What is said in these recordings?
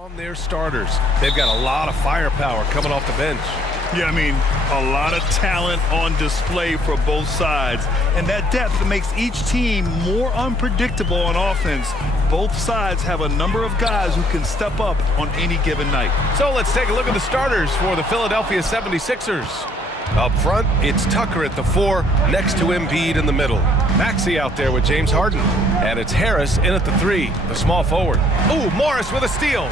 On their starters, they've got a lot of firepower coming off the bench. Yeah, I mean, a lot of talent on display for both sides. And that depth makes each team more unpredictable on offense. Both sides have a number of guys who can step up on any given night. So let's take a look at the starters for the Philadelphia 76ers. Up front, it's Tucker at the 4, next to Embiid in the middle. Maxey out there with James Harden. And it's Harris in at the 3, the small forward. Ooh, Morris with a steal.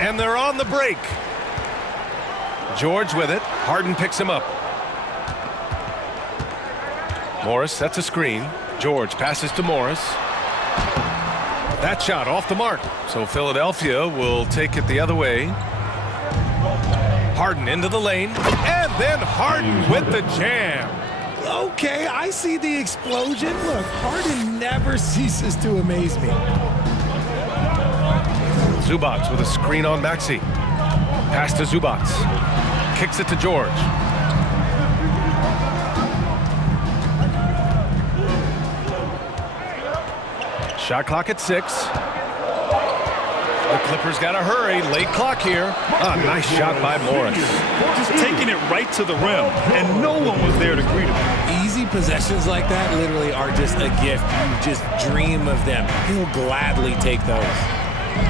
And they're on the break. George with it. Harden picks him up. Morris sets a screen. George passes to Morris. That shot off the mark. So Philadelphia will take it the other way. Harden into the lane. And then Harden with the jam. Okay, I see the explosion. Look, Harden never ceases to amaze me. Zubac with a screen on Maxey. Pass to Zubac. Kicks it to George. Shot clock at 6. The Clippers got to hurry. Late clock here. Ah, nice shot by Morris. Just taking it right to the rim, and no one was there to greet him. Easy possessions like that literally are just a gift. You just dream of them. He'll gladly take those.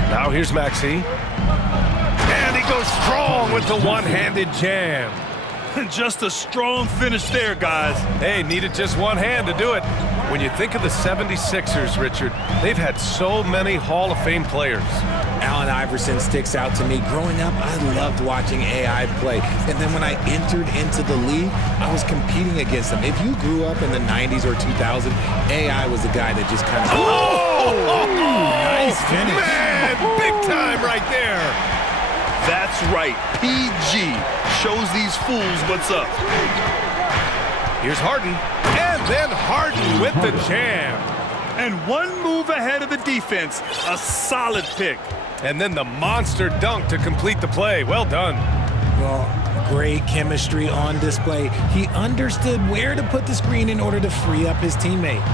Now here's Maxey. And he goes strong with the one-handed jam. Just a strong finish there, guys. Hey, needed just one hand to do it. When you think of the 76ers, Richard, they've had so many Hall of Fame players. Allen Iverson sticks out to me. Growing up, I loved watching AI play. And then when I entered into the league, I was competing against them. If you grew up in the 90s or 2000, AI was the guy that just kind of... Oh! Nice finish. Man, big time right there. That's right. PG shows these fools what's up. Here's Harden. And then Harden with the jam. And one move ahead of the defense. A solid pick. And then the monster dunk to complete the play. Well done. Well, great chemistry on display. He understood where to put the screen in order to free up his teammate.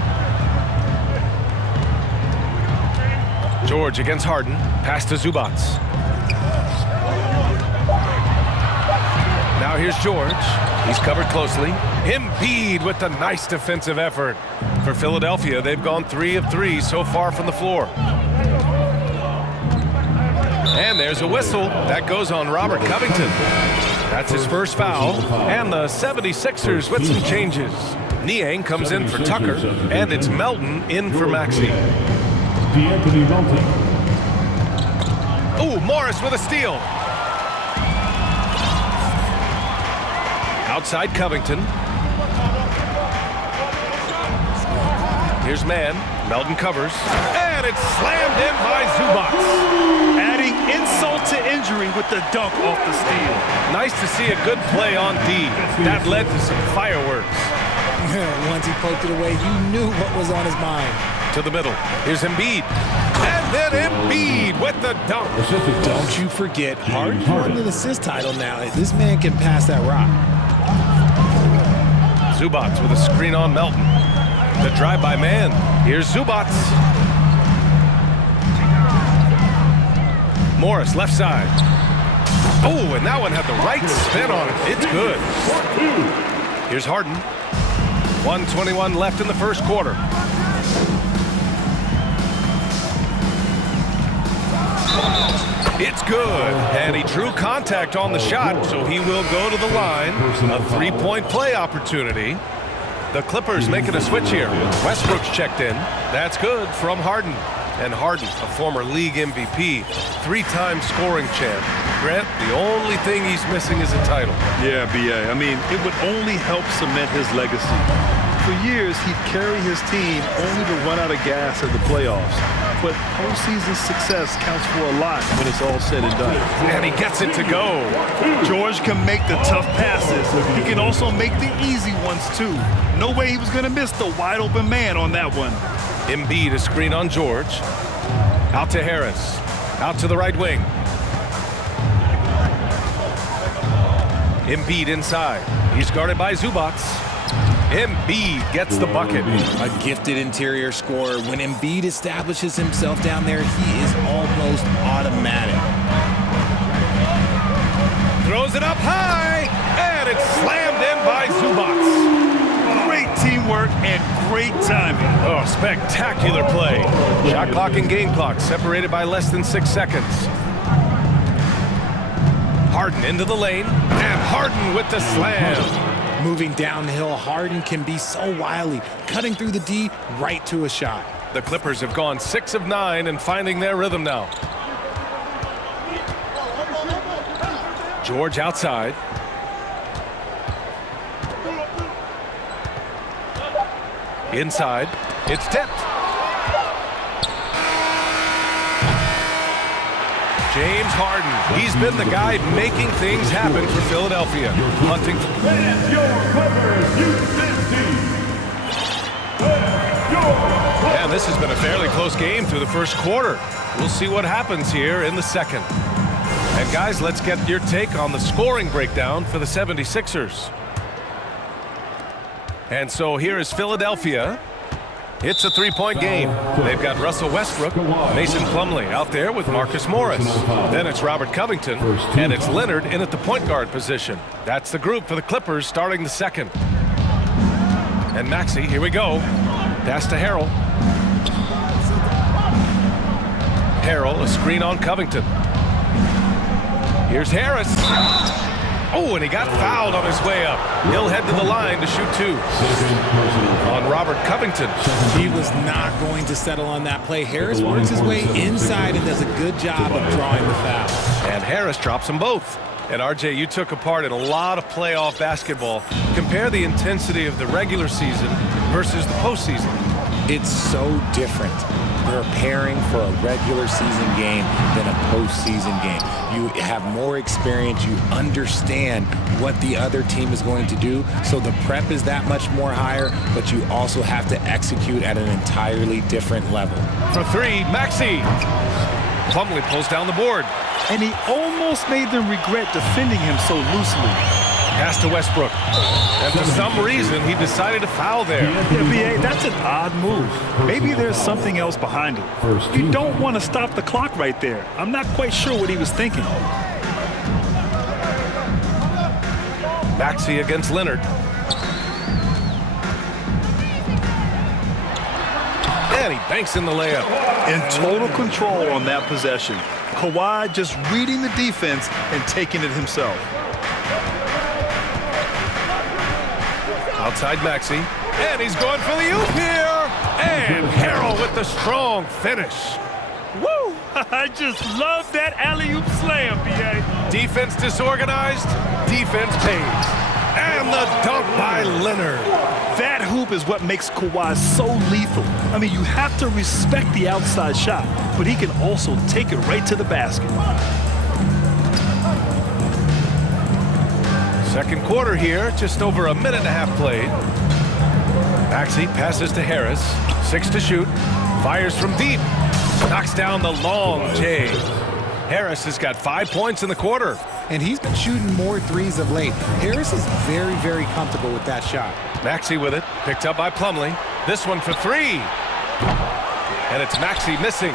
George against Harden. Pass to Zubac. Now here's George. He's covered closely. Embiid with the nice defensive effort. For Philadelphia, they've gone 3 of 3 so far from the floor. And there's a whistle. That goes on Robert Covington. That's his first foul. And the 76ers with some changes. Niang comes in for Tucker. And it's Melton in for Maxey. Ooh, Morris with a steal. Outside Covington. Here's Mann. Melton covers. And it's slammed in by Zubac. Adding insult to injury with the dunk off the steal. Nice to see a good play on D. That led to some fireworks. Once he poked it away, you knew what was on his mind. To the middle. Here's Embiid. And then Embiid with the dunk. Don't you forget, Harden won an assist title now. This man can pass that rock. Zubac with a screen on Melton. The drive by Mann. Here's Zubac. Morris left side. Oh, and that one had the right spin on it. It's good. Here's Harden. 1:21 left in the first quarter. It's good, and he drew contact on the shot, so he will go to the line. A three-point play opportunity. The Clippers making a switch here. Westbrook's checked in. That's good from Harden. And Harden, a former league MVP, 3-time scoring champ. Grant, the only thing he's missing is a title. Yeah, B.A. I mean, it would only help cement his legacy. For years, he'd carry his team only to run out of gas at the playoffs. But postseason success counts for a lot when it's all said and done. And he gets it to go. George can make the tough passes. He can also make the easy ones, too. No way he was going to miss the wide-open man on that one. Embiid, a screen on George. Out to Harris. Out to the right wing. Embiid inside. He's guarded by Zubac. Embiid gets the bucket. A gifted interior scorer. When Embiid establishes himself down there, he is almost automatic. throws it up high, and it's slammed in by Zubac. Great teamwork and great timing. Oh, spectacular play. Shot clock and game clock separated by less than 6 seconds. Harden into the lane, and Harden with the slam. Moving downhill, Harden can be so wily, cutting through the D right to a shot. The Clippers have gone 6 of 9 and finding their rhythm now. George outside. Inside, it's tipped. James Harden, he's been the guy making things happen for Philadelphia. Hunting. And this has been a fairly close game through the first quarter. We'll see what happens here in the second. And guys, let's get your take on the scoring breakdown for the 76ers. And so here is Philadelphia. It's a three-point game. They've got Russell Westbrook, Mason Plumlee out there with Marcus Morris. Then it's Robert Covington, and it's Leonard in at the point guard position. That's the group for the Clippers starting the second. And Maxey, here we go. Pass to Harrell. Harrell, a screen on Covington. Here's Harris. Oh, and he got fouled on his way up. He'll head to the line to shoot two. On Robert Covington. He was not going to settle on that play. Harris works his way inside and does a good job of drawing the foul. And Harris drops them both. And RJ, you took a part in a lot of playoff basketball. Compare the intensity of the regular season versus the postseason. It's so different preparing for a regular season game than a postseason game. You have more experience, you understand what the other team is going to do, so the prep is that much more higher, but you also have to execute at an entirely different level. For three, Maxey. Plumlee pulls down the board. And he almost made them regret defending him so loosely. Pass to Westbrook. And for some reason, he decided to foul there. Yeah, B.A., that's an odd move. Maybe there's something else behind it. You don't want to stop the clock right there. I'm not quite sure what he was thinking. Maxey against Leonard. And he banks in the layup. In total control on that possession. Kawhi just reading the defense and taking it himself. Outside Maxey, and he's going for the oop here, and Harrell with the strong finish. Woo! I just love that alley-oop slam, B.A. Defense disorganized, defense pays. And the dunk by Leonard. That hoop is what makes Kawhi so lethal. I mean, you have to respect the outside shot, but he can also take it right to the basket. Second quarter here, just over a minute and a half played. Maxey passes to Harris, 6 to shoot, fires from deep, knocks down the long J. Harris has got 5 points in the quarter. And he's been shooting more threes of late. Harris is very, very comfortable with that shot. Maxey with it, picked up by Plumlee. This one for three. And it's Maxey missing.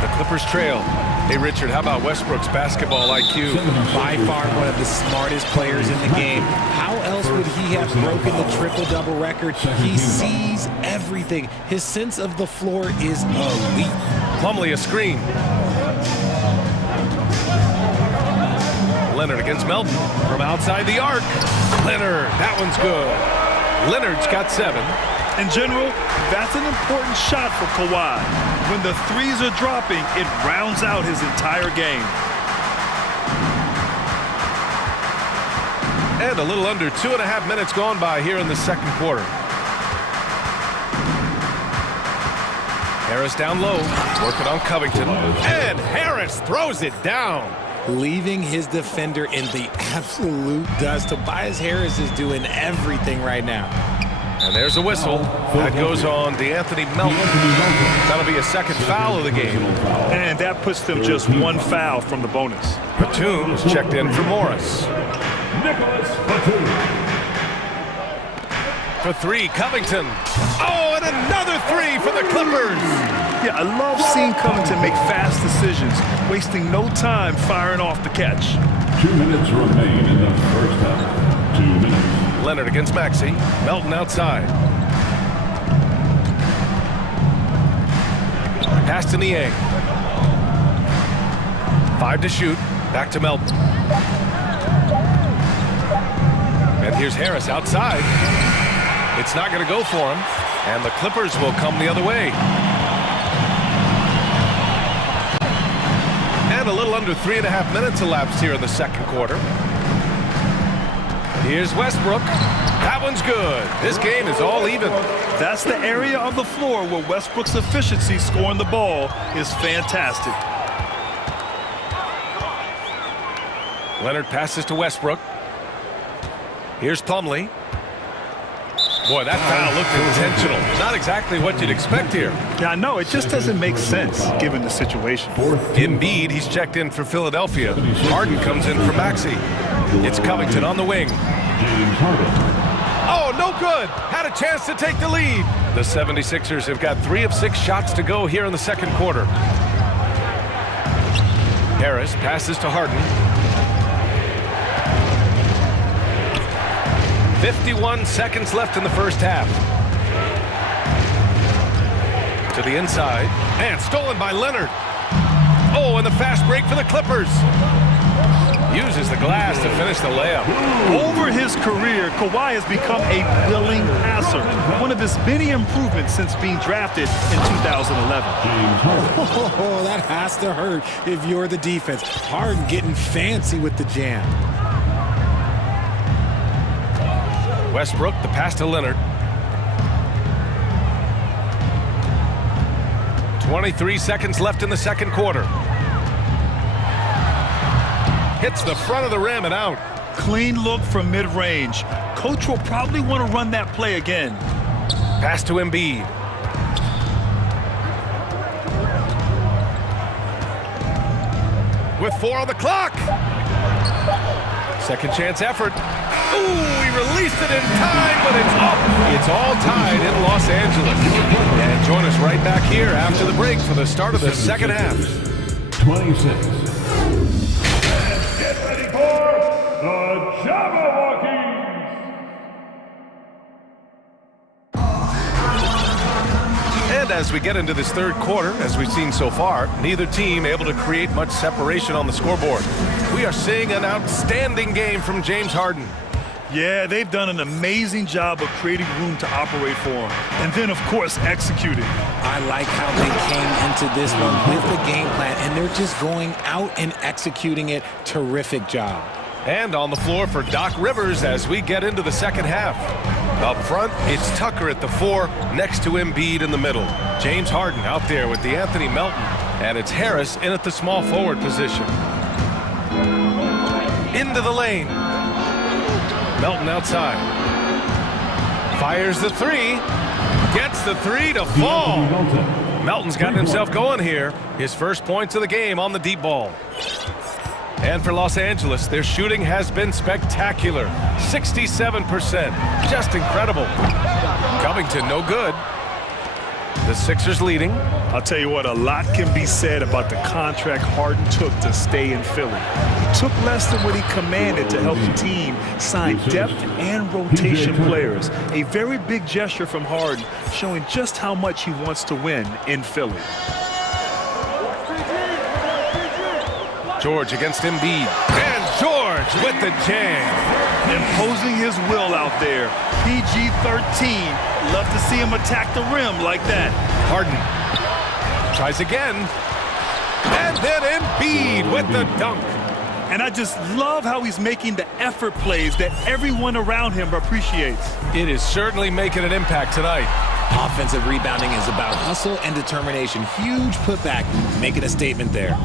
The Clippers trail. Hey, Richard, how about Westbrook's basketball IQ? By far one of the smartest players in the game. How else would he have broken the triple-double record? He sees everything. His sense of the floor is elite. Plumlee a screen. Leonard against Melton from outside the arc. Leonard, that one's good. Leonard's got 7. In general, that's an important shot for Kawhi. When the threes are dropping, it rounds out his entire game. And a little under 2.5 minutes gone by here in the second quarter. Harris down low, working on Covington. And Harris throws it down. Leaving his defender in the absolute dust. Tobias Harris is doing everything right now. And there's a whistle. That goes on DeAnthony Melton. That'll be a second foul of the game. And that puts them just 1 foul from the bonus. Batum is checked in for Morris. For three, Covington. Oh, and another three for the Clippers. Yeah, I love seeing Covington make fast decisions, wasting no time firing off the catch. 2 minutes remain in the first half. 2 minutes. Leonard against Maxey. Melton outside. Pass to Niang. 5 to shoot. Back to Melton. And here's Harris outside. It's not going to go for him. And the Clippers will come the other way. And a little under 3.5 minutes elapsed here in the second quarter. Here's Westbrook. That one's good. This game is all even. That's the area of the floor where Westbrook's efficiency scoring the ball is fantastic. Leonard passes to Westbrook. Here's Plumlee. Boy, that foul looked intentional. Not exactly what you'd expect here. Yeah, I know. It just doesn't make sense given the situation. Embiid, he's checked in for Philadelphia. Harden comes in for Maxey. It's Covington on the wing. Oh, no good. Had a chance to take the lead. The 76ers have got 3 of 6 shots to go here in the second quarter. Harris passes to Harden. 51 seconds left in the first half. To the inside. And stolen by Leonard. Oh, and the fast break for the Clippers. Uses the glass to finish the layup. Over his career, Kawhi has become a willing passer. One of his many improvements since being drafted in 2011. Oh, that has to hurt if you're the defense. Harden getting fancy with the jam. Westbrook, the pass to Leonard. 23 seconds left in the second quarter. Hits the front of the rim and out. Clean look from mid-range. Coach will probably want to run that play again. Pass to Embiid. With 4 on the clock. Second chance effort. Ooh, he released it in time, but it's up. It's all tied in Los Angeles. And join us right back here after the break for the start of the second half. 26. Get ready for the Jabberwockies! And as we get into this third quarter, as we've seen so far, neither team able to create much separation on the scoreboard. We are seeing an outstanding game from James Harden. Yeah, they've done an amazing job of creating room to operate for him. And then, of course, executing. I like how they came into this one with the game plan, and they're just going out and executing it. Terrific job. And on the floor for Doc Rivers as we get into the second half. Up front, it's Tucker at the 4, next to Embiid in the middle. James Harden out there with the Anthony Melton. And it's Harris in at the small forward position. Into the lane. Melton outside. Fires the 3. Gets the 3 to fall. Melton's gotten himself going here. His first points of the game on the deep ball. And for Los Angeles, their shooting has been spectacular. 67%. Just incredible. Covington, no good. The Sixers leading. I'll tell you what, a lot can be said about the contract Harden took to stay in Philly. He took less than what he commanded to help the team sign depth and rotation players. A very big gesture from Harden, showing just how much he wants to win in Philly. George against Embiid. And George with the jam. Imposing his will out there. PG-13. Love to see him attack the rim like that. Harden tries again. And then Embiid with the dunk. And I just love how he's making the effort plays that everyone around him appreciates. It is certainly making an impact tonight. Offensive rebounding is about hustle and determination. Huge putback, making a statement there.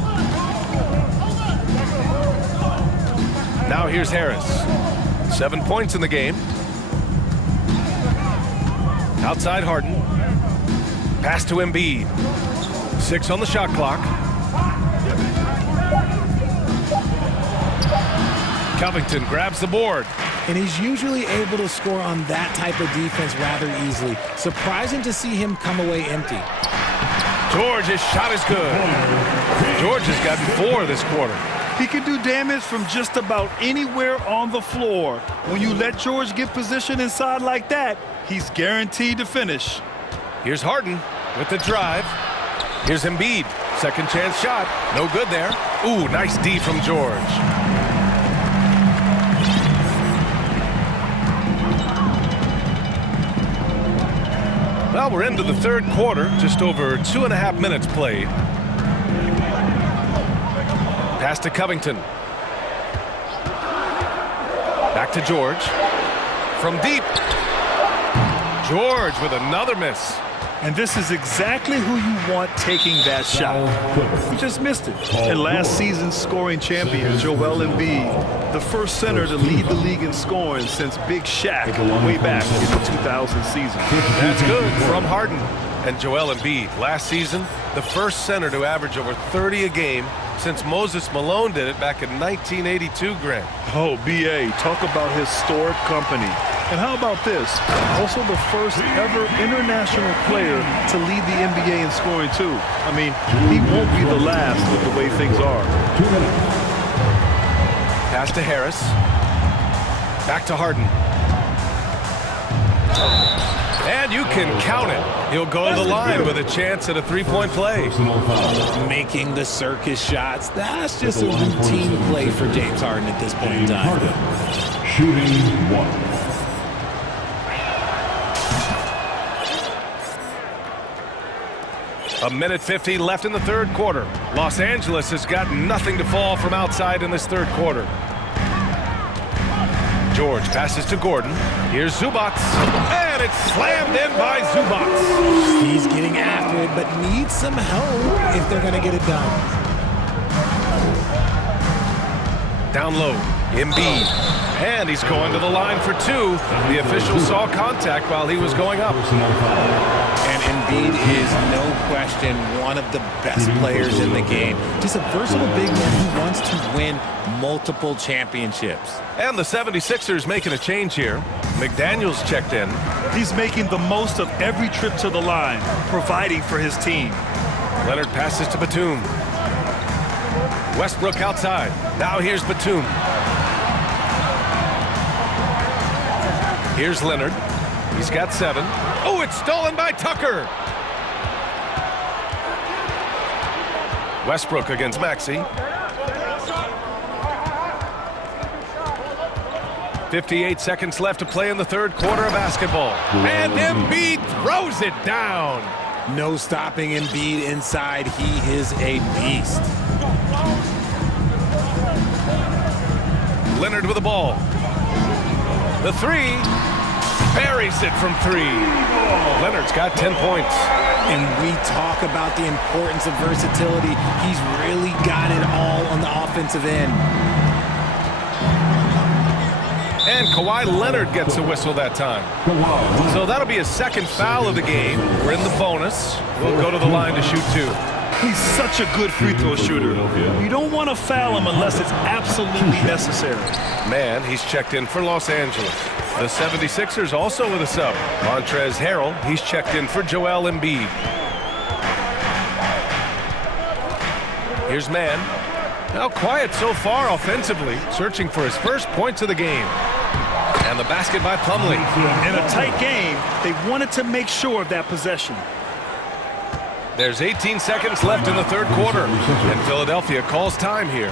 Now here's Harris. 7 points in the game. Outside Harden. Pass to Embiid. 6 on the shot clock. Covington grabs the board. And he's usually able to score on that type of defense rather easily. Surprising to see him come away empty. George's shot is good. George has gotten 4 this quarter. He can do damage from just about anywhere on the floor. When you let George get position inside like that, he's guaranteed to finish. Here's Harden with the drive. Here's Embiid. Second chance shot. No good there. Ooh, nice D from George. Well, we're into the third quarter. Just over 2.5 minutes played. Pass to Covington. Back to George. From deep. George with another miss. And this is exactly who you want taking that shot. He just missed it. And last season's scoring champion, Joel Embiid, the first center to lead the league in scoring since Big Shaq way back in the 2000 season. That's good from Harden. And Joel Embiid, last season, the first center to average over 30 a game since Moses Malone did it back in 1982, Grant. Oh, B.A., talk about historic company. And how about this? Also the first ever international player to lead the NBA in scoring, too. I mean, he won't be the last with the way things are. Pass to Harris. Back to Harden. And you can count it. He'll go to the line with a chance at a three-point play. Making the circus shots, that's just a routine play for James Harden at this point in time. Shooting 1. A minute 50 left in the third quarter. Los Angeles has got nothing to fall from outside in this third quarter. George passes to Gordon. Here's Zubac. And it's slammed in by Zubac. He's getting after it, but needs some help if they're going to get it done. Down low, Embiid. And he's going to the line for 2. The official saw contact while he was going up. And Embiid is, no question, one of the best players in the game. Just a versatile big man who wants to win multiple championships. And the 76ers making a change here. McDaniels checked in. He's making the most of every trip to the line, providing for his team. Leonard passes to Batum. Westbrook outside. Now here's Batum. Here's Leonard. He's got 7. Oh, it's stolen by Tucker. Westbrook against Maxey. 58 seconds left to play in the third quarter of basketball. And Embiid throws it down. No stopping Embiid inside. He is a beast. Leonard with the ball. The 3. Buries it from 3. Leonard's got 10 points. And we talk about the importance of versatility. He's really got it all on the offensive end. And Kawhi Leonard gets a whistle that time. So that'll be his second foul of the game. We're in the bonus. We'll go to the line to shoot 2. He's such a good free throw shooter. You don't want to foul him unless it's absolutely necessary. Man, he's checked in for Los Angeles. The 76ers also with a sub. Montrezl Harrell, he's checked in for Joel Embiid. Here's Mann. Now quiet so far offensively, searching for his first points of the game. And the basket by Plumlee. In a tight game, they wanted to make sure of that possession. There's 18 seconds left in the third quarter, and Philadelphia calls time here.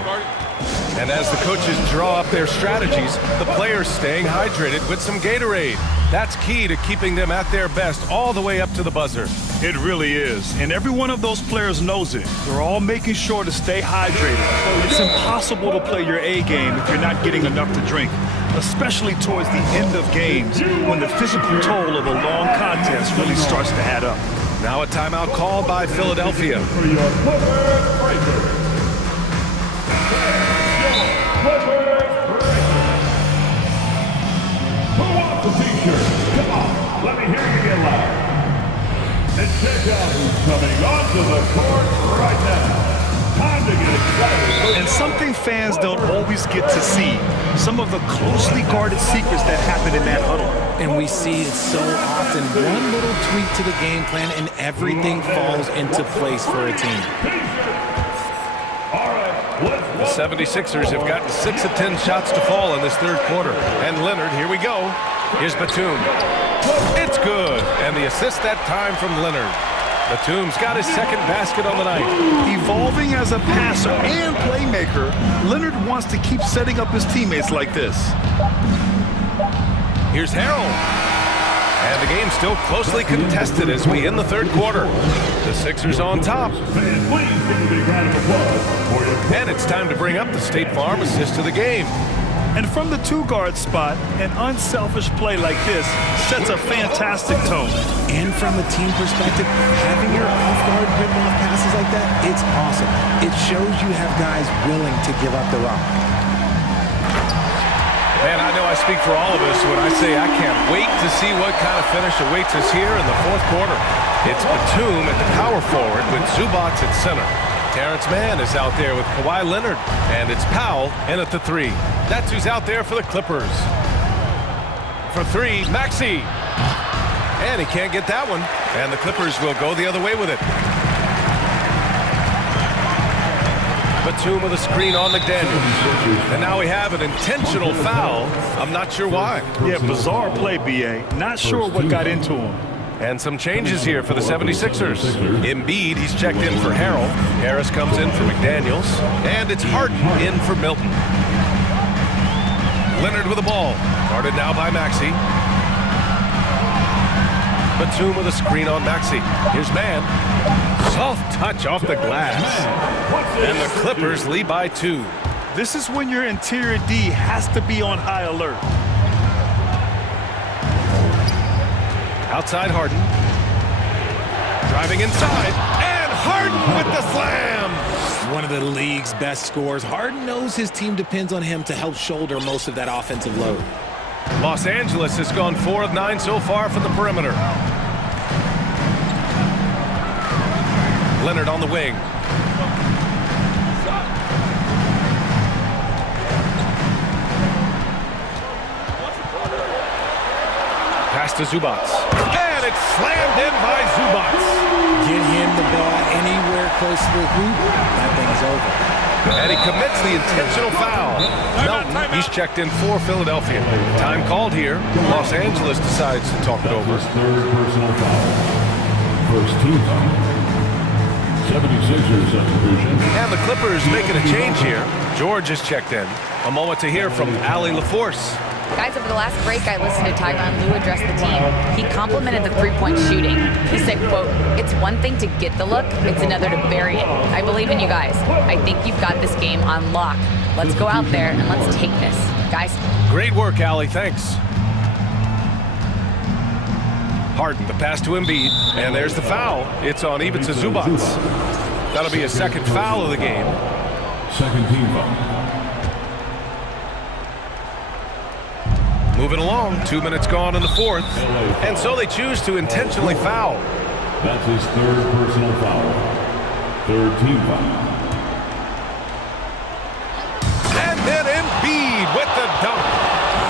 And as the coaches draw up their strategies, the players staying hydrated with some Gatorade. That's key to keeping them at their best all the way up to the buzzer. It really is. And every one of those players knows it. They're all making sure to stay hydrated. It's impossible to play your A game if you're not getting enough to drink, especially towards the end of games when the physical toll of a long contest really starts to add up. Now a timeout called by Philadelphia. Come on, let me hear you get loud. And check out who's coming onto the court right now. Time to get excited. And something fans don't always get to see, some of the closely guarded secrets that happen in that huddle. And we see it so often. One little tweak to the game plan and everything falls into place for a team. The 76ers have gotten 6 of 10 shots to fall in this third quarter. And Leonard, here we go. Here's Batum. It's good. And the assist that time from Leonard. Batum's got his second basket on the night. Evolving as a passer and playmaker, Leonard wants to keep setting up his teammates like this. Here's Harrell. And the game's still closely contested as we end the third quarter. The Sixers on top. And it's time to bring up the State Farm assist to the game. And from the two-guard spot, an unselfish play like this sets a fantastic tone. And from a team perspective, having your off-guard rip-off passes like that, it's awesome. It shows you have guys willing to give up the rock. Man, I know I speak for all of us when I say I can't wait to see what kind of finish awaits us here in the fourth quarter. It's Batum at the power forward with Zubac at center. Terrence Mann is out there with Kawhi Leonard, and it's Powell in at the 3. That's who's out there for the Clippers. For 3, Maxey. And he can't get that one, and the Clippers will go the other way with it. Batum with a screen on McDaniels. And now we have an intentional foul. I'm not sure why. Yeah, bizarre play, B.A. Not sure what got into him. And some changes here for the 76ers. Embiid, he's checked in for Harrell. Harris comes in for McDaniels. And it's Harden in for Milton. Leonard with the ball. Guarded now by Maxey. Batum with a screen on Maxey. Here's Mann. Soft touch off the glass. And the Clippers lead by 2. This is when your interior D has to be on high alert. Outside Harden. Driving inside. And Harden with the slam. One of the league's best scorers. Harden knows his team depends on him to help shoulder most of that offensive load. Los Angeles has gone 4 of 9 so far from the perimeter. Leonard on the wing. Pass to Zubac. And it's slammed in by Zubac. Get him the ball anywhere close to the hoop, that thing's over. And he commits the intentional foul. Melton, he's checked in for Philadelphia. Time called here. Los Angeles decides to talk it over. Third personal foul. First team foul. 76ers substitution. And the Clippers making a change here. George is checked in. A moment to hear from Allie LaForce. Guys, over the last break, I listened to Tyronn Lue address the team. He complimented the three-point shooting. He said, quote, "It's one thing to get the look, it's another to bury it. I believe in you guys. I think you've got this game on lock. Let's go out there and let's take this. Guys." Great work, Allie. Thanks. Harden, the pass to Embiid, and there's the foul. It's on Ivica Zubac. That'll be a second foul of the game. Second team foul. Moving along, 2 minutes gone in the fourth, and so they choose to intentionally foul. That's his third personal foul. Third team foul. And then Embiid with the dunk.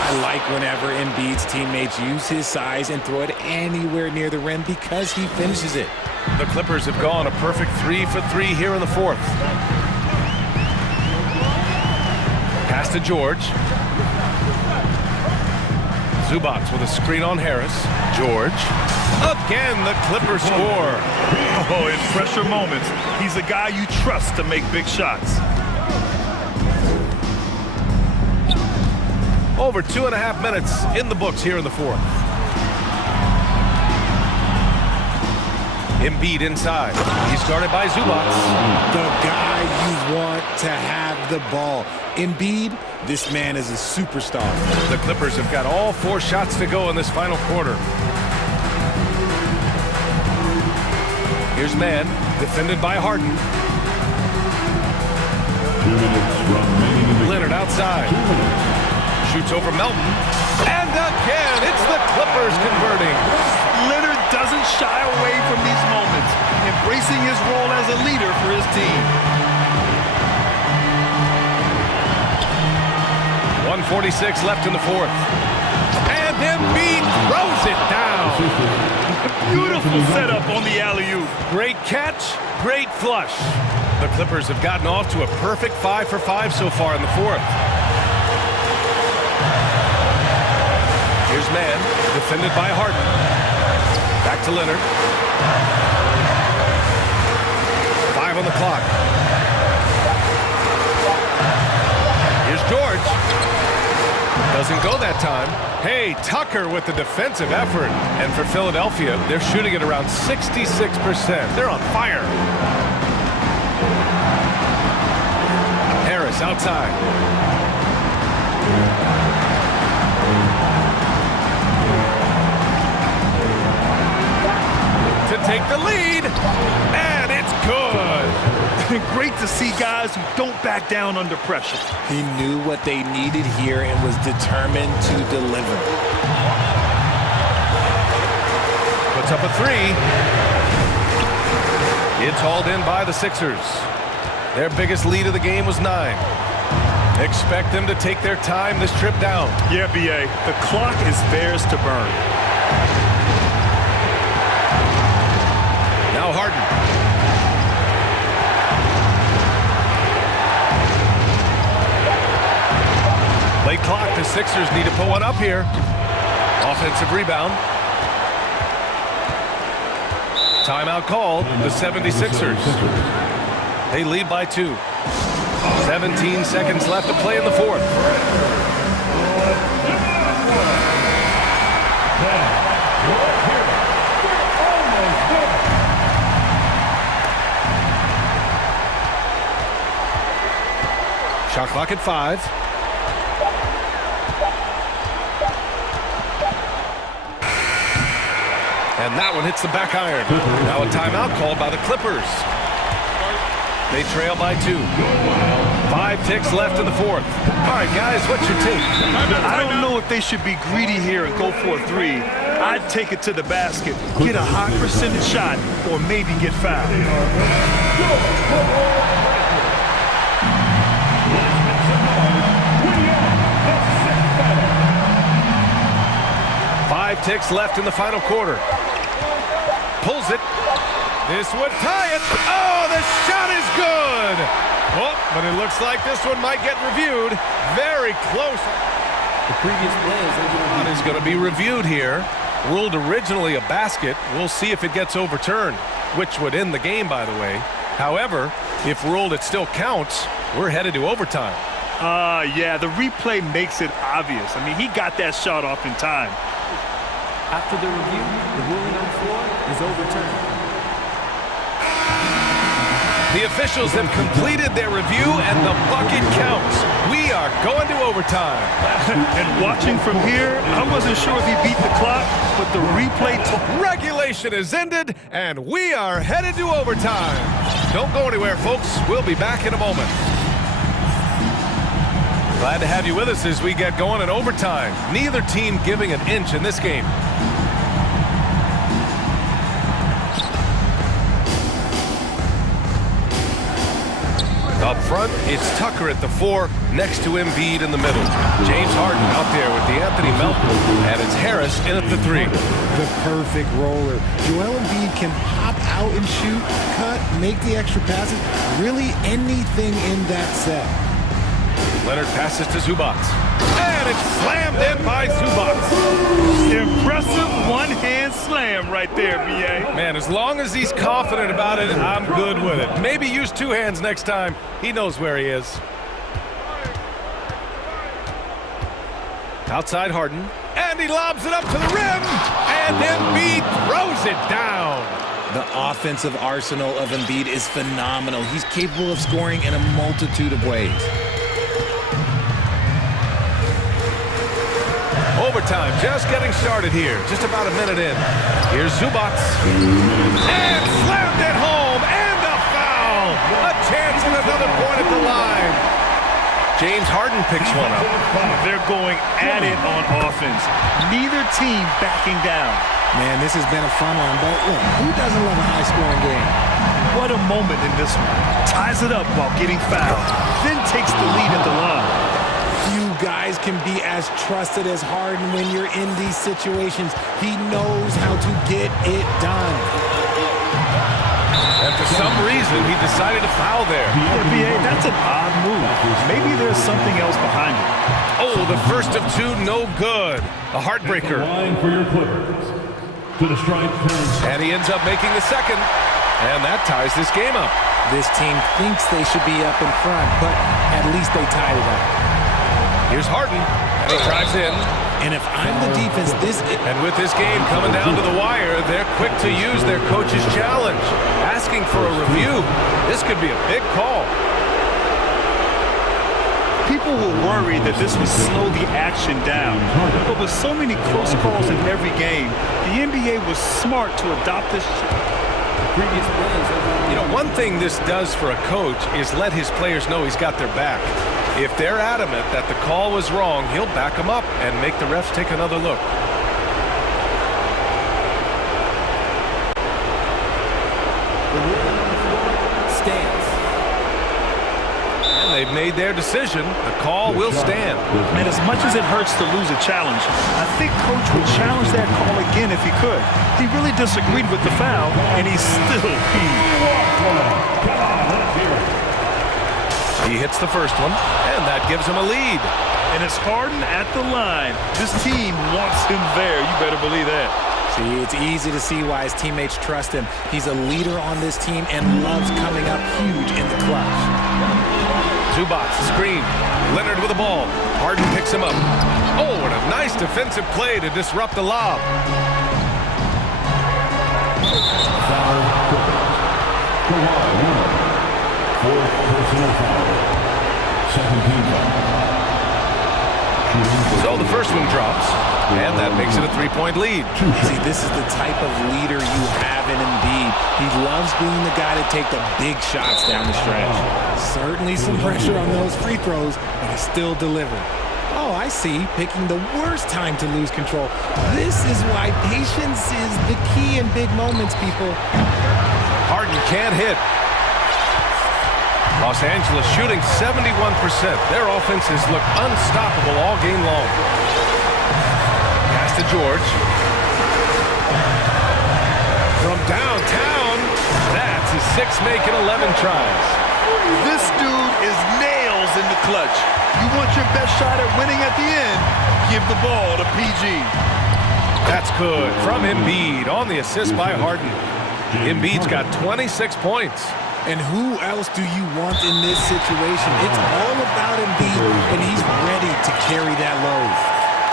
I like whenever Embiid's teammates use his size and throw it anywhere near the rim because he finishes it. The Clippers have gone a perfect 3 for 3 here in the fourth. Pass to George. Zubac with a screen on Harris. George. Again, the Clippers score. Oh, in pressure moments, he's a guy you trust to make big shots. Over 2.5 minutes in the books here in the fourth. Embiid inside. He's guarded by Zubac. The guy you want to have the ball. Embiid, this man is a superstar. The Clippers have got all 4 shots to go in this final quarter. Here's Mann, defended by Harden. 2 minutes remaining. Leonard outside. Shoots over Melton. And again, it's the Clippers converting. Leonard doesn't shy away from these moments, embracing his role as a leader for his team. 1:46 left in the fourth. And Embiid throws it down. Beautiful setup on the alley-oop. Great catch, great flush. The Clippers have gotten off to a perfect 5 for 5 so far in the fourth. Here's man, defended by Harden. Back to Leonard. 5 on the clock. Here's George. Doesn't go that time. Hey, Tucker with the defensive effort. And for Philadelphia, they're shooting at around 66%. They're on fire. Harris outside. To take the lead. And it's good. Great to see guys who don't back down under pressure. He knew what they needed here and was determined to deliver. Puts up a three. It's hauled in by the Sixers. Their biggest lead of the game was 9. Expect them to take their time this trip down. Yeah, B.A., the clock is theirs to burn. Now Harden. Late clock, the Sixers need to put one up here. Offensive rebound. Timeout called, the 76ers. They lead by 2. 17 seconds left to play in the fourth. Shot clock at 5. And that one hits the back iron. Now a timeout called by the Clippers. They trail by 2. 5 ticks left in the fourth. All right, guys, what's your take? I don't know if they should be greedy here and go for a 3. I'd take it to the basket, get a high percentage shot, or maybe get fouled. 5 ticks left in the final quarter. Pulls it. This would tie it. Oh, the shot is good. Oh, but it looks like this one might get reviewed. Very close. The previous play is going to be reviewed here. Ruled originally a basket. We'll see if it gets overturned, which would end the game, by the way. However, if ruled it still counts, we're headed to overtime. Yeah, the replay makes it obvious. I mean, he got that shot off in time. After the review, the ruling on the floor is overturned. The officials have completed their review, and the bucket counts. We are going to overtime. And watching from here, I wasn't sure if he beat the clock, but the replay... Regulation is ended, and we are headed to overtime. Don't go anywhere, folks. We'll be back in a moment. Glad to have you with us as we get going in overtime. Neither team giving an inch in this game. Up front, it's Tucker at the 4, next to Embiid in the middle. James Harden out there with the Anthony Melton, and it's Harris in at the 3. The perfect roller. Joel Embiid can pop out and shoot, cut, make the extra passes, really anything in that set. Leonard passes to Zubac. And it's slammed in by Zubac. Impressive one-hand slam right there, B.A. Man, as long as he's confident about it, I'm good with it. Maybe use 2 hands next time. He knows where he is. Outside Harden. And he lobs it up to the rim. And Embiid throws it down. The offensive arsenal of Embiid is phenomenal. He's capable of scoring in a multitude of ways. Overtime just getting started here. Just about a minute in. Here's Zubac. And slammed it home. And a foul. A chance at another point at the line. James Harden picks one up. They're going at it on offense. Neither team backing down. Man, this has been a fun one, but look, who doesn't love a high-scoring game? What a moment in this one. Ties it up while getting fouled. Then takes the lead at the line. Few guys can be as trusted as Harden when you're in these situations. He knows how to get it done. And for some reason, he decided to foul there. Yeah, B.A., that's an odd move. Maybe there's something else behind it. Oh, the first of two, no good. A heartbreaker. Line for your Clippers. To the strike, And he ends up making the second. And that ties this game up. This team thinks they should be up in front, but at least they tied it up. Here's Harden, and he drives in. And if I'm the defense, And with this game coming down to the wire, they're quick to use their coach's challenge, asking for a review. This could be a big call. People will worry that this would slow the action down. But with so many close calls in every game, the NBA was smart to adopt this. Previous plays over. You know, one thing this does for a coach is let his players know he's got their back. If they're adamant that the call was wrong, he'll back them up and make the refs take another look. The ruling on the floor stands. And they've made their decision. The call will stand. And as much as it hurts to lose a challenge, I think Coach would challenge that call again if he could. He really disagreed with the foul, and he still He hits the first one, and that gives him a lead. And it's Harden at the line. This team wants him there. You better believe that. See, it's easy to see why his teammates trust him. He's a leader on this team and loves coming up huge in the clutch. Zubac, screen. Leonard with the ball. Harden picks him up. Oh, and a nice defensive play to disrupt the lob. foul, Clippers. Kawhi, fourth personal foul. Second team foul. So the first one drops, and that makes it a three-point lead. See, this is the type of leader you have in Embiid. He loves being the guy to take the big shots down the stretch. Certainly some pressure on those free throws, but he still delivered. Oh, I see. Picking the worst time to lose control. This is why patience is the key in big moments, people. Harden can't hit. Los Angeles shooting 71%. Their offenses look unstoppable all game long. Pass to George. From downtown, that's his 6 making 11 tries. This dude is nails in the clutch. You want your best shot at winning at the end, give the ball to PG. That's good from Embiid on the assist by Harden. Embiid's got 26 points. And who else do you want in this situation? It's all about Embiid, and he's ready to carry that load.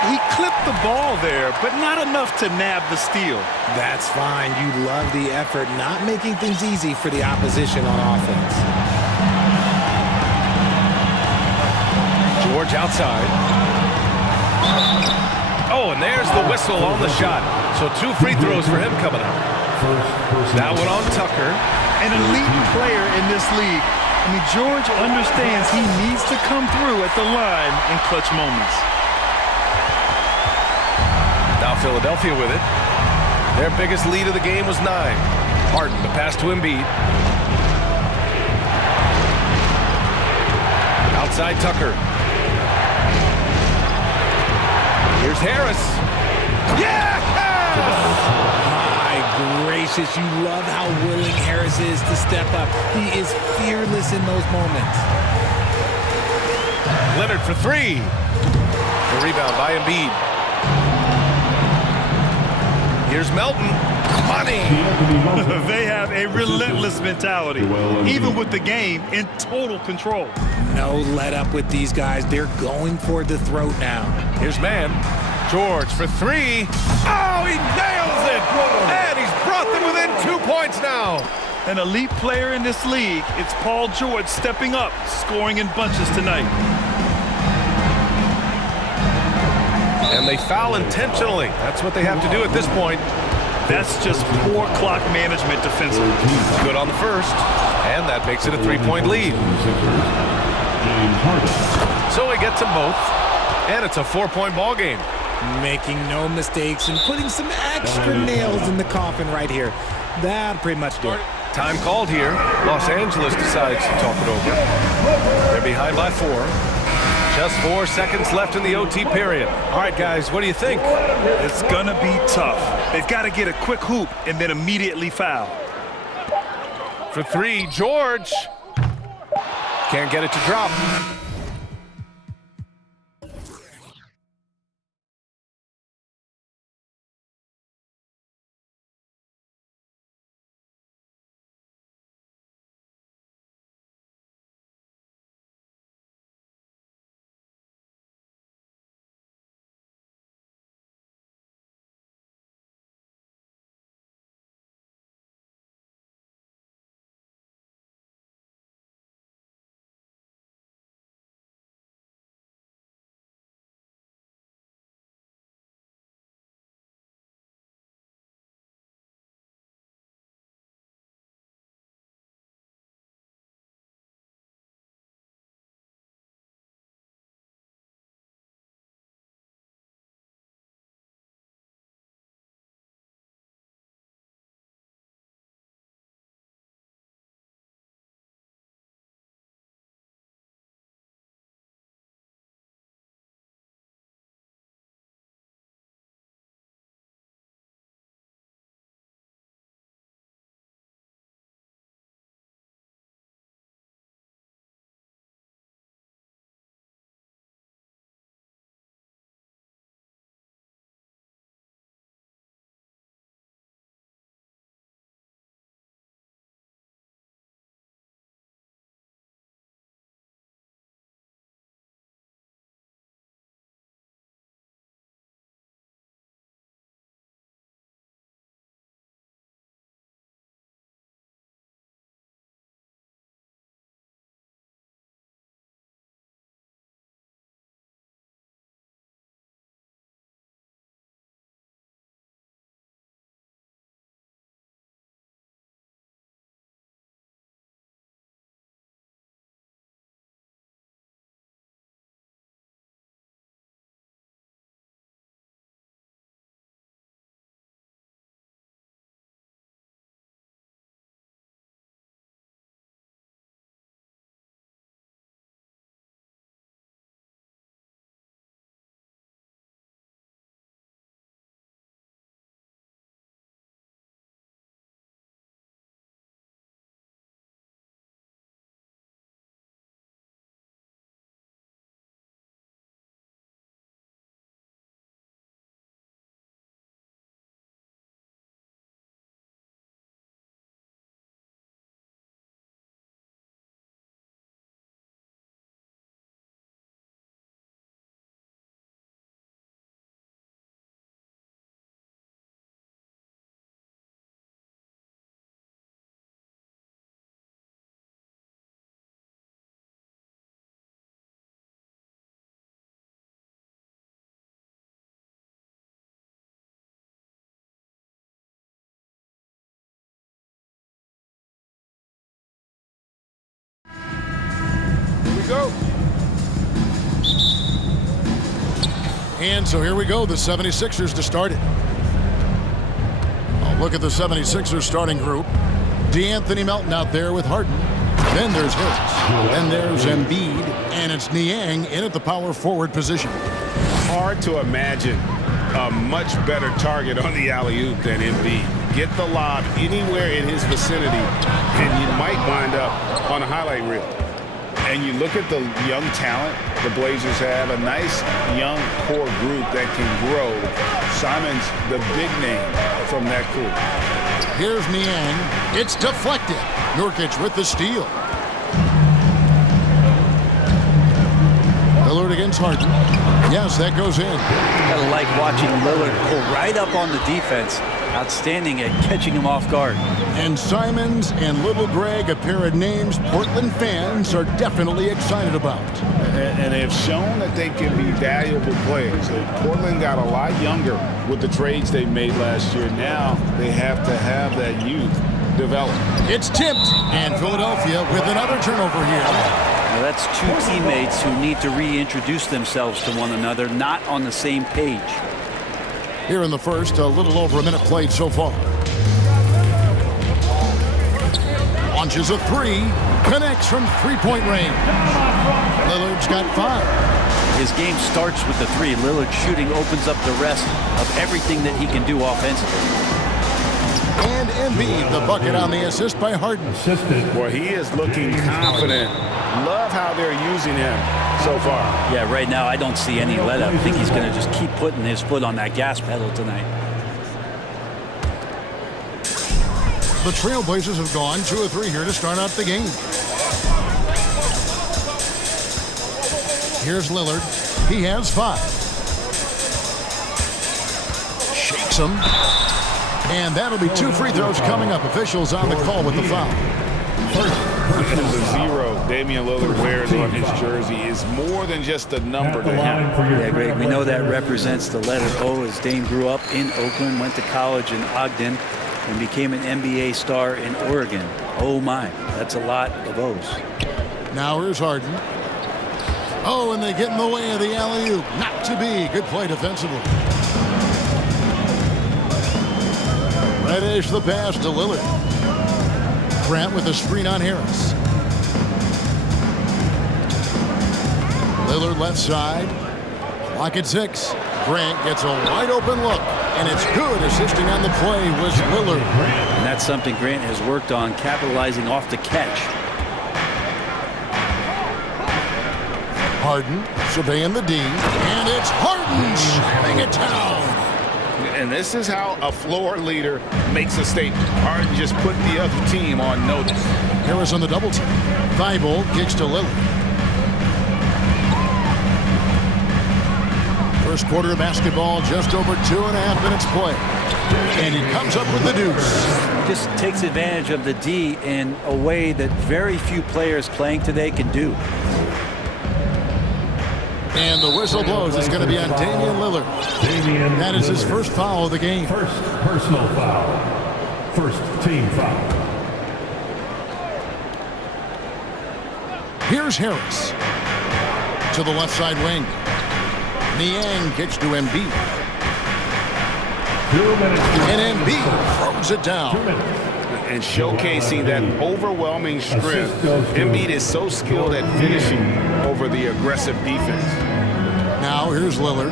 He clipped the ball there, but not enough to nab the steal. That's fine. You love the effort, not making things easy for the opposition on offense. George outside. Oh, and there's the whistle on the shot. So 2 free throws for him coming up. That one on Tucker. An elite player in this league. I mean, George understands he needs to come through at the line in clutch moments. Now Philadelphia with it. Their biggest lead of the game was 9. Harden, the pass to Embiid. Outside Tucker. Here's Harris. Yeah! My gracious, you love how willing Harris is to step up. He is fearless in those moments. Leonard for 3. The rebound by Embiid. Here's Melton. Money. They have a relentless mentality, even with the game in total control. No let up with these guys. They're going for the throat now. Here's man. George for 3. Oh, he nails it! And he's brought them within 2 points now. An elite player in this league, it's Paul George stepping up, scoring in bunches tonight. And they foul intentionally. That's what they have to do at this point. That's just poor clock management defensively. Good on the first. And that makes it a 3-point lead. So he gets them both. And it's a 4-point ball game. Making no mistakes and putting some extra nails in the coffin right here. That'll pretty much do it. Time called here. Los Angeles decides to talk it over. They're behind by 4. Just 4 seconds left in the OT period. All right, guys, what do you think? It's gonna be tough. They've got to get a quick hoop and then immediately foul. For three, George. Can't get it to drop. Go. And so here we go, the 76ers to start it. Look at the 76ers starting group. DeAnthony Melton out there with Harden. Then there's Harris. Then there's Embiid. And it's Niang in at the power forward position. Hard to imagine a much better target on the alley-oop than Embiid. Get the lob anywhere in his vicinity, and you might wind up on a highlight reel. And you look at the young talent the Blazers have, a nice young core group that can grow. Simon's the big name from that group. Here's Niang. It's deflected. Nurkic with the steal. Lillard against Harden. Yes, that goes in. I like watching Lillard pull right up on the defense. Outstanding at catching him off guard. And Simons and Little Greg, a pair of names Portland fans are definitely excited about. And they've shown that they can be valuable players. Portland got a lot younger with the trades they made last year. Now they have to have that youth develop. It's tipped, and Philadelphia with another turnover here. Now that's two teammates who need to reintroduce themselves to one another, not on the same page. Here in the first, a little over a minute played so far. Launches a three, connects from three-point range. Lillard's got 5. His game starts with the three. Lillard shooting opens up the rest of everything that he can do offensively. And Embiid, the bucket on the assist by Harden. Well, he is looking confident. Love how they're using him so far. Yeah, right now I don't see any let up. I think he's going to just keep putting his foot on that gas pedal tonight. The Trailblazers have gone 2 of 3 here to start out the game. Here's Lillard. He has 5. Shakes him. And that'll be 2 free throws coming up. Officials on the call with the foul. And the 0 Damian Lillard wears on his jersey is more than just a number to him. Yeah, Greg, we know that represents the letter O, as Dame grew up in Oakland, went to college in Ogden, and became an NBA star in Oregon. Oh my, that's a lot of O's. Now here's Harden. Oh, and they get in the way of the alley-oop. Not to be. Good play defensively. Reddish the pass to Lillard. Grant with a screen on Harris. Lillard left side. Clock at 6. Grant gets a wide open look, and it's good. Assisting on the play was Lillard. And that's something Grant has worked on, capitalizing off the catch. Harden surveying the D, and it's Harden slamming it down. And this is how a floor leader makes a statement. Harden just put the other team on notice. Harris on the double team. Thibault kicks to Lillard. First quarter of basketball, just over 2.5 minutes play. And he comes up with the deuce. Just takes advantage of the D in a way that very few players playing today can do. And the whistle blows. It's going to be on Damian Lillard. That is his first foul of the game. First personal foul. First team foul. Here's Harris. To the left side wing. Niang kicks to Embiid. 2 minutes. And Embiid throws it down. And showcasing that overwhelming strength. Embiid is so skilled at finishing over the aggressive defense. Now here's Lillard.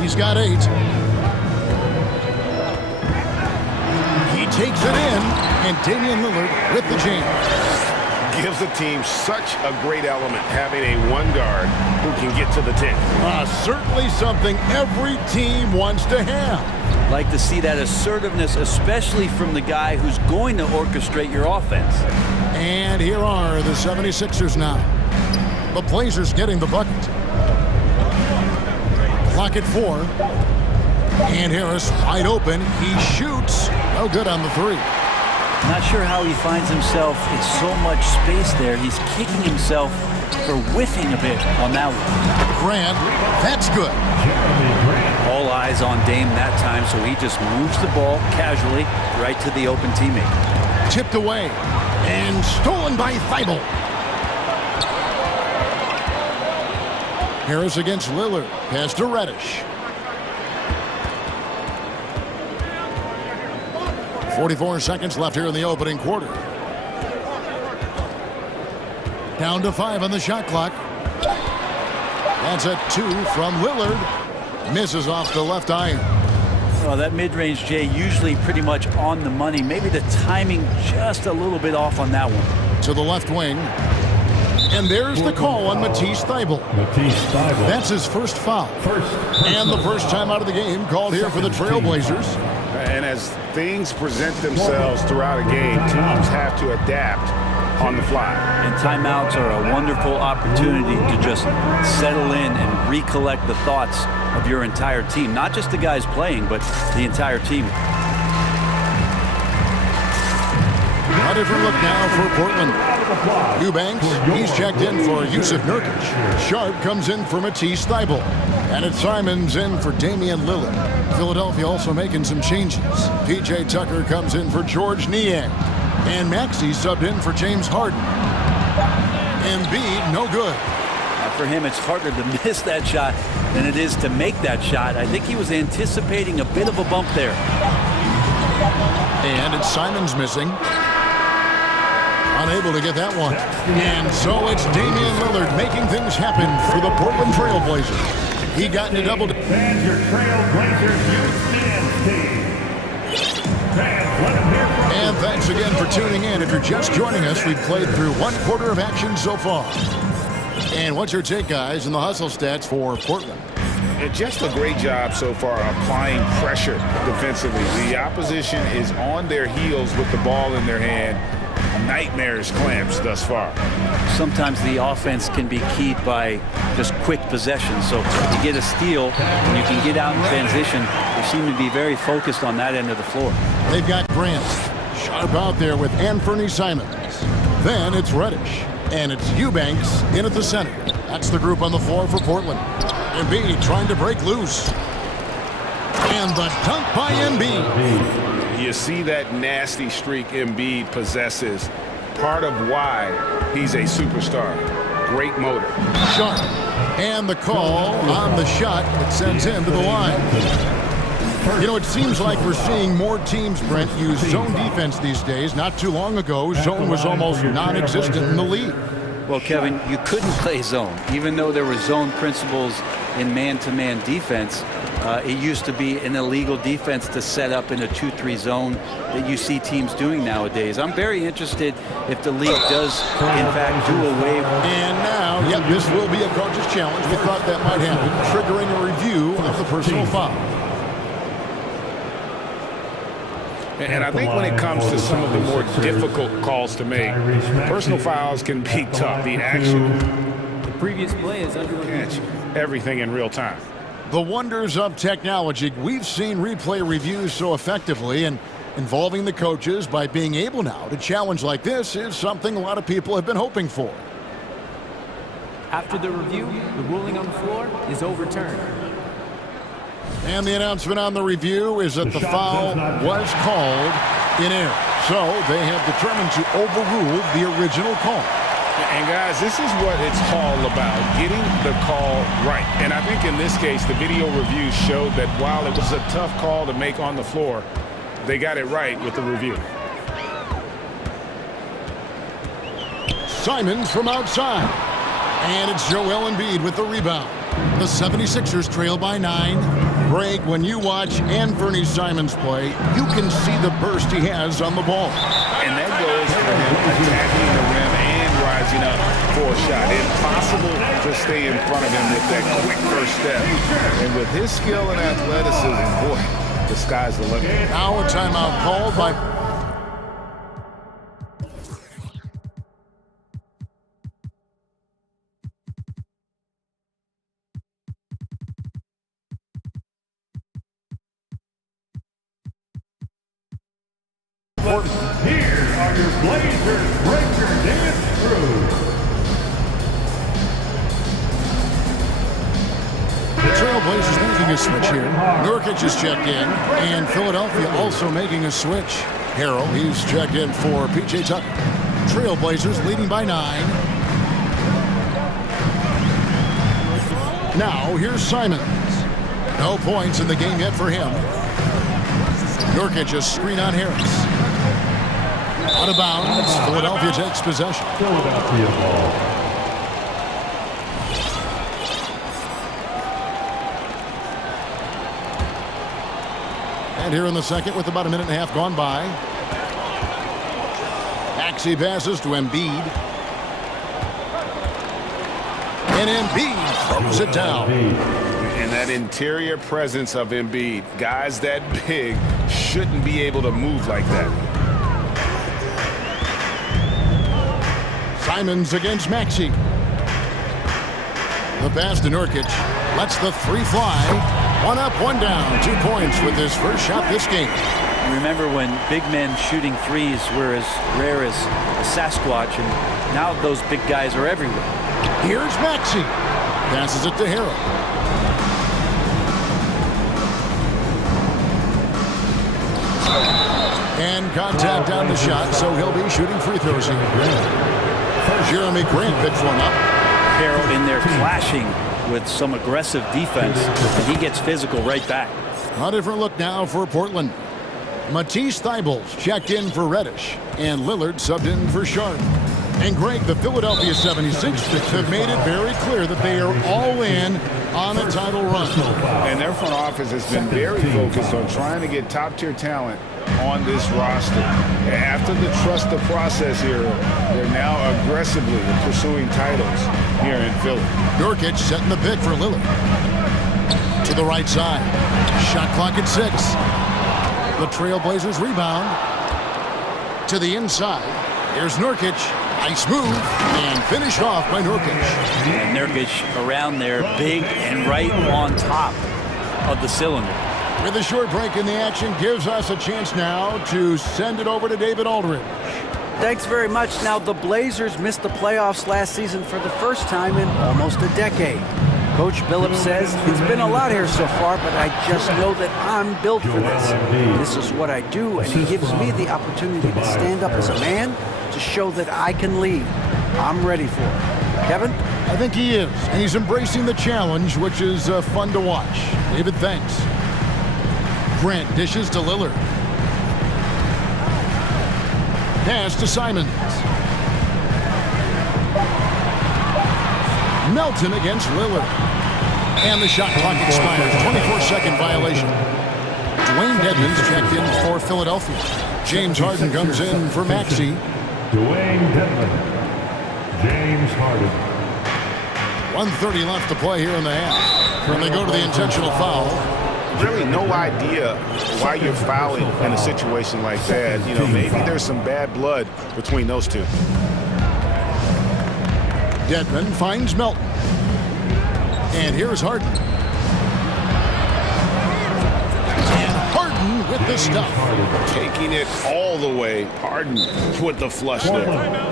He's got 8. He takes it in, and Damian Lillard with the jam. Gives the team such a great element, having a one guard who can get to the 10. Certainly something every team wants to have. Like to see that assertiveness, especially from the guy who's going to orchestrate your offense. And here are the 76ers now. The Blazers getting the bucket. Clock at 4. And Harris wide open. He shoots. No good on the 3. Not sure how he finds himself in so much space there. He's kicking himself for whiffing a bit on that one. Grant, that's good. All eyes on Dame that time, so he just moves the ball casually right to the open teammate. Tipped away and stolen by Thibault. Harris against Lillard. Pass to Reddish. 44 seconds left here in the opening quarter. Down to 5 on the shot clock. That's a 2 from Lillard. Misses off the left iron. Well, that mid-range, Jay, usually pretty much on the money. Maybe the timing just a little bit off on that one. To the left wing. And there's the call on Matisse Thybulle. That's his first foul. And the first time out of the game called here for the Trailblazers. And as things present themselves throughout a game, teams have to adapt on the fly. And timeouts are a wonderful opportunity to just settle in and recollect the thoughts of your entire team. Not just the guys playing, but the entire team. A different look now for Portland. Eubanks, he's checked in for Yusuf Nurkic. Sharp comes in for Matisse Thybulle. And it's Simons in for Damian Lillard. Philadelphia also making some changes. P.J. Tucker comes in for George Niang. And Maxey subbed in for James Harden. Embiid, no good. For him, it's harder to miss that shot than it is to make that shot. I think he was anticipating a bit of a bump there. And it's Simons missing. Unable to get that one. And so it's Damian Lillard making things happen for the Portland Trail Blazers. He got in a double. And your Trail Blazers youth men's team. Fans, let them hear from you. And thanks again for tuning in. If you're just joining us, we've played through one quarter of action so far. And what's your take, guys, in the hustle stats for Portland? And just a great job so far applying pressure defensively. The opposition is on their heels with the ball in their hand. Nightmares clamps thus far. Sometimes the offense can be keyed by just quick possession. So you get a steal and you can get out in transition. They seem to be very focused on that end of the floor. They've got Grant sharp out there with Anthony Simons. Then it's Reddish. And it's Eubanks in at the center. That's the group on the floor for Portland. Embiid trying to break loose. And the dunk by Embiid. You see that nasty streak Embiid possesses. Part of why he's a superstar. Great motor. Sharp. And the call on the shot that sends him to the line. You know, it seems like we're seeing more teams, Brent, use zone defense these days. Not too long ago, zone was almost non-existent in the league. Well, Kevin, you couldn't play zone. Even though there were zone principles in man-to-man defense, it used to be an illegal defense to set up in a 2-3 zone that you see teams doing nowadays. I'm very interested if the league does, in fact, do away with. And now, yep, this will be a coach's challenge. We thought that might happen, triggering a review of the personal foul. And I think when it comes to some of the more difficult calls to make, personal fouls can be tough. The action, The previous play is under review. everything in real time. The wonders of technology. We've seen replay reviews so effectively, and involving the coaches by being able now to challenge like this is something a lot of people have been hoping for. After the review, the ruling on the floor is overturned. And the announcement on the review is that the foul was called in error. So they have determined to overrule the original call. And guys, this is what it's all about, getting the call right. And I think in this case, the video review showed that while it was a tough call to make on the floor, they got it right with the review. Simons from outside. And it's Joel Embiid with the rebound. The 76ers trail by 9. Greg, when you watch Anthony Simons play, you can see the burst he has on the ball. And that goes for him attacking the rim and rising up for a shot. Impossible to stay in front of him with that quick first step. And with his skill and athleticism, boy, the sky's the limit. Now a timeout called by... Here are your Blazers breaker dance crew. The Trailblazers making a switch here. Nurkic is checked in, and Philadelphia also making a switch. Harrell, he's checked in for P.J. Tucker. Trailblazers leading by 9. Now here's Simons. No points in the game yet for him. Nurkic a screen on Harris. Out of bounds. Philadelphia takes possession. Philadelphia ball. And here in the second with about a minute and a half gone by. Maxey passes to Embiid. And Embiid throws it down. And that interior presence of Embiid, guys that big shouldn't be able to move like that. Simons against Maxey. The pass to Nurkic. Lets the three fly. One up, one down. 2 points with his first shot this game. Remember when big men shooting threes were as rare as Sasquatch, and now those big guys are everywhere. Here's Maxey. Passes it to Harrell. And contact on the shot, so he'll be shooting free throws here. Jeremy Grant picks one up. Harrell in there clashing with some aggressive defense, and he gets physical right back. A different look now for Portland. Matisse Thybulls checked in for Reddish, and Lillard subbed in for Sharp. And Greg, the Philadelphia 76ers have made it very clear that they are all in on a title run. And their front office has been very focused on trying to get top-tier talent on this roster. After the trust the process era, they're now aggressively pursuing titles here in Philly. Nurkic setting the pick for Lillard. To the right side. Shot clock at 6. The Trailblazers rebound. To the inside. Here's Nurkic. Nice move. And finished off by Nurkic. And Nurkic around there, big and right on top of the cylinder. With a short break in the action, gives us a chance now to send it over to David Aldridge. Thanks very much. Now, the Blazers missed the playoffs last season for the first time in almost a decade. Coach Billups says, it's been a lot here so far, but I just know that I'm built for this. This is what I do, and it gives me the opportunity to stand up as a man to show that I can lead. I'm ready for it. Kevin? I think he is, and he's embracing the challenge, which is fun to watch. David, thanks. Grant dishes to Lillard. Pass to Simons. Melton against Lillard. And the shot clock expires. 24-second violation. Dwayne Dedmon's checked in for Philadelphia. James Harden comes in for Maxey. Dwayne Dedmon. James Harden. 1:30 left to play here in the half. When they go to the intentional foul. Really no idea why you're fouling in a situation like that. You know, maybe there's some bad blood between those two. Dedmon finds Melton. And here's Harden. And Harden with the stuff. Taking it all the way. Harden with the flush there.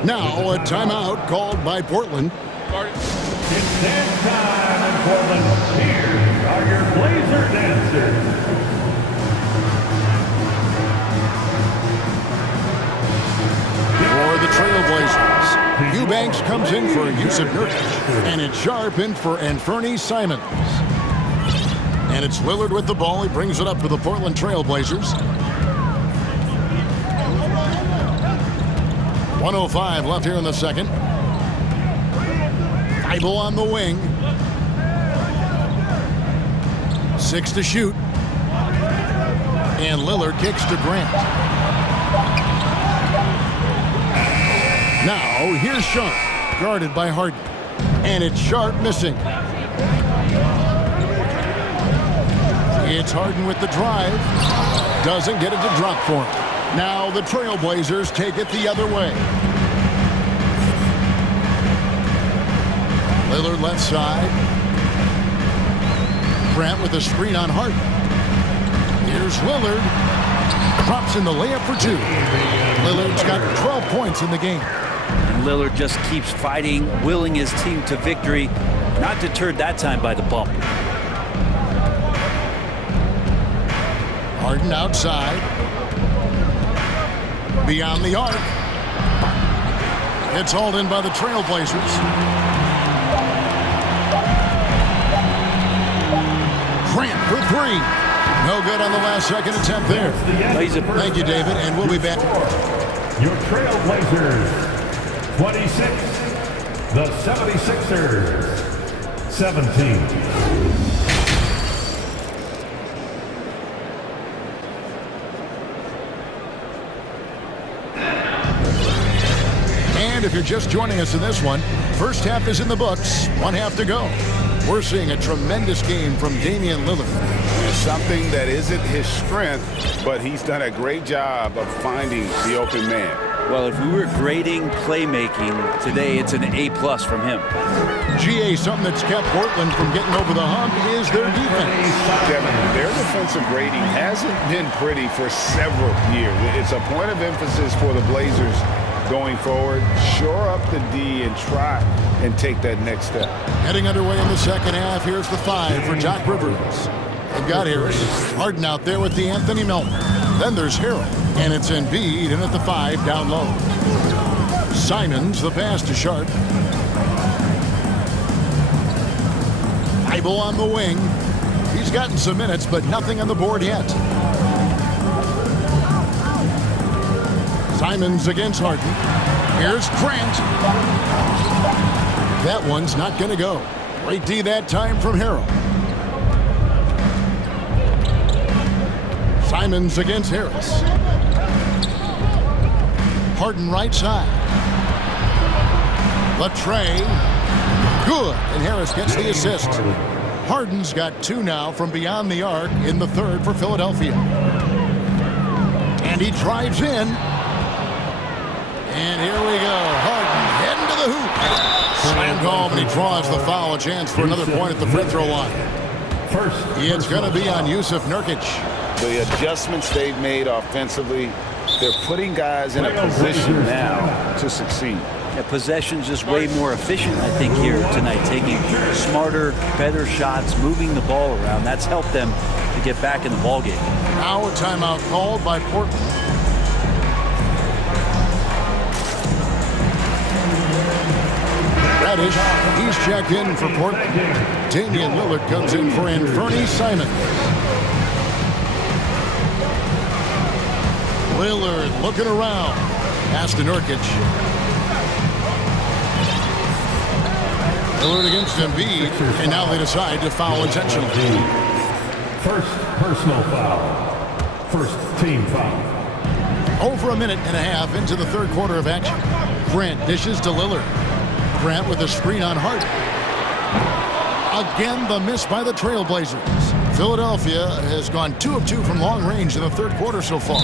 Now a timeout called by Portland. It's dance time in Portland. Here are your Blazer dancers. For the Trailblazers, Eubanks comes in for Yusuf Nurkic, and it's Sharp in for Anfernee Simons. And it's Lillard with the ball. He brings it up for the Portland Trailblazers. 1:05 left here in the second. Thibault on the wing. 6 to shoot. And Lillard kicks to Grant. Now, here's Sharp, guarded by Harden. And it's Sharp missing. It's Harden with the drive. Doesn't get it to drop for him. Now the Trailblazers take it the other way. Lillard left side. Grant with a screen on Harden. Here's Lillard. Drops in the layup for 2. Lillard's got 12 points in the game. And Lillard just keeps fighting, willing his team to victory. Not deterred that time by the bump. Harden outside. Beyond the arc. It's hauled in by the Trailblazers. Grant for 3. No good on the last second attempt there. Thank you, David, and we'll be back. Your Trailblazers, 26. The 76ers, 17. And if you're just joining us in this one, first half is in the books. 1 half to go. We're seeing a tremendous game from Damian Lillard. It's something that isn't his strength, but he's done a great job of finding the open man. Well, if we were grading playmaking today, it's an A+ from him. GA, something that's kept Portland from getting over the hump is their defense. Kevin, their defensive grading hasn't been pretty for several years. It's a point of emphasis for the Blazers going forward. Shore up the D and try and take that next step. Heading underway in the second half. Here's the 5 for Doc Rivers. They've got Harris. Harden out there with the Anthony Melton. Then there's Harrell. And it's Embiid in at the 5 down low. Simons, the pass to Sharp. Thibault on the wing. He's gotten some minutes, but nothing on the board yet. Simons against Harden. Here's Grant. That one's not going to go. Great D that time from Harrell. Simons against Harris. Harden right side. The tray. Good. And Harris gets the assist. Harden's got 2 now from beyond the arc in the third for Philadelphia. And he drives in. And here we go. Harden heading to the hoop. Slam home, and he draws the foul. A chance for another point at the free throw line. It's going to be on Jusuf Nurkic. The adjustments they've made offensively, they're putting guys in a position now to succeed. Yeah, possession's just way more efficient, I think, here tonight. Taking smarter, better shots, moving the ball around. That's helped them to get back in the ballgame. Now a timeout called by Portland. Reddish, he's checked in for Portland. Damian Lillard comes in for Anthony Simons. Lillard looking around. Pass to Nurkic. Lillard against Embiid, and now they decide to foul intentionally. First personal foul. First team foul. Over a minute and a half into the third quarter of action. Grant dishes to Lillard. Grant with a screen on Harden. Again, the miss by the Trailblazers. Philadelphia has gone 2 of 2 from long range in the third quarter so far.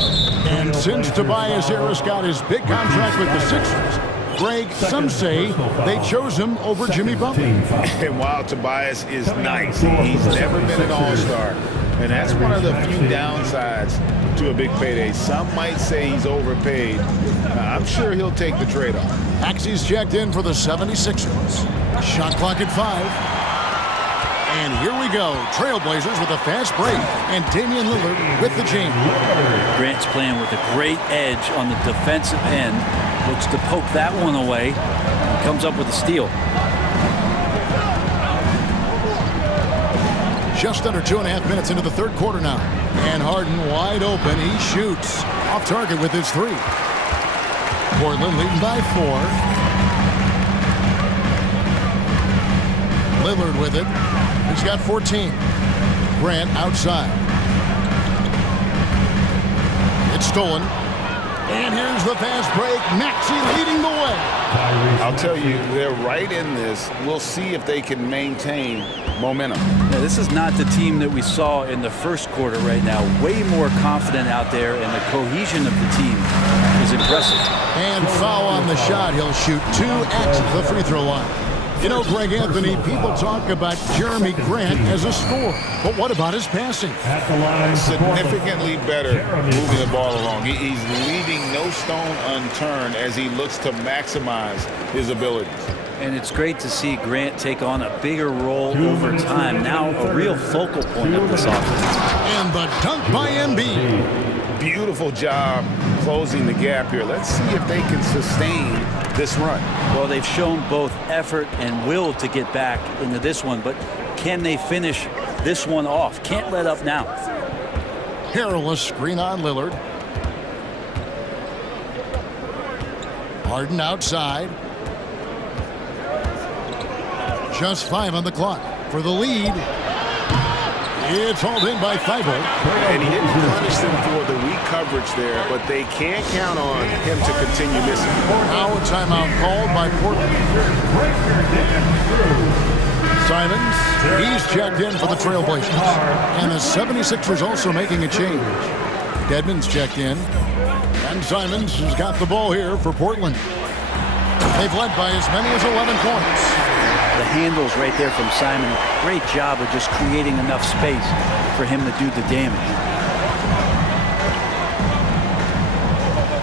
And since Tobias Harris got his big contract with the Sixers, Greg, some say they chose him over Jimmy Butler. And while Tobias is nice, he's never been an all-star. And that's one of the few downsides to a big payday. Some might say he's overpaid. I'm sure he'll take the trade-off. Maxey's checked in for the 76ers. Shot clock at 5. And here we go. Trailblazers with a fast break. And Damian Lillard with the jam. Grant's playing with a great edge on the defensive end. Looks to poke that one away. Comes up with a steal. Just under 2.5 minutes into the third quarter now. And Harden wide open. He shoots off target with his 3. Portland leading by 4. Lillard with it. He's got 14. Grant outside. It's stolen. And here's the fast break. Maxey leading the way. I'll tell you, they're right in this. We'll see if they can maintain momentum. Yeah, this is not the team that we saw in the first quarter right now. Way more confident out there, and the cohesion of the team is impressive. And foul on the shot. He'll shoot 2 at the free throw line. You know, Greg Anthony, people talk about Jeremy Grant as a scorer, but what about his passing? At the line, significantly better moving the ball along. He's leaving no stone unturned as he looks to maximize his abilities. And it's great to see Grant take on a bigger role over time. Now a real focal point of this offense. And the dunk by Embiid. Beautiful job closing the gap here. Let's see if they can sustain this run. Well, they've shown both effort and will to get back into this one, but can they finish this one off? Can't let up now. Harrell, a screen on Lillard. Harden outside. Just 5 on the clock for the lead. It's hauled in by Thibault. And he didn't punish them for the weak coverage there, but they can't count on him to continue missing. Now a timeout called by Portland. Simons, he's checked in for the Trailblazers. And the 76ers also making a change. Dedmon's checked in. And Simons has got the ball here for Portland. They've led by as many as 11 points. The handles right there from Simon. Great job of just creating enough space for him to do the damage.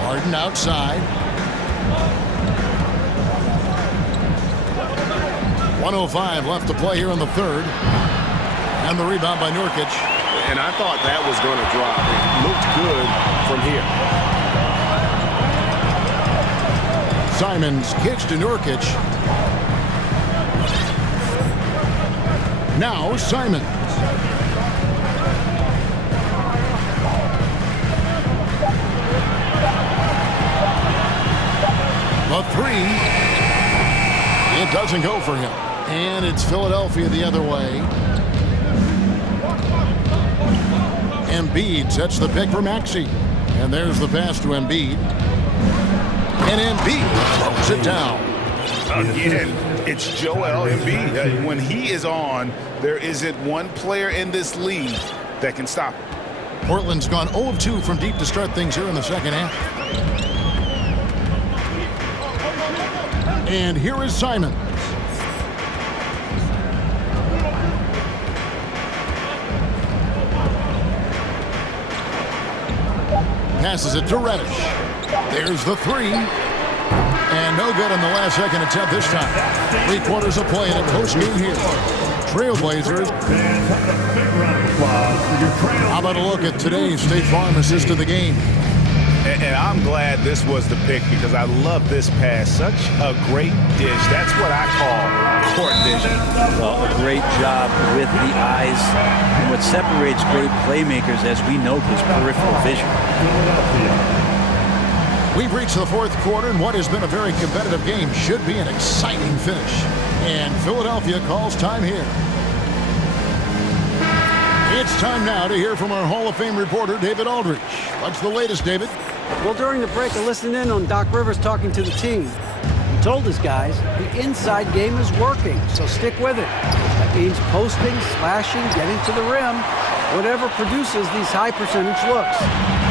Harden outside. 1:05 left to play here in the third. And the rebound by Nurkic. And I thought that was going to drop. It looked good from here. Simons kicks to Nurkic. Now Simons. doesn't go for him. And it's Philadelphia the other way. Embiid sets the pick for Maxey. And there's the pass to Embiid. And Embiid throws it down. Again, it's Joel Embiid. When he is on, there isn't one player in this league that can stop him. Portland's gone 0 of 2 from deep to start things here in the second half. And here is Simons. Passes it to Reddish. There's the three. And no good on the last second attempt this time. 3/4 of play in a close game here. Trailblazers. How about a look at today's State Farm assist of the game? And I'm glad this was the pick because I love this pass. Such a great dish. That's what I call court vision. Well, a great job with the eyes. And what separates great playmakers, as we know, is peripheral vision. We've reached the fourth quarter, and what has been a very competitive game should be an exciting finish. And Philadelphia calls time here. It's time now to hear from our Hall of Fame reporter, David Aldridge. What's the latest, David? Well, during the break, I listened in on Doc Rivers talking to the team. He told his guys the inside game is working, so stick with it. That means posting, slashing, getting to the rim, whatever produces these high percentage looks.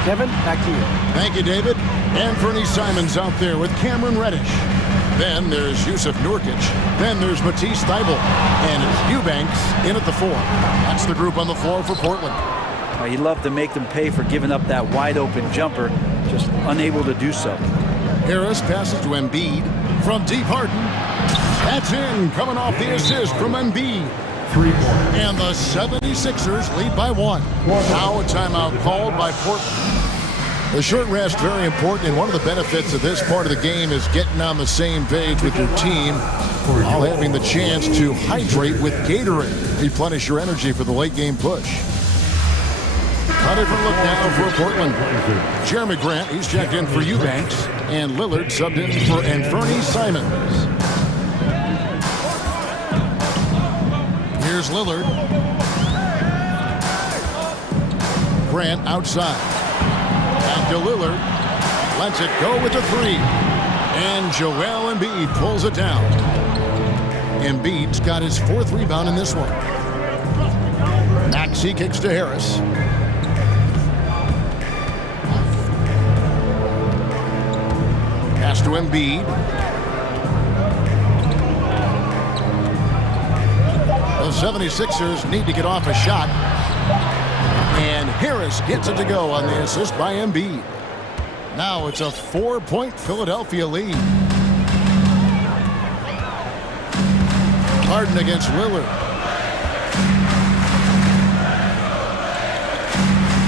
Kevin, back to you. Thank you, David. And Fernie Simons out there with Cameron Reddish. Then there's Yusuf Nurkic. Then there's Matisse Thybulle. And it's Eubanks in at the 4. That's the group on the floor for Portland. He'd love to make them pay for giving up that wide-open jumper, just unable to do so. Harris passes to Embiid from deep. Harden. That's in, coming off the assist from Embiid. And the 76ers lead by 1. Now a timeout called by Portland. The short rest, very important, and one of the benefits of this part of the game is getting on the same page with your team while having the chance to hydrate with Gatorade. Replenish your energy for the late game push. A different look now for Portland. Jeremy Grant, he's checked in for Eubanks, and Lillard subbed in for Fernie Simons. Here's Lillard. Grant outside. Back to Lillard. Lets it go with the 3. And Joel Embiid pulls it down. Embiid's got his 4th rebound in this one. Maxey kicks to Harris. Pass to Embiid. The 76ers need to get off a shot. And Harris gets it to go on the assist by Embiid. Now it's a 4-point Philadelphia lead. Harden against Lillard.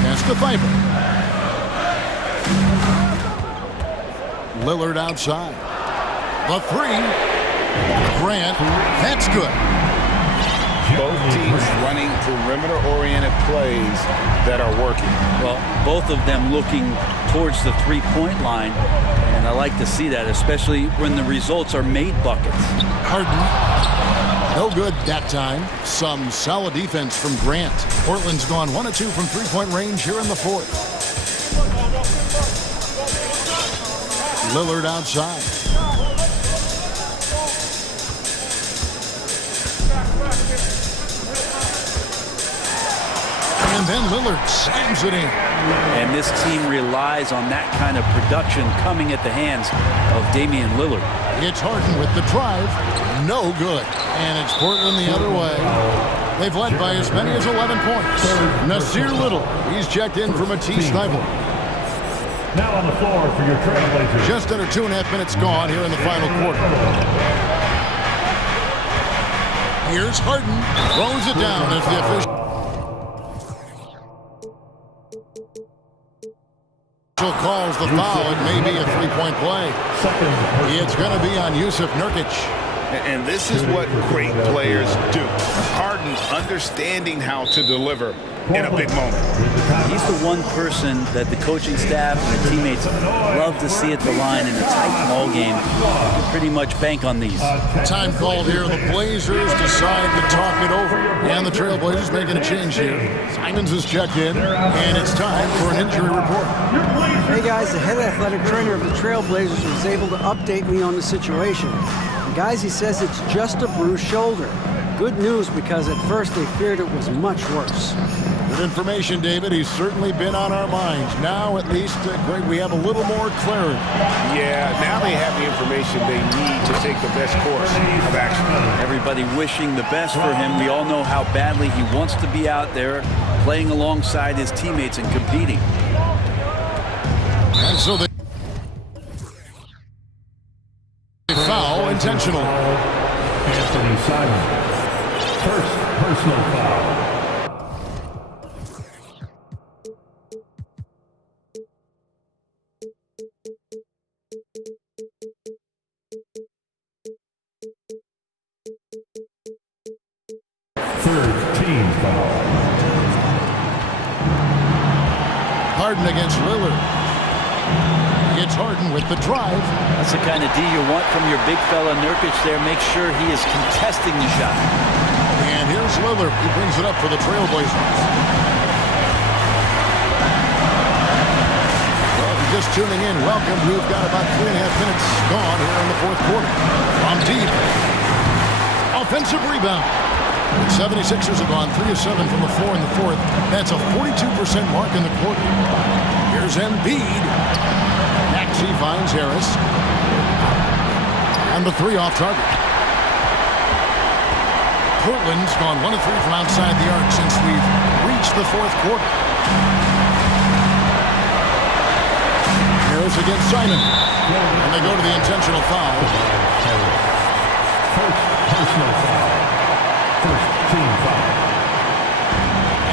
That's the Thybulle. Lillard outside. The 3. Grant. That's good. Both teams running perimeter-oriented plays that are working. Well, both of them looking towards the three-point line, and I like to see that, especially when the results are made buckets. Harden. No good that time. Some solid defense from Grant. Portland's gone 1 of 2 from three-point range here in the 4th. Lillard outside. And then Lillard slams it in. And this team relies on that kind of production coming at the hands of Damian Lillard. It's Harden with the drive. No good. And it's Portland the other way. They've led by as many as 11 points. Nasir Little, he's checked in for Matisse Thybulle. Now on the floor for your Trailblazers. Just under 2.5 minutes gone here in the final quarter. Here's Harden. Throws it down as the official calls the foul. It may be a three-point play. It's going to be on Yusuf Nurkic. And this is what great players do. Harden understanding how to deliver in a big moment. He's the one person that the coaching staff and the teammates love to see at the line in a tight ball game. You can pretty much bank on these. Time called here. The Blazers decide to talk it over. And the Trailblazers making a change here. Simons is checked in, and it's time for an injury report. Hey guys, the head athletic trainer of the Trailblazers was able to update me on the situation. And guys, he says it's just a bruised shoulder. Good news, because at first they feared it was much worse. Good information, David. He's certainly been on our minds. Now, at least, Greg, we have a little more clarity. Yeah, now they have the information they need to take the best course of action. Everybody wishing the best for him. We all know how badly he wants to be out there playing alongside his teammates and competing. And so they foul intentional. Anthony Simon. First personal foul. Third team foul. Harden against Lillard. It's Harden with the drive. That's the kind of D you want from your big fella Nurkic there. Make sure he is contesting the shot. And here's Lillard. He brings it up for the Trailblazers. Well, if you're just tuning in, welcome. We've got about 3.5 minutes gone here in the fourth quarter. From deep. Offensive rebound. The 76ers have gone 3 of 7 from the floor in the fourth. That's a 42% mark in the quarter. Here's Embiid. Maxey finds Harris. And the three off target. Portland's gone 1 of 3 from outside the arc since we've reached the fourth quarter. Harris against Simon. And they go to the intentional foul. First personal foul. First team foul.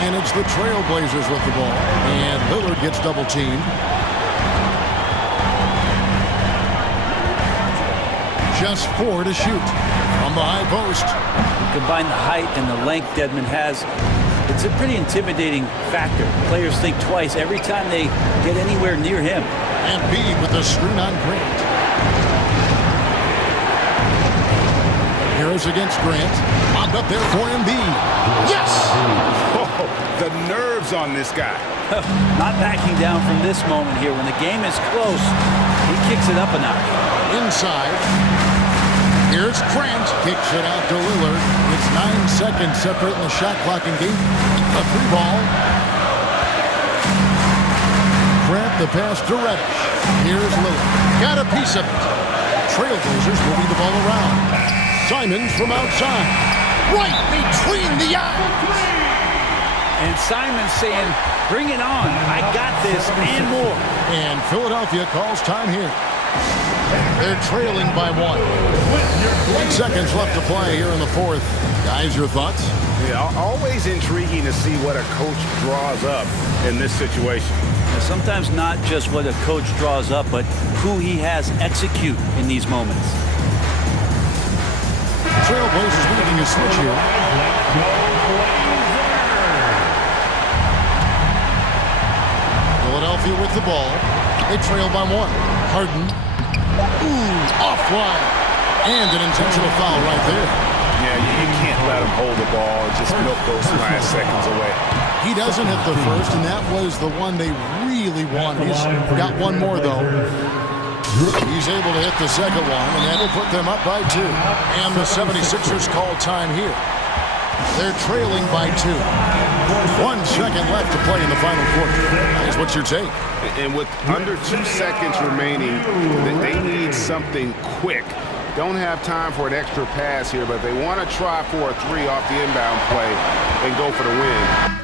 And it's the Trailblazers with the ball. And Lillard gets double teamed. Just 4 to shoot from the high post. Combine the height and the length Dedmon has. It's a pretty intimidating factor. Players think twice every time they get anywhere near him. And Embiid with the screen on Grant. Harris against Grant. Lobbed up there for Embiid. Yes! Oh, the nerves on this guy. Not backing down from this moment here. When the game is close, he kicks it up a notch. Inside. Here's Grant. Kicks it out to Lillard. It's 9 seconds separating the shot clock and game. A free ball. Grant the pass to Reddish. Here's Lillard. Got a piece of it. Trailblazers moving the ball around. Simons from outside. Right between the eyes. And Simons saying, bring it on. I got this and more. And Philadelphia calls time here. They're trailing by 1. 8 seconds left to play here in the fourth. Guys, your thoughts? Yeah, always intriguing to see what a coach draws up in this situation. Sometimes not just what a coach draws up, but who he has execute in these moments. Trailblazers making a switch here. Philadelphia with the ball. They trail by 1. Harden. Ooh, offline. And an intentional foul right there. Yeah, you can't let him hold the ball and just milk those last seconds away. He doesn't hit the first, and that was the one they really won. He's got one more, though. He's able to hit the second one, and that'll put them up by 2. And the 76ers call time here. They're trailing by 2. 1 second left to play in the final quarter. Guys, what's your take? And with under 2 seconds remaining, they need something quick. Don't have time for an extra pass here, but they want to try for a 3 off the inbound play and go for the win.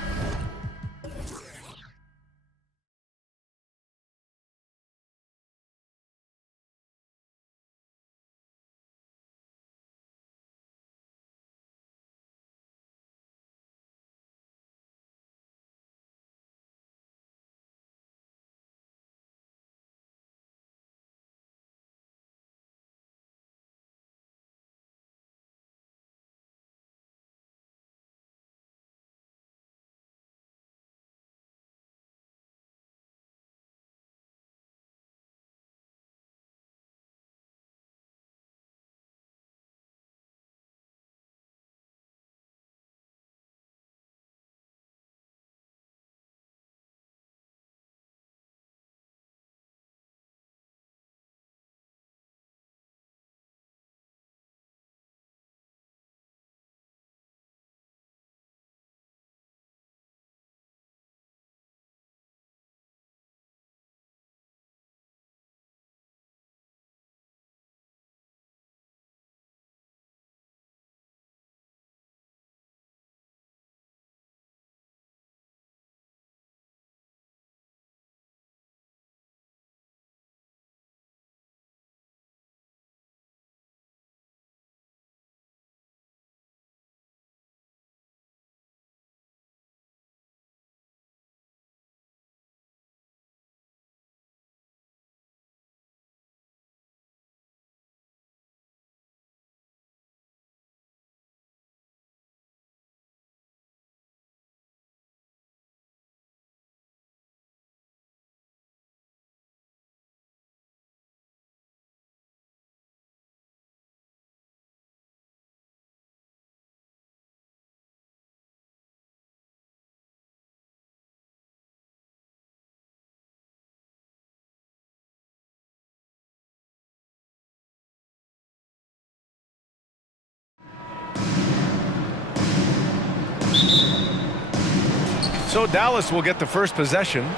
So Dallas will get the first possession.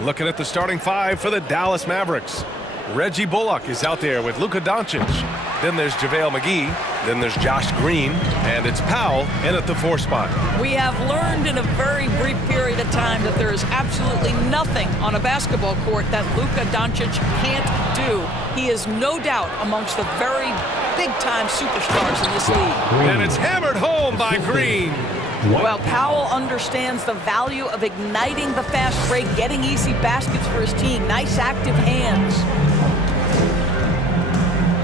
Looking at the starting five for the Dallas Mavericks. Reggie Bullock is out there with Luka Doncic. Then there's JaVale McGee. Then there's Josh Green. And it's Powell in at the 4 spot. We have learned in a very brief period of time that there is absolutely nothing on a basketball court that Luka Doncic can't do. He is no doubt amongst the very big-time superstars in this league. And it's hammered home by Green. Well, Powell understands the value of igniting the fast break, getting easy baskets for his team. Nice active hands.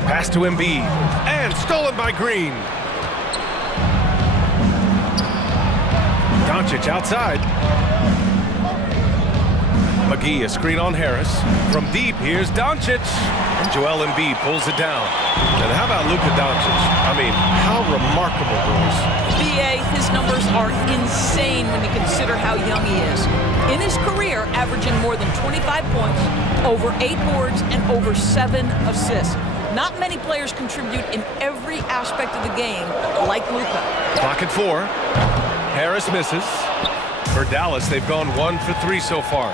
Pass to Embiid. And stolen by Green. Doncic outside. McGee, a screen on Harris. From deep, here's Doncic. And Joel Embiid pulls it down. And how about Luka Doncic? I mean, how remarkable, boys. BA, his numbers are insane when you consider how young he is. In his career, averaging more than 25 points, over 8 boards, and over 7 assists. Not many players contribute in every aspect of the game like Luka. Clock at 4. Harris misses. For Dallas, they've gone 1 for 3 so far.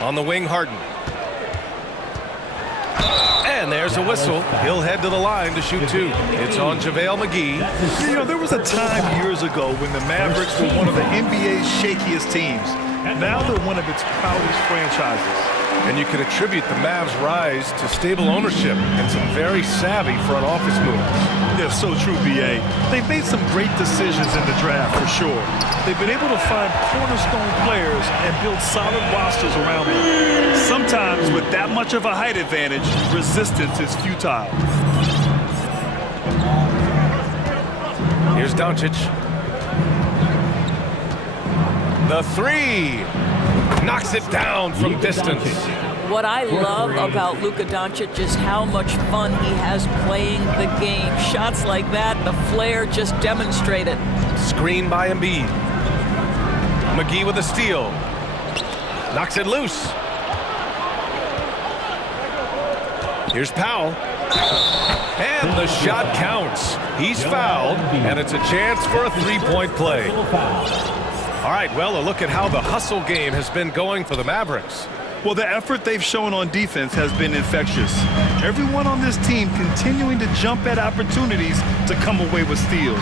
On the wing, Harden. And there's a whistle. He'll head to the line to shoot 2. It's on JaVale McGee. You know, there was a time years ago when the Mavericks were one of the NBA's shakiest teams. Now they're one of its proudest franchises. And you can attribute the Mavs' rise to stable ownership and some very savvy front office moves. They're so true, BA. They've made some great decisions in the draft, for sure. They've been able to find cornerstone players and build solid rosters around them. Sometimes, with that much of a height advantage, resistance is futile. Here's Doncic. The 3. Knocks it down from distance. What I love about Luka Doncic is how much fun he has playing the game. Shots like that, the flair just demonstrated. Screen by Embiid. McGee with a steal. Knocks it loose. Here's Powell. And the shot counts. He's fouled, and it's a chance for a 3-point play. All right, well, a look at how the hustle game has been going for the Mavericks. Well, the effort they've shown on defense has been infectious. Everyone on this team continuing to jump at opportunities to come away with steals.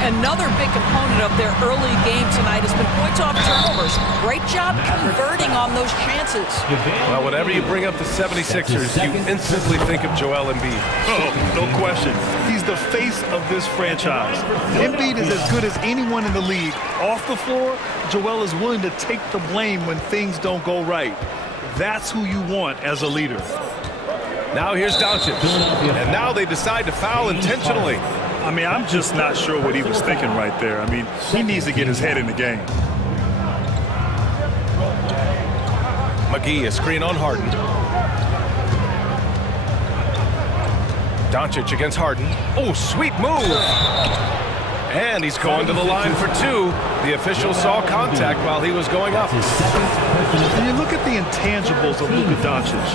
Another big component of their early game tonight has been points off turnovers. Great job converting on those chances. Well, whenever you bring up the 76ers, you instantly think of Joel Embiid. Oh, no question. He's the face of this franchise. Embiid is as good as anyone in the league. Off the floor, Joel is willing to take the blame when things don't go right. That's who you want as a leader. Now here's Doncic. And now they decide to foul intentionally. I mean, I'm just not sure what he was thinking right there. I mean, he needs to get his head in the game. McGee, a screen on Harden. Doncic against Harden. Oh, sweet move. And he's going to the line for 2. The official saw contact while he was going up. When you look at the intangibles of Luka Doncic,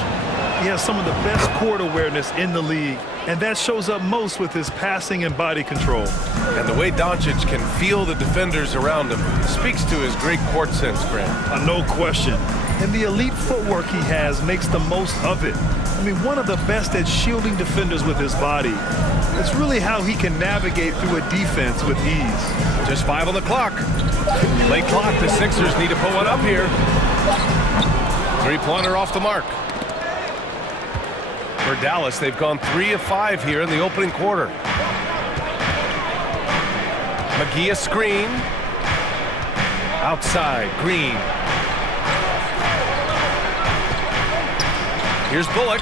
he has some of the best court awareness in the league, and that shows up most with his passing and body control. And the way Doncic can feel the defenders around him speaks to his great court sense, Grant. No question. And the elite footwork he has makes the most of it. I mean, one of the best at shielding defenders with his body. It's really how he can navigate through a defense with ease. Just 5 on the clock. Late clock, the Sixers need to put one up here. 3-pointer off the mark. For Dallas, they've gone 3 of 5 here in the opening quarter. McGee a screen. Outside, Green. Here's Bullock.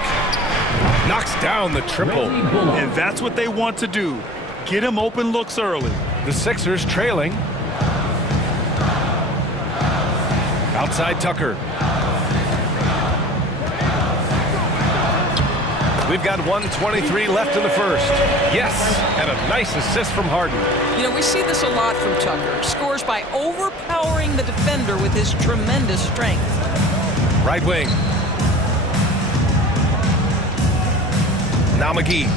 Knocks down the triple. And that's what they want to do. Get him open looks early. The Sixers trailing. Outside Tucker. We've got 1:23 left in the first. Yes, and a nice assist from Harden. You know, we see this a lot from Tucker. Scores by overpowering the defender with his tremendous strength. Right wing. Now McGee.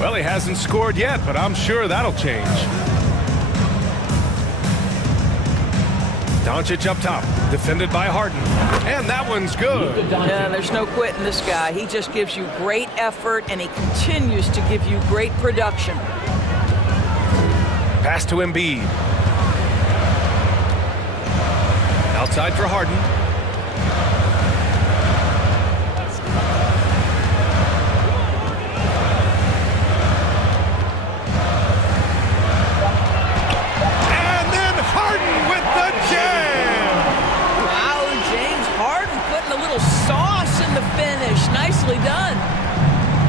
Well, he hasn't scored yet, but I'm sure that'll change. Doncic up top, defended by Harden. And that one's good. Yeah, there's no quitting this guy. He just gives you great effort, and he continues to give you great production. Pass to Embiid. Outside for Harden. And then Harden with the jam! Wow, James Harden putting a little sauce in the finish. Nicely done.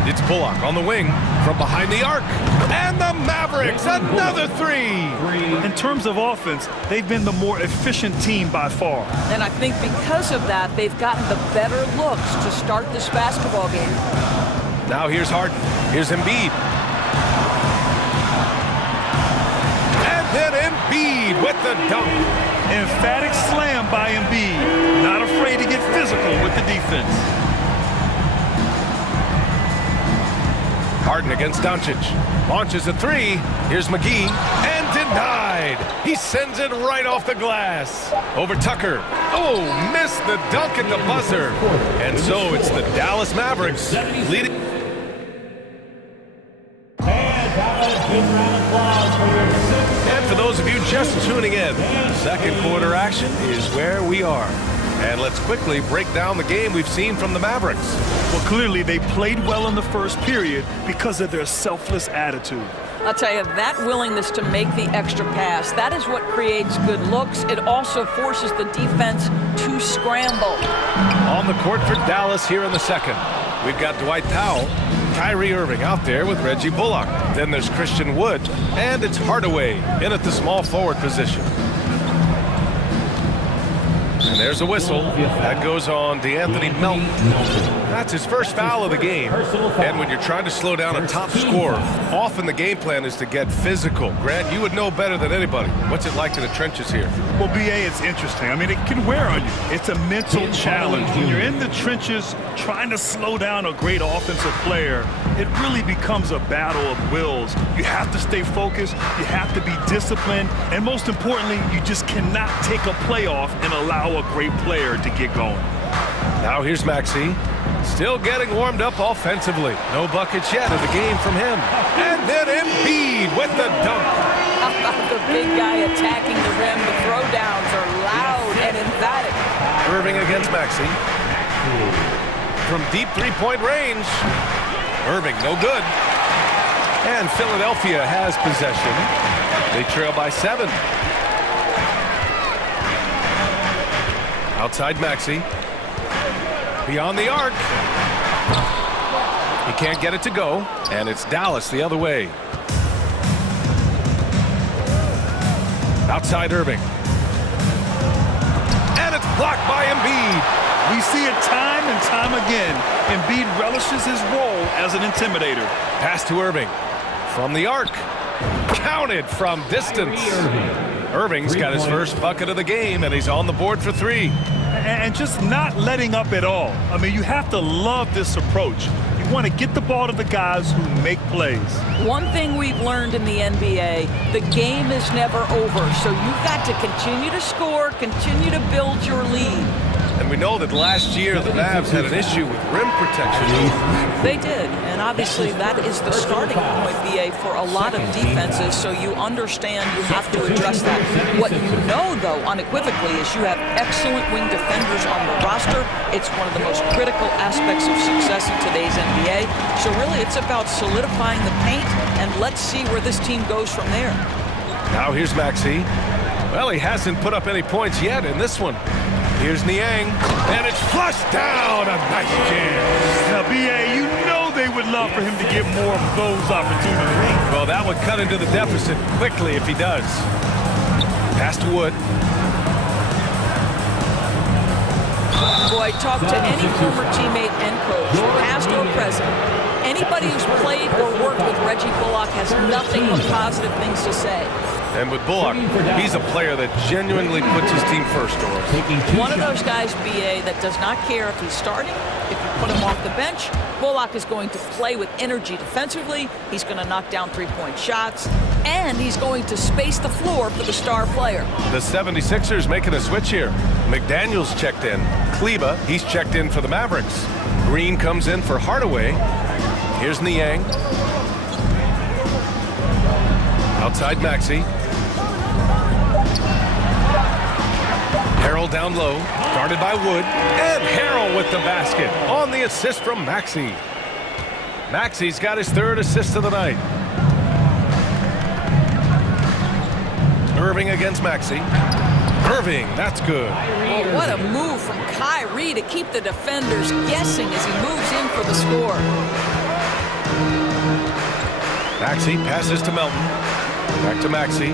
It's Bullock on the wing from behind the arc. And the Mavericks, another three. In terms of offense, they've been the more efficient team by far. And I think because of that, they've gotten the better looks to start this basketball game. Now here's Harden. Here's Embiid. And then Embiid with the dunk. Emphatic slam by Embiid. Not afraid to get physical with the defense. Harden against Doncic. Launches a three. Here's McGee. And denied. He sends it right off the glass. Over Tucker. Oh, missed the dunk at the buzzer. And so it's the Dallas Mavericks leading. And for those of you just tuning in, second quarter action is where we are. And let's quickly break down the game we've seen from the Mavericks. Well, clearly they played well in the first period because of their selfless attitude. I'll tell you, that willingness to make the extra pass, that is what creates good looks. It also forces the defense to scramble. On the court for Dallas here in the second. We've got Dwight Powell, Kyrie Irving out there with Reggie Bullock. Then there's Christian Wood, and it's Hardaway in at the small forward position. And there's a whistle. That goes on DeAnthony Melton. That's his first foul of the game. And when you're trying to slow down a top scorer, often the game plan is to get physical. Grant, you would know better than anybody. What's it like in the trenches here? Well, BA, it's interesting. I mean, it can wear on you. It's a mental challenge. When you're in the trenches trying to slow down a great offensive player, it really becomes a battle of wills. You have to stay focused. You have to be disciplined. And most importantly, you just cannot take a play off and allow a great player to get going. Now here's Maxey. Still getting warmed up offensively. No buckets yet of the game from him. And then Embiid with the dunk. How about the big guy attacking the rim? The throwdowns are loud and emphatic. Irving against Maxey. From deep three-point range. Irving, no good. And Philadelphia has possession. They trail by 7. Outside Maxey. Beyond the arc. He can't get it to go. And it's Dallas the other way. Outside Irving. And it's blocked by Embiid. We see it time and time again. Embiid relishes his role as an intimidator. Pass to Irving. From the arc. Counted from distance. Irving's got his first bucket of the game, and he's on the board for 3. And just not letting up at all. I mean, you have to love this approach. You want to get the ball to the guys who make plays. One thing we've learned in the NBA, the game is never over. So you've got to continue to score, continue to build your lead. And we know that last year the Mavs had an issue with rim protection. They did, and obviously that is the starting point, BA, for a lot of defenses, so you understand you have to address that. What you know, though, unequivocally, is you have excellent wing defenders on the roster. It's one of the most critical aspects of success in today's NBA. So really, it's about solidifying the paint, and let's see where this team goes from there. Now here's Maxey. Well, he hasn't put up any points yet in this one. Here's Niang, and it's flushed down. A nice jam. Now, BA, you know they would love for him to get more of those opportunities. Well, that would cut into the deficit quickly if he does. Pass to Wood. Boy, talk to any former teammate and coach, past or present. Anybody who's played or worked with Reggie Bullock has nothing but positive things to say. And with Bullock, he's a player that genuinely puts his team first, Doris. One of those guys, BA, that does not care if he's starting, if you put him off the bench. Bullock is going to play with energy defensively. He's going to knock down three-point shots. And he's going to space the floor for the star player. The 76ers making a switch here. McDaniels checked in. Kleba, he's checked in for the Mavericks. Green comes in for Hardaway. Here's Niang. Outside Maxey. Harrell down low, guarded by Wood, and Harrell with the basket on the assist from Maxey. Maxey's got his third assist of the night. Irving against Maxey. Irving, that's good. Well, what a move from Kyrie to keep the defenders guessing as he moves in for the score. Maxey passes to Melton. Back to Maxey.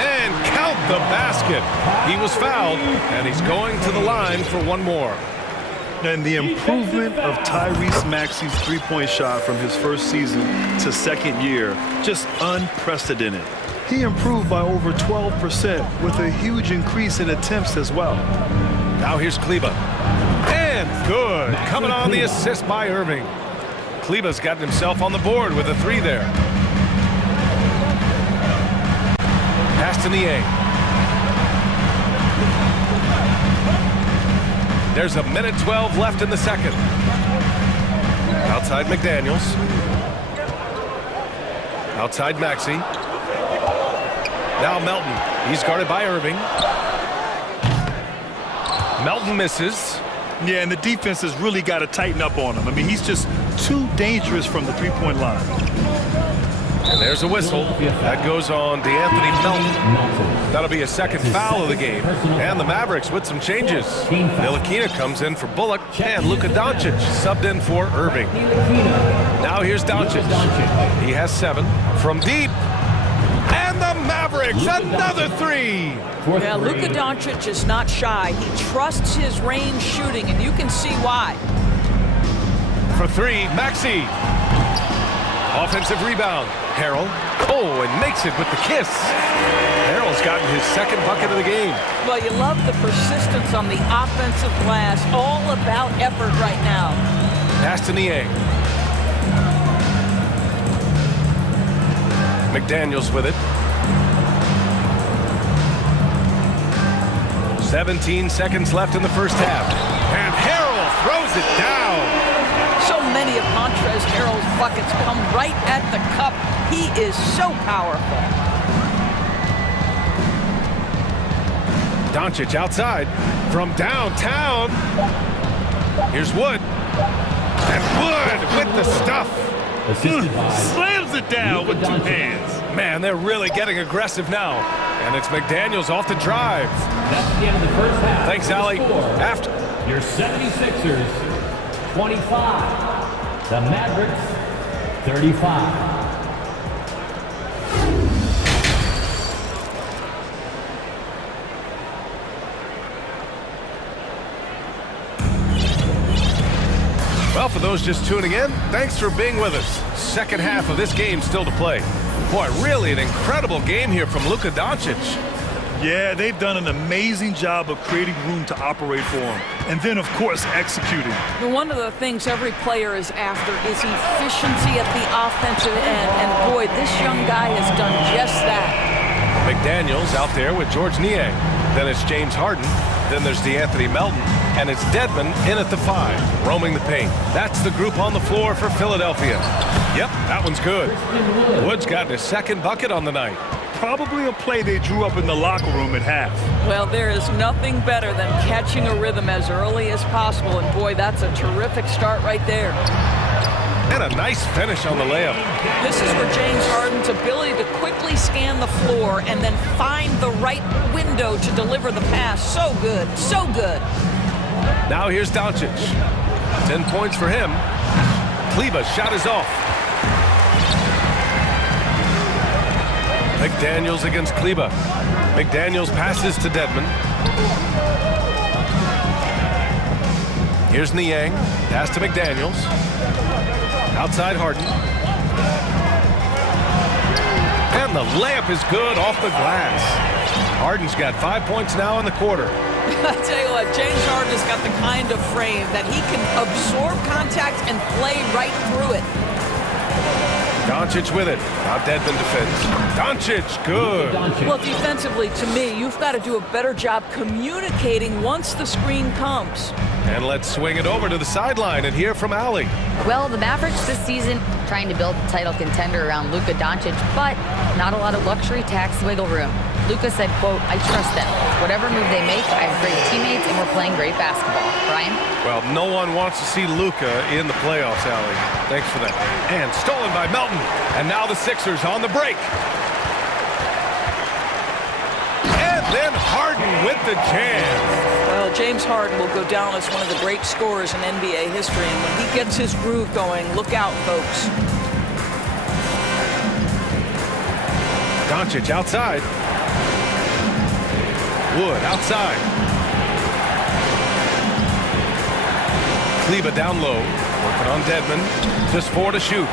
And count the basket. He was fouled, and he's going to the line for one more. And the improvement of Tyrese Maxey's three-point shot from his first season to second year, just unprecedented. He improved by over 12% with a huge increase in attempts as well. Now here's Kleba. And good. Coming on the assist by Irving. Kleba's gotten himself on the board with a three there. Pass to Niang. There's 1:12 left in the second. Outside McDaniels. Outside Maxey. Now Melton. He's guarded by Irving. Melton misses. Yeah, and the defense has really got to tighten up on him. I mean, he's just too dangerous from the three-point line. And there's a whistle. That goes on DeAnthony Melton. That'll be a second foul of the game. And the Mavericks with some changes. Ntilikina comes in for Bullock, and Luka Doncic subbed in for Irving. Now here's Doncic. He has 7 from deep. And the Mavericks, another three. Yeah, Luka Doncic is not shy. He trusts his range shooting, and you can see why. For three, Maxey. Offensive rebound. Harrell. Oh, and makes it with the kiss. Harrell's gotten his second bucket of the game. Well, you love the persistence on the offensive glass. All about effort right now. Pass to Niang. McDaniels with it. 17 seconds left in the first half. And Harrell throws it down. So many of Montrezl Harrell's buckets come right at the cup. He is so powerful. Doncic outside from downtown. Here's Wood. And Wood with the stuff. Slams it down with two hands. Man, they're really getting aggressive now. And it's McDaniels off the drive. That's the end of the first half. Thanks, Allie. After your 76ers, 25. The Mavericks, 35. Well, for those just tuning in, thanks for being with us. Second half of this game still to play. Boy, really an incredible game here from Luka Doncic. Yeah, they've done an amazing job of creating room to operate for him. And then, of course, executing. One of the things every player is after is efficiency at the offensive end. And boy, this young guy has done just that. McDaniels out there with George Niang. Then it's James Harden. Then there's DeAnthony Melton. And it's Dedmon in at the 5, roaming the paint. That's the group on the floor for Philadelphia. Yep, that one's good. Wood's gotten his second bucket on the night. Probably a play they drew up in the locker room at half. Well, there is nothing better than catching a rhythm as early as possible. And boy, that's a terrific start right there. And a nice finish on the layup. This is where James Harden's ability to quickly scan the floor and then find the right window to deliver the pass. So good, so good. Now here's Doncic. 10 points for him. Kleba's shot is off. McDaniels against Kleba. McDaniels passes to Dedmon. Here's Niang. Pass to McDaniels. Outside Harden. And the layup is good off the glass. Harden's got 5 points now in the quarter. I tell you what, James Harden has got the kind of frame that he can absorb contact and play right through it. Doncic with it. Now Dedmon defends. Doncic, good. Well, defensively, to me, you've got to do a better job communicating once the screen comes. And let's swing it over to the sideline and hear from Allie. Well, the Mavericks this season trying to build a title contender around Luka Doncic, but not a lot of luxury tax wiggle room. Luka said, quote, "I trust them. Whatever move they make, I have great teammates and we're playing great basketball." Brian? Well, no one wants to see Luka in the playoffs, Allie. Thanks for that. And stolen by Melton. And now the Sixers on the break. And then Harden with the jam. Well, James Harden will go down as one of the great scorers in NBA history, and when he gets his groove going, look out, folks. Doncic outside. Wood outside. Kleber down low. Working on Dedmon. Just 4 to shoot.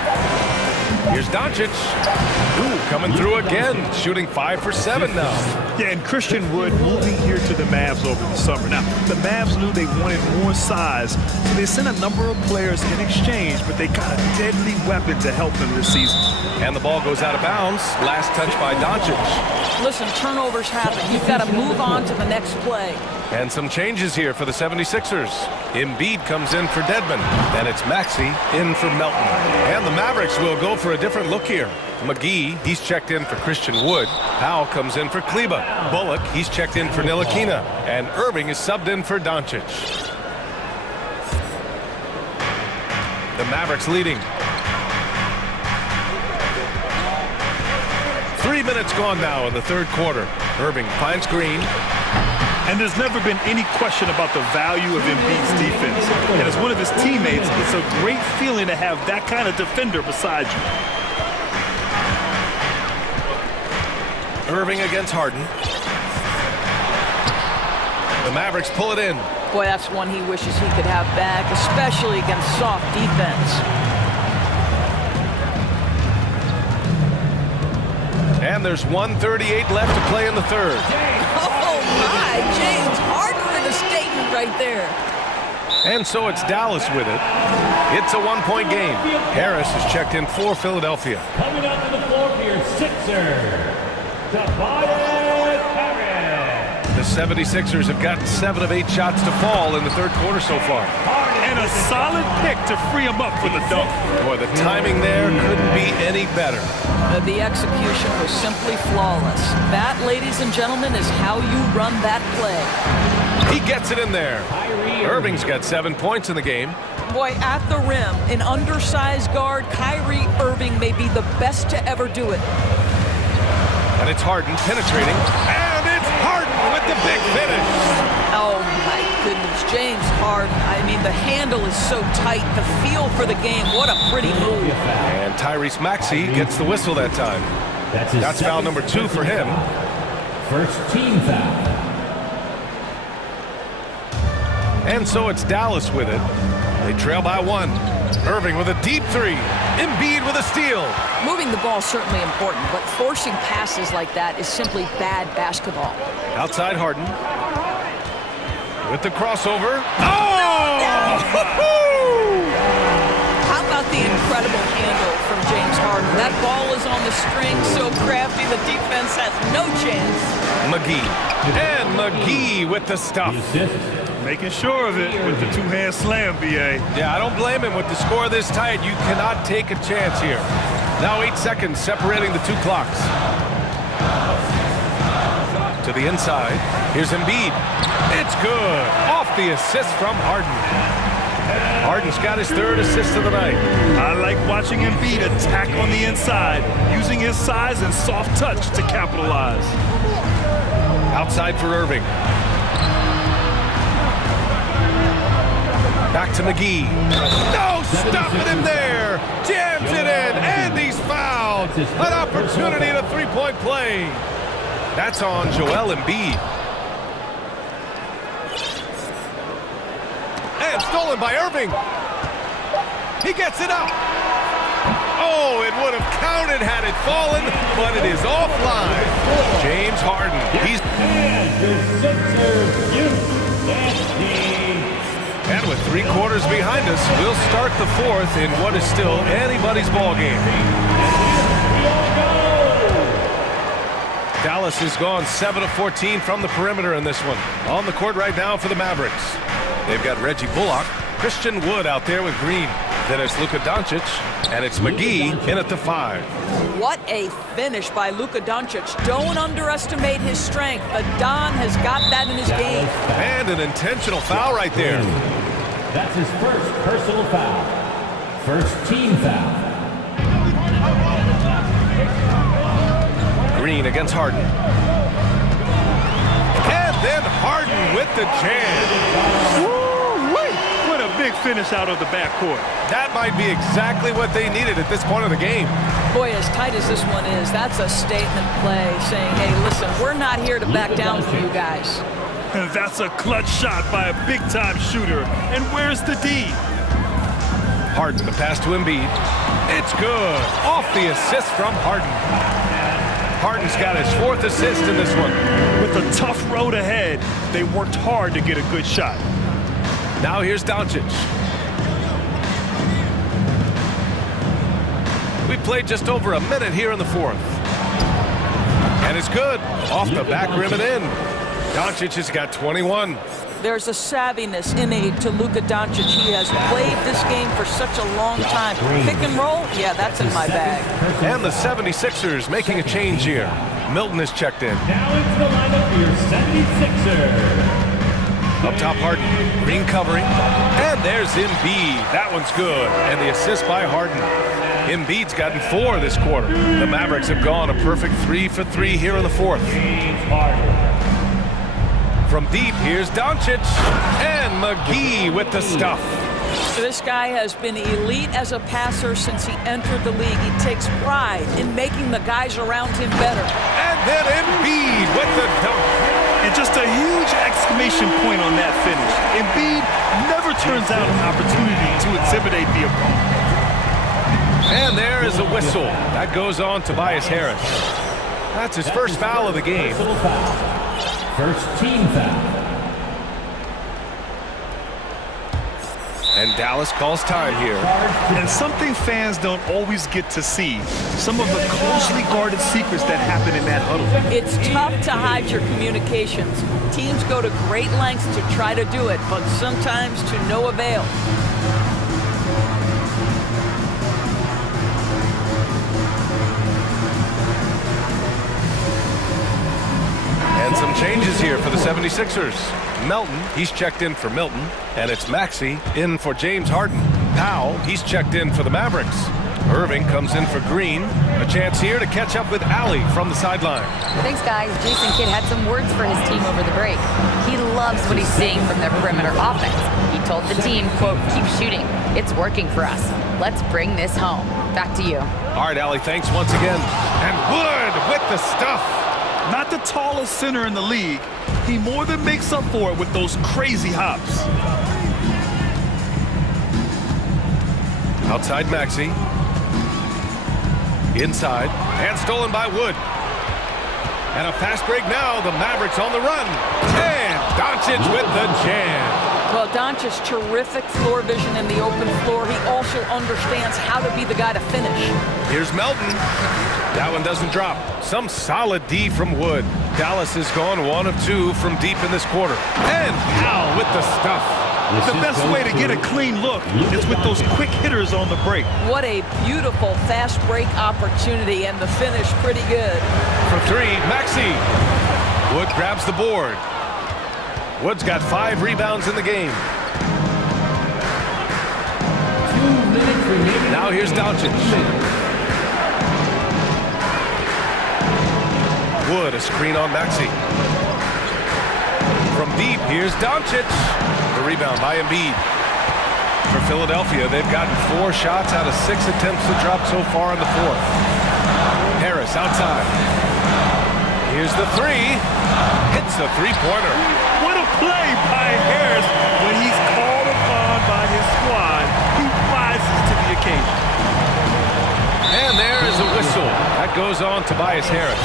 Here's Doncic. Ooh, coming through again. Shooting 5 for 7 now. Yeah, and Christian Wood moving here to the Mavs over the summer. Now, the Mavs knew they wanted more size, so they sent a number of players in exchange, but they got a deadly weapon to help them this season. And the ball goes out of bounds. Last touch by Doncic. Listen, turnovers happen. You've got to move on to the next play. And some changes here for the 76ers. Embiid comes in for Dedmon. And it's Maxey in for Melton. And the Mavericks will go for a different look here. McGee, he's checked in for Christian Wood. Powell comes in for Kleber. Bullock, he's checked in for Ntilikina. And Irving is subbed in for Doncic. The Mavericks leading. 3 minutes gone now in the third quarter. Irving finds Green. And there's never been any question about the value of Embiid's defense. And as one of his teammates, it's a great feeling to have that kind of defender beside you. Irving against Harden. The Mavericks pull it in. Boy, that's one he wishes he could have back, especially against soft defense. And there's 1:38 left to play in the third. Oh, my. James Harden with a statement right there. And so it's Dallas with it. It's a 1-point game. Harris is checked in for Philadelphia. Coming up to the floor for your Sixers, Tobias Harris. The 76ers have gotten 7 of 8 shots to fall in the third quarter so far. And a solid pick to free him up for the dunk. Boy, the timing there couldn't be any better. The execution was simply flawless. That, ladies and gentlemen, is how you run that play. He gets it in there. Irving's got 7 points in the game. Boy, at the rim, an undersized guard, Kyrie Irving may be the best to ever do it. And it's Harden penetrating. And it's Harden with the big finish. Oh, my goodness. James Harden, I mean, the handle is so tight. The feel for the game, what a pretty move. And Tyrese Maxey gets the whistle that time. That's foul number 2 for him. First team foul. And so it's Dallas with it. They trail by 1. Irving with a deep 3. Embiid with a steal. Moving the ball is certainly important, but forcing passes like that is simply bad basketball. Outside Harden. With the crossover. Oh! How about the incredible handle from James Harden? That ball is on the string, so crafty the defense has no chance. McGee. And McGee with the stuff. Making sure of it with the two-hand slam, B.A. Yeah, I don't blame him. With the score this tight, you cannot take a chance here. Now 8 seconds separating the 2 clocks. To the inside. Here's Embiid. It's good. Off the assist from Harden. Harden's got his 3rd assist of the night. I like watching Embiid attack on the inside, using his size and soft touch to capitalize. Outside for Irving. Back to McGee. No, stopping him there. Jams it in, and he's fouled. An opportunity at a 3-point play. That's on Joel Embiid. And stolen by Irving. He gets it up. Oh, it would have counted had it fallen, but it is offline. James Harden. And with 3 quarters behind us, we'll start the 4th in what is still anybody's ball game. Dallas has gone 7 of 14 from the perimeter in this one. On the court right now for the Mavericks. They've got Reggie Bullock, Christian Wood out there with Green. Then it's Luka Doncic, and it's McGee in at the 5. What a finish by Luka Doncic. Don't underestimate his strength. The Don has got that in his game. And an intentional foul right there. That's his first personal foul. First team foul. Green against Harden. And then Harden with the jam. What a big finish out of the backcourt. That might be exactly what they needed at this point of the game. Boy, as tight as this one is, that's a statement play saying, hey, listen, we're not here to back down from you guys. That's a clutch shot by a big-time shooter. And where's the D? Harden, the pass to Embiid. It's good. Off the assist from Harden. Harden's got his 4th assist in this one. With a tough road ahead, they worked hard to get a good shot. Now here's Doncic. We played just over a minute here in the 4th. And it's good. Off the back rim and in. Doncic has got 21. There's a savviness innate to Luka Doncic. He has played this game for such a long time. Pick and roll, yeah, that's in my bag. And the 76ers making a change here. Milton is checked in. Now into the lineup for your 76ers. Up top, Harden. Green covering. And there's Embiid. That one's good. And the assist by Harden. Embiid's gotten 4 this quarter. The Mavericks have gone a perfect 3 for 3 here in the 4th. From deep, here's Doncic. And McGee with the stuff. This guy has been elite as a passer since he entered the league. He takes pride in making the guys around him better. And then Embiid with the dunk. And just a huge exclamation point on that finish. Embiid never turns out an opportunity to intimidate the opponent. And there is a whistle. That goes on Tobias Harris. That's his first foul of the game. First team foul. And Dallas calls time here. And something fans don't always get to see. Some of the closely guarded secrets that happen in that huddle. It's tough to hide your communications. Teams go to great lengths to try to do it, but sometimes to no avail. And some changes here for the 76ers. Melton, he's checked in for Milton. And it's Maxey in for James Harden. Powell, he's checked in for the Mavericks. Irving comes in for Green. A chance here to catch up with Allie from the sideline. Thanks, guys. Jason Kidd had some words for his team over the break. He loves what he's seeing from their perimeter offense. He told the team, quote, keep shooting. It's working for us. Let's bring this home. Back to you. All right, Allie, thanks once again. And Wood with the stuff. Not the tallest center in the league, he more than makes up for it with those crazy hops. Outside Maxey. Inside. And stolen by Wood. And a fast break now. The Mavericks on the run. And Doncic with the jam. Well, Doncic, terrific floor vision in the open floor. He also understands how to be the guy to finish. Here's Melton. That one doesn't drop. Some solid D from Wood. Dallas has gone 1 of 2 from deep in this quarter. And Powell with the stuff. The best way to get a clean look is with those quick hitters on the break. What a beautiful fast break opportunity, and the finish pretty good. For 3, Maxey. Wood grabs the board. Wood's got 5 rebounds in the game. 2 minutes remaining. Now here's Doncic. Wood, a screen on Maxey. From deep, here's Doncic. The rebound by Embiid. For Philadelphia, they've gotten 4 shots out of 6 attempts to drop so far in the 4th. Harris outside. Here's the 3. Hits the three-pointer. What a play by Harris. When he's called upon by his squad, he rises to the occasion. a whistle. That goes on Tobias Harris.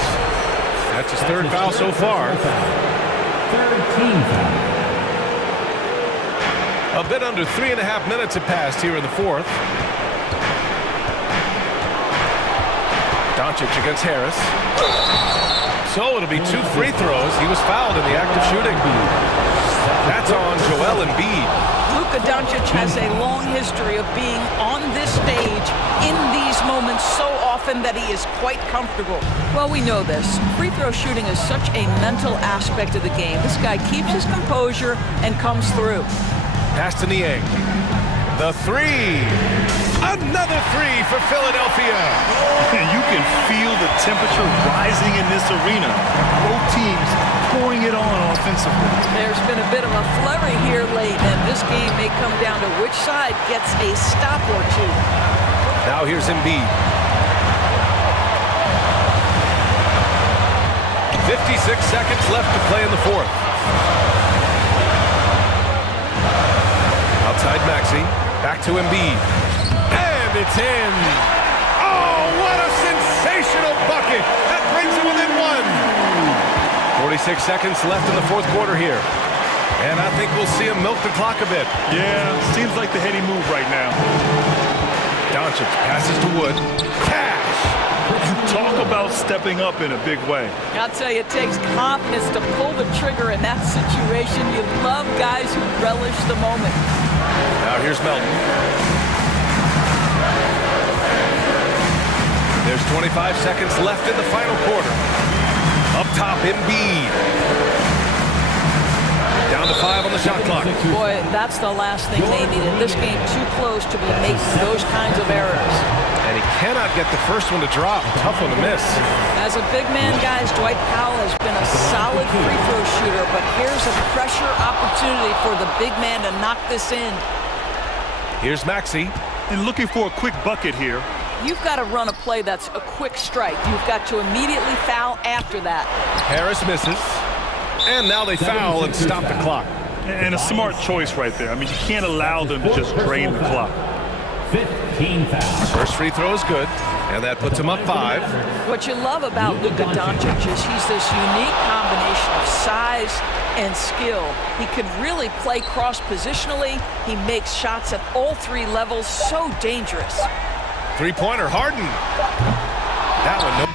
That's his third foul so far. Third team foul. A bit under 3.5 minutes have passed here in the fourth. Doncic against Harris. So it'll be 2 free throws. He was fouled in the act of shooting. That's on Joel Embiid. Luka Doncic has a long history of being on this stage in these moments so often that he is quite comfortable. Well, we know this. Free throw shooting is such a mental aspect of the game. This guy keeps his composure and comes through. Pass to Niang. The three. Another three for Philadelphia. You can feel the temperature rising in this arena. Both teams pouring it on offensively. There's been a bit of a flurry here late, and this game may come down to which side gets a stop or two. Now here's Embiid. 56 seconds left to play in the fourth. Outside Maxey. Back to Embiid. And it's in. Oh, what a sensational bucket. That brings him within one. 46 seconds left in the fourth quarter here. And I think we'll see him milk the clock a bit. Yeah, seems like the heady move right now. Doncic passes to Wood. Cash. You talk about stepping up in a big way. I'll tell you, it takes confidence to pull the trigger in that situation. You love guys who relish the moment. Now here's Melton. There's 25 seconds left in the final quarter. Up top, Embiid. Down to 5 on the shot clock. Boy, that's the last thing they needed. This game too close to be making those kinds of errors. And he cannot get the first one to drop. Tough one to miss. As a big man, guys, Dwight Powell has been a solid free throw shooter, but here's a pressure opportunity for the big man to knock this in. Here's Maxey. And looking for a quick bucket here. You've got to run a play that's a quick strike. You've got to immediately foul after that. Harris misses. And now they foul and stop the clock. And a smart choice right there. I mean, you can't allow them to just drain the clock. 15 fouls. First free throw is good, and that puts him up 5. What you love about Luka Doncic is he's this unique combination of size and skill. He could really play cross-positionally. He makes shots at all 3 levels, so dangerous. Three-pointer, Harden. That one, no.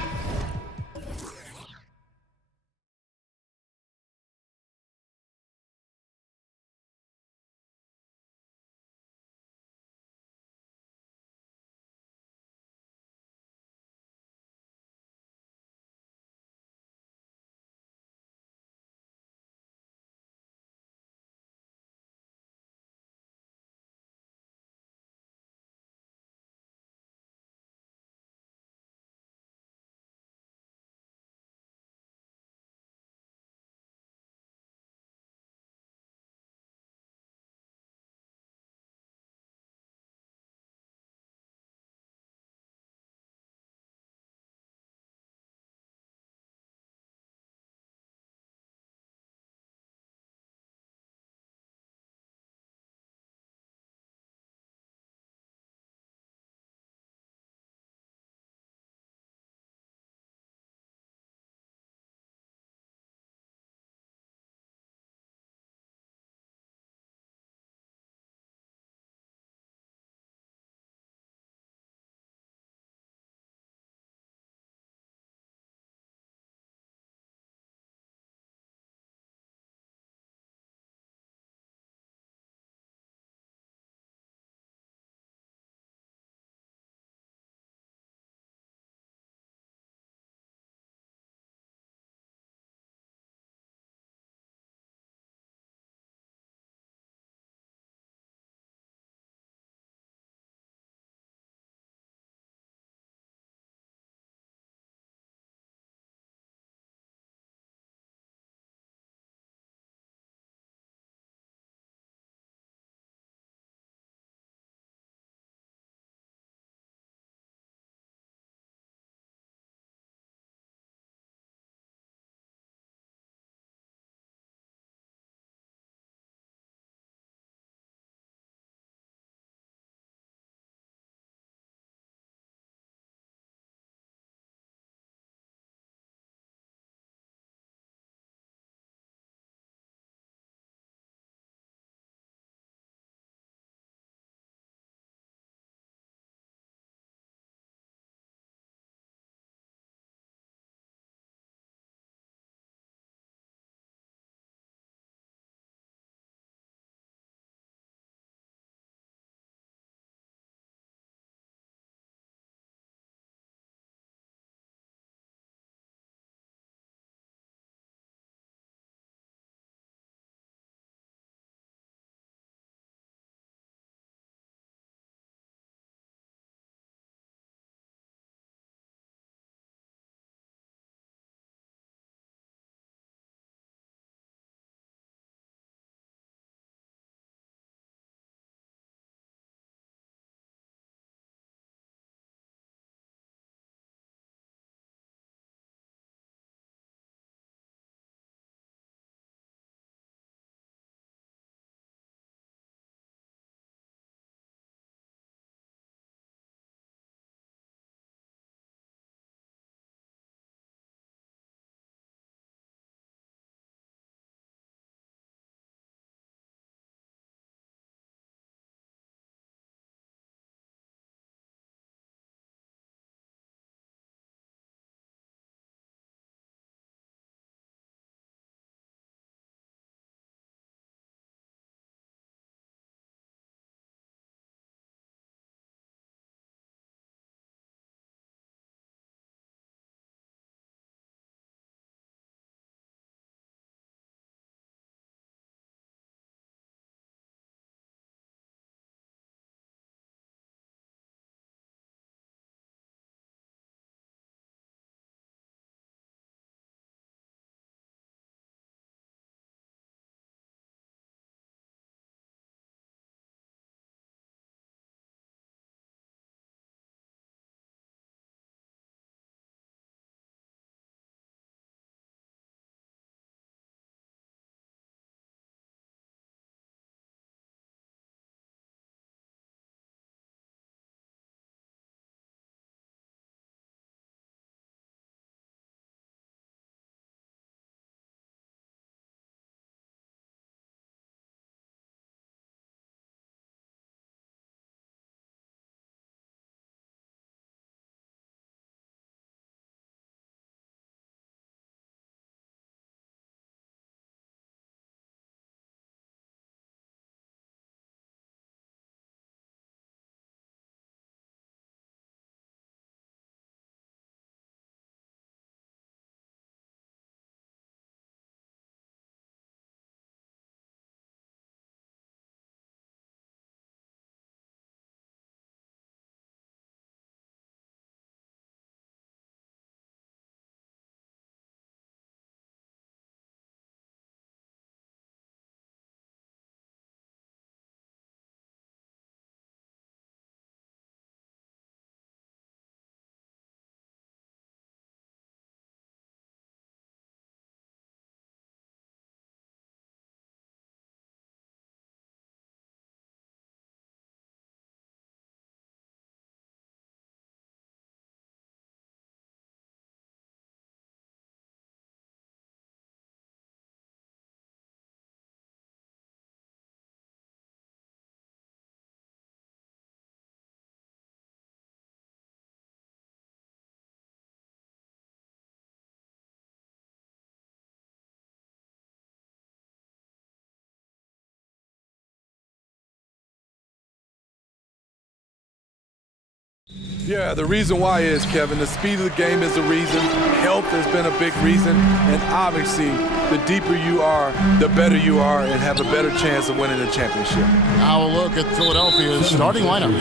Yeah, the reason why is, Kevin, the speed of the game is the reason. Health has been a big reason. And obviously, the deeper you are, the better you are and have a better chance of winning the championship. Now a look at Philadelphia's starting lineup.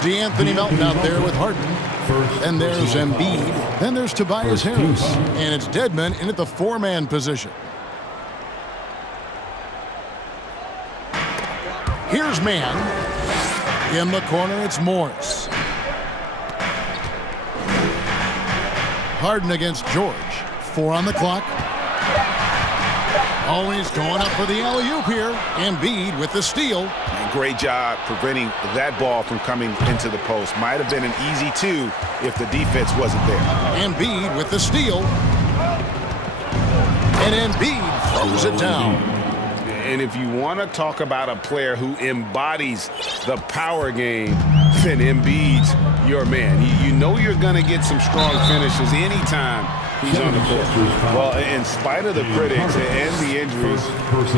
DeAnthony Melton out there with Harden. Then there's Embiid. Then there's Tobias Harris. And it's Dedmon in at the four-man position. Here's man. In the corner, it's Morris. Harden against George. 4 on the clock. Always going up for the alley-oop here. Embiid with the steal. And great job preventing that ball from coming into the post. Might have been an easy 2 if the defense wasn't there. Embiid with the steal. And Embiid throws it down. And if you want to talk about a player who embodies the power game, then Embiid's your man. You know you're going to get some strong finishes anytime he's on the court. Well, in spite of the critics and the injuries,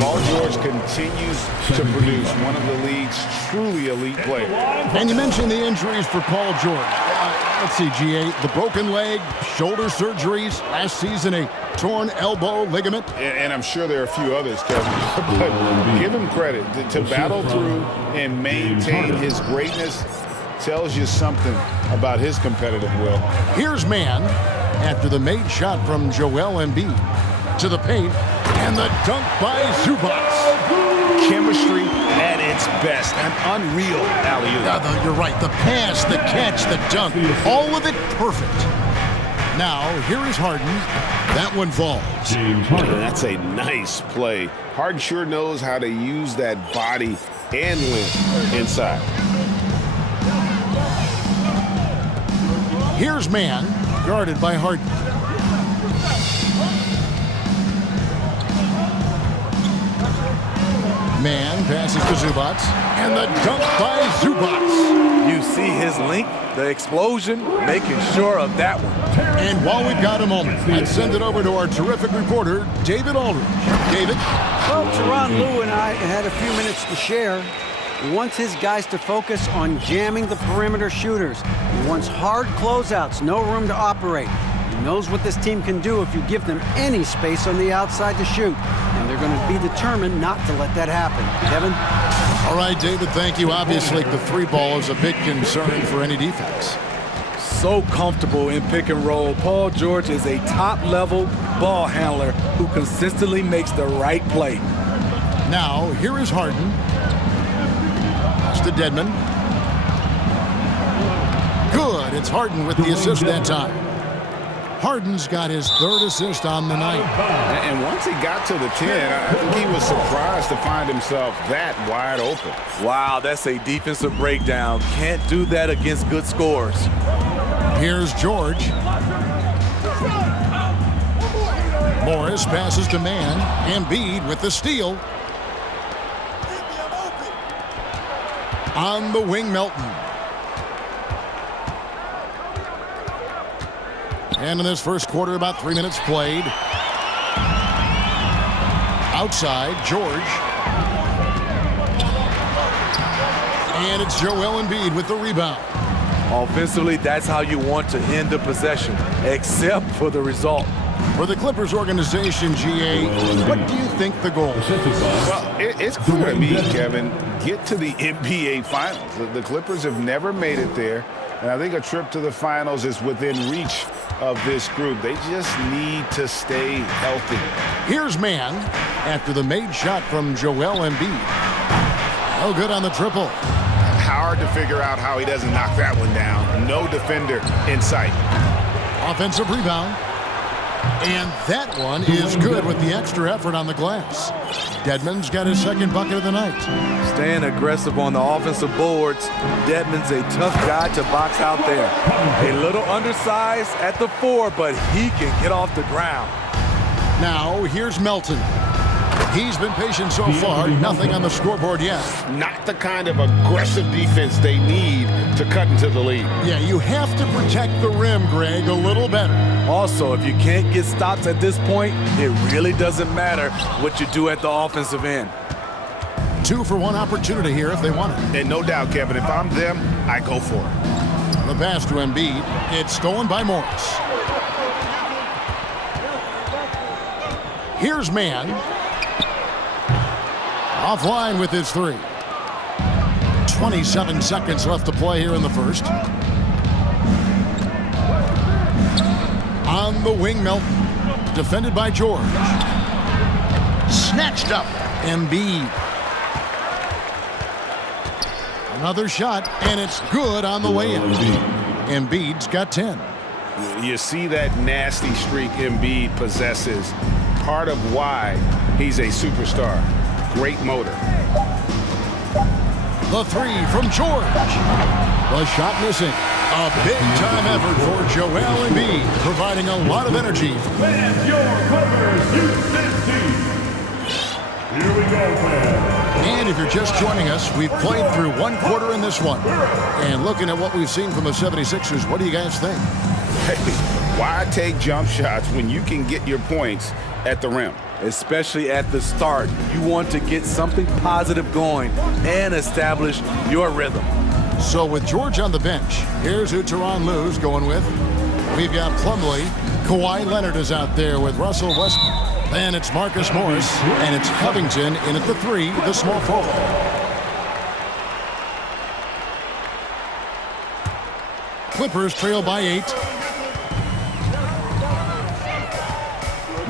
Paul George continues to produce one of the league's truly elite players. And you mentioned the injuries for Paul George. Let's see, GA, the broken leg, shoulder surgeries, last season a torn elbow ligament. And I'm sure there are a few others, Kevin. But give him credit. To battle through and maintain his greatness tells you something about his competitive will. Here's man after the made shot from Joel Embiid to the paint, and the dunk by Zubac. Chemistry at its best. An unreal alley-oop. Yeah, you're right. The pass, the catch, the dunk, all of it perfect. Now, here is Harden. That one falls. That's a nice play. Harden sure knows how to use that body and length inside. Here's man, guarded by Harden. Man passes to Zubac, and the dunk by Zubac. You see his length, the explosion, making sure of that one. And while we've got a moment, let's send it over to our terrific reporter, David Aldridge. David? Well, Teron Lue and I had a few minutes to share. He wants his guys to focus on jamming the perimeter shooters. He wants hard closeouts, no room to operate. He knows what this team can do if you give them any space on the outside to shoot. And they're going to be determined not to let that happen. Kevin? All right, David, thank you. Obviously, the three ball is a big concern for any defense. So comfortable in pick and roll. Paul George is a top-level ball handler who consistently makes the right play. Now, here is Harden. That's to Dedmon. Good. It's Harden with the assist that time. Harden's got his third assist on the night. And once he got to the 10, I think he was surprised to find himself that wide open. Wow, that's a defensive breakdown. Can't do that against good scores. Here's George. Morris passes to man. Embiid with the steal. On the wing, Melton. And in this first quarter, about 3 minutes played. Outside, George. And it's Joel Embiid with the rebound. Offensively, that's how you want to end the possession, except for the result. For the Clippers organization, GA, what do you think the goal is? Well, it's clear to me, Kevin, get to the NBA Finals. The Clippers have never made it there, and I think a trip to the Finals is within reach of this group. They just need to stay healthy. Here's man after the made shot from Joel Embiid. No good on the triple. Hard to figure out how he doesn't knock that one down. No defender in sight. Offensive rebound. And that one is good with the extra effort on the glass. Dedmon's got his second bucket of the night. Staying aggressive on the offensive boards. Dedmon's a tough guy to box out there. A little undersized at the 4, but he can get off the ground. Now, here's Melton. He's been patient so far, nothing on the scoreboard yet. Not the kind of aggressive defense they need to cut into the lead. Yeah, you have to protect the rim, Greg, a little better. Also, if you can't get stops at this point, it really doesn't matter what you do at the offensive end. 2-for-1 opportunity here if they want it. And no doubt, Kevin, if I'm them, I go for it. The pass to Embiid. It's stolen by Morris. Here's Mann. Offline with his three. 27 seconds left to play here in the first. On the wing, Melton. Defended by George. Snatched up. Embiid. Another shot, and it's good on the way in. Embiid's got 10. You see that nasty streak Embiid possesses. Part of why he's a superstar. Great motor. The three from George. The shot missing. A big-time effort for Joel Embiid, providing a lot of energy. And your Clippers Houston team. Here we go, fans. And if you're just joining us, we've played through one quarter in this one. And looking at what we've seen from the 76ers, what do you guys think? Hey, why take jump shots when you can get your points at the rim? Especially at the start. You want to get something positive going and establish your rhythm. So with George on the bench, here's who Tyronn Lue's going with. We've got Plumlee. Kawhi Leonard is out there with Russell Westbrook. Then it's Marcus Morris, and it's Covington in at the three, the small forward. Clippers trail by 8.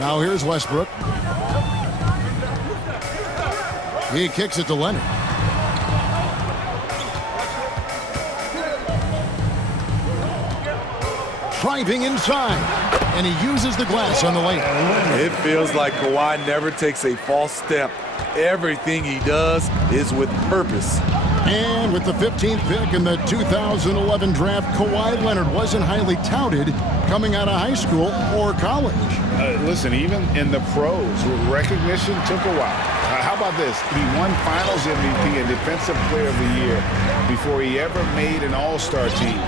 Now here's Westbrook. He kicks it to Leonard. Driving inside, and he uses the glass on the layup. It feels like Kawhi never takes a false step. Everything he does is with purpose. And with the 15th pick in the 2011 draft, Kawhi Leonard wasn't highly touted coming out of high school or college. Listen, even in the pros, recognition took a while. How about this? He won Finals MVP and Defensive Player of the Year before he ever made an All-Star team.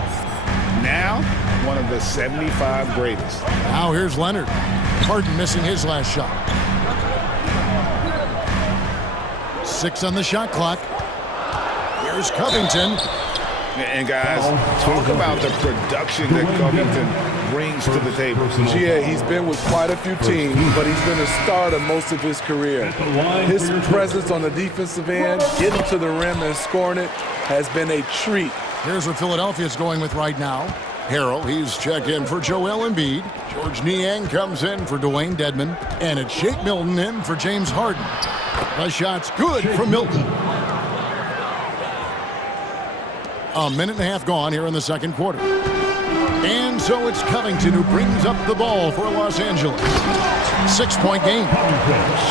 Now, one of the 75 greatest. Now here's Leonard. Harden missing his last shot. 6 on the shot clock. Here's Covington. And guys, talk about the production that Covington brings to the table. Yeah, he's been with quite a few teams, but he's been a starter most of his career. His presence on the defensive end, getting to the rim and scoring it, has been a treat. Here's what Philadelphia's going with right now. Harrell, he's checked in for Joel Embiid. George Niang comes in for Dwayne Dedmon. And it's Shake Milton in for James Harden. The shot's good from Milton. A minute and a half gone here in the second quarter. And so it's Covington who brings up the ball for Los Angeles. 6-point game.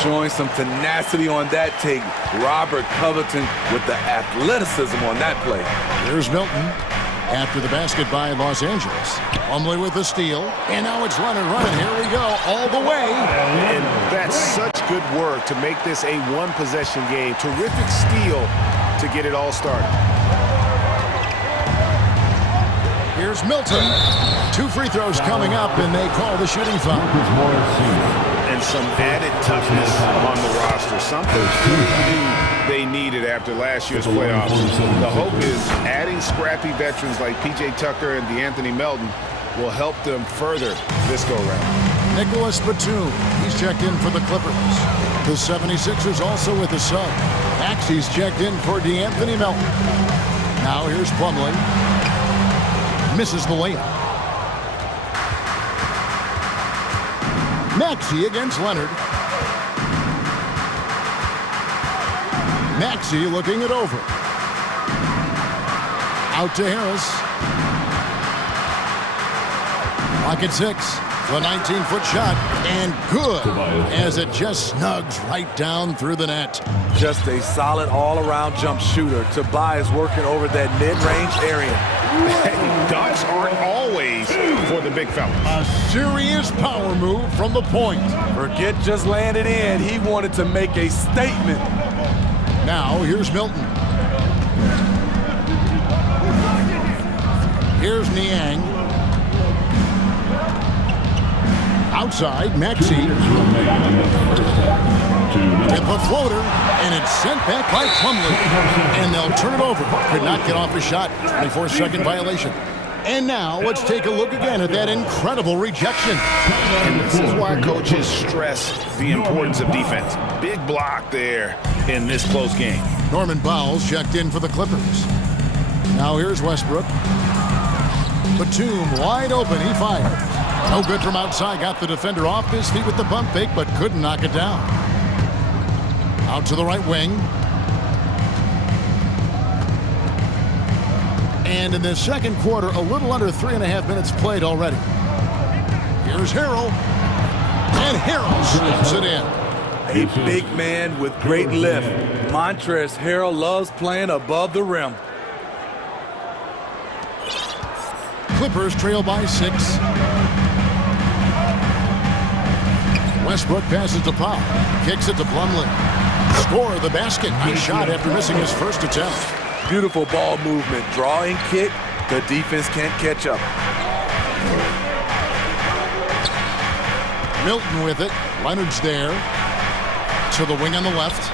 Showing some tenacity on that take. Robert Covington with the athleticism on that play. Here's Milton. After the basket by Los Angeles. Plumlee with the steal. And now it's Leonard running. Here we go. All the way. And that's such good work to make this a one-possession game. Terrific steal to get it all started. Here's Milton. 2 free throws coming up, and they call the shooting foul. And some added toughness on the roster. Something they needed after last year's playoffs. The hope is adding scrappy veterans like P.J. Tucker and DeAnthony Melton will help them further this go-round. Nicholas Batum, he's checked in for the Clippers. The 76ers also with a sub. Maxey's checked in for DeAnthony Melton. Now here's Plumlee. Misses the layup. Maxey against Leonard. Maxey looking it over. Out to Harris. Clock at 6. The 19-foot shot, and good, as it just snugs right down through the net. Just a solid all-around jump shooter. Tobias working over that mid-range area. Dunks aren't always for the big fellas. A serious power move from the point. Forget just laying it in. He wanted to make a statement. Now, here's Milton. Here's Niang. Outside, Maxey. With the floater, and it's sent back by Plumlee. And they'll turn it over. Could not get off a shot. 24-second violation. And now let's take a look again at that incredible rejection. And this is why coaches stress the importance of defense. Big block there in this close game. Norman Powell's checked in for the Clippers. Now here's Westbrook. Batum wide open, he fires. No good from outside, got the defender off his feet with the pump fake, but couldn't knock it down. Out to the right wing. And in the second quarter, a little under 3.5 minutes played already. Here's Harrell. And Harrell slams it in. A big man with great lift. Montrezl Harrell loves playing above the rim. Clippers trail by 6. Westbrook passes to Powell. Kicks it to Plumlee. Score the basket. Nice shot after missing his first attempt. Beautiful ball movement. Draw and kick. The defense can't catch up. Milton with it. Leonard's there. To the wing on the left.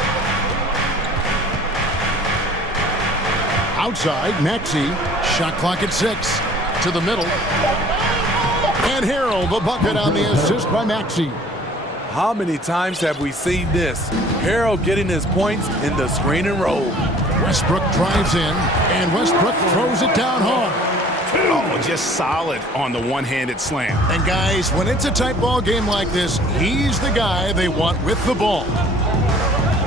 Outside, Maxey. Shot clock at 6. To the middle. And Harrell, the bucket on the assist by Maxey. How many times have we seen this? Harrell getting his points in the screen and roll. Westbrook drives in, and Westbrook throws it down hard. Oh, just solid on the one-handed slam. And guys, when it's a tight ball game like this, he's the guy they want with the ball.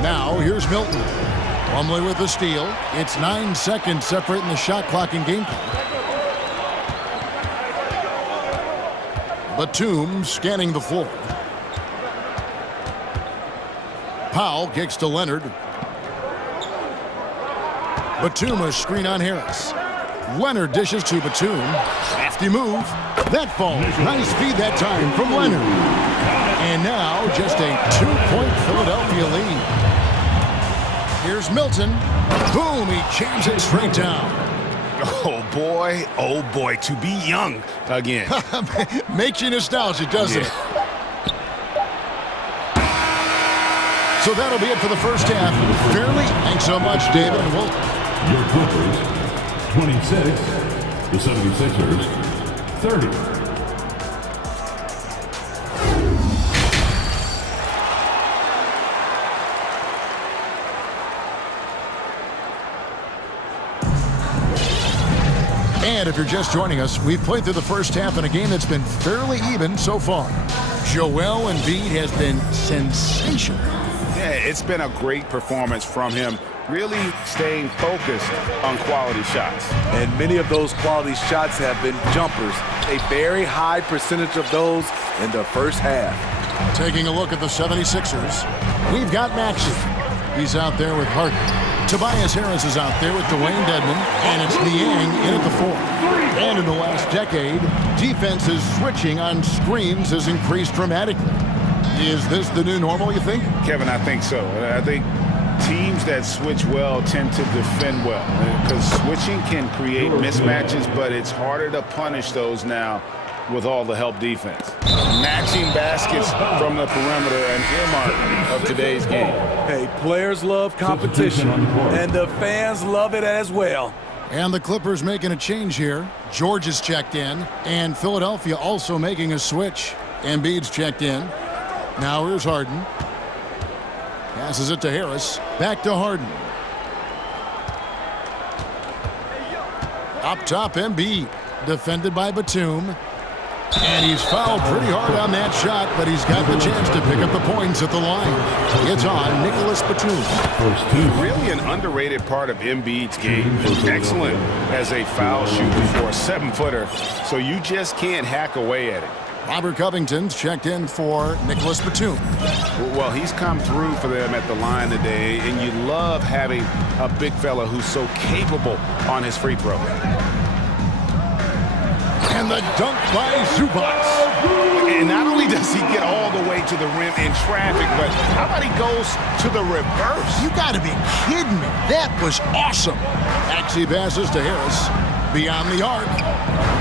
Now, here's Milton. Plumlee with the steal. It's 9 seconds separating the shot clock and game clock. Batum scanning the floor. Powell kicks to Leonard. Batum a screen on Harris. Leonard dishes to Batum. Crafty move. That falls. Nice feed that time from Leonard. And now just a 2-point Philadelphia lead. Here's Milton. Boom, he jams it straight down. Oh boy, to be young again. Makes you nostalgic, doesn't it? So that'll be it for the first half. Fairly. Thanks so much, David. And we'll... Your Clippers, 26. The 76ers, 30. And if you're just joining us, we've played through the first half in a game that's been fairly even so far. Joel Embiid has been sensational. Yeah, it's been a great performance from him, really staying focused on quality shots. And many of those quality shots have been jumpers. A very high percentage of those in the first half. Taking a look at the 76ers, we've got Maxey. He's out there with Harden. Tobias Harris is out there with Dwayne Dedmon, and it's Niang in at the 4. And in the last decade, defenses switching on screens has increased dramatically. Is this the new normal, you think? Kevin, I think so. I think teams that switch well tend to defend well, because switching can create mismatches, but it's harder to punish those now with all the help defense. Matching baskets from the perimeter, an earmark of today's game. Hey, players love competition, and the fans love it as well. And the Clippers making a change here. George is checked in, and Philadelphia also making a switch. Embiid's checked in. Now here's Harden. Passes it to Harris. Back to Harden. Up top, Embiid. Defended by Batum. And he's fouled pretty hard on that shot, but he's got the chance to pick up the points at the line. It's on Nicholas Batum. Really an underrated part of Embiid's game. Excellent as a foul shooter for a 7-footer, so you just can't hack away at it. Robert Covington's checked in for Nicholas Batum. Well, he's come through for them at the line today, and you love having a big fella who's so capable on his free throw. And the dunk by Zubac. And not only does he get all the way to the rim in traffic, but how about he goes to the reverse? You got to be kidding me. That was awesome. Maxey passes to Harris. Beyond the arc.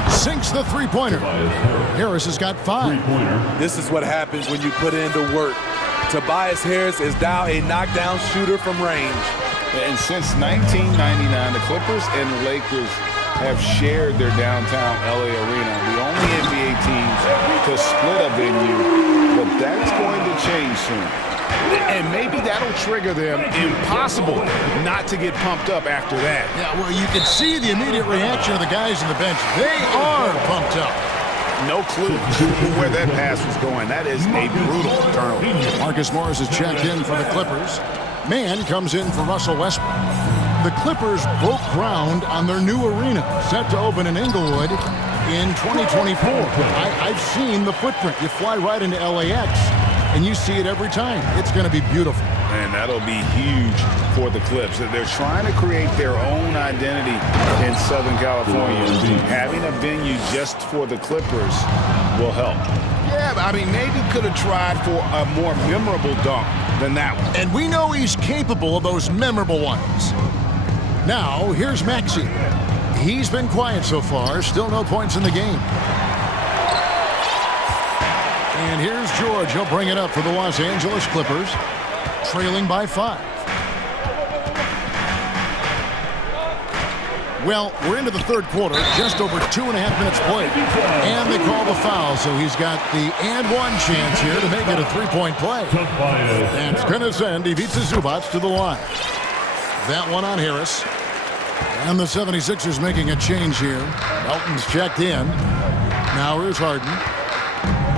Sinks the three-pointer. Harris has got 5. This is what happens when you put in the work. Tobias Harris is now a knockdown shooter from range. And since 1999, the Clippers and Lakers have shared their downtown LA arena. The only NBA teams to split a venue, but that's going to change soon. And maybe that'll trigger them. Impossible not to get pumped up after that. Yeah, well, you can see the immediate reaction of the guys on the bench. They are pumped up. No clue where that pass was going. That is a brutal turnover. Marcus Morris is checked in for the Clippers. Mann comes in for Russell Westbrook. The Clippers broke ground on their new arena, set to open in Inglewood in 2024. I've seen the footprint. You fly right into LAX, and you see it every time. It's going to be beautiful. And that'll be huge for the Clips. They're trying to create their own identity in Southern California. Having a venue just for the Clippers will help. Yeah, I mean, maybe could have tried for a more memorable dunk than that one. And we know he's capable of those memorable ones. Now, here's Maxey. He's been quiet so far. Still no points in the game. And here's George. He'll bring it up for the Los Angeles Clippers, trailing by 5. Well, we're into the third quarter, just over 2.5 minutes played. And they call the foul, so he's got the and one chance here to make it a three-point play. That's going to send Ivica Zubac to the line. That one on Harris. And the 76ers making a change here. Melton's checked in. Now here's Harden.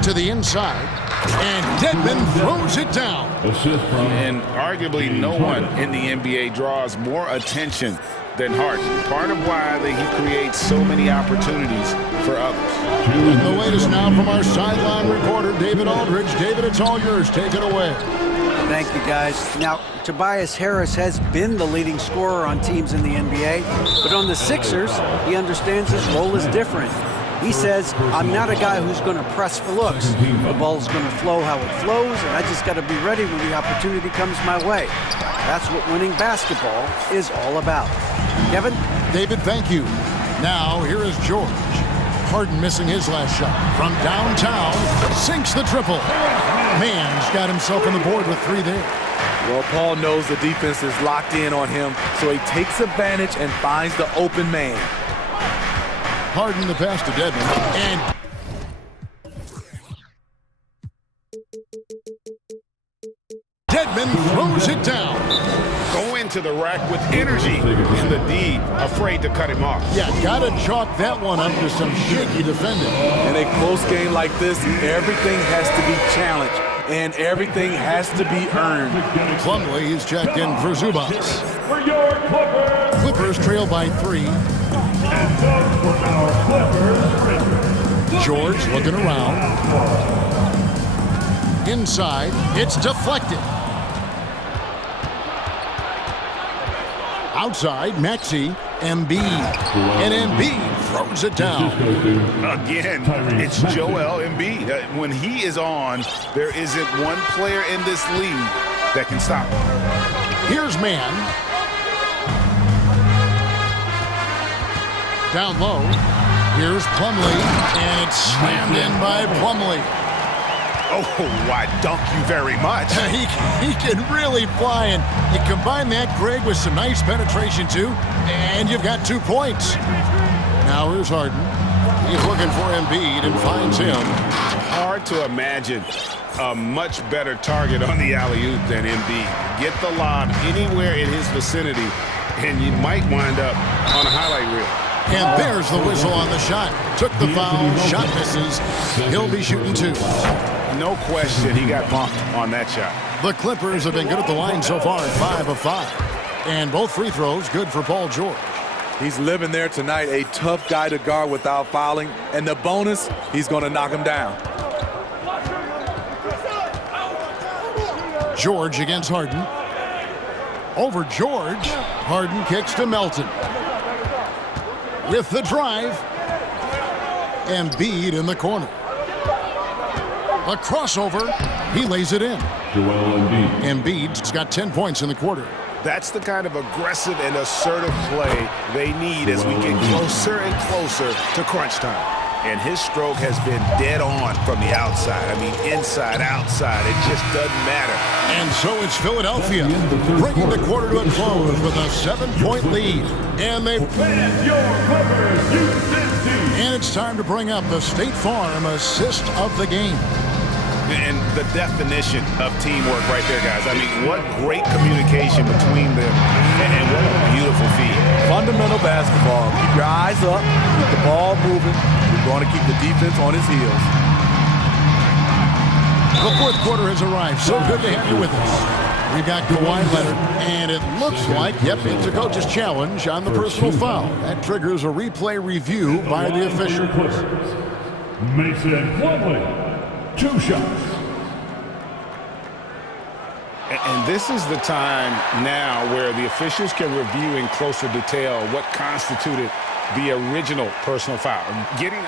To the inside. And Dedmon throws it down. And arguably no one in the NBA draws more attention than Harden. Part of why he creates so many opportunities for others. And the latest now from our sideline reporter, David Aldridge. David, it's all yours. Take it away. Thank you, guys. Now, Tobias Harris has been the leading scorer on teams in the NBA, but on the Sixers, he understands his role is different. He says, I'm not a guy who's going to press for looks. The ball's going to flow how it flows, and I just got to be ready when the opportunity comes my way. That's what winning basketball is all about. Kevin? David, thank you. Now, here is George. Harden missing his last shot. From downtown, sinks the triple. Mann's got himself on the board with 3 there. Well, Paul knows the defense is locked in on him, so he takes advantage and finds the open man. Harden the pass to Dedmon, and Dedmon throws it down. Go into the rack with energy, and the D afraid to cut him off. Yeah, gotta chalk that one up to some shaky defending. In a close game like this, everything has to be challenged, and everything has to be earned. Plumlee is checked in for Zubac. Clippers trail by 3. George looking around. Inside, it's deflected. Outside, Maxey, Embiid. And Embiid throws it down. Again, it's Joel Embiid. When he is on, there isn't one player in this league that can stop him. Here's Mann. Down low. Here's Plumlee, and it's slammed in by Plumlee. Oh, I dunk you very much. He can really fly, and you combine that, Greg, with some nice penetration, too, and you've got 2 points. Now here's Harden. He's looking for Embiid and finds him. Hard to imagine a much better target on the alley-oop than Embiid. Get the lob anywhere in his vicinity, and you might wind up on a highlight reel. And there's the whistle on the shot. Took the foul, shot misses. He'll be shooting 2. No question, he got bumped on that shot. The Clippers have been good at the line so far, 5 of 5. And both free throws good for Paul George. He's living there tonight, a tough guy to guard without fouling. And the bonus, he's going to knock him down. George against Harden. Over George. Harden kicks to Melton. With the drive. Embiid in the corner. A crossover. He lays it in. Joel Embiid. Embiid's got 10 points in the quarter. That's the kind of aggressive and assertive play they need as we get closer and closer to crunch time. and his stroke has been dead on from the outside. I mean, inside, outside, it just doesn't matter. And so it's Philadelphia, bringing the quarter to a close with a 7-point lead. And it's time to bring up the State Farm assist of the game. And the definition of teamwork right there, guys. I mean, what great communication between them, and what a beautiful feed. Fundamental basketball. Keep your eyes up, keep the ball moving. You're going to keep the defense on his heels. The fourth quarter has arrived. So good to have you with us. We've got Kawhi Leonard, and it looks like, yep, it's a coach's challenge on the personal foul. That triggers a replay review by the official. Mason Plumlee, 2 shots. And this is the time now where the officials can review in closer detail what constituted the original personal foul. Getting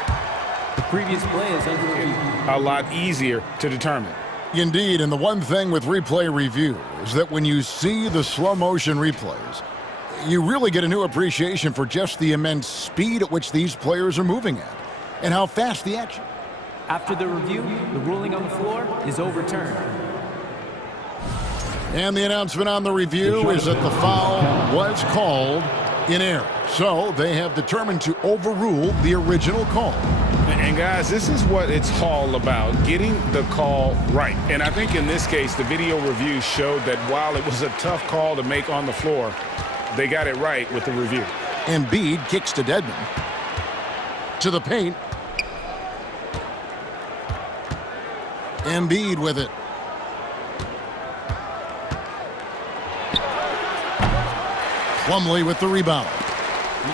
the previous play is under review. A lot easier to determine. Indeed, and the one thing with replay review is that when you see the slow motion replays, you really get a new appreciation for just the immense speed at which these players are moving at and how fast the action. After the review, the ruling on the floor is overturned. And the announcement on the review is that the foul was called in error. So they have determined to overrule the original call. And guys, this is what it's all about, getting the call right. And I think in this case, the video review showed that while it was a tough call to make on the floor, they got it right with the review. Embiid kicks to Dedmon. To the paint. Embiid with it. Plumlee with the rebound.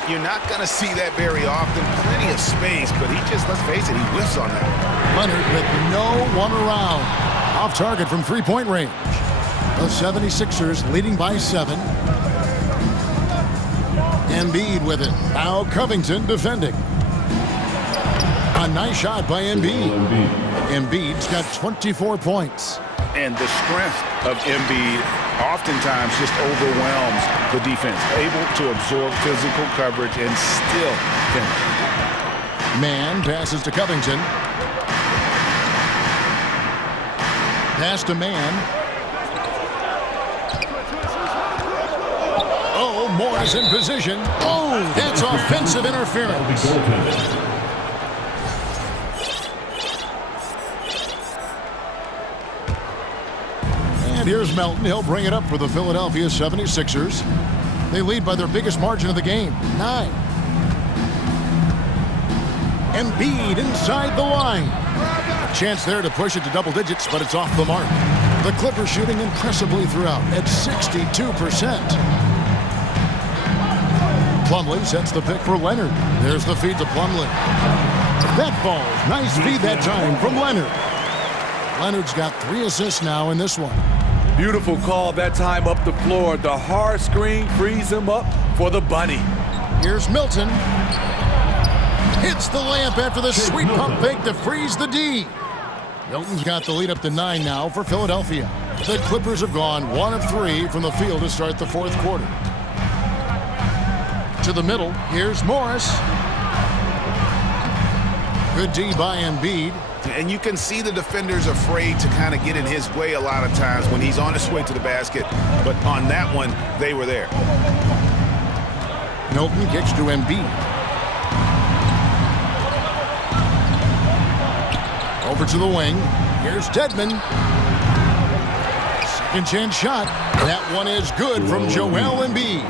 You're not going to see that very often. Plenty of space, but he just, let's face it, he whiffs on that. Leonard with no one around. Off target from three-point range. The 76ers leading by 7. Embiid with it. Now Covington defending. A nice shot by Embiid. Embiid's got 24 points. And the strength of Embiid oftentimes just overwhelms the defense, able to absorb physical coverage and still finish. Man passes to Covington. Pass to Man. Oh, Morris in position. Oh, that's offensive interference. And here's Melton. He'll bring it up for the Philadelphia 76ers. They lead by their biggest margin of the game, 9. Embiid inside the line. A chance there to push it to double digits, but it's off the mark. The Clippers shooting impressively throughout at 62%. Plumlee sets the pick for Leonard. There's the feed to Plumlee. That falls. Nice feed that time from Leonard. Leonard's got 3 assists now in this one. Beautiful call that time up the floor. The hard screen frees him up for the bunny. Here's Milton. Hits the layup after the sweet pump fake to freeze the D. Milton's got the lead up to 9 now for Philadelphia. The Clippers have gone 1 of 3 from the field to start the fourth quarter. To the middle, here's Morris. Good D by Embiid. And you can see the defenders afraid to kind of get in his way a lot of times when he's on his way to the basket. But on that one, they were there. Milton kicks to Embiid. Over to the wing. Here's Dedmon. Second chance shot. That one is good from Joel Embiid.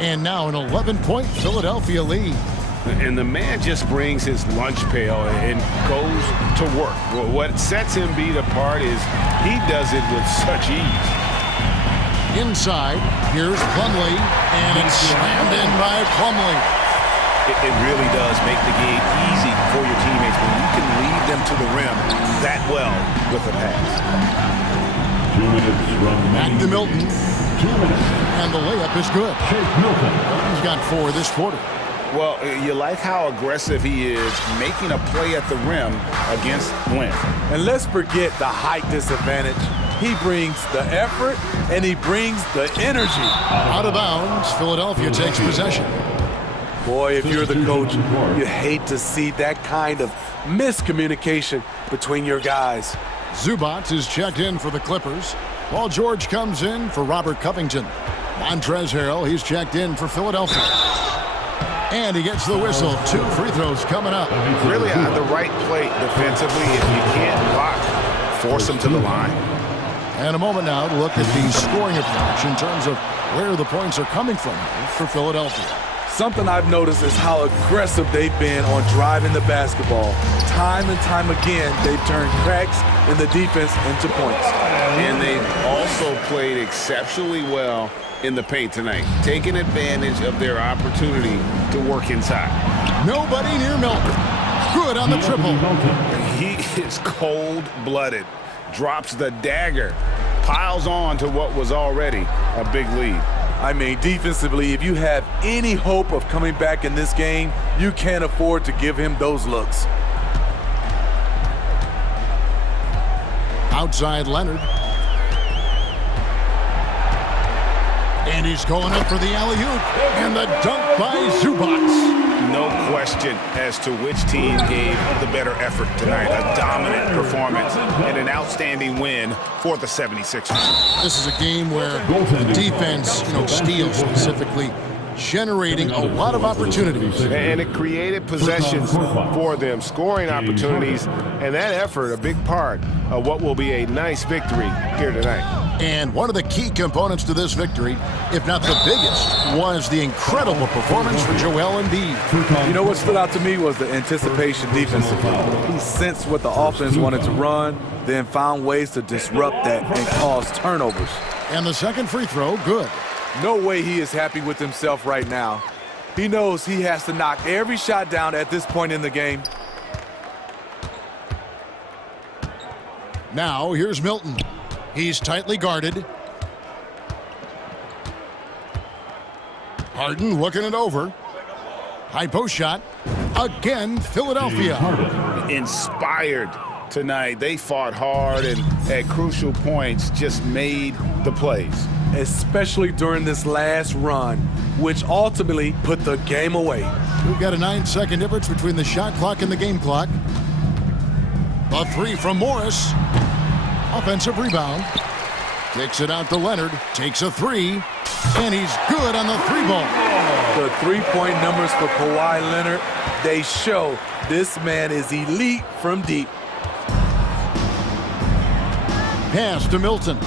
And now an 11-point Philadelphia lead. And the man just brings his lunch pail and goes to work. What sets Embiid apart is he does it with such ease. Inside, here's Plumlee, and it's slammed in by Plumlee. It really does make the game easy for your teammates when you can lead them to the rim that well with a pass. 2 minutes remaining. Back to Milton. 2 minutes. And the layup is good. Milton's got 4 this quarter. Well, you like how aggressive he is making a play at the rim against Wynn. And let's forget the height disadvantage. He brings the effort and he brings the energy. Out of bounds, Philadelphia takes possession. Boy, if you're the coach, you hate to see that kind of miscommunication between your guys. Zubac is checked in for the Clippers, while George comes in for Robert Covington. Montrezl Harrell, he's checked in for Philadelphia. And he gets the whistle. 2 free throws coming up. Really on the right plate defensively. If you can't block, force them to the line. And a moment now to look at the scoring approach in terms of where the points are coming from for Philadelphia. Something I've noticed is how aggressive they've been on driving the basketball. Time and time again, they've turned cracks in the defense into points. And they've also played exceptionally well in the paint tonight, taking advantage of their opportunity to work inside. Nobody near Milton. Good on the triple. He is cold-blooded, drops the dagger, piles on to what was already a big lead. I mean, defensively, if you have any hope of coming back in this game, you can't afford to give him those looks. Outside Leonard. And he's going up for the alley-oop. And the dunk by Zubac. No question as to which team gave the better effort tonight. A dominant performance and an outstanding win for the 76ers. This is a game where defense, steals specifically, generating a lot of opportunities. And it created possessions for them, scoring opportunities, and that effort, a big part of what will be a nice victory here tonight. And one of the key components to this victory, if not the biggest, was the incredible performance for Joel Embiid. You know what stood out to me was the anticipation defensively. He sensed what the offense wanted to run, then found ways to disrupt that and cause turnovers. And the second free throw, good. No way he is happy with himself right now. He knows he has to knock every shot down at this point in the game. Now, here's Milton. He's tightly guarded. Harden looking it over. High post shot. Again, Philadelphia. Inspired tonight. They fought hard and at crucial points just made the plays. Especially during this last run, which ultimately put the game away. We've got a 9-second difference between the shot clock and the game clock. A 3 from Morris. Offensive rebound. Kicks it out to Leonard. Takes a 3. And he's good on the 3-ball. The 3-point numbers for Kawhi Leonard, they show this man is elite from deep. Pass to Milton.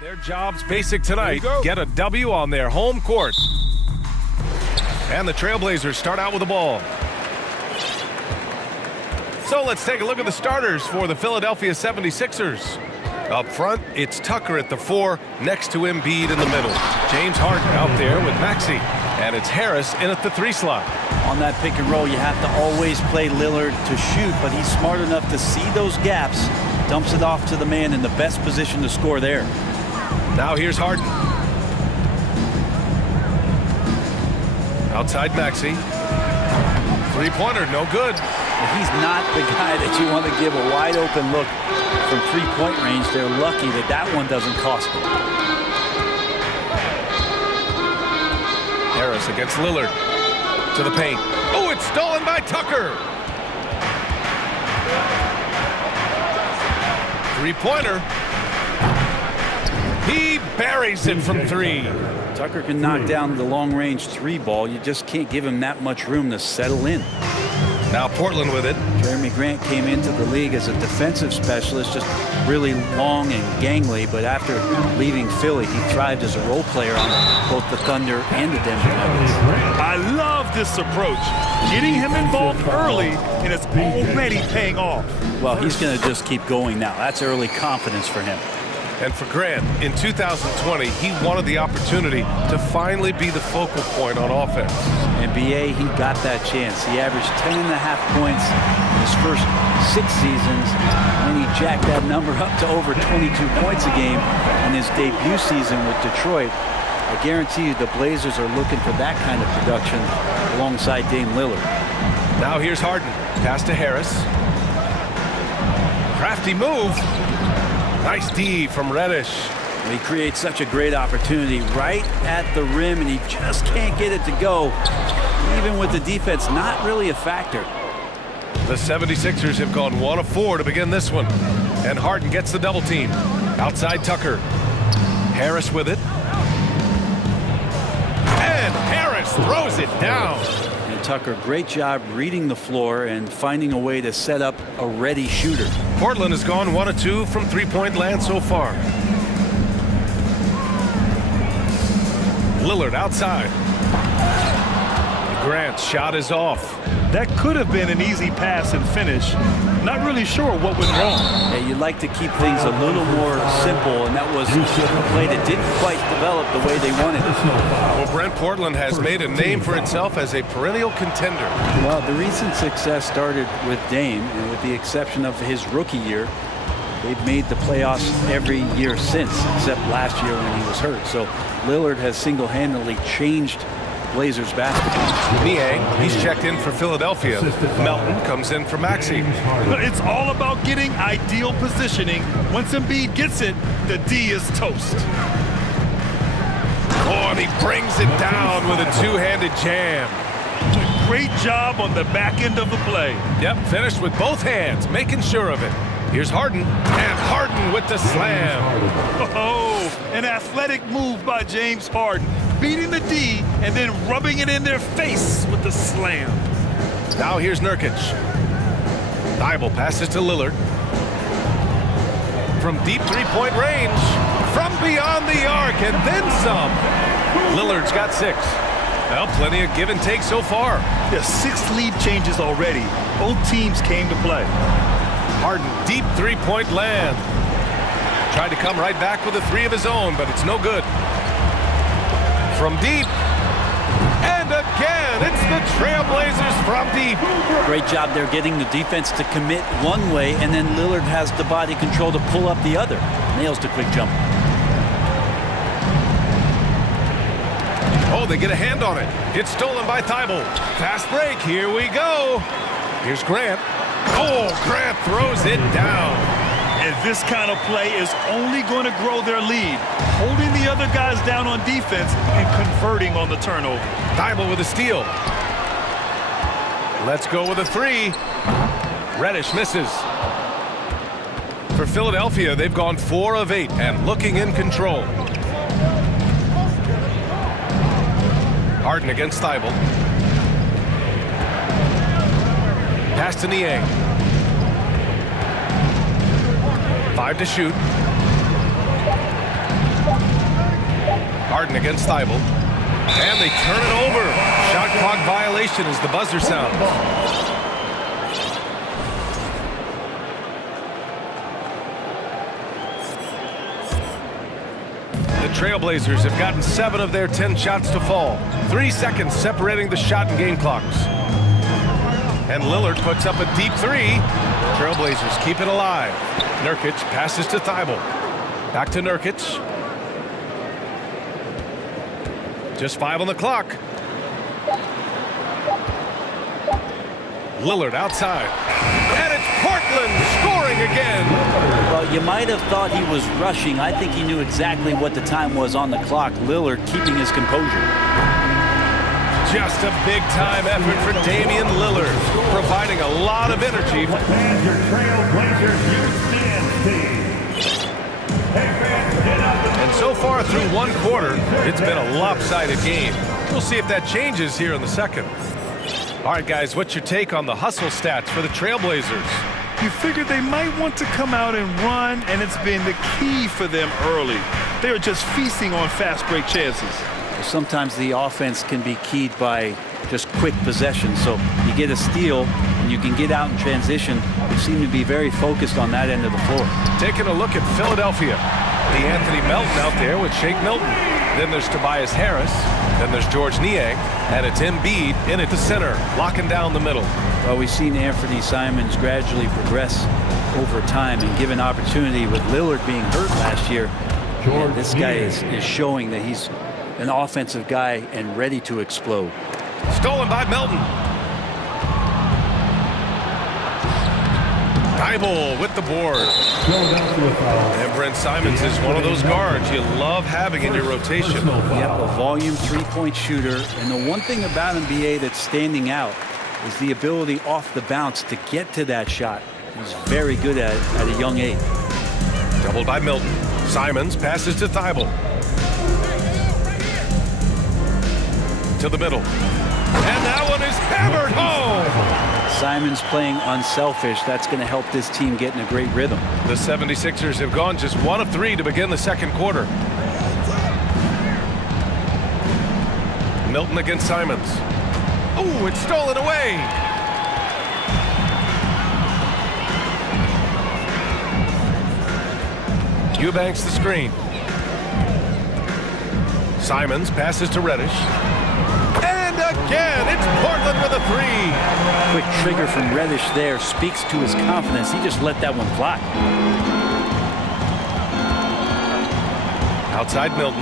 Their job's basic tonight. Get a W on their home court. And the Trailblazers start out with the ball. So let's take a look at the starters for the Philadelphia 76ers. Up front, it's Tucker at the 4, next to Embiid in the middle. James Harden out there with Maxey. And it's Harris in at the 3 slot. On that pick and roll, you have to always play Lillard to shoot, but he's smart enough to see those gaps, dumps it off to the man in the best position to score there. Now here's Harden. Outside Maxey. Three-pointer, no good. He's not the guy that you want to give a wide open look from three-point range. They're lucky that that one doesn't cost them. Harris against Lillard. To the paint. Oh, it's stolen by Tucker. Three-pointer. He buries it from 3. Tucker can knock down the long-range 3 ball. You just can't give him that much room to settle in. Now Portland with it. Jeremy Grant came into the league as a defensive specialist, just really long and gangly, but after leaving Philly, he thrived as a role player on both the Thunder and the Denver Nuggets. I love this approach. Getting him involved early, and it's already paying off. Well, he's going to just keep going now. That's early confidence for him. And for Grant, in 2020, he wanted the opportunity to finally be the focal point on offense. NBA, he got that chance. He averaged 10.5 points in his first 6 seasons, and he jacked that number up to over 22 points a game in his debut season with Detroit. I guarantee you the Blazers are looking for that kind of production alongside Dame Lillard. Now here's Harden. Pass to Harris. Crafty move. Nice D from Reddish. He creates such a great opportunity right at the rim, and he just can't get it to go. Even with the defense not really a factor. The 76ers have gone 1 of 4 to begin this one. And Harden gets the double team. Outside Tucker. Harris with it. And Harris throws it down. And Tucker, great job reading the floor and finding a way to set up a ready shooter. Portland has gone 1 of 2 from three-point land so far. Lillard outside. Grant's shot is off. That could have been an easy pass and finish. Not really sure what went wrong. Yeah, you'd like to keep things a little more simple, and that was a play that didn't quite develop the way they wanted it. Well, Brent, Portland has made a name for itself as a perennial contender. Well, the recent success started with Dame, and with the exception of his rookie year, they've made the playoffs every year since, except last year when he was hurt. So Lillard has single-handedly changed Blazers basketball. Niang, he's checked in for Philadelphia. Melton comes in for Maxey. It's all about getting ideal positioning. Once Embiid gets it, the D is toast. Oh, and he brings it down with a two-handed jam. Great job on the back end of the play. Yep, finished with both hands, making sure of it. Here's Harden, and Harden with the slam. Oh, an athletic move by James Harden, beating the D and then rubbing it in their face with the slam. Now here's Nurkic. Thibault passes to Lillard. From deep three-point range, from beyond the arc, and then some. Lillard's got 6. Well, plenty of give and take so far. There's 6 lead changes already. Both teams came to play. Harden, deep three-point land. Tried to come right back with a 3 of his own, but it's no good. From deep. And again, it's the Trailblazers from deep. Great job there getting the defense to commit one way, and then Lillard has the body control to pull up the other. Nails the quick jump. Oh, they get a hand on it. It's stolen by Thibault. Fast break. Here we go. Here's Grant. Oh, Grant throws it down. And this kind of play is only going to grow their lead, holding the other guys down on defense and converting on the turnover. Thibault with a steal. Let's go with a 3. Reddish misses. For Philadelphia, they've gone 4 of 8 and looking in control. Harden against Thibault. Pass to Niang. 5 to shoot. Harden against Thibault. And they turn it over. Shot clock violation as the buzzer sounds. The Trailblazers have gotten 7 of their 10 shots to fall. 3 seconds separating the shot and game clocks. And Lillard puts up a deep 3. Trailblazers keep it alive. Nurkic passes to Thibault. Back to Nurkic. Just 5 on the clock. Lillard outside. And it's Portland scoring again. Well, you might have thought he was rushing. I think he knew exactly what the time was on the clock. Lillard keeping his composure. Just a big-time effort for Damian Lillard, providing a lot of energy. And your Trailblazers youth dance team. And so far through one quarter, it's been a lopsided game. We'll see if that changes here in the second. All right, guys, what's your take on the hustle stats for the Trailblazers? You figured they might want to come out and run, and it's been the key for them early. They're just feasting on fast break chances. Sometimes the offense can be keyed by just quick possession. So you get a steal and you can get out in transition. They seem to be very focused on that end of the floor. Taking a look at Philadelphia. The Anthony Melton out there with Shake Milton. Then there's Tobias Harris. Then there's George Niang. And it's Embiid in at the center, locking down the middle. Well, we've seen Anthony Simons gradually progress over time and given opportunity with Lillard being hurt last year. And this guy is showing that he's an offensive guy and ready to explode. Stolen by Melton. Thibault with the board. And Brent Simons is one of those guards you love having in your rotation. Yep, a volume three-point shooter. And the one thing about him, BA, that's standing out is the ability off the bounce to get to that shot. He's very good at it at a young age. Doubled by Milton. Simons passes to Thibault. To the middle. And that one is hammered home. Simons playing unselfish. That's going to help this team get in a great rhythm. The 76ers have gone just 1 of 3 to begin the second quarter. Milton against Simons. Oh, it's stolen away. Eubanks the screen. Simons passes to Reddish. And again, it's Portland with a 3. Quick trigger from Reddish there speaks to his confidence. He just let that one fly. Outside Milton.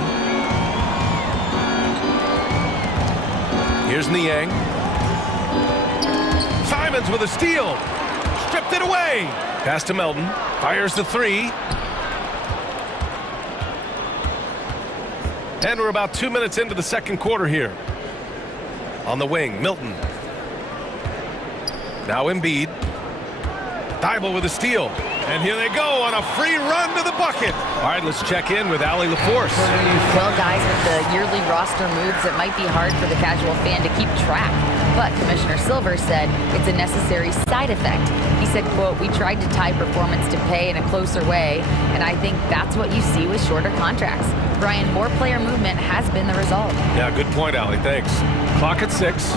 Here's Niang. Simons with a steal. Stripped it away. Pass to Melton. Fires the 3. And we're about 2 minutes into the second quarter here. On the wing, Milton. Now Embiid. Thibault with a steal. And here they go on a free run to the bucket. All right, let's check in with Allie LaForce. Well, guys, with the yearly roster moves, it might be hard for the casual fan to keep track. But Commissioner Silver said it's a necessary side effect. He said, quote, "We tried to tie performance to pay in a closer way, and I think that's what you see with shorter contracts." Brian, more player movement has been the result. Yeah, good point, Allie. Thanks. Clock at 6.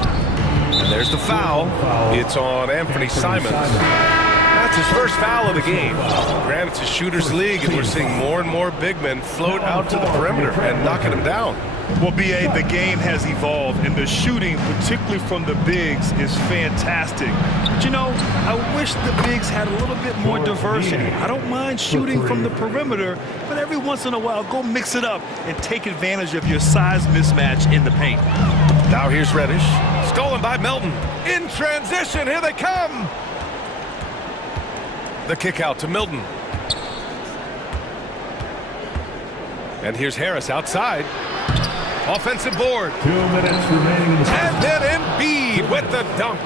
And there's the foul. It's on Anthony Simons. That's his first foul of the game. Granted, it's a shooter's league, and we're seeing more and more big men float out to the perimeter and knocking them down. Well, BA, the game has evolved, and the shooting, particularly from the bigs, is fantastic. But, you know, I wish the bigs had a little bit more diversity. I don't mind shooting from the perimeter, but every once in a while, go mix it up and take advantage of your size mismatch in the paint. Now here's Reddish. Stolen by Melton. In transition, here they come. The kick out to Milton. And here's Harris outside. Offensive board. 2 minutes remaining. And then Embiid with the dunk.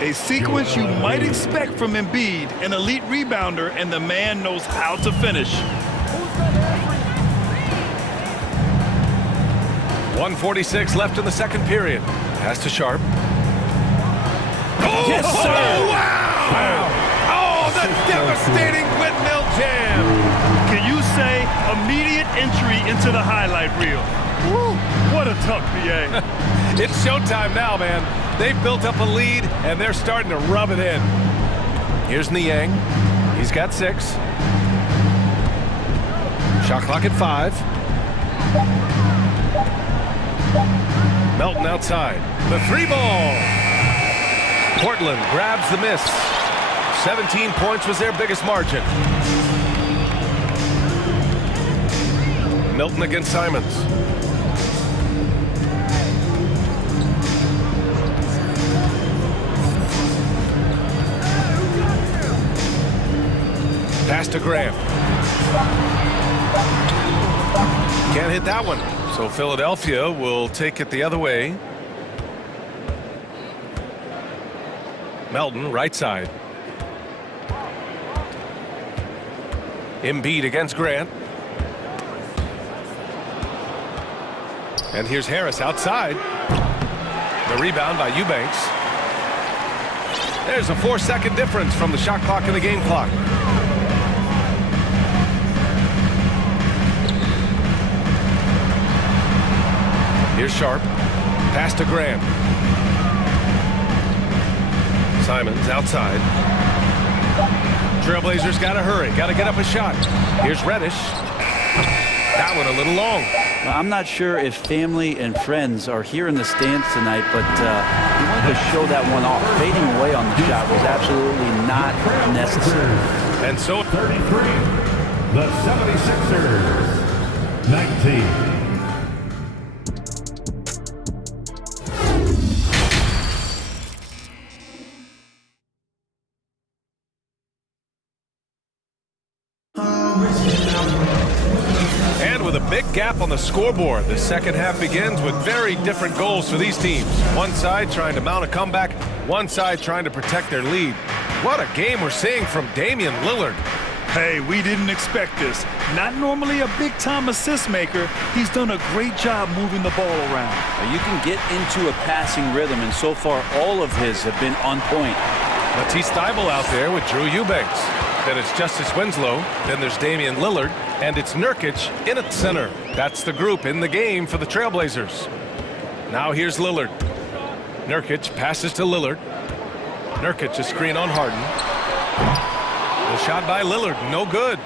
A sequence you might expect from Embiid, an elite rebounder, and the man knows how to finish. 1:46 left in the second period. Pass to Sharp. Oh, yes, sir. Oh, wow. Oh, the devastating windmill jam. Can you say immediate entry into the highlight reel. Woo, what a tuck, BA. It's showtime now, man. They've built up a lead, and they're starting to rub it in. Here's Niang. He's got 6. Shot clock at 5. Melton outside. The 3 ball. Portland grabs the miss. 17 points was their biggest margin. Milton against Simons. Pass to Graham. Can't hit that one. So Philadelphia will take it the other way. Melton, right side. Embiid against Grant. And here's Harris outside. The rebound by Eubanks. There's a 4-second difference from the shot clock and the game clock. Here's Sharp. Pass to Graham. Simons outside. Trailblazers got to hurry. Got to get up a shot. Here's Reddish. That one a little long. I'm not sure if family and friends are here in the stands tonight, but he wanted to show that one off. Fading away on the shot was absolutely not necessary. And so 33, the 76ers, 19. With a big gap on the scoreboard, the second half begins with very different goals for these teams. One side trying to mount a comeback, one side trying to protect their lead. What a game we're seeing from Damian Lillard. Hey, we didn't expect this. Not normally a big-time assist maker, he's done a great job moving the ball around. You can get into a passing rhythm, and so far all of his have been on point. Matisse Thybulle out there with Drew Eubanks. Then it's Justice Winslow. Then there's Damian Lillard. And it's Nurkic in at center. That's the group in the game for the Trailblazers. Now here's Lillard. Nurkic passes to Lillard. Nurkic, a screen on Harden. The shot by Lillard, no good.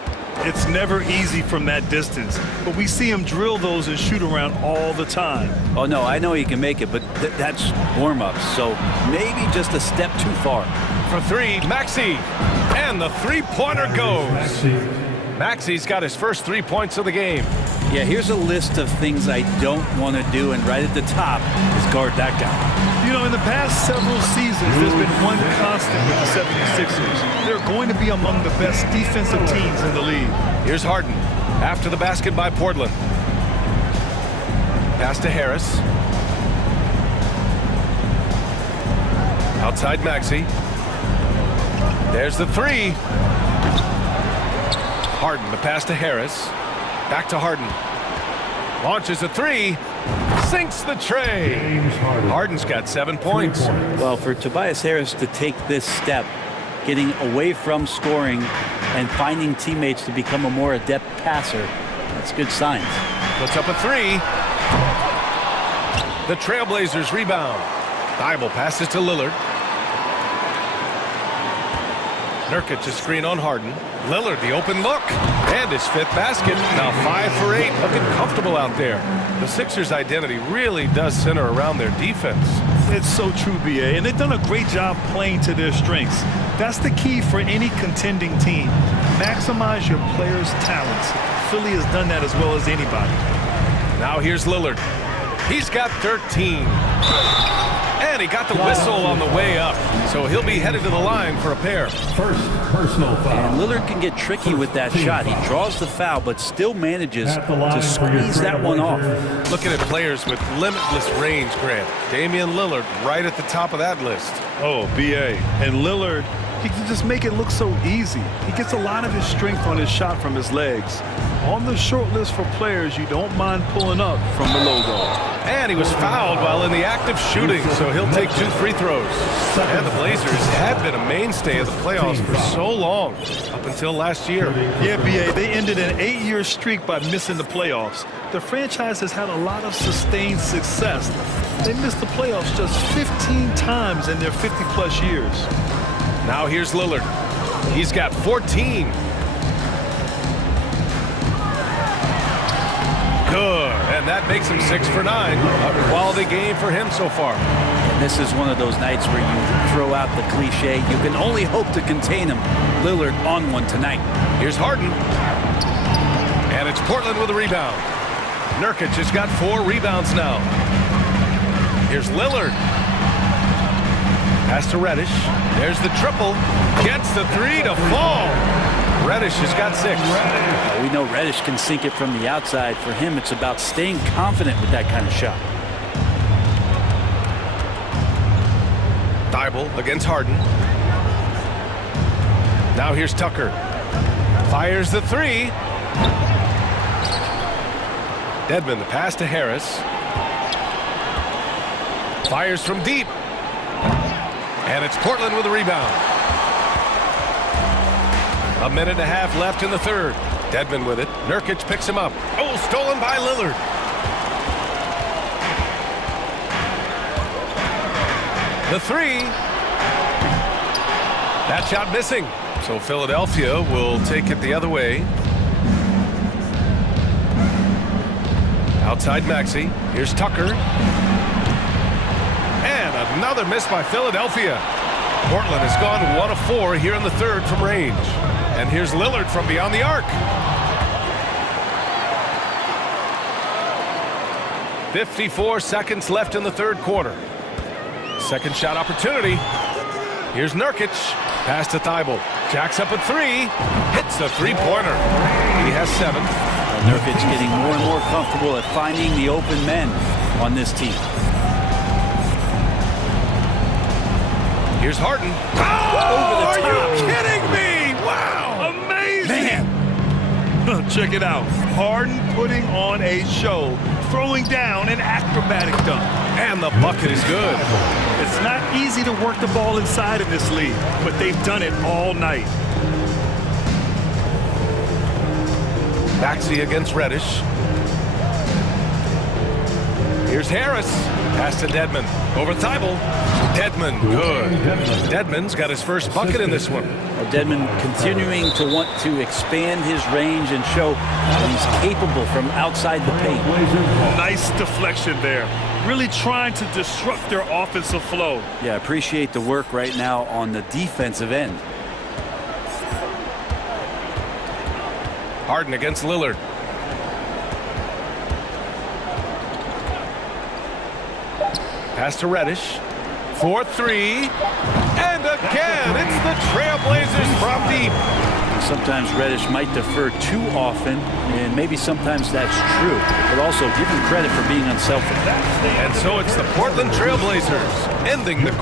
It's never easy from that distance, but we see him drill those and shoot around all the time. Oh, no, I know he can make it, but that's warm-ups, so maybe just a step too far. For 3, Maxey. And the three-pointer goes. Maxey's got his first 3 points of the game. Yeah, here's a list of things I don't want to do, and right at the top is guard that guy. You know, in the past several seasons, there's been one constant with the 76ers. They're going to be among the best defensive teams in the league. Here's Harden after the basket by Portland. Pass to Harris. Outside Maxey. There's the 3. Harden, the pass to Harris. Back to Harden. Launches a 3. Sinks the tray. Harden's got 7 points. Well, for Tobias Harris to take this step, getting away from scoring and finding teammates to become a more adept passer, that's good signs. Puts up a 3. The Trailblazers rebound. Thybulle passes to Lillard. Nurkic, a screen on Harden. Lillard, the open look. And his 5th basket. Now 5 for 8. Looking comfortable out there. The Sixers' identity really does center around their defense. It's so true, BA. And they've done a great job playing to their strengths. That's the key for any contending team. Maximize your players' talents. Philly has done that as well as anybody. Now here's Lillard. He's got 13. And he got the whistle on the way up. So he'll be headed to the line for a pair. First personal foul. And Lillard can get tricky with that shot. He draws the foul, but still manages to squeeze that one off. Looking at players with limitless range, Grant. Damian Lillard right at the top of that list. Oh, BA. And Lillard He can just make it look so easy. He gets a lot of his strength on his shot from his legs. On the short list for players you don't mind pulling up from the logo. And he was fouled while in the act of shooting, so he'll take 2 free throws. And the Blazers had been a mainstay of the playoffs for so long, up until last year. Yeah, B.A., they ended an 8-year streak by missing the playoffs. The franchise has had a lot of sustained success. They missed the playoffs just 15 times in their 50-plus years. Now here's Lillard. He's got 14. Good, and that makes him 6 for 9. A quality game for him so far. And this is one of those nights where you throw out the cliche. You can only hope to contain him. Lillard on one tonight. Here's Harden. And it's Portland with a rebound. Nurkic has got 4 rebounds now. Here's Lillard. Pass to Reddish. There's the triple. Gets the 3 to fall. Reddish has got 6. We know Reddish can sink it from the outside. For him, it's about staying confident with that kind of shot. Thibault against Harden. Now here's Tucker. Fires the 3. Dedmon, the pass to Harris. Fires from deep. And it's Portland with a rebound. 1.5 minutes left in the third. Dedmon with it. Nurkic picks him up. Oh, stolen by Lillard. The 3. That shot missing. So Philadelphia will take it the other way. Outside Maxey. Here's Tucker. And another miss by Philadelphia. Portland has gone 1 of 4 here in the third from range. And here's Lillard from beyond the arc. 54 seconds left in the third quarter. Second shot opportunity. Here's Nurkic. Pass to Thibault. Jacks up a 3. Hits the 3-pointer. He has 7. Nurkic getting more and more comfortable at finding the open men on this team. Here's Harden. Oh, are you kidding me? Wow. Amazing. Man. Check it out. Harden putting on a show, throwing down an acrobatic dunk. And the bucket is good. It's not easy to work the ball inside in this league, but they've done it all night. Maxey against Reddish. Here's Harris. Pass to Dedmon. Over Thibault. Dedmon, good. Dedmon's got his first bucket in this one. Dedmon continuing to want to expand his range and show he's capable from outside the paint. Nice deflection there. Really trying to disrupt their offensive flow. Yeah, appreciate the work right now on the defensive end. Harden against Lillard. Pass to Reddish. 4-3. And again, it's the Trailblazers from deep. Sometimes Reddish might defer too often, and maybe sometimes that's true. But also, give him credit for being unselfish. And so it's the Portland Trailblazers ending the...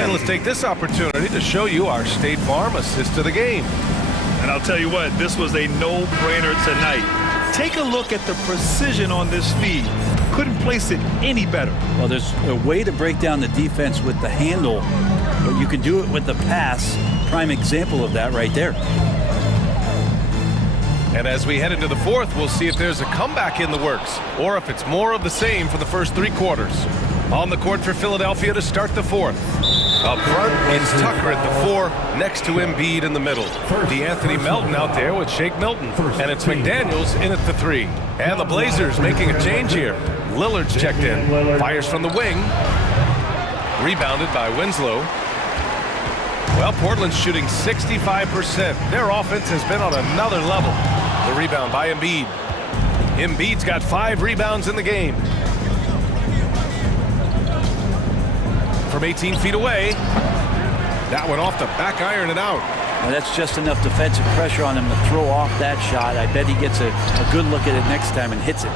And let's take this opportunity to show you our State Farm assist to the game. And I'll tell you what, this was a no-brainer tonight. Take a look at the precision on this feed. Couldn't place it any better. Well, there's a way to break down the defense with the handle, but you can do it with the pass. Prime example of that right there. And as we head into the fourth, we'll see if there's a comeback in the works, or if it's more of the same for the first 3 quarters. On the court for Philadelphia to start the fourth. Up front, it's Tucker at the 4, next to Embiid in the middle. DeAnthony Melton out there with Shake Milton. And it's McDaniels in at the 3. And the Blazers making a change here. Lillard's checked in. Fires from the wing. Rebounded by Winslow. Well, Portland's shooting 65%. Their offense has been on another level. The rebound by Embiid. Embiid's got 5 rebounds in the game. From 18 feet away. That went off the back iron and out. Well, that's just enough defensive pressure on him to throw off that shot. I bet he gets a good look at it next time and hits it.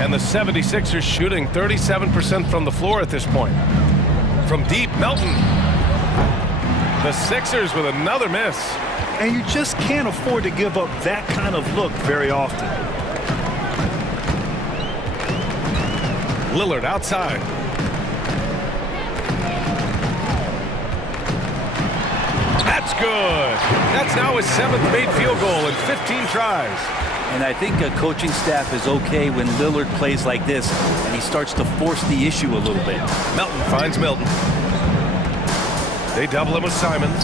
And the 76ers shooting 37% from the floor at this point. From deep, Melton. The Sixers with another miss. And you just can't afford to give up that kind of look very often. Lillard outside. That's good. That's now his 7th made field goal in 15 tries. And I think a coaching staff is okay when Lillard plays like this and he starts to force the issue a little bit. Melton finds Milton. They double him with Simons.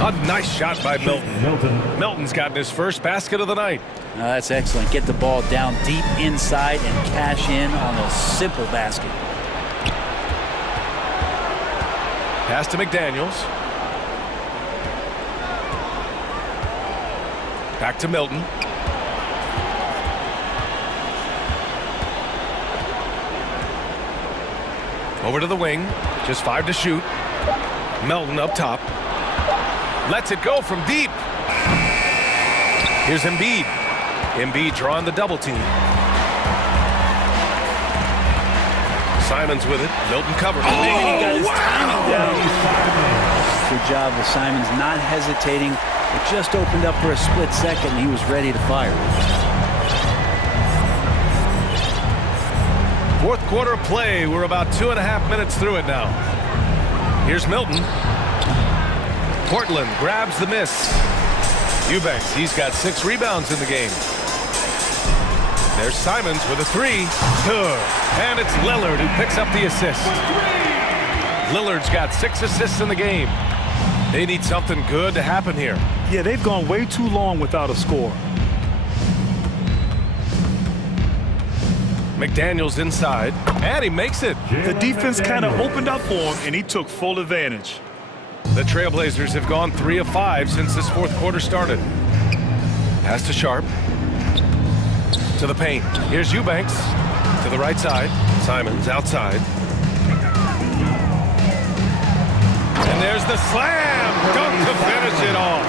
A nice shot by Milton. Milton's gotten his first basket of the night. That's excellent. Get the ball down deep inside and cash in on a simple basket. Pass to McDaniels. Back to Milton. Over to the wing. Just 5 to shoot. Melton up top. Lets it go from deep. Here's Embiid. Embiid drawing the double team. Simons with it. Milton covered. Oh, he got his timing down. Good job with Simons not hesitating. It just opened up for a split second and he was ready to fire. Fourth quarter of play. We're about 2.5 minutes through it now. Here's Milton. Portland grabs the miss. Eubanks, he's got 6 rebounds in the game. There's Simons with a 3. Good. And it's Lillard who picks up the assist. Lillard's got 6 assists in the game. They need something good to happen here. Yeah, they've gone way too long without a score. McDaniels inside, and he makes it. The defense kind of opened up for him, and he took full advantage. The Trailblazers have gone 3 of 5 since this fourth quarter started. Pass to Sharp. To the paint. Here's Eubanks. To the right side. Simons outside. And there's the slam. Dunk to finish it off.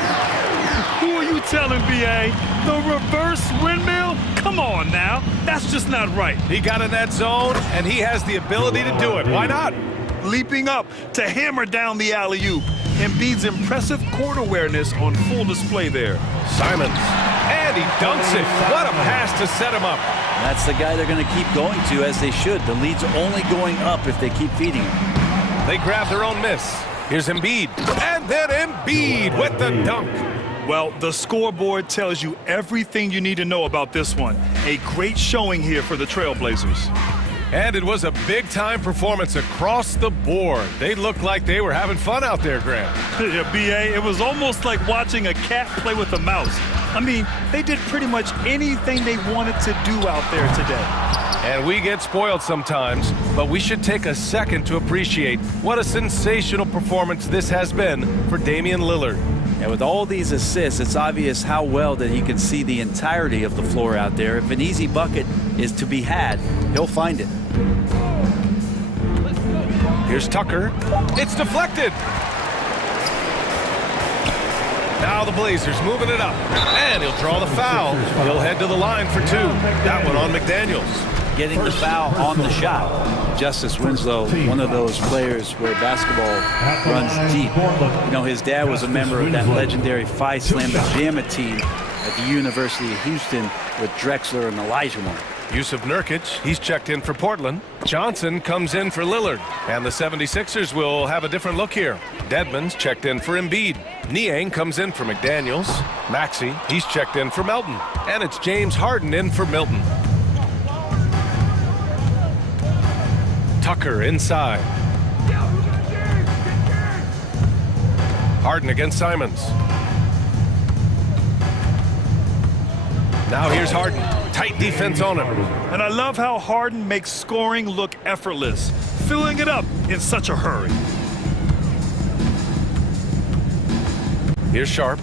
Who are you telling, B.A.? The reverse windmill? Come on now. That's just not right. He got in that zone, and he has the ability to do it. Why not? Leaping up to hammer down the alley-oop. Embiid's impressive court awareness on full display there. Simons. And he dunks it. What a pass to set him up. That's the guy they're going to keep going to, as they should. The lead's only going up if they keep feeding him. They grab their own miss. Here's Embiid. And then Embiid with the dunk. Well, the scoreboard tells you everything you need to know about this one. A great showing here for the Trailblazers. And it was a big-time performance across the board. They looked like they were having fun out there, Graham. Yeah, B.A., it was almost like watching a cat play with a mouse. I mean, they did pretty much anything they wanted to do out there today. And we get spoiled sometimes, but we should take a second to appreciate what a sensational performance this has been for Damian Lillard. And with all these assists, it's obvious how well that he can see the entirety of the floor out there. If an easy bucket is to be had, he'll find it. Here's Tucker. It's deflected. Now the Blazers moving it up. And he'll draw the foul. He'll head to the line for 2. That one on McDaniels. Getting the foul on the shot. Justice Winslow, one of those players where basketball runs deep. You know, his dad was a member of that legendary Phi Slamma Jamma team at the University of Houston with Drexler and Elijah Moore. Yusuf Nurkic, he's checked in for Portland. Johnson comes in for Lillard. And the 76ers will have a different look here. Dedmon's checked in for Embiid. Niang comes in for McDaniels. Maxey, he's checked in for Melton. And it's James Harden in for Milton. Tucker inside. Harden against Simons. Now here's Harden. Tight defense on him. And I love how Harden makes scoring look effortless, filling it up in such a hurry. Here's Sharp.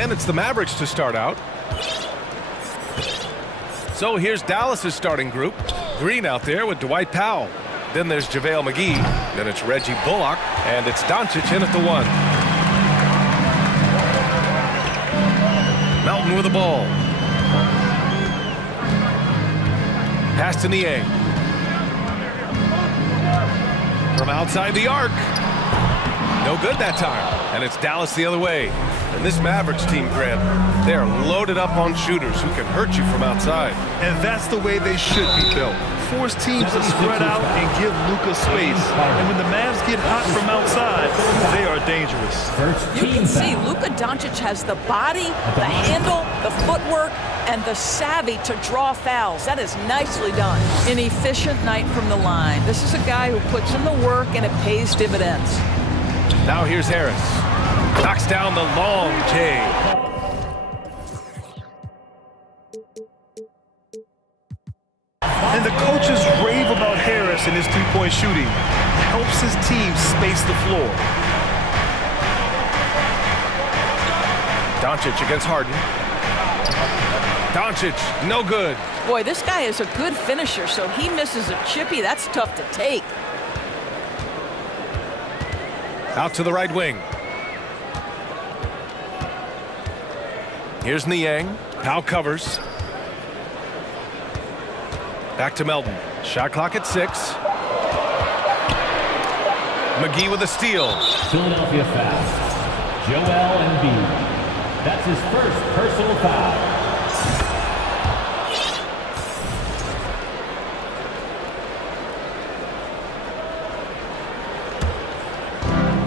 And it's the Mavericks to start out. So here's Dallas's starting group. Green out there with Dwight Powell. Then there's JaVale McGee. Then it's Reggie Bullock. And it's Doncic in at the 1. Melton with the ball. Pass to Niang. From outside the arc. No good that time. And it's Dallas the other way. And this Mavericks team, Grant, they're loaded up on shooters who can hurt you from outside. And that's the way they should be built. Force teams to spread out and give Luka space. And when the Mavs get hot from outside, they are dangerous. You can see Luka Doncic has the body, the handle, the footwork, and the savvy to draw fouls. That is nicely done. An efficient night from the line. This is a guy who puts in the work and it pays dividends. Now here's Harris. Knocks down the long J. And the coaches rave about Harris and his three-point shooting. Helps his team space the floor. Doncic against Harden. Doncic, no good. Boy, this guy is a good finisher, so he misses a chippy. That's tough to take. Out to the right wing. Here's Niang. Powell covers. Back to Melton. Shot clock at 6. McGee with a steal. Philadelphia foul. Joel Embiid. That's his first personal foul.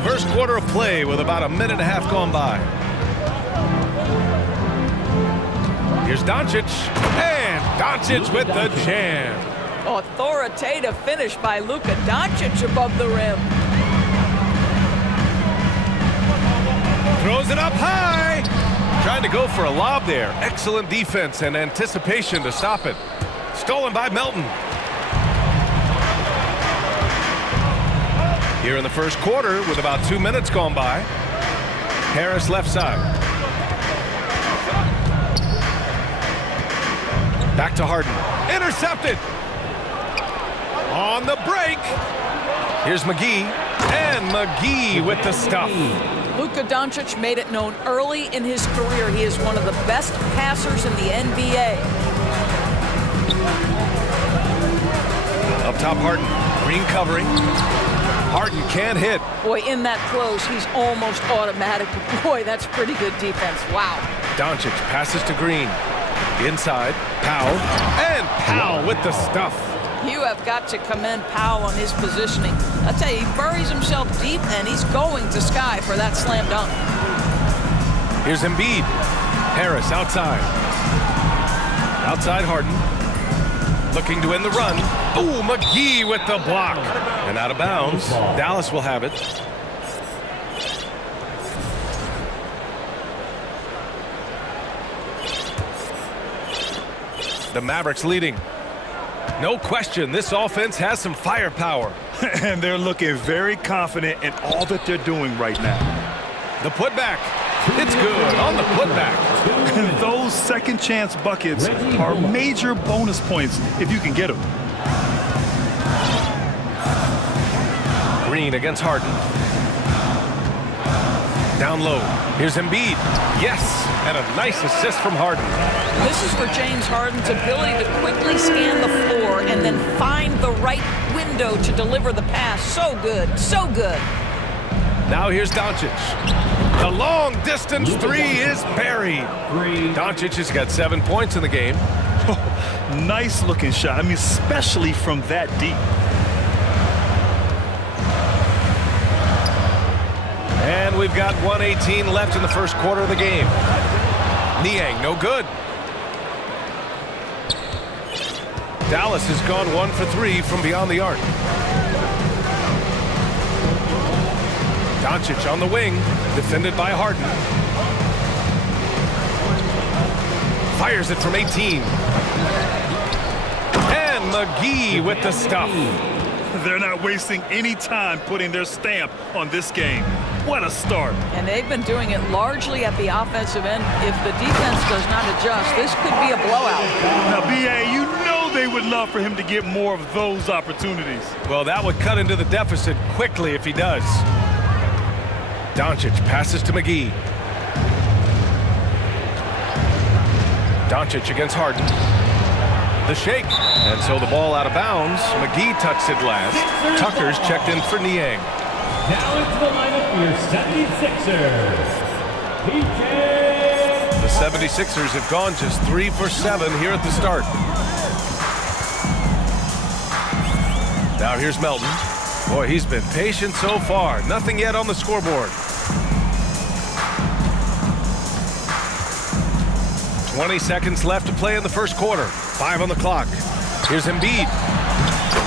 First quarter of play with about a minute and a half gone by. Here's Doncic, and Doncic with the jam. Authoritative finish by Luka Doncic above the rim. Throws it up high. Trying to go for a lob there. Excellent defense and anticipation to stop it. Stolen by Melton. Here in the first quarter with about 2 minutes gone by. Harris left side. Back to Harden. Intercepted. On the break. Here's McGee. And McGee with the stuff. Luka Doncic made it known early in his career he is one of the best passers in the NBA. Up top, Harden. Green covering. Harden can't hit. Boy, in that close, he's almost automatic. Boy, that's pretty good defense. Wow. Doncic passes to Green. Inside, Powell. And Powell with the stuff. You have got to commend Powell on his positioning. I tell you, he buries himself deep, and he's going to sky for that slam dunk. Here's Embiid. Harris outside. Outside Harden. Looking to end the run. Ooh, McGee with the block. And out of bounds. Dallas will have it. The Mavericks leading. No question, this offense has some firepower. And they're looking very confident in all that they're doing right now. The putback. It's good on the putback. And those second chance buckets are major bonus points if you can get them. Green against Harden. Down low. Here's Embiid. Yes, and a nice assist from Harden. This is for James Harden's ability to quickly scan the floor and then find the right window to deliver the pass. So good, so good. Now here's Doncic. The long distance three is buried. Doncic has got 7 points in the game. Nice looking shot. I mean, especially from that deep. And we've got 1:18 left in the first quarter of the game. Niang, no good. Dallas has gone 1 for 3 from beyond the arc. Doncic on the wing, defended by Harden. Fires it from 18. And McGee with the stuff. They're not wasting any time putting their stamp on this game. What a start. And they've been doing it largely at the offensive end. If the defense does not adjust, this could be a blowout. Now, B.A., you know they would love for him to get more of those opportunities. Well, that would cut into the deficit quickly if he does. Doncic passes to McGee. Doncic against Harden. The shake. And so the ball out of bounds. McGee touched it last. Tucker's checked in for Niang. Now into the lineup for your 76ers. The 76ers have gone just 3 for 7 here at the start. Now here's Melton. Boy, he's been patient so far. Nothing yet on the scoreboard. 20 seconds left to play in the first quarter. 5 on the clock. Here's Embiid.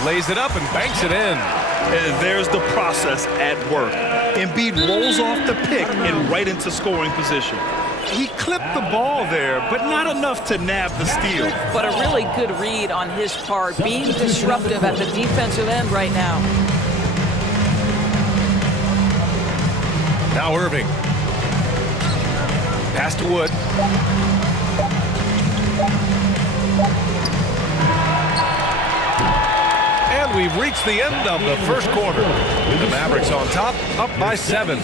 Lays it up and banks it in. And there's the process at work. Embiid rolls off the pick and right into scoring position. He clipped the ball there, but not enough to nab the steal. But a really good read on his part, being disruptive at the defensive end right now. Now Irving. Pass to Wood. And we've reached the end of the first quarter. The Mavericks on top, up by 7.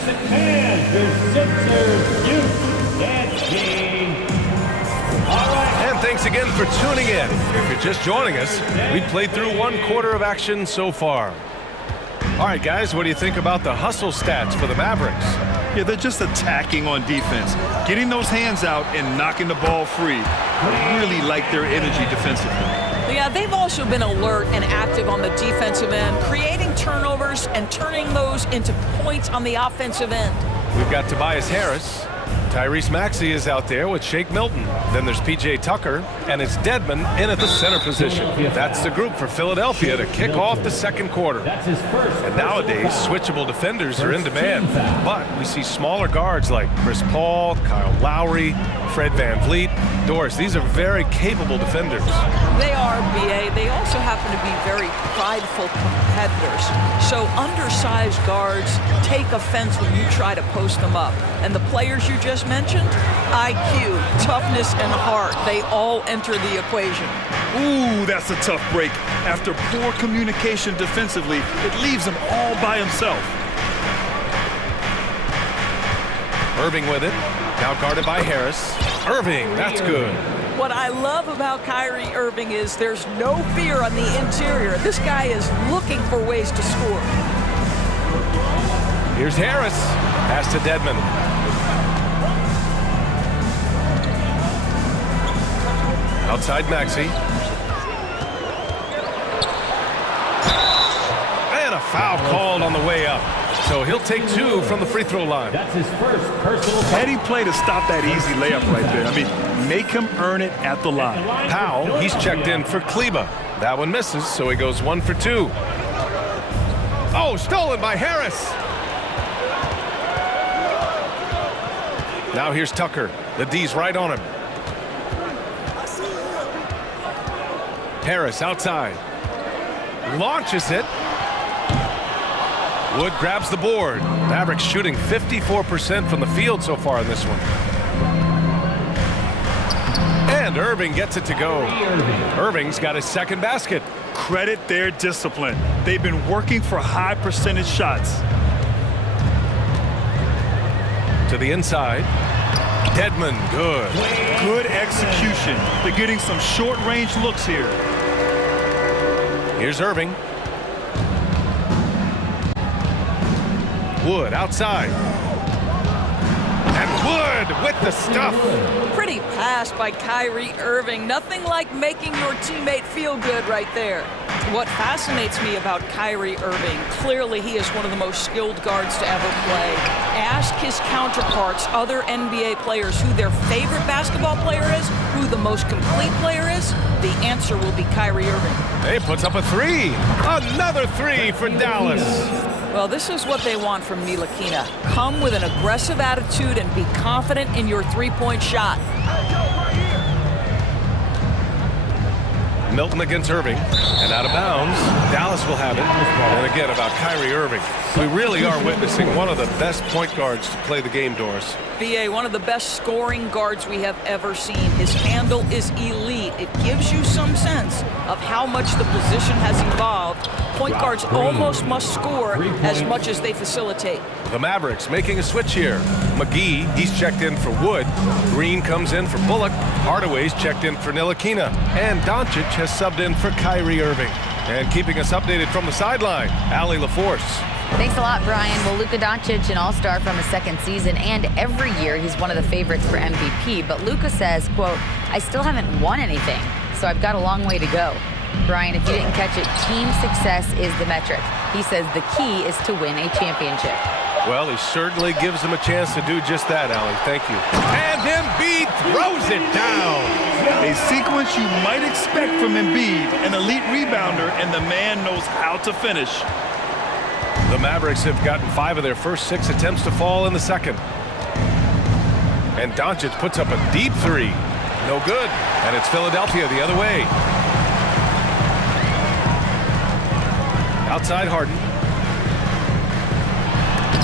And thanks again for tuning in. If you're just joining us, we've played through 1 quarter of action so far. All right, guys, what do you think about the hustle stats for the Mavericks? Yeah, they're just attacking on defense, getting those hands out and knocking the ball free. I really like their energy defensively. Yeah, they've also been alert and active on the defensive end, creating turnovers and turning those into points on the offensive end. We've got Tobias Harris. Tyrese Maxey is out there with Shake Milton. Then there's P.J. Tucker, and it's Dedmon in at the center position. That's the group for Philadelphia to kick off the second quarter. And nowadays, switchable defenders are in demand. But we see smaller guards like Chris Paul, Kyle Lowry, Fred VanVleet. Doris, these are very capable defenders. They are, B.A. They also happen to be very prideful competitors. So undersized guards take offense when you try to post them up. And the players you just mentioned, IQ, toughness, and heart, they all enter the equation. Ooh, that's a tough break. After poor communication defensively, it leaves him all by himself. Irving with it. Now guarded by Harris. Irving, that's good. What I love about Kyrie Irving is there's no fear on the interior. This guy is looking for ways to score. Here's Harris. Pass to Dedmon. Outside Maxey. And a foul called on the way up. So he'll take 2 from the free throw line. That's his first personal. Heady play to stop that easy layup right there. I mean, make him earn it at the line. Powell, he's checked in for Kleba. That one misses, so he goes 1 for 2. Oh, stolen by Harris. Now here's Tucker. The D's right on him. Harris outside. Launches it. Wood grabs the board. Mavericks shooting 54% from the field so far in this one. And Irving gets it to go. Irving's got his second basket. Credit their discipline. They've been working for high percentage shots. To the inside. Dedmon, good. Good execution. They're getting some short-range looks here. Here's Irving. Wood outside. And Wood with the stuff. Pretty pass by Kyrie Irving. Nothing like making your teammate feel good right there. What fascinates me about Kyrie Irving, clearly he is one of the most skilled guards to ever play. Ask his counterparts, other NBA players, who their favorite basketball player is, who the most complete player is. The answer will be Kyrie Irving. He puts up a 3. Another 3 for Dallas. Well, this is what they want from Ntilikina. Come with an aggressive attitude and be confident in your three-point shot. Milton against Irving. And out of bounds. Dallas will have it. And again about Kyrie Irving. We really are witnessing one of the best point guards to play the game, Doris. BA, one of the best scoring guards we have ever seen. His handle is elite. It gives you some sense of how much the position has evolved. Point guards almost must score as much as they facilitate. The Mavericks making a switch here. McGee, he's checked in for Wood. Green comes in for Bullock. Hardaway's checked in for Ntilikina. And Doncic has subbed in for Kyrie Irving. And keeping us updated from the sideline, Allie LaForce. Thanks a lot, Brian. Well, Luka Doncic, an all-star from his second season, and every year he's one of the favorites for MVP. But Luka says, quote, I still haven't won anything, so I've got a long way to go. Brian, if you didn't catch it, team success is the metric. He says the key is to win a championship. Well, he certainly gives them a chance to do just that, Allie. Thank you. And Embiid throws it down. A sequence you might expect from Embiid, an elite rebounder, and the man knows how to finish. The Mavericks have gotten 5 of their first 6 attempts to fall in the second. And Doncic puts up a deep 3. No good. And it's Philadelphia the other way. Outside Harden.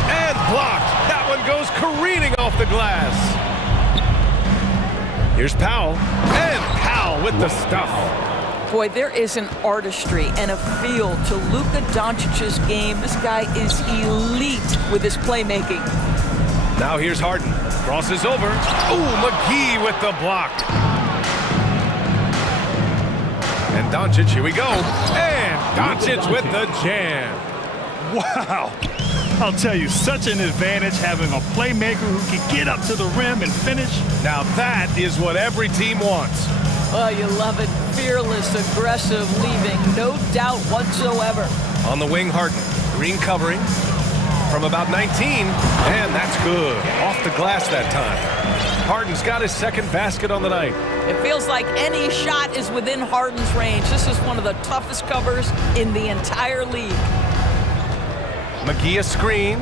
And blocked. That one goes careening off the glass. Here's Powell. And Powell with the stuff. Boy, there is an artistry and a feel to Luka Doncic's game. This guy is elite with his playmaking. Now here's Harden. Crosses over. Ooh, McGee with the block. And Doncic, here we go. And Doncic with the jam. Wow. I'll tell you, such an advantage having a playmaker who can get up to the rim and finish. Now that is what every team wants. Oh, you love it. Fearless, aggressive, leaving no doubt whatsoever. On the wing, Harden. Green covering from about 19. And that's good. Off the glass that time. Harden's got his second basket on the night. It feels like any shot is within Harden's range. This is one of the toughest covers in the entire league. McGee a screen.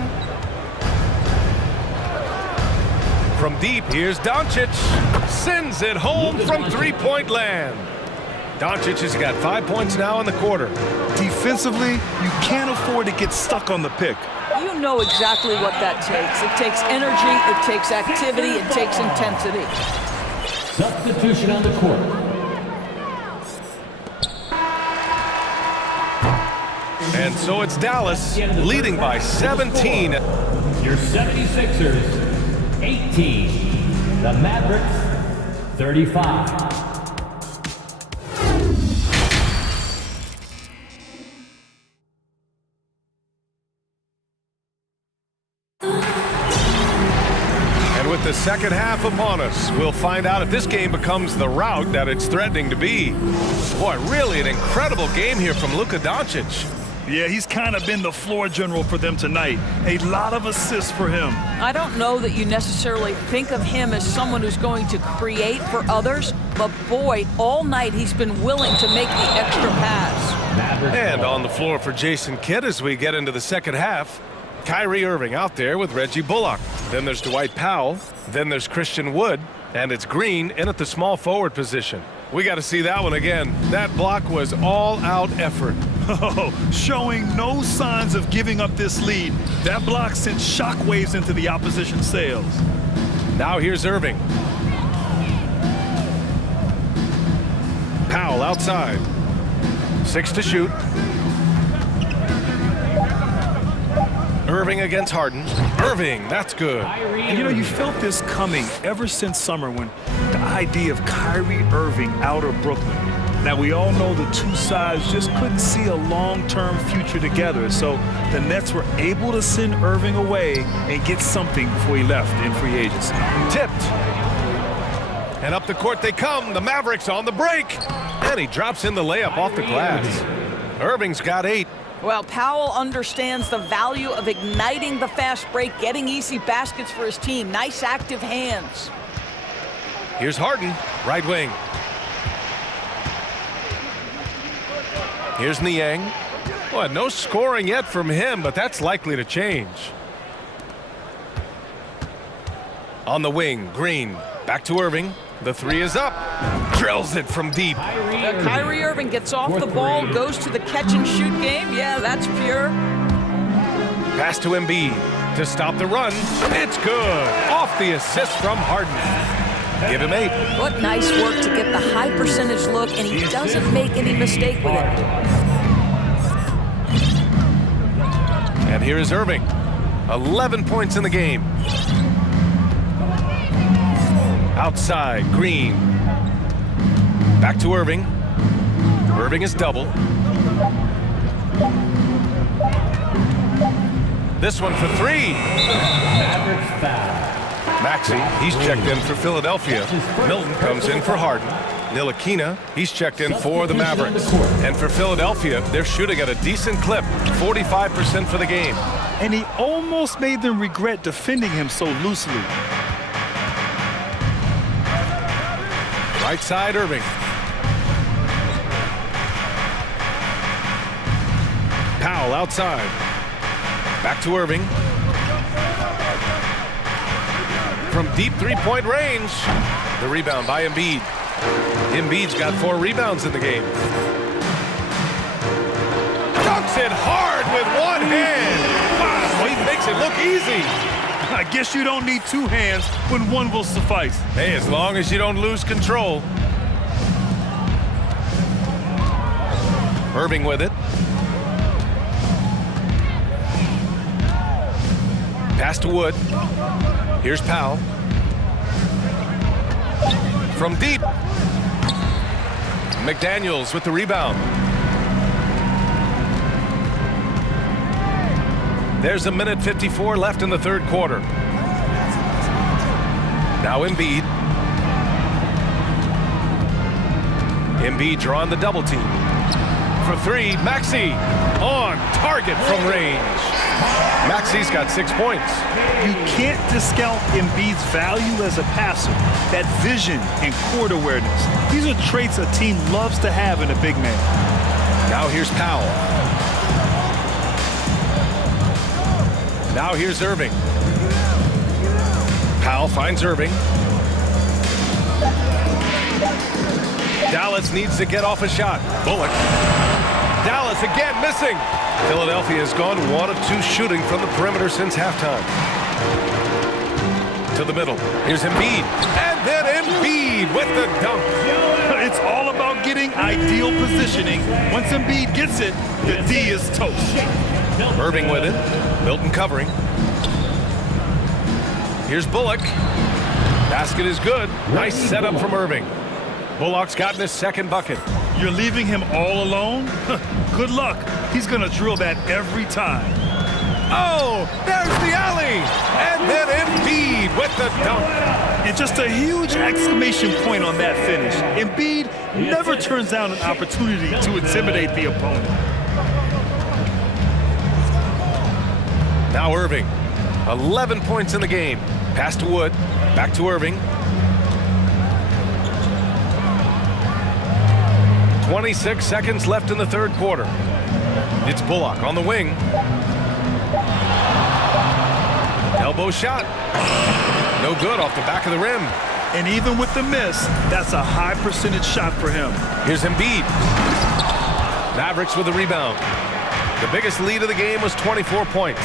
From deep, here's Doncic. Sends it home from three-point land. Doncic has got 5 points now in the quarter. Defensively, you can't afford to get stuck on the pick. You know exactly what that takes. It takes energy, it takes activity, it takes intensity. Substitution on the court. And so it's Dallas leading by 17. Your 76ers, 18. The Mavericks, 35. With the second half upon us, we'll find out if this game becomes the rout that it's threatening to be. Boy, really an incredible game here from Luka Doncic. Yeah, he's kind of been the floor general for them tonight. A lot of assists for him. I don't know that you necessarily think of him as someone who's going to create for others, but boy, all night he's been willing to make the extra pass. And on the floor for Jason Kidd as we get into the second half. Kyrie Irving out there with Reggie Bullock. Then there's Dwight Powell. Then there's Christian Wood. And it's Green in at the small forward position. We got to see that one again. That block was all-out effort. Oh, showing no signs of giving up this lead. That block sent shockwaves into the opposition sails. Now here's Irving. Powell outside. 6 to shoot. Irving against Harden. Irving, that's good. And you know, you felt this coming ever since summer when the idea of Kyrie Irving out of Brooklyn. Now, we all know the two sides just couldn't see a long-term future together. So the Nets were able to send Irving away and get something before he left in free agency. Tipped. And up the court they come. The Mavericks on the break. And he drops in the layup off the glass. Irving's got 8. Well, Powell understands the value of igniting the fast break, getting easy baskets for his team. Nice active hands. Here's Harden, right wing. Here's Niang. Well, no scoring yet from him, but that's likely to change. On the wing, Green. Back to Irving. The three is up. Drills it from deep. Kyrie Irving gets off the ball, goes to the catch-and-shoot game. Yeah, that's pure. Pass to Embiid to stop the run. It's good. Off the assist from Harden. Give him 8. What nice work to get the high percentage look, and he doesn't make any mistake with it. And here is Irving. 11 points in the game. Outside, Green. Back to Irving. Irving is double. This one for 3. Maxey, he's checked in for Philadelphia. Milton comes in for Harden. Ntilikina, he's checked in for the Mavericks. And for Philadelphia, they're shooting at a decent clip, 45% for the game. And he almost made them regret defending him so loosely. Right side, Irving. Powell outside. Back to Irving. From deep three-point range. The rebound by Embiid. Embiid's got 4 rebounds in the game. Dunks it hard with one hand. Wow, he makes it look easy. I guess you don't need 2 hands when one will suffice. Hey, as long as you don't lose control. Irving with it. Pass to Wood. Here's Powell. From deep. McDaniels with the rebound. There's 1:54 left in the third quarter. Now Embiid. Embiid drawing the double team. For 3, Maxey on target from range. Maxey's got 6 points. You can't discount Embiid's value as a passer. That vision and court awareness. These are traits a team loves to have in a big man. Now here's Powell. Now here's Irving. Powell finds Irving. Dallas needs to get off a shot. Bullock. Dallas again missing. Philadelphia has gone 1 of 2 shooting from the perimeter since halftime. To the middle. Here's Embiid. And then Embiid with the dunk. It's all about getting ideal positioning. Once Embiid gets it, the D is toast. Irving with it. Milton covering. Here's Bullock. Basket is good. Nice setup from Irving. Bullock's gotten his second bucket. You're leaving him all alone? Good luck. He's going to drill that every time. Oh, there's the alley. And then Embiid with the dunk. And just a huge exclamation point on that finish. Embiid never turns down an opportunity to intimidate the opponent. Now Irving. 11 points in the game. Pass to Wood. Back to Irving. 26 seconds left in the third quarter. It's Bullock on the wing. Elbow shot. No good off the back of the rim. And even with the miss, that's a high percentage shot for him. Here's Embiid. Mavericks with the rebound. The biggest lead of the game was 24 points.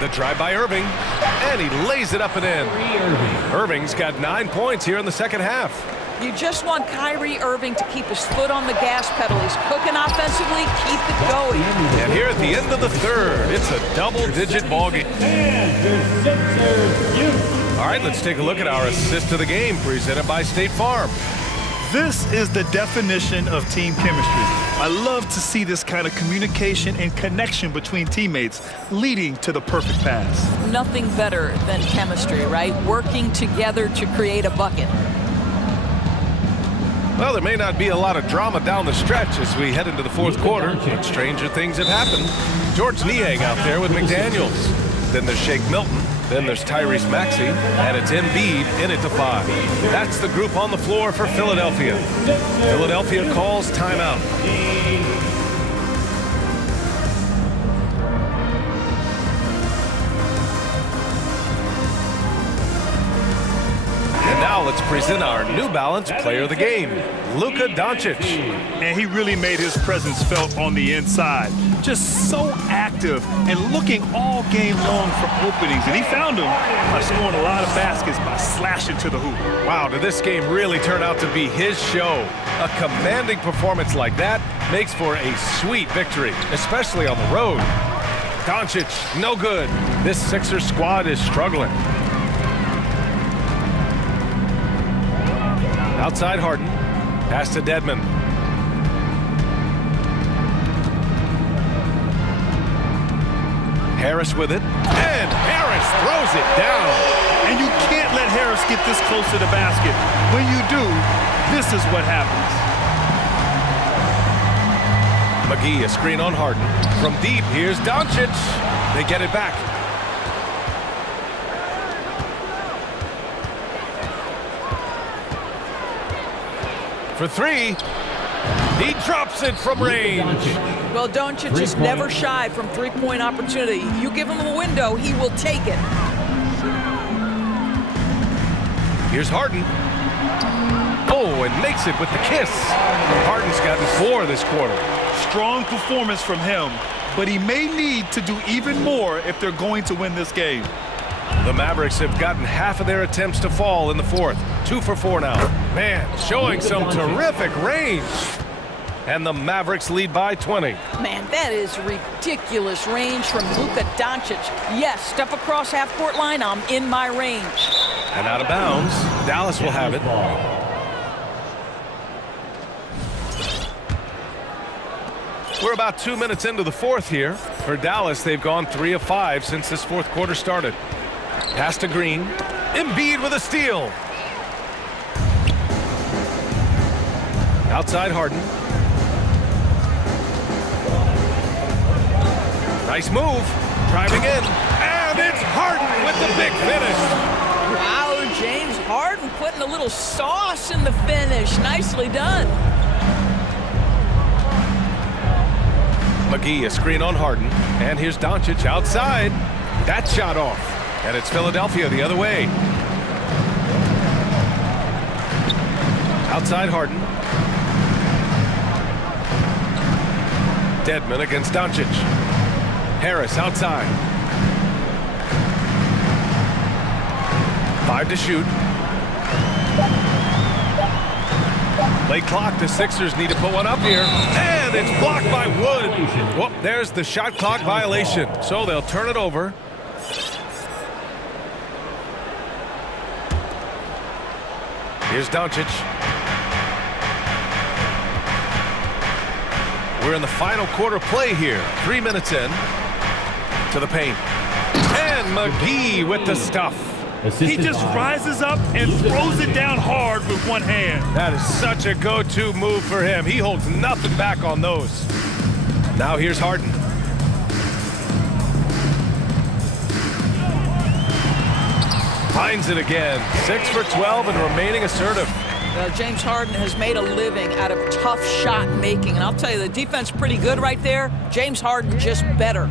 The drive by Irving, and he lays it up and in. Irving's got 9 points here in the second half. You just want Kyrie Irving to keep his foot on the gas pedal. He's cooking offensively. Keep it going. And here at the end of the third, it's a double-digit ballgame. All right, let's take a look at our assist of the game presented by State Farm. This is the definition of team chemistry. I love to see this kind of communication and connection between teammates leading to the perfect pass. Nothing better than chemistry, right? Working together to create a bucket. Well, there may not be a lot of drama down the stretch as we head into the fourth quarter, but stranger things have happened. George Niang out there with McDaniels. Then there's Shake Milton. Then there's Tyrese Maxey. And it's Embiid in it to 5. That's the group on the floor for Philadelphia. Philadelphia calls timeout. And now Now let's present our New Balance player of the game, Luka Doncic. And he really made his presence felt on the inside. Just so active and looking all game long for openings. And he found them by scoring a lot of baskets by slashing to the hoop. Wow, did this game really turn out to be his show? A commanding performance like that makes for a sweet victory, especially on the road. Doncic, no good. This Sixers squad is struggling. Outside Harden, pass to Dedmon. Harris with it, and Harris throws it down. And you can't let Harris get this close to the basket. When you do, this is what happens. McGee, a screen on Harden. From deep, here's Doncic. They get it back. For three, he drops it from range. Well, Doncic is never shy from three-point opportunity. You give him a window, he will take it. Here's Harden. Oh, and makes it with the kiss. Harden's gotten 4 this quarter. Strong performance from him, but he may need to do even more if they're going to win this game. The Mavericks have gotten half of their attempts to fall in the fourth. 2 for 4 now. Man, showing some terrific range. And the Mavericks lead by 20. Man, that is ridiculous range from Luka Doncic. Yes, step across half-court line, I'm in my range. And out of bounds, Dallas will have it. We're about 2 minutes into the fourth here. For Dallas, they've gone 3 of 5 since this fourth quarter started. Pass to Green. Embiid with a steal. Outside Harden. Nice move. Driving in. And it's Harden with the big finish. Wow, James Harden putting a little sauce in the finish. Nicely done. McGee, a screen on Harden. And here's Doncic outside. That shot off. And it's Philadelphia the other way. Outside Harden. Dedmon against Doncic. Harris outside. 5 to shoot. Late clock, the Sixers need to put one up here. And it's blocked by Wood. Whoop, there's the shot clock violation. So they'll turn it over. Here's Doncic. We're in the final quarter play here. 3 minutes in. To the paint. And McGee with the stuff. He just rises up and throws it down hard with one hand. That is such a go-to move for him. He holds nothing back on those. Now here's Harden. Finds it again. 6 for 12 and remaining assertive. James Harden has made a living out of tough shot making. And I'll tell you, the defense pretty good right there. James Harden just better.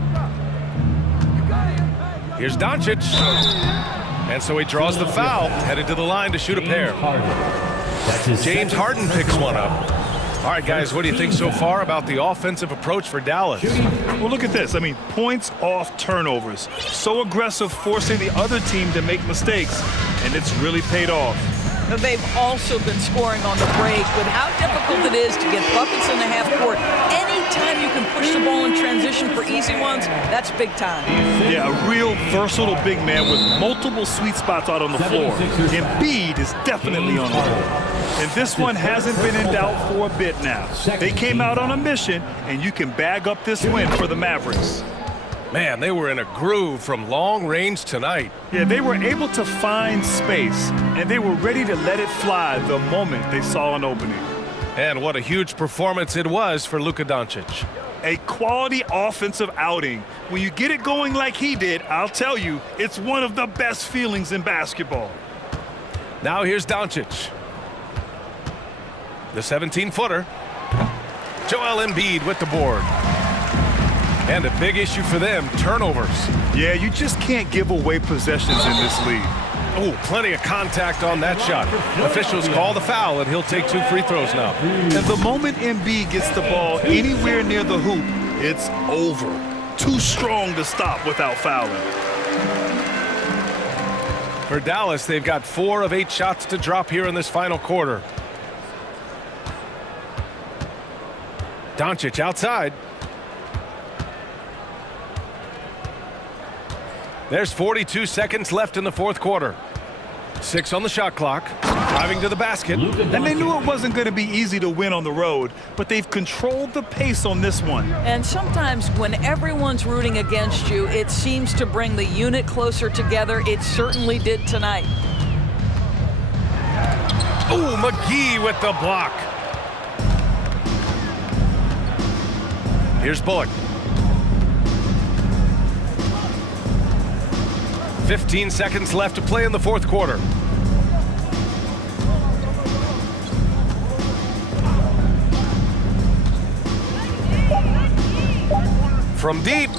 Here's Doncic. And so he draws the foul, headed to the line to shoot a pair. James Harden picks one up. All right, guys, what do you think so far about the offensive approach for Dallas? Well, look at this. I mean, points off turnovers. So aggressive, forcing the other team to make mistakes, and it's really paid off. They've also been scoring on the break. With how difficult it is to get buckets in the half court, anytime you can push the ball in transition for easy ones, that's big time. Yeah, a real versatile big man with multiple sweet spots out on the floor. Embiid is definitely on the floor. And this one hasn't been in doubt for a bit now. They came out on a mission, and you can bag up this win for the Mavericks. Man, they were in a groove from long range tonight. Yeah, they were able to find space, and they were ready to let it fly the moment they saw an opening. And what a huge performance it was for Luka Doncic. A quality offensive outing. When you get it going like he did, I'll tell you, it's one of the best feelings in basketball. Now here's Doncic. The 17-footer. Joel Embiid with the board. And a big issue for them, turnovers. Yeah, you just can't give away possessions in this league. Oh, plenty of contact on that shot. Officials call the foul, and he'll take 2 free throws now. And the moment Embiid gets the ball anywhere near the hoop, it's over. Too strong to stop without fouling. For Dallas, they've got 4 of 8 shots to drop here in this final quarter. Doncic outside. There's 42 seconds left in the fourth quarter. 6 on the shot clock. Driving to the basket. And they knew it wasn't going to be easy to win on the road, but they've controlled the pace on this one. And sometimes when everyone's rooting against you, it seems to bring the unit closer together. It certainly did tonight. Oh, McGee with the block. Here's Bullock. 15 seconds left to play in the fourth quarter. From deep.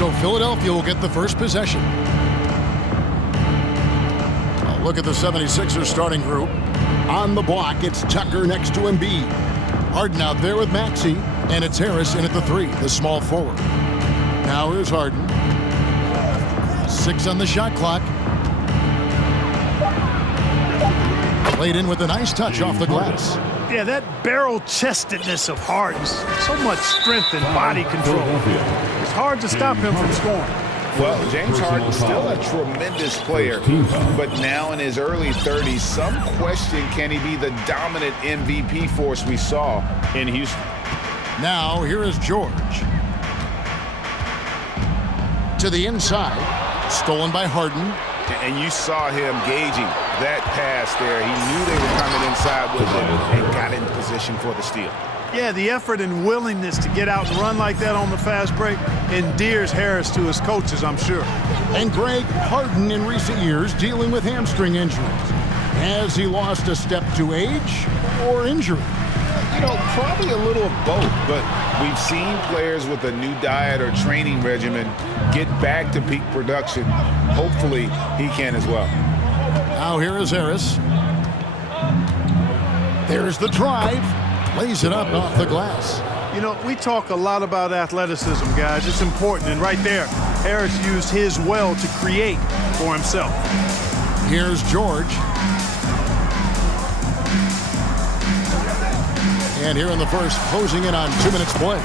So Philadelphia will get the first possession. A look at the 76ers starting group. On the block, it's Tucker next to Embiid. Harden out there with Maxey, and it's Harris in at the 3, the small forward. Now here's Harden. 6 on the shot clock. Played in with a nice touch off the glass. Yeah, that barrel-chestedness of Harden. So much strength and body control. It's hard to stop him from scoring. Well, James Harden's still a tremendous player, but now in his early 30s, some question, can he be the dominant MVP force we saw in Houston? Now, here is George. To the inside, stolen by Harden. And you saw him gauging that pass there. He knew they were coming inside with it and got in position for the steal. Yeah, the effort and willingness to get out and run like that on the fast break endears Harris to his coaches, I'm sure. And Greg, Harden in recent years dealing with hamstring injuries. Has he lost a step to age or injury? You know, probably a little of both, but we've seen players with a new diet or training regimen get back to peak production. Hopefully, he can as well. Now here is Harris. There's the drive. Lays it up off the glass. You know, we talk a lot about athleticism, guys. It's important, and right there, Harris used his well to create for himself. Here's George. And here in the first, closing in on 2 minutes play.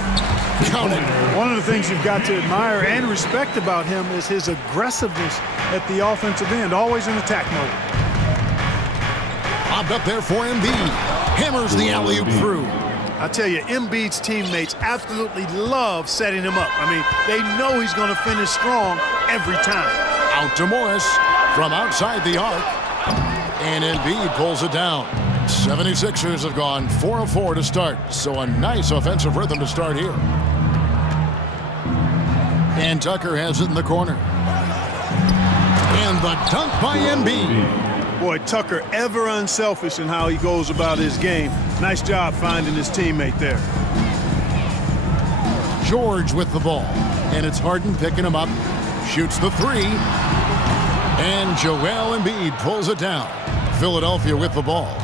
Count it. One of the things you've got to admire and respect about him is his aggressiveness at the offensive end, always in attack mode. Lobbed up there for Embiid. Hammers the alley-oop through. I tell you, Embiid's teammates absolutely love setting him up. I mean, they know he's going to finish strong every time. Out to Morris from outside the arc. And Embiid pulls it down. 76ers have gone 4 of 4 to start, so a nice offensive rhythm to start here. And Tucker has it in the corner. And the dunk by Embiid. Boy, Tucker ever unselfish in how he goes about his game. Nice job finding his teammate there. George with the ball, and it's Harden picking him up. Shoots the 3. And Joel Embiid pulls it down. Philadelphia with the ball.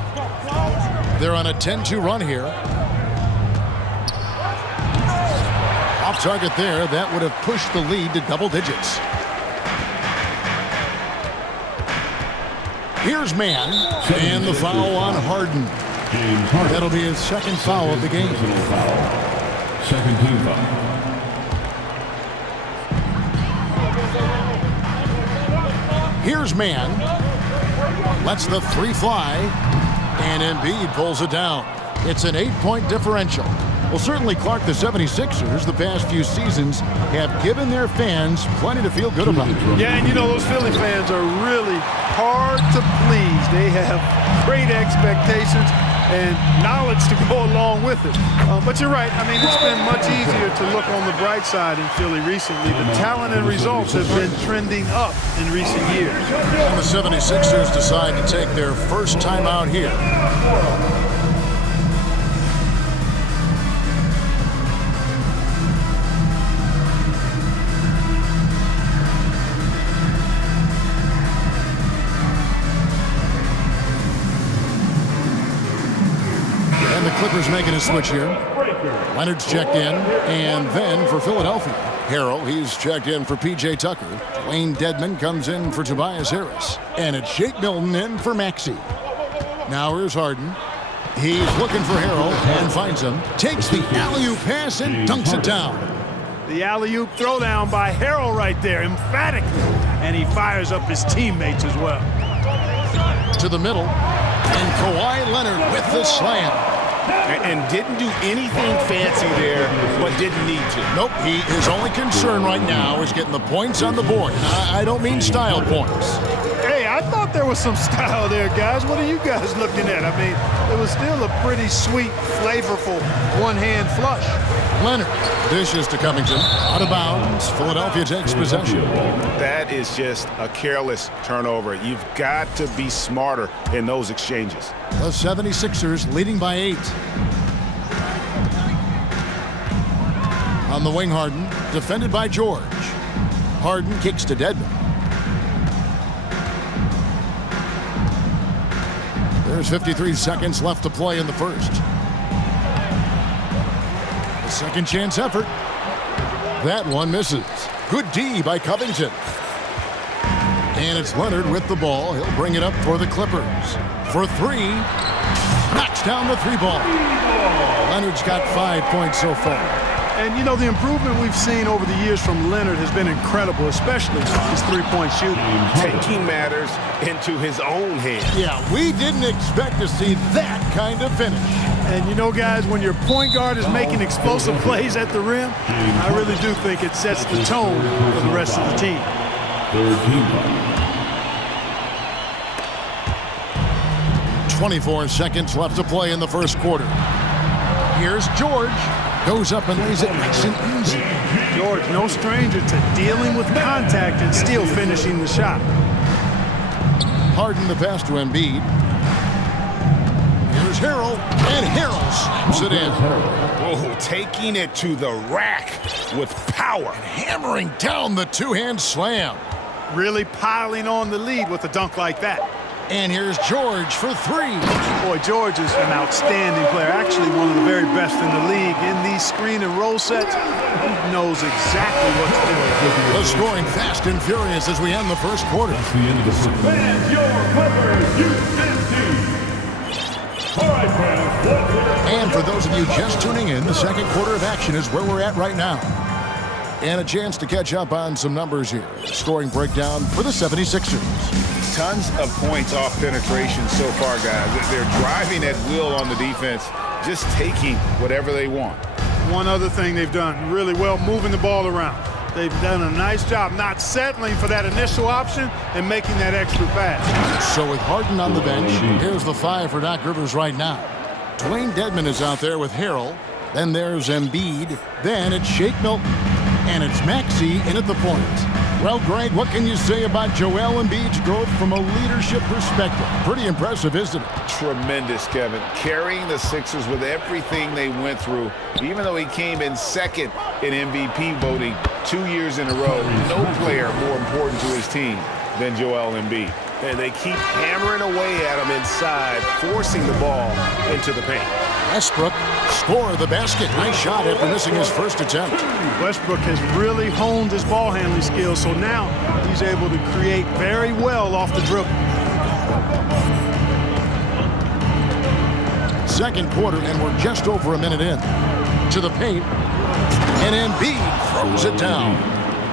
They're on a 10-2 run here. Off target there. That would have pushed the lead to double digits. Here's Mann, and the foul on Harden. That'll be his second foul of the game. Second team foul. Here's Mann. Lets the 3 fly, and Embiid pulls it down. It's an 8-point differential. Well, certainly, Clark, the 76ers, the past few seasons, have given their fans plenty to feel good about. Yeah, and you know, those Philly fans are really hard to please. They have great expectations and knowledge to go along with it. But you're right. I mean, it's been much easier to look on the bright side in Philly recently. The talent and results have been trending up in recent years. And the 76ers decide to take their first time out here. Clippers making a switch here. Leonard's checked in, and then for Philadelphia, Harrell, he's checked in for P.J. Tucker. Wayne Dedmon comes in for Tobias Harris. And it's Shake Milton in for Maxey. Now here's Harden. He's looking for Harrell and finds him. Takes the alley-oop pass and dunks it down. The alley-oop throwdown by Harrell right there, emphatically. And he fires up his teammates as well. To the middle, and Kawhi Leonard with the slam. And didn't do anything fancy there, but didn't need to. Nope, his only concern right now is getting the points on the board. I don't mean style points. Hey, I thought there was some style there, guys. What are you guys looking at? I mean, it was still a pretty sweet, flavorful one-hand flush. Leonard dishes to Covington. Out of bounds. Philadelphia takes possession. That is just a careless turnover. You've got to be smarter in those exchanges. The 76ers leading by 8. On the wing, Harden, defended by George. Harden kicks to Dedmon. There's 53 seconds left to play in the first. A second chance effort. That one misses. Good D by Covington. And it's Leonard with the ball. He'll bring it up for the Clippers. For three. Knocks down the three ball. Leonard's got 5 points so far. And, you know, the improvement we've seen over the years from Leonard has been incredible, especially his three-point shooting. Taking matters into his own hands. Yeah, we didn't expect to see that kind of finish. And, you know, guys, when your point guard is making explosive plays at the rim, I really do think it sets the tone for the rest of the team. Third team foul. 24 seconds left to play in the first quarter. Here's George. Goes up and lays it nice and easy. George, no stranger to dealing with contact and still finishing the shot. Harden the pass to Embiid. Here's Harrell, and Harrell slams it in. Oh, taking it to the rack with power. And hammering down the two-hand slam. Really piling on the lead with a dunk like that. And here's George for three. Boy, George is an outstanding player, actually one of the very best in the league. In these screen and roll sets, he knows exactly what to do. The scoring fast and furious as we end the first quarter. That's the end of the first. Fans, your Clippers, Houston team. All right, fans, and for those of you just tuning in, the second quarter of action is where we're at right now. And a chance to catch up on some numbers here. Scoring breakdown for the 76ers. Tons of points off penetration so far, guys. They're driving at will on the defense, just taking whatever they want. One other thing they've done really well, moving the ball around. They've done a nice job not settling for that initial option and making that extra pass. So with Harden on the bench, here's the five for Doc Rivers right now. Dwayne Dedmon is out there with Harrell. Then there's Embiid. Then it's Shake Milton. And it's Maxey in at the point. Well, Greg, what can you say about Joel Embiid's growth from a leadership perspective? Pretty impressive, isn't it? Tremendous, Kevin. Carrying the Sixers with everything they went through, even though he came in second in MVP voting 2 years in a row. No player more important to his team than Joel Embiid. And they keep hammering away at him inside, forcing the ball into the paint. Westbrook score the basket. Nice shot after missing his first attempt. Westbrook has really honed his ball handling skills, so now he's able to create very well off the dribble. Second quarter, and we're just over a minute in. To the paint, and Embiid throws it down.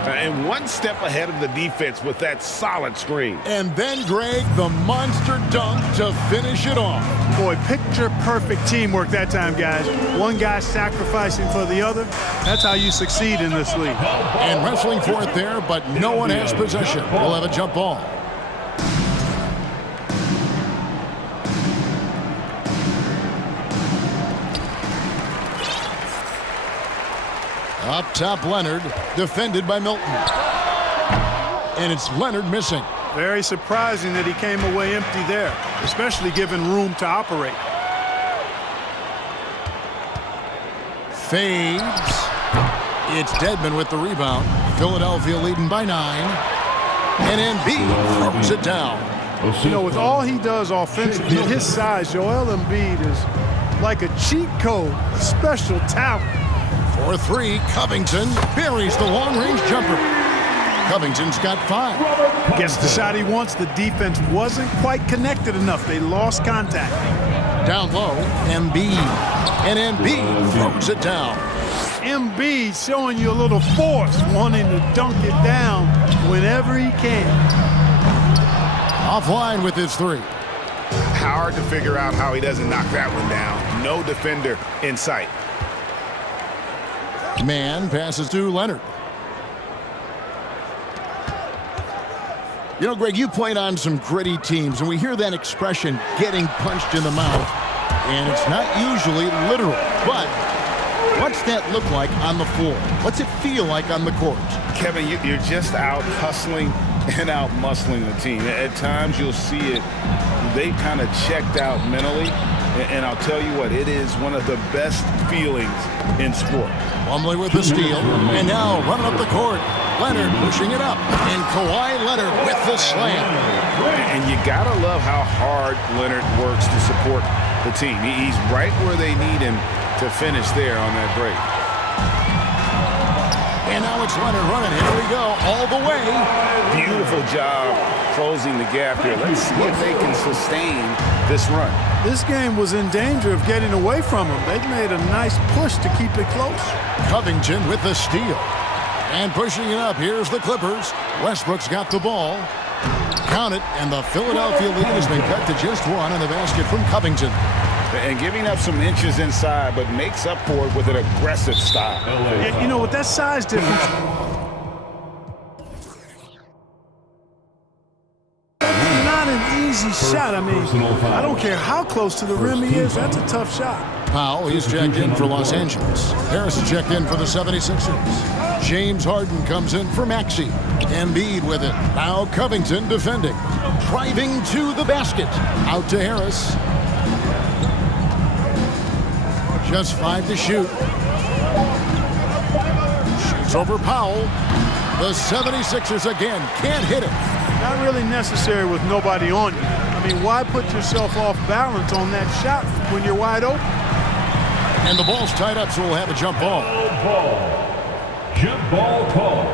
And one step ahead of the defense with that solid screen. And then, Greg, the monster dunk to finish it off. Boy, picture-perfect teamwork that time, guys. One guy sacrificing for the other. That's how you succeed in this league. And wrestling for it there, but no one has possession. We'll have a jump ball. Up top, Leonard, defended by Milton. And it's Leonard missing. Very surprising that he came away empty there, especially given room to operate. Fades. It's Dedmon with the rebound. Philadelphia leading by 9. And Embiid throws it down. You know, with all he does offensively, at his size, Joel Embiid is like a cheat code, a special talent. For three, Covington buries the long-range jumper. Covington's got 5. Gets the shot he wants. The defense wasn't quite connected enough. They lost contact. Down low, Embiid. And Embiid throws it down. Embiid showing you a little force, wanting to dunk it down whenever he can. Offline with his 3. Hard to figure out how he doesn't knock that one down. No defender in sight. Man passes to Leonard. You know, Greg, you played on some gritty teams, and we hear that expression, getting punched in the mouth, and it's not usually literal. But what's that look like on the floor? What's it feel like on the court? Kevin, you're just out hustling and out muscling the team. At times you'll see it, they kind of checked out mentally, And I'll tell you what, it is one of the best feelings in sport. Plumlee with the steal, and now running up the court. Leonard pushing it up, and Kawhi Leonard with the slam. And you gotta love how hard Leonard works to support the team. He's right where they need him to finish there on that break. And now it's Leonard running. Here we go, all the way. Beautiful job closing the gap here. Let's see if they can sustain this run. This game was in danger of getting away from them. They've made a nice push to keep it close. Covington with the steal. And pushing it up, here's the Clippers. Westbrook's got the ball. Count it, and the Philadelphia lead has been cut to just one on the basket from Covington. And giving up some inches inside, but makes up for it with an aggressive style. Yeah, you know, with that size difference, not an easy shot. I mean, I don't care how close to the rim he is, that's a tough shot. Powell, he's checked in for Los Angeles. Harris checked in for the 76ers. James Harden comes in for Maxey. Embiid with it. Now Covington defending. Driving to the basket. Out to Harris. Just 5 to shoot. Shoots over Powell. The 76ers again can't hit it. Not really necessary with nobody on you. I mean, why put yourself off balance on that shot when you're wide open? And the ball's tied up, so we'll have a jump ball. Jump ball call.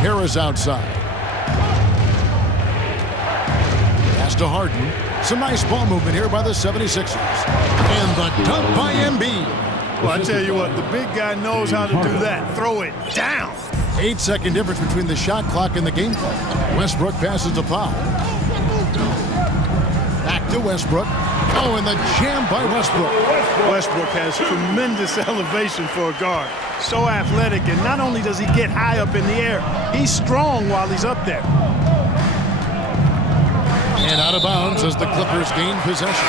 Harris outside. Pass to Harden. Some nice ball movement here by the 76ers. And the dunk by Embiid. Well, I tell you what, the big guy knows how to do that. Throw it down. 8-second difference between the shot clock and the game clock. Westbrook passes to Powell. Back to Westbrook. Oh, and the jam by Westbrook. Westbrook has tremendous elevation for a guard. So athletic, and not only does he get high up in the air, he's strong while he's up there. And out of bounds as the Clippers gain possession.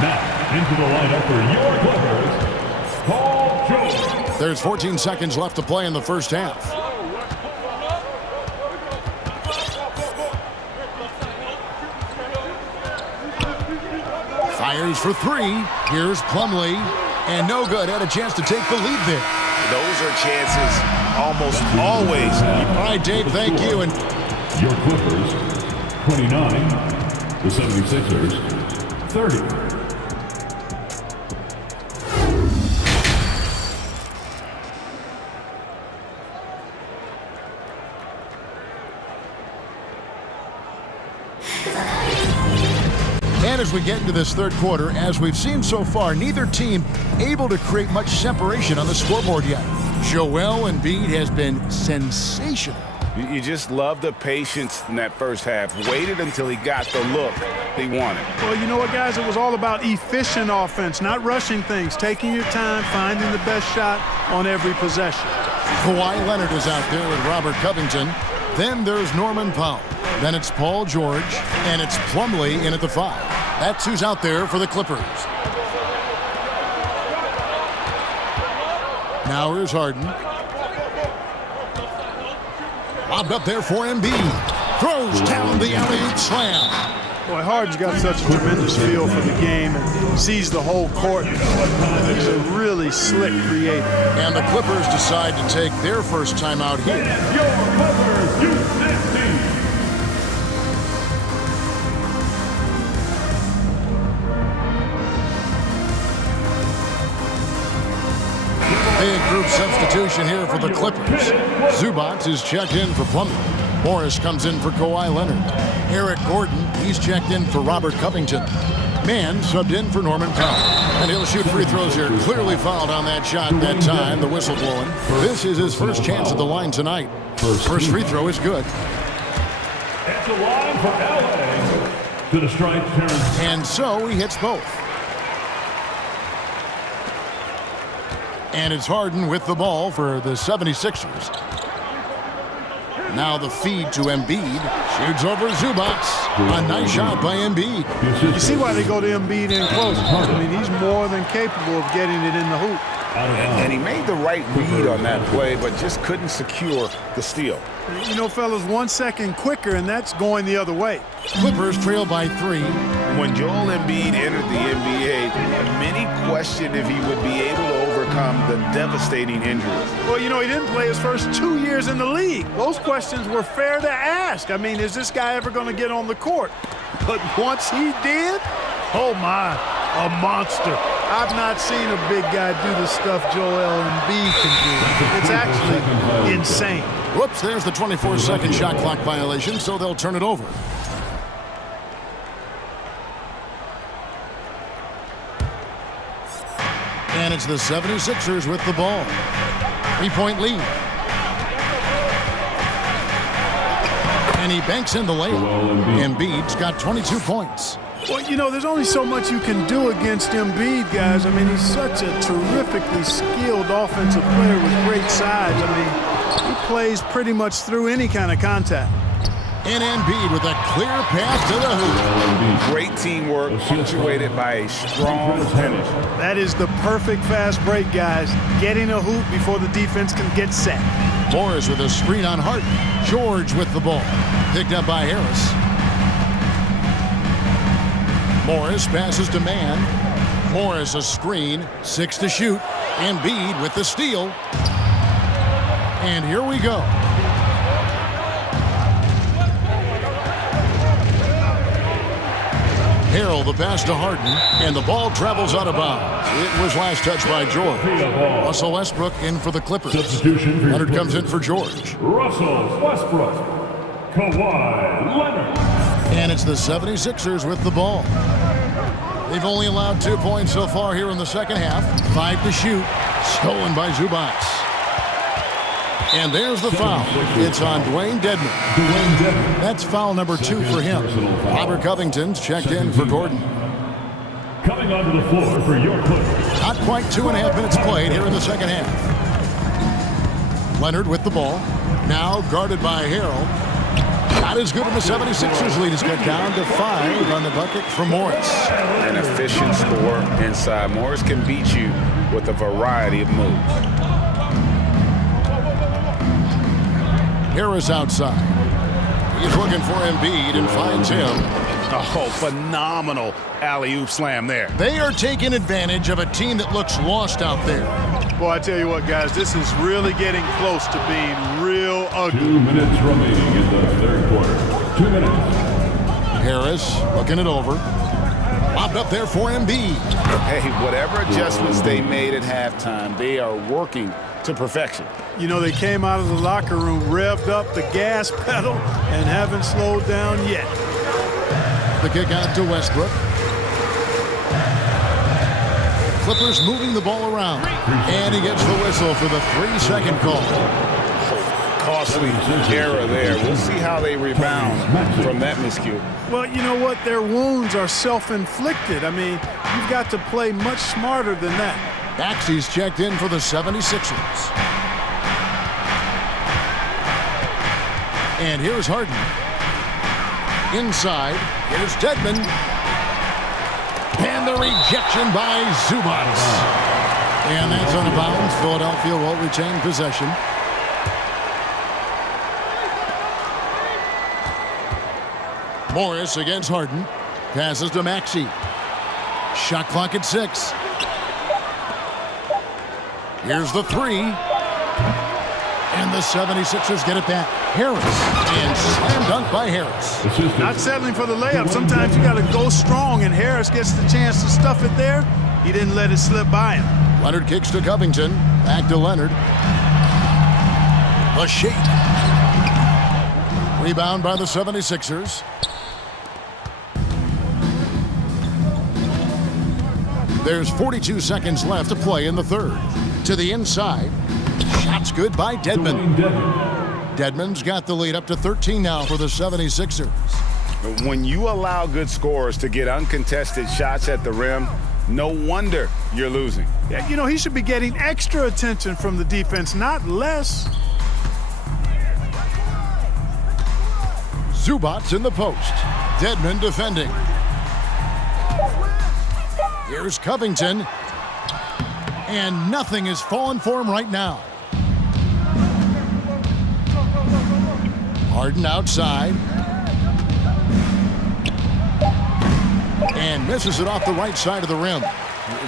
Now, into the lineup for your Clippers, Paul George. There's 14 seconds left to play in the first half. Fires for three. Here's Plumlee. And no good. Had a chance to take the lead there. Those are chances almost always. All right, Dave, thank you. And your Clippers, 29. The 76ers, 30. And as we get into this third quarter, as we've seen so far, neither team able to create much separation on the scoreboard yet. Joel Embiid has been sensational. You just love the patience in that first half. Waited until he got the look he wanted. Well, you know what, guys? It was all about efficient offense, not rushing things, taking your time, finding the best shot on every possession. Kawhi Leonard is out there with Robert Covington. Then there's Norman Powell. Then it's Paul George, and it's Plumlee in at the 5. That's who's out there for the Clippers. Now here's Harden. Lobbed up there for Embiid. Throws down the alley-oop slam. Boy, Harden's got such a tremendous feel for the game and sees the whole court. He's a really slick creator. And the Clippers decide to take their first time out here. Your Clippers, U16. Big group substitution here for the Clippers. Zubac is checked in for Plumlee. Morris comes in for Kawhi Leonard. Eric Gordon, he's checked in for Robert Covington. Mann subbed in for Norman Powell. And he'll shoot free throws here. Clearly fouled on that shot that time, the whistle blowing. This is his first chance at the line tonight. First free throw is good. At the line for LA. To the stripe, Terrence. And so he hits both. And it's Harden with the ball for the 76ers. Now the feed to Embiid. Shoots over Zubac. A nice shot by Embiid. You see why they go to Embiid in close. I mean, he's more than capable of getting it in the hoop. And he made the right read on that play, but just couldn't secure the steal. You know, fellas, 1 second quicker, and that's going the other way. Clippers trail by 3. When Joel Embiid entered the NBA, many questioned if he would be able to overcome the devastating injuries. Well, you know, he didn't play his first 2 years in the league. Those questions were fair to ask. I mean, is this guy ever going to get on the court? But once he did, oh my, a monster. I've not seen a big guy do the stuff Joel Embiid can do. It's actually insane. Whoops, there's the 24-second shot clock violation, so they'll turn it over. And it's the 76ers with the ball. 3-point lead. And he banks in the layup. Embiid's got 22 points. Well, you know, there's only so much you can do against Embiid, guys. I mean, he's such a terrifically skilled offensive player with great size. I mean, he plays pretty much through any kind of contact. And Embiid with a clear pass to the hoop. Great teamwork, punctuated by a strong finish. That is the perfect fast break, guys. Getting a hoop before the defense can get set. Morris with a screen on Harden. George with the ball. Picked up by Harris. Morris passes to Mann. Morris a screen. 6 to shoot. Embiid with the steal. And here we go. Harrell the pass to Harden, and the ball travels out of bounds. It was last touched by George. Russell Westbrook in for the Clippers. Leonard comes in for George. Russell Westbrook. Kawhi Leonard. And it's the 76ers with the ball. They've only allowed 2 points so far here in the second half. 5 to shoot. Stolen by Zubac. And there's the foul. It's on Dwayne Dedman. That's foul number 2 for him. Robert Covington's checked in for Gordon. Coming onto the floor for your Clippers. Not quite 2.5 minutes played here in the second half. Leonard with the ball. Now guarded by Harrell. Not as good, and the 76ers lead is cut down to 5 on the bucket for Morris. An efficient score inside. Morris can beat you with a variety of moves. Harris outside. He's looking for Embiid and finds him. Oh, phenomenal alley-oop slam there. They are taking advantage of a team that looks lost out there. Boy, I tell you what, guys, this is really getting close to being real ugly. 2 minutes remaining in the third quarter. 2 minutes. Harris looking it over. Lobbed up there for Embiid. Hey, whatever adjustments they made at halftime, they are working to perfection. You know, they came out of the locker room, revved up the gas pedal, and haven't slowed down yet. The kick out to Westbrook. Clippers moving the ball around. And he gets the whistle for the 3-second call. Costly error there. We'll see how they rebound from that miscue. Well, you know what? Their wounds are self-inflicted. I mean, you've got to play much smarter than that. Maxey's checked in for the 76ers. And here's Harden. Inside, here's Dedman. And the rejection by Zubac. And that's on a bounds. Philadelphia will retain possession. Morris against Harden. Passes to Maxey. Shot clock at 6. Here's the 3. And the 76ers get it back. Harris. And slam dunk by Harris. Not settling for the layup. Sometimes you got to go strong, and Harris gets the chance to stuff it there. He didn't let it slip by him. Leonard kicks to Covington. Back to Leonard. A shake. Rebound by the 76ers. There's 42 seconds left to play in the third. To the inside. Shots good by Dedman. Dedman's got the lead up to 13 now for the 76ers. When you allow good scorers to get uncontested shots at the rim, no wonder you're losing. Yeah, you know, he should be getting extra attention from the defense, not less. Zubats in the post. Dedmon defending. Here's Covington. And nothing is falling for him right now. Harden outside. And misses it off the right side of the rim.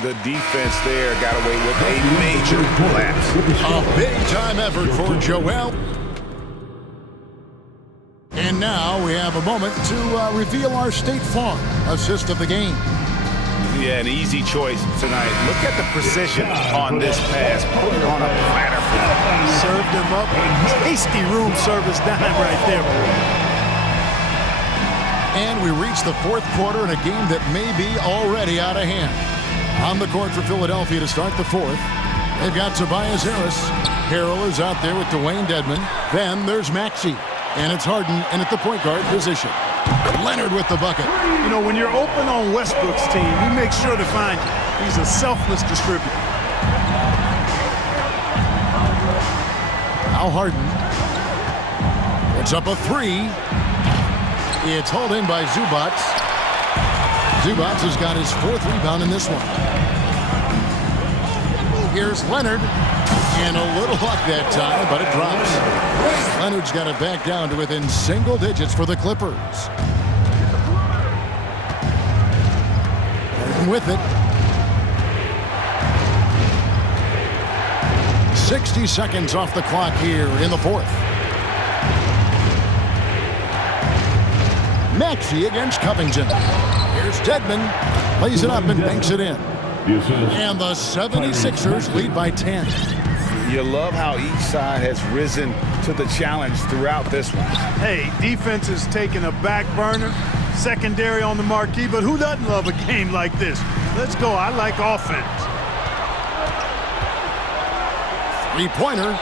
The defense there got away with a major collapse. A big-time effort for Joel. And now we have a moment to reveal our State Farm assist of the game. Yeah, an easy choice tonight. Look at the precision on this pass. Put it on a platter. Served him up a tasty room service dime right there. And we reach the fourth quarter in a game that may be already out of hand. On the court for Philadelphia to start the fourth. They've got Tobias Harris. Harrell is out there with Dwayne Dedmon. Then there's Maxey. And it's Harden in at the point guard position. Leonard with the bucket. You know, when you're open on Westbrook's team, he makes sure to find you. He's a selfless distributor. Now Harden. It's up a three. It's hauled in by Zubats. Zubats has got his fourth rebound in this one. Here's Leonard. And a little luck that time, but it drops. Leonard's got it back down to within single digits for the Clippers. Harden with it. 60 seconds off the clock here in the fourth. Maxey against Covington. Here's Dedmon. Plays it up and banks it in. And the 76ers lead by 10. You love how each side has risen to the challenge throughout this one. Hey, defense is taking a back burner, secondary on the marquee, but who doesn't love a game like this? Let's go. I like offense. Three-pointer.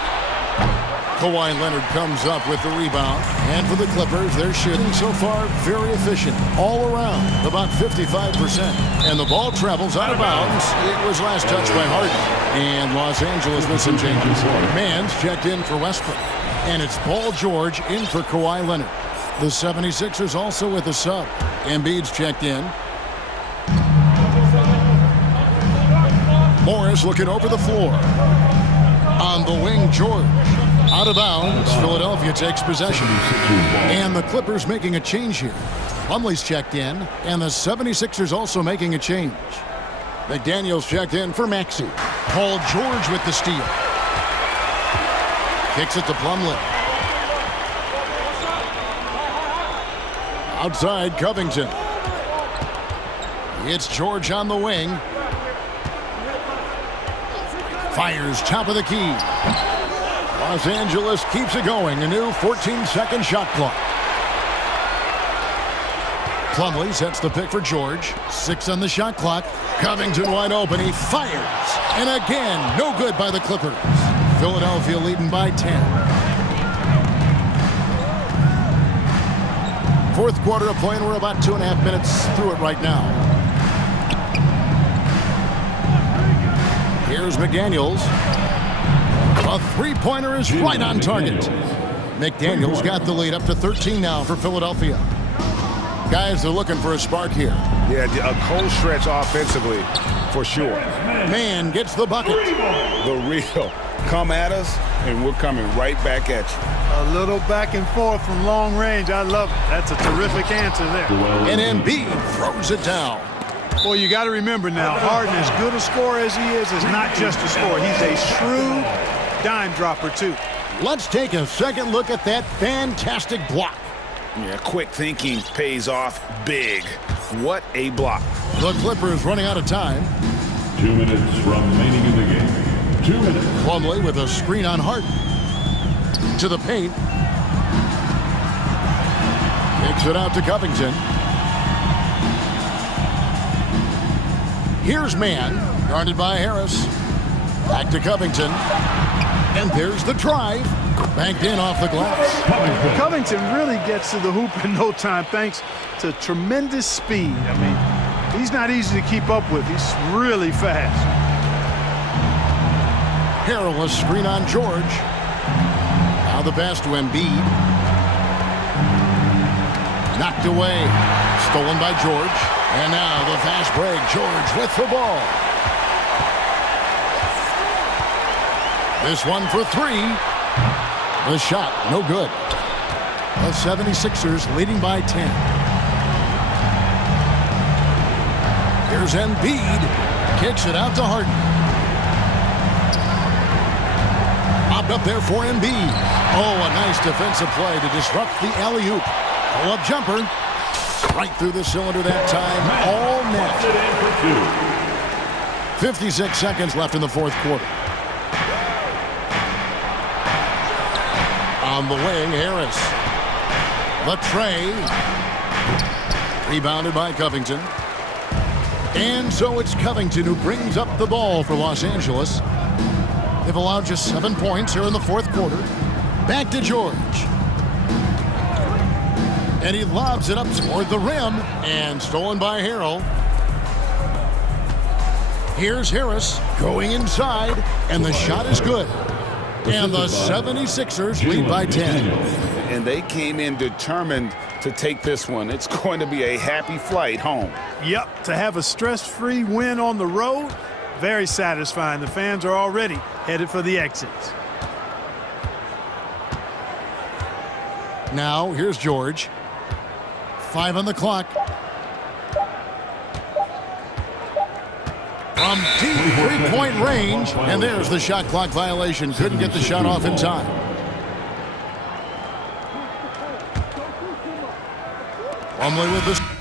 Kawhi Leonard comes up with the rebound. And for the Clippers, they're shooting so far very efficient all around, about 55%. And the ball travels out of bounds. It was last touched by Harden. And Los Angeles with some changes. Mann's checked in for Westbrook. And it's Paul George in for Kawhi Leonard. The 76ers also with a sub. Embiid's checked in. Morris looking over the floor. On the wing, George. Out of bounds, Philadelphia takes possession. And the Clippers making a change here. Plumlee's checked in, and the 76ers also making a change. McDaniels checked in for Maxey. Paul George with the steal. Kicks it to Plumlee. Outside, Covington. It's George on the wing. Fires top of the key. Los Angeles keeps it going. A new 14-second shot clock. Plumlee sets the pick for George. 6 on the shot clock. Covington wide open. He fires. And again, no good by the Clippers. Philadelphia leading by 10. Fourth quarter of play, and we're about 2.5 minutes through it right now. Here's McDaniels. A three-pointer is right on target. McDaniels got the lead up to 13 now for Philadelphia. Guys, they're looking for a spark here. Yeah, a cold stretch offensively, for sure. Man gets the bucket. The real. Come at us, and we're coming right back at you. A little back and forth from long range. I love it. That's a terrific answer there. And Embiid throws it down. Well, you got to remember now, Harden, as good a scorer as he is not just a scorer. He's a shrewd dime dropper, too. Let's take a second look at that fantastic block. Yeah, quick thinking pays off big. What a block. The Clippers running out of time. 2 minutes remaining in the game. 2 minutes. Plumlee with a screen on Harden. To the paint. Takes it out to Covington. Here's Mann, guarded by Harris. Back to Covington. And there's the drive. Banked in off the glass. Covington really gets to the hoop in no time thanks to tremendous speed. I mean, he's not easy to keep up with. He's really fast. Harrell, a screen on George. Now the pass to Embiid. Knocked away. Stolen by George. And now the fast break. George with the ball. This one for three. The shot, no good. The 76ers leading by 10. Here's Embiid. Kicks it out to Harden. Popped up there for Embiid. Oh, a nice defensive play to disrupt the alley-oop. Pull-up jumper. Right through the cylinder that time. All net. 56 seconds left in the fourth quarter. On the wing, Harris. The tray. Rebounded by Covington. And so it's Covington who brings up the ball for Los Angeles. They've allowed just 7 points here in the fourth quarter. Back to George. And he lobs it up toward the rim. And stolen by Harrell. Here's Harris going inside. And the shot is good. And the 76ers lead by 10. And they came in determined to take this one. It's going to be a happy flight home. Yep, to have a stress-free win on the road, very satisfying. The fans are already headed for the exits. Now, here's George. 5 on the clock. From deep three-point range, and there's the shot clock violation. Couldn't get the shot off in time. Plumlee with the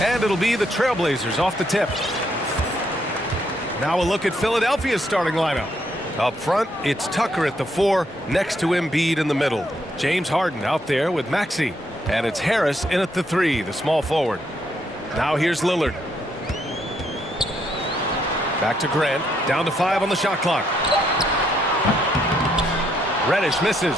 And it'll be the Trailblazers off the tip. Now a look at Philadelphia's starting lineup. Up front, it's Tucker at the 4, next to Embiid in the middle. James Harden out there with Maxey. And it's Harris in at the 3, the small forward. Now here's Lillard. Back to Grant, down to 5 on the shot clock. Reddish misses.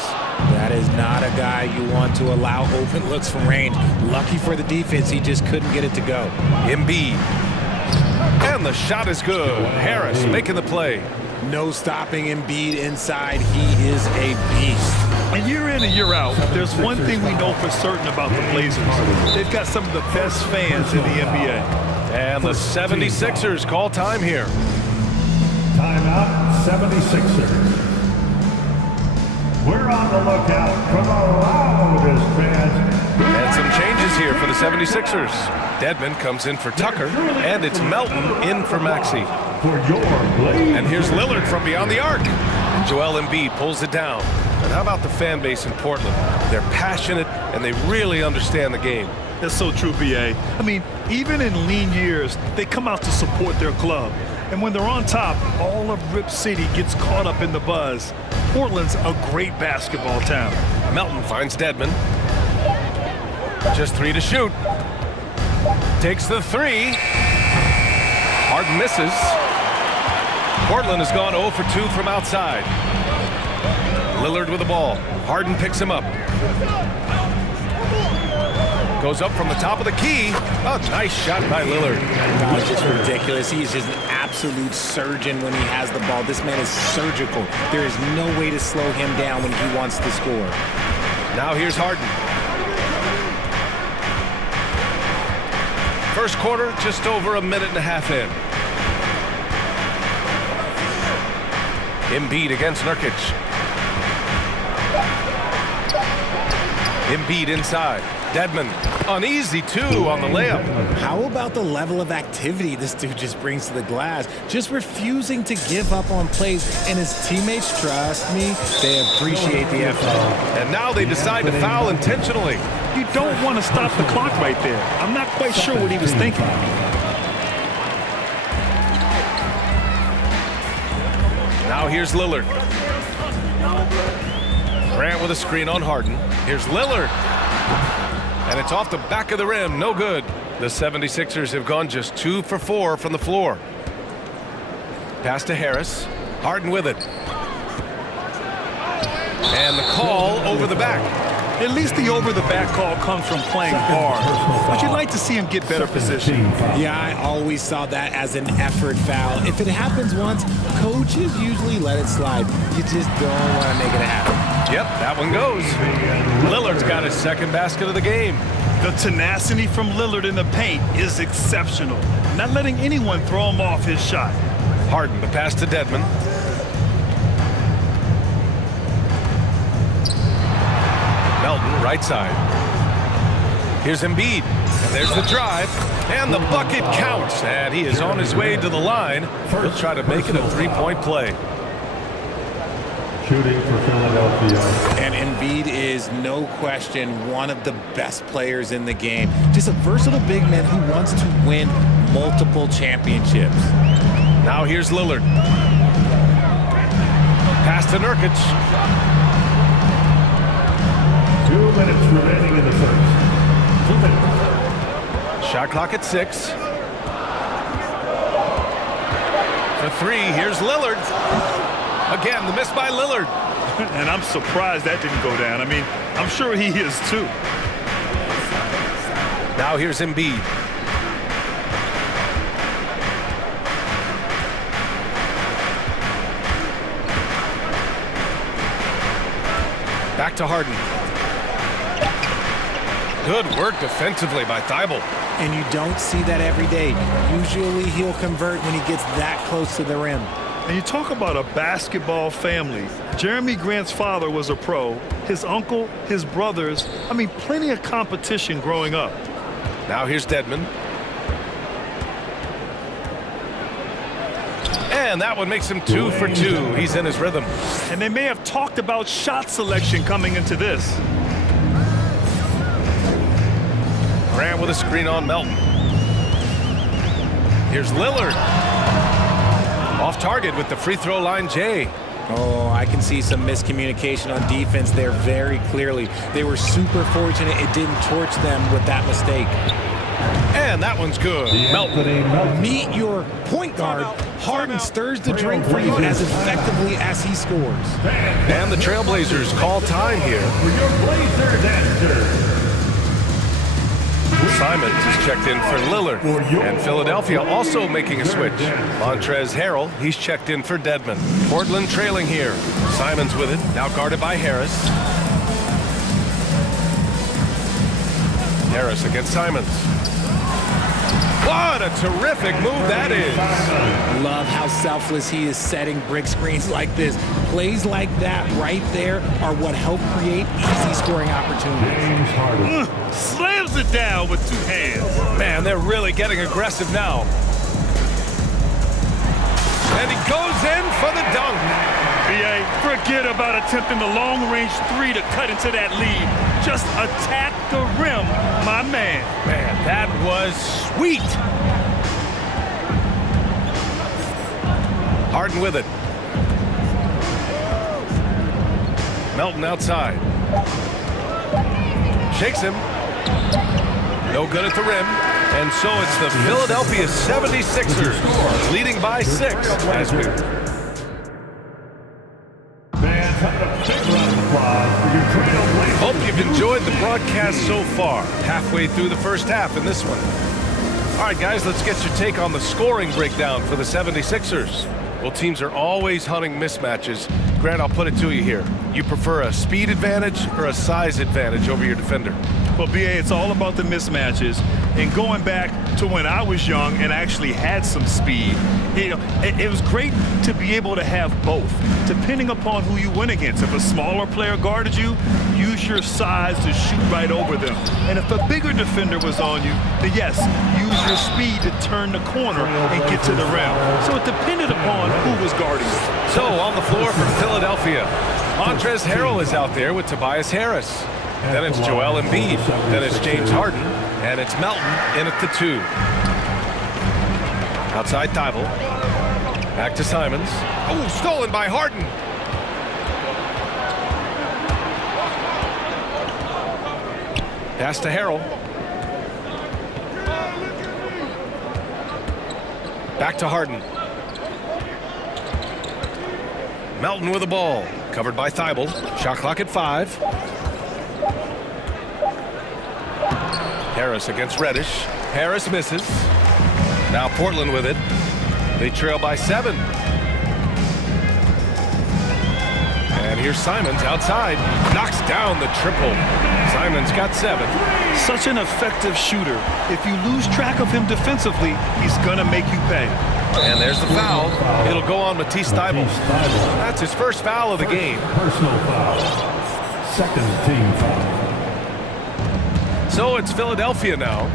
That is not a guy you want to allow open looks from range. Lucky for the defense, he just couldn't get it to go. Embiid. And the shot is good. Harris making the play. No stopping Embiid inside. He is a beast. And year in and year out, there's one thing we know for certain about the Blazers. They've got some of the best fans in the NBA. And the 76ers call time here. Timeout, 76ers. We're on the lookout for the loudest fans. And some changes here for the 76ers. Dedmon comes in for Tucker, and it's Melton in for Maxey. And here's Lillard from beyond the arc. Joel Embiid pulls it down. And how about the fan base in Portland? They're passionate, and they really understand the game. That's so true, B.A. I mean, even in lean years, they come out to support their club. And when they're on top, all of Rip City gets caught up in the buzz. Portland's a great basketball town. Melton finds Dedmon. Just 3 to shoot. Takes the 3. Harden misses. Portland has gone 0 for 2 from outside. Lillard with the ball. Harden picks him up. Goes up from the top of the key. Oh, nice shot by Lillard. No, it's just ridiculous. He's just an absolute surgeon when he has the ball. This man is surgical. There is no way to slow him down when he wants to score. Now here's Harden. First quarter, just over a minute and a half in. Embiid against Nurkic. Embiid inside. Dedmon, uneasy too on the layup. How about the level of activity this dude just brings to the glass? Just refusing to give up on plays, and his teammates, trust me, they appreciate the effort. And now they decide to foul intentionally. You don't want to stop the clock right there. I'm not quite sure what he was thinking. Now here's Lillard. Grant with a screen on Harden. Here's Lillard. And it's off the back of the rim. No good. The 76ers have gone just 2 for 4 from the floor. Pass to Harris. Harden with it. And the call over the back. At least the over-the-back call comes from playing hard. But you'd like to see him get better position. Yeah, I always saw that as an effort foul. If it happens once, coaches usually let it slide. You just don't want to make it happen. Yep, that one goes. Lillard's got his second basket of the game. The tenacity from Lillard in the paint is exceptional. Not letting anyone throw him off his shot. Harden, the pass to Dedmon. Melton, right side. Here's Embiid. And there's the drive. And the bucket counts. And he is on his way to the line. He'll try to make it a three-point play. Shooting for Philadelphia. And Embiid is, no question, one of the best players in the game. Just a versatile big man who wants to win multiple championships. Now here's Lillard. Pass to Nurkic. 2 minutes remaining in the first. 2 minutes. Shot clock at 6. For 3, here's Lillard. Again, the miss by Lillard. And I'm surprised that didn't go down. I mean, I'm sure he is too. Now here's Embiid. Back to Harden. Good work defensively by Thibault. And you don't see that every day. Usually he'll convert when he gets that close to the rim. And you talk about a basketball family. Jeremy Grant's father was a pro. His uncle, his brothers. I mean, plenty of competition growing up. Now here's Dedmon. And that one makes him 2 for 2. He's in his rhythm. And they may have talked about shot selection coming into this. Grant with a screen on Melton. Here's Lillard. Off target with the free throw line, Jay. Oh, I can see some miscommunication on defense there very clearly. They were super fortunate it didn't torch them with that mistake. And that one's good. Melton. Meet your point guard. Harden stirs the drink for you as effectively as he scores. And the Trailblazers call time here. Simons is checked in for Lillard. And Philadelphia also making a switch. Montrezl Harrell, he's checked in for Dedmon. Portland trailing here. Simons with it, now guarded by Harris. Harris against Simons. What a terrific move that is. Love how selfless he is setting brick screens like this. Plays like that right there are what help create easy scoring opportunities. Slams it down with two hands. Man, they're really getting aggressive now. And he goes in for the dunk. BA, forget about attempting the long-range three to cut into that lead. Just attack the rim, my man. Man, that was sweet. Harden with it. Melton outside. Shakes him. No good at the rim. And so it's the Philadelphia 76ers leading by 6 as we... Hope you've enjoyed the broadcast so far. Halfway through the first half in this one. All right, guys, let's get your take on the scoring breakdown for the 76ers. Well, teams are always hunting mismatches. Grant, I'll put it to you here. You prefer a speed advantage or a size advantage over your defender? Well, BA, it's all about the mismatches. And going back to when I was young and actually had some speed, you know, it was great to be able to have both, depending upon who you went against. If a smaller player guarded you, use your size to shoot right over them. And if a bigger defender was on you, then yes, use your speed to turn the corner and get to the rim. So it depended upon who was guarding you. So on the floor for Philadelphia, Montrezl Harrell is out there with Tobias Harris. Then it's Joel Embiid. Then it's James Harden. And it's Melton in at the 2. Outside Thibault. Back to Simons. Oh, stolen by Harden. Pass to Harrell. Back to Harden. Melton with the ball. Covered by Thibault. Shot clock at 5. Harris against Reddish. Harris misses. Now Portland with it. They trail by 7. And here's Simons outside. Knocks down the triple. Simons got 7. Such an effective shooter. If you lose track of him defensively, he's gonna make you pay. And there's the foul. It'll go on Matisse Thybulle. That's his first foul of the game. Personal foul. Second team foul. So it's Philadelphia now.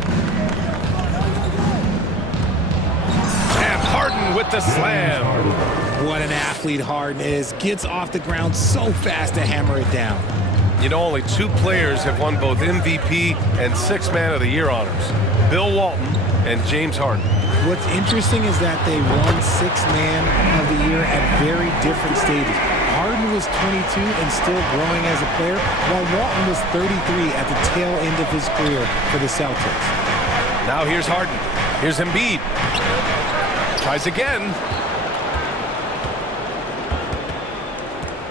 And Harden with the slam. What an athlete Harden is. Gets off the ground so fast to hammer it down. You know, only 2 players have won both MVP and 6th Man of the Year honors. Bill Walton and James Harden. What's interesting is that they won 6th Man of the Year at very different stages. Harden was 22 and still growing as a player, while Walton was 33 at the tail end of his career for the Celtics. Now here's Harden. Here's Embiid. Tries again.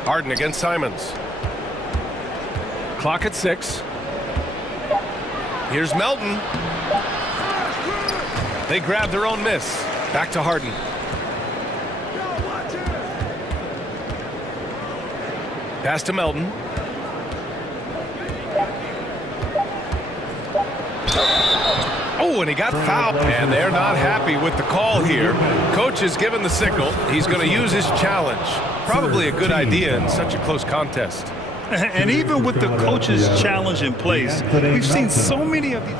Harden against Simons. Clock at 6. Here's Melton. They grab their own miss. Back to Harden. Pass to Melton. Oh, and he got fouled. And they're not happy with the call here. Coach has given the signal. He's going to use his challenge. Probably a good idea in such a close contest. And even with the coach's challenge in place, we've seen so many of these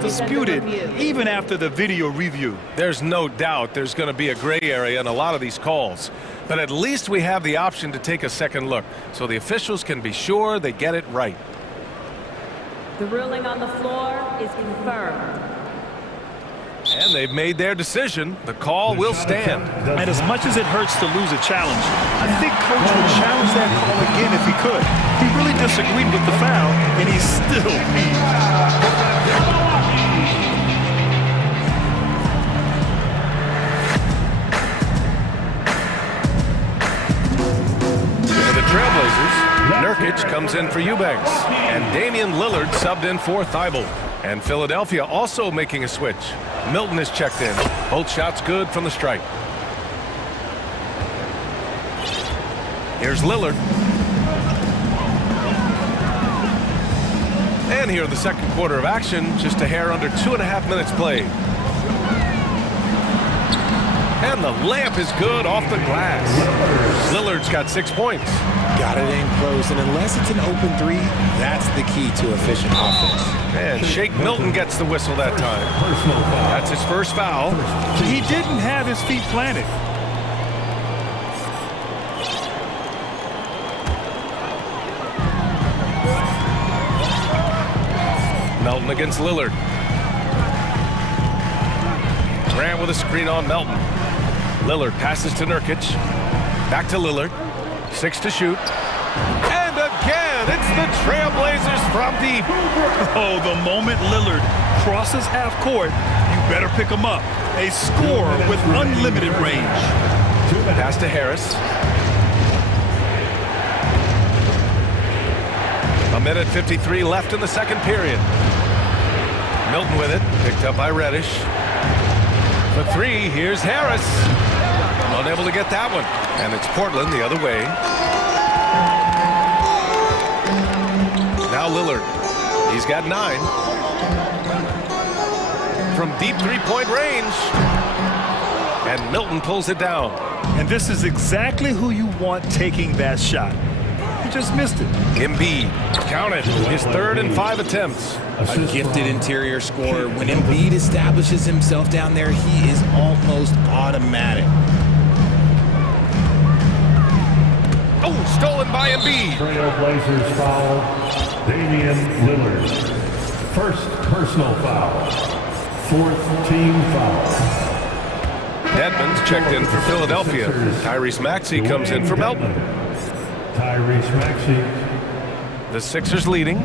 disputed even after the video review. There's no doubt there's going to be a gray area in a lot of these calls. But at least we have the option to take a second look, so the officials can be sure they get it right. The ruling on the floor is confirmed. And they've made their decision. The call will stand. And as much as it hurts to lose a challenge, I think Coach would challenge that call again if he could. He really disagreed with the foul, and he's still peeved. For the Trailblazers, Nurkic comes in for Eubanks. And Damian Lillard subbed in for Thibault. And Philadelphia also making a switch. Milton is checked in. Both shots good from the stripe. Here's Lillard. And here in the second quarter of action, just a hair under 2.5 minutes played. And the layup is good off the glass. Lillard's got 6 points. Got it in close, and unless it's an open three, that's the key to efficient offense. And Shake Milton gets the whistle that time. That's his first foul. He didn't have his feet planted. Melton against Lillard. Grant with a screen on Melton. Lillard passes to Nurkic. Back to Lillard. 6 to shoot. And again, it's the Trailblazers from deep. Oh, the moment Lillard crosses half court, you better pick him up. A scorer with unlimited range. Pass to Harris. A minute 53 left in the second period. Milton with it, picked up by Reddish. For 3, here's Harris. Unable to get that one. And it's Portland the other way. Now Lillard. He's got 9. From deep three-point range. And Milton pulls it down. And this is exactly who you want taking that shot. He just missed it. Embiid, count it, his 3rd and 5 attempts. A gifted interior scorer. When Embiid establishes himself down there, he is almost automatic. Oh, stolen by Embiid. Trailblazers foul, Damian Lillard. First personal foul. 4th team foul. Dedmon's checked in for Philadelphia. Tyrese Maxey comes in for Melton. Tyrese Maxey. The Sixers leading.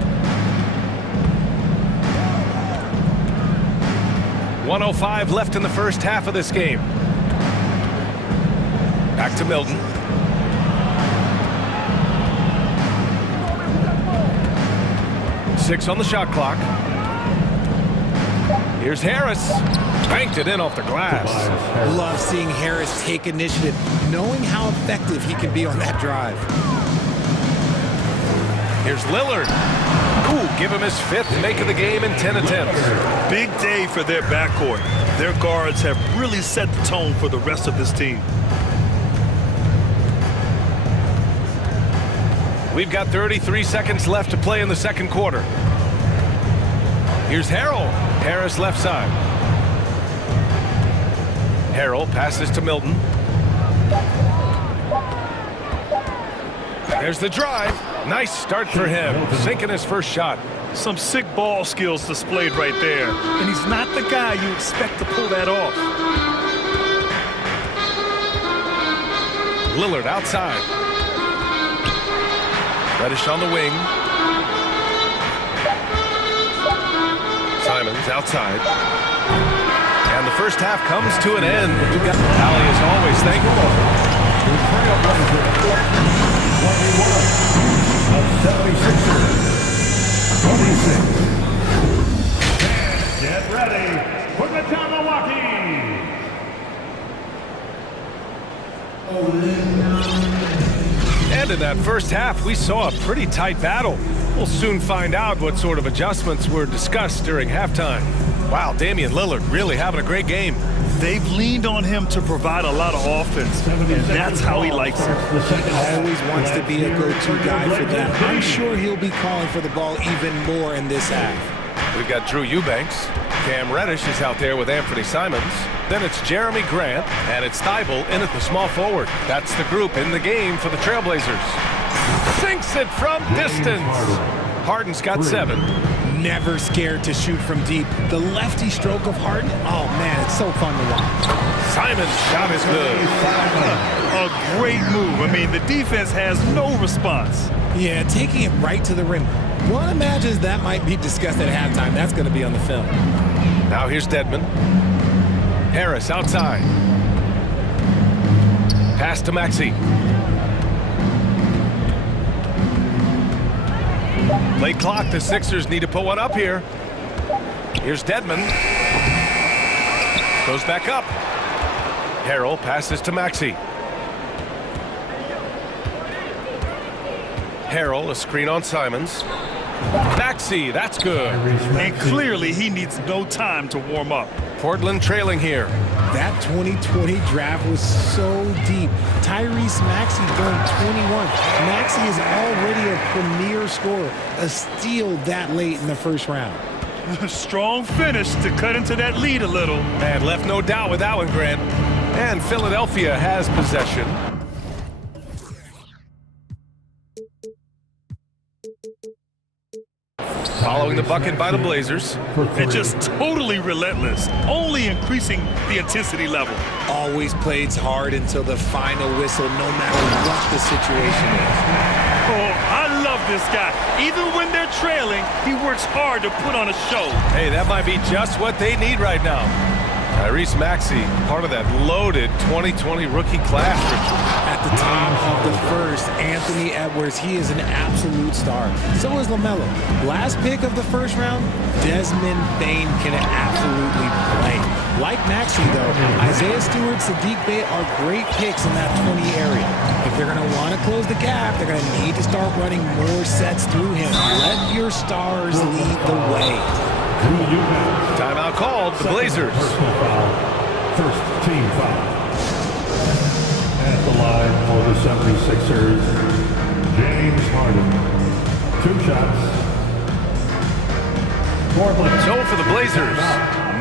1:05 left in the first half of this game. Back to Milton. Six on the shot clock. Here's Harris. Banked it in off the glass. Love seeing Harris take initiative, knowing how effective he can be on that drive. Here's Lillard. Ooh, give him his 5th make of the game in 10 attempts. Big day for their backcourt. Their guards have really set the tone for the rest of this team. We've got 33 seconds left to play in the second quarter. Here's Harrell. Harris left side. Harrell passes to Milton. There's the drive. Nice start for him. Sinking his first shot. Some sick ball skills displayed right there. And he's not the guy you expect to pull that off. Lillard outside. Reddish on the wing. Simons outside. And the first half comes to an end. Allie is always thankful. The 76ers. 26. Get ready for the Jabberwocky. And in that first half, we saw a pretty tight battle. We'll soon find out what sort of adjustments were discussed during halftime. Wow, Damian Lillard really having a great game. They've leaned on him to provide a lot of offense, and that's how he likes it. Always wants to be a go-to guy for them. I'm sure he'll be calling for the ball even more in this half. We've got Drew Eubanks. Cam Reddish is out there with Anthony Simons. Then it's Jeremy Grant, and it's Thibault in at the small forward. That's the group in the game for the Trailblazers. Sinks it from distance. Harden's got 7. never scared to shoot from deep. The lefty stroke of Harden, oh man, it's so fun to watch. Simon's shot is good. A great move. I mean, the defense has no response. Yeah, taking it right to the rim. One imagines that might be discussed at halftime. That's going to be on the film. Now here's Dedmon. Harris outside. Pass to Maxey. Late clock, the Sixers need to put one up here. Here's Dedmon. Goes back up. Harrell passes to Maxey. Harrell, a screen on Simons. Maxey, that's good. And clearly he needs no time to warm up. Portland trailing here. That 2020 draft was so deep. Tyrese Maxey throwing 21. Maxey is already a premier scorer. A steal that late in the first round. Strong finish to cut into that lead a little. And left no doubt with that one, Grant. And Philadelphia has possession. Following the bucket by the Blazers. And just totally relentless, only increasing the intensity level. Always plays hard until the final whistle, no matter what the situation is. Oh, I love this guy. Even when they're trailing, he works hard to put on a show. Hey, that might be just what they need right now. Tyrese Maxey, part of that loaded 2020 rookie class. At the top of the first, Anthony Edwards, he is an absolute star. So is LaMelo. Last pick of the first round, Desmond Bane can absolutely play. Like Maxey, though, Isaiah Stewart, Sadiq Bey are great picks in that 20 area. If they're going to want to close the gap, they're going to need to start running more sets through him. Let your stars lead the way. Timeout called, the Blazers. First team foul. At the line for the 76ers, James Harden. 2 shots. Portland. So for the Blazers,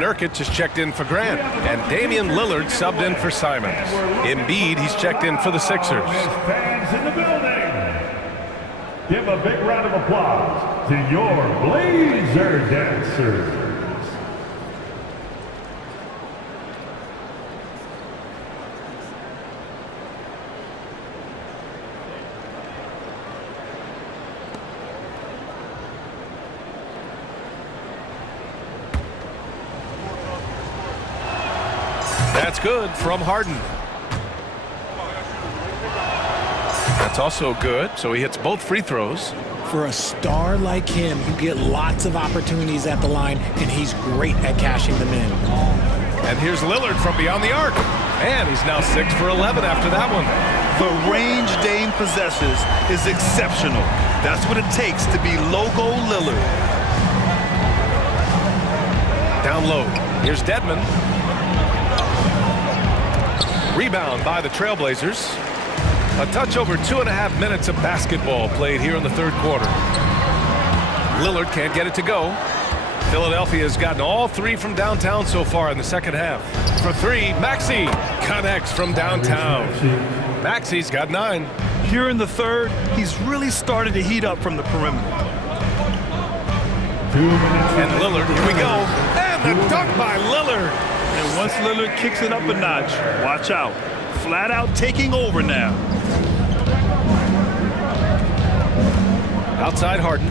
Nurkic is checked in for Grant, and Damian Lillard subbed in for Simons. Embiid, he's checked in for the Sixers. Fans in the building. Give a big round of applause to your Blazer dancers. That's good from Harden. That's also good, so he hits both free throws. For a star like him, you get lots of opportunities at the line, and he's great at cashing them in. And here's Lillard from beyond the arc. And he's now 6 for 11 after that one. The range Dame possesses is exceptional. That's what it takes to be logo Lillard. Down low. Here's Dedmon. Rebound by the Trailblazers. A touch over 2.5 minutes of basketball played here in the third quarter. Lillard can't get it to go. Philadelphia has gotten all 3 from downtown so far in the second half. For 3, Maxey connects from downtown. Maxey's got 9. Here in the third, he's really started to heat up from the perimeter. And Lillard, here we go. And the dunk by Lillard. And once Lillard kicks it up a notch, watch out. Flat out taking over now. Outside Harden.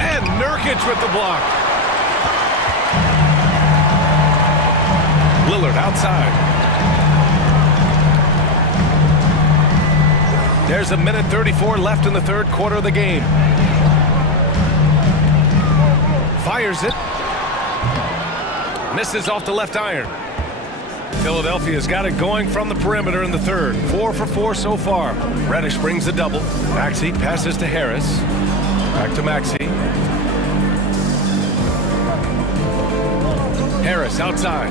And Nurkic with the block. Lillard outside. There's 1:34 left in the third quarter of the game. Fires it. Misses off the left iron. Philadelphia's got it going from the perimeter in the third. 4 for 4 so far. Reddish brings the double. Maxey passes to Harris. Back to Maxey. Harris outside.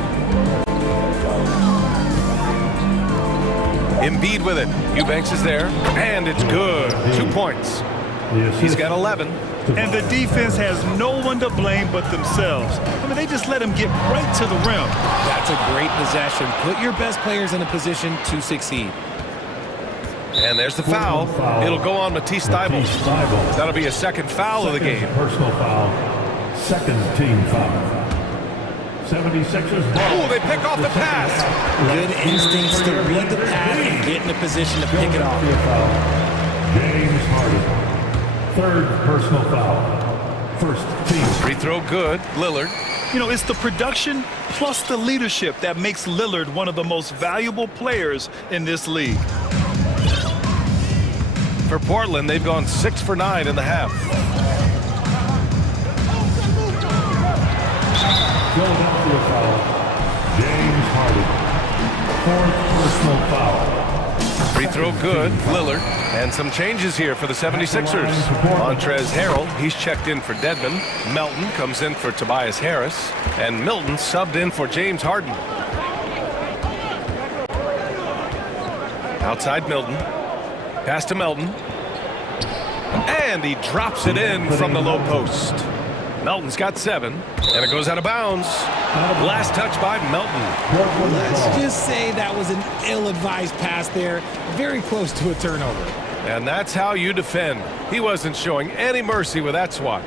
Embiid with it. Eubanks is there. And it's good. 2 points. He's got 11. And the defense has no one to blame but themselves. I mean, they just let him get right to the rim. That's a great possession. Put your best players in a position to succeed. And And there's the foul. It'll go on Matisse Thybulle. That'll be a second foul of the game. Personal foul. Second team foul. 76ers ball. Oh, they pick off the pass. Good instincts to read the pass and get in a position to pick it off. James Harden. Third personal foul. First team. Free throw good. Lillard. You know, it's the production plus the leadership that makes Lillard one of the most valuable players in this league. For Portland, they've gone 6 for 9 in the half. Philadelphia foul. James Harden. Fourth personal foul. Free throw good. Lillard. And some changes here for the 76ers. Montrezl Harrell, he's checked in for Dedmon. Melton comes in for Tobias Harris. And Milton subbed in for James Harden. Outside Milton. Pass to Melton. And he drops it in from the low post. Melton's got 7, and it goes out of bounds. Last touch by Melton. Let's just say that was an ill-advised pass there. Very close to a turnover. And that's how you defend. He wasn't showing any mercy with that swat.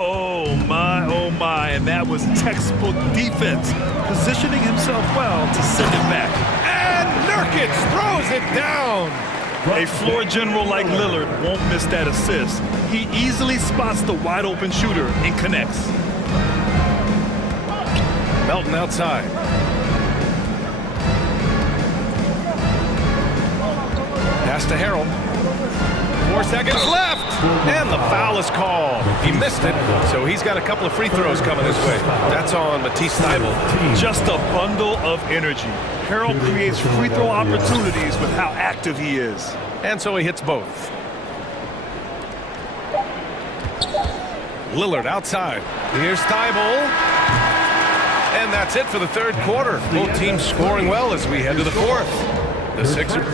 Oh my, and that was textbook defense. Positioning himself well to send it back. And Nurkic throws it down. A floor general like Lillard won't miss that assist. He easily spots the wide open shooter and connects. Melton outside. Pass to Harrell. 4 seconds left. And the foul is called. He missed it, so he's got a couple of free throws coming his way. That's on Matisse Thybulle. Just a bundle of energy. Harrell creates free throw opportunities with how active he is. And so he hits both. Lillard outside. Here's Thybulle. And that's it for the third quarter. Both teams scoring well as we head to the fourth. The Sixers.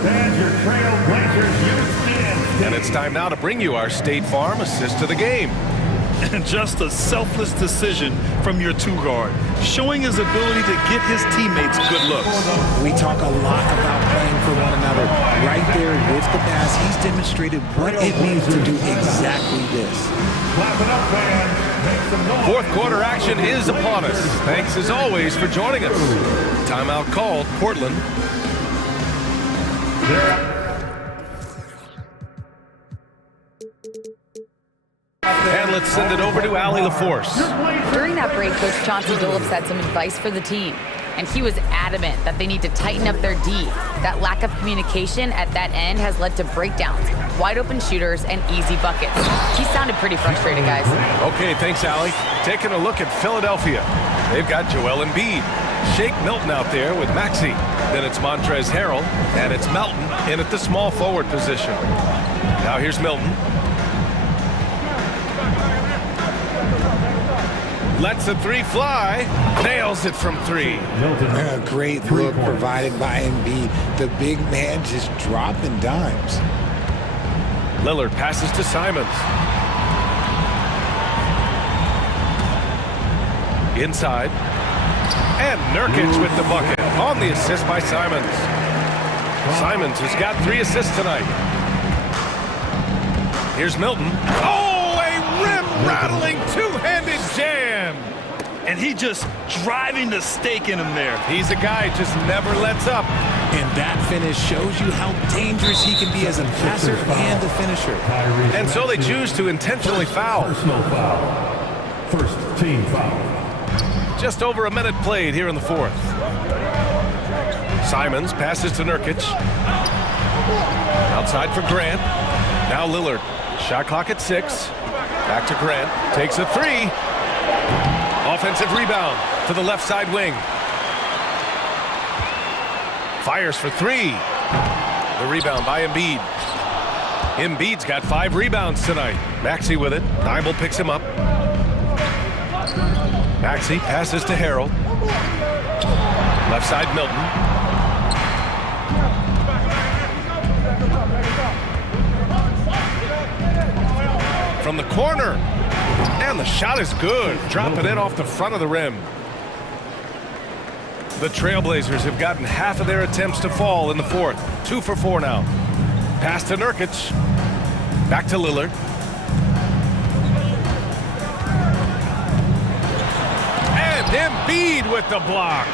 And it's time now to bring you our State Farm assist to the game. And just a selfless decision from your two-guard, showing his ability to get his teammates good looks. We talk a lot about playing for one another. Right there with the pass, he's demonstrated what it means to do exactly this. Fourth quarter action is upon us. Thanks as always for joining us. Timeout called, Portland. And let's send it over to Allie LaForce. During that break, Coach Chauncey Billups had some advice for the team, and he was adamant that they need to tighten up their D. That lack of communication at that end has led to breakdowns, wide open shooters, and easy buckets. He sounded pretty frustrated, guys. Okay, thanks, Allie. Taking a look at Philadelphia. They've got Joel Embiid. Shake Milton out there with Maxey. Then it's Montrezl Harrell, and it's Melton in at the small forward position. Now here's Milton. Lets the three fly. Nails it from 3. A great look provided by Embiid. The big man just dropping dimes. Lillard passes to Simons. Inside. And Nurkic with the bucket on the assist by Simons. Simons has got 3 assists tonight. Here's Milton. Oh, a rim-rattling two-handed jam. And he just driving the stake in him there. He's a guy who just never lets up. And that finish shows you how dangerous he can be as a passer and a finisher. And so they choose to intentionally foul. Personal foul. First team foul. Just over a minute played here in the fourth. Simons passes to Nurkic. Outside for Grant. Now Lillard. Shot clock at 6. Back to Grant. Takes a 3. Offensive rebound to the left side wing. Fires for 3. The rebound by Embiid. Embiid's got 5 rebounds tonight. Maxey with it. Thybulle picks him up. Maxey passes to Harrell. Left side Milton. From the corner. And the shot is good. Dropping in off the front of the rim. The Trailblazers have gotten half of their attempts to fall in the fourth. 2 for 4 now. Pass to Nurkic. Back to Lillard. And Embiid with the block.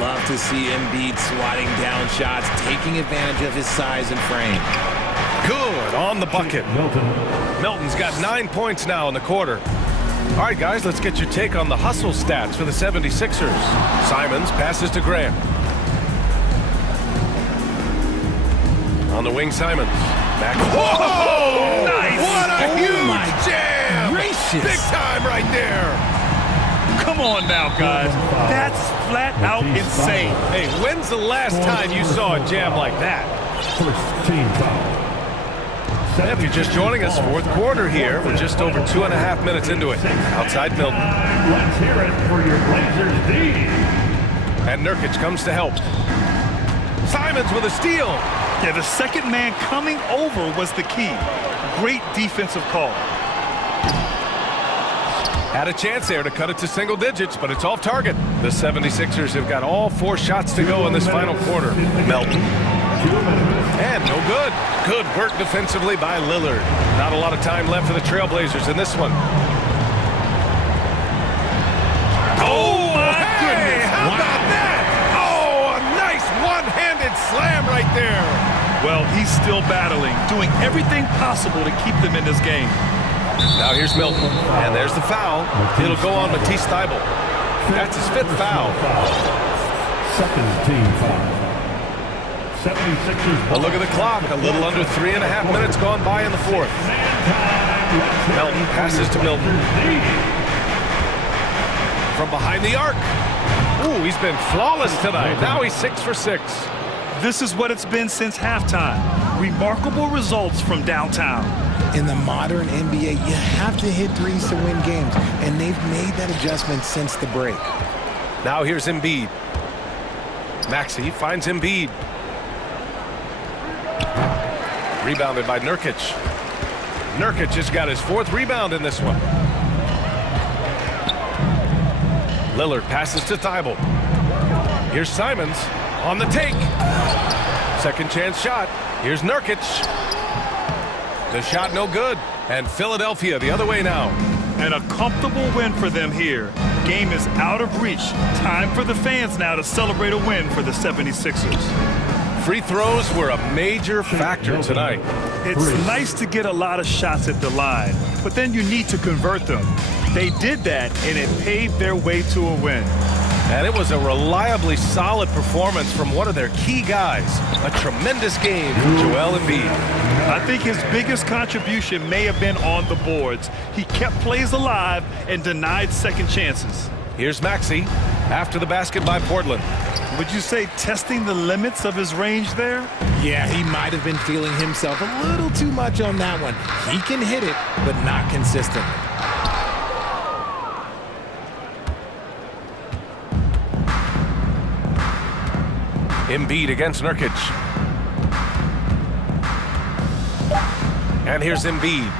Love to see Embiid swatting down shots, taking advantage of his size and frame. Good on the bucket. Milton's got 9 points now in the quarter. All right, guys, let's get your take on the hustle stats for the 76ers. Simons passes to Graham. On the wing, Simons. Back. Whoa! Nice! What a huge jam! Gracious. Big time right there. Come on now, guys. That's flat out insane. Hey, when's the last time you saw a jam like that? First team foul. If you're just joining us, fourth quarter here. We're just over 2.5 minutes into it. Outside Milton. Let's hear it for your Blazers D. And Nurkic comes to help. Simons with a steal. Yeah, the second man coming over was the key. Great defensive call. Had a chance there to cut it to single digits, but it's off target. The 76ers have got all 4 shots to go in this final quarter. Melton. And no good. Good work defensively by Lillard. Not a lot of time left for the Trailblazers in this one. Oh, my goodness. How about that? Oh, a nice one-handed slam right there. Well, he's still battling, doing everything possible to keep them in this game. Now here's Milton, and there's the foul. It'll go on Matisse Thybulle. That's his 5th foul. Second team foul. 76ers. A look at the clock. A little under 3.5 minutes gone by in the 4th. Melton passes to Milton. From behind the arc. Ooh, he's been flawless tonight. Now he's 6 for 6. This is what it's been since halftime. Remarkable results from downtown. In the modern NBA, you have to hit threes to win games, and they've made that adjustment since the break. Now here's Embiid. Maxey finds Embiid. Rebounded by Nurkic. Nurkic has got his 4th rebound in this one. Lillard passes to Thybulle. Here's Simons on the take. Second chance shot. Here's Nurkic. The shot no good. And Philadelphia the other way now. And a comfortable win for them here. Game is out of reach. Time for the fans now to celebrate a win for the 76ers. Free throws were a major factor tonight. It's nice to get a lot of shots at the line, but then you need to convert them. They did that, and it paved their way to a win. And it was a reliably solid performance from one of their key guys. A tremendous game from Joel Embiid. I think his biggest contribution may have been on the boards. He kept plays alive and denied second chances. Here's Maxey after the basket by Portland. Would you say testing the limits of his range there? Yeah, he might have been feeling himself a little too much on that one. He can hit it, but not consistently. Embiid against Nurkic. And here's Embiid.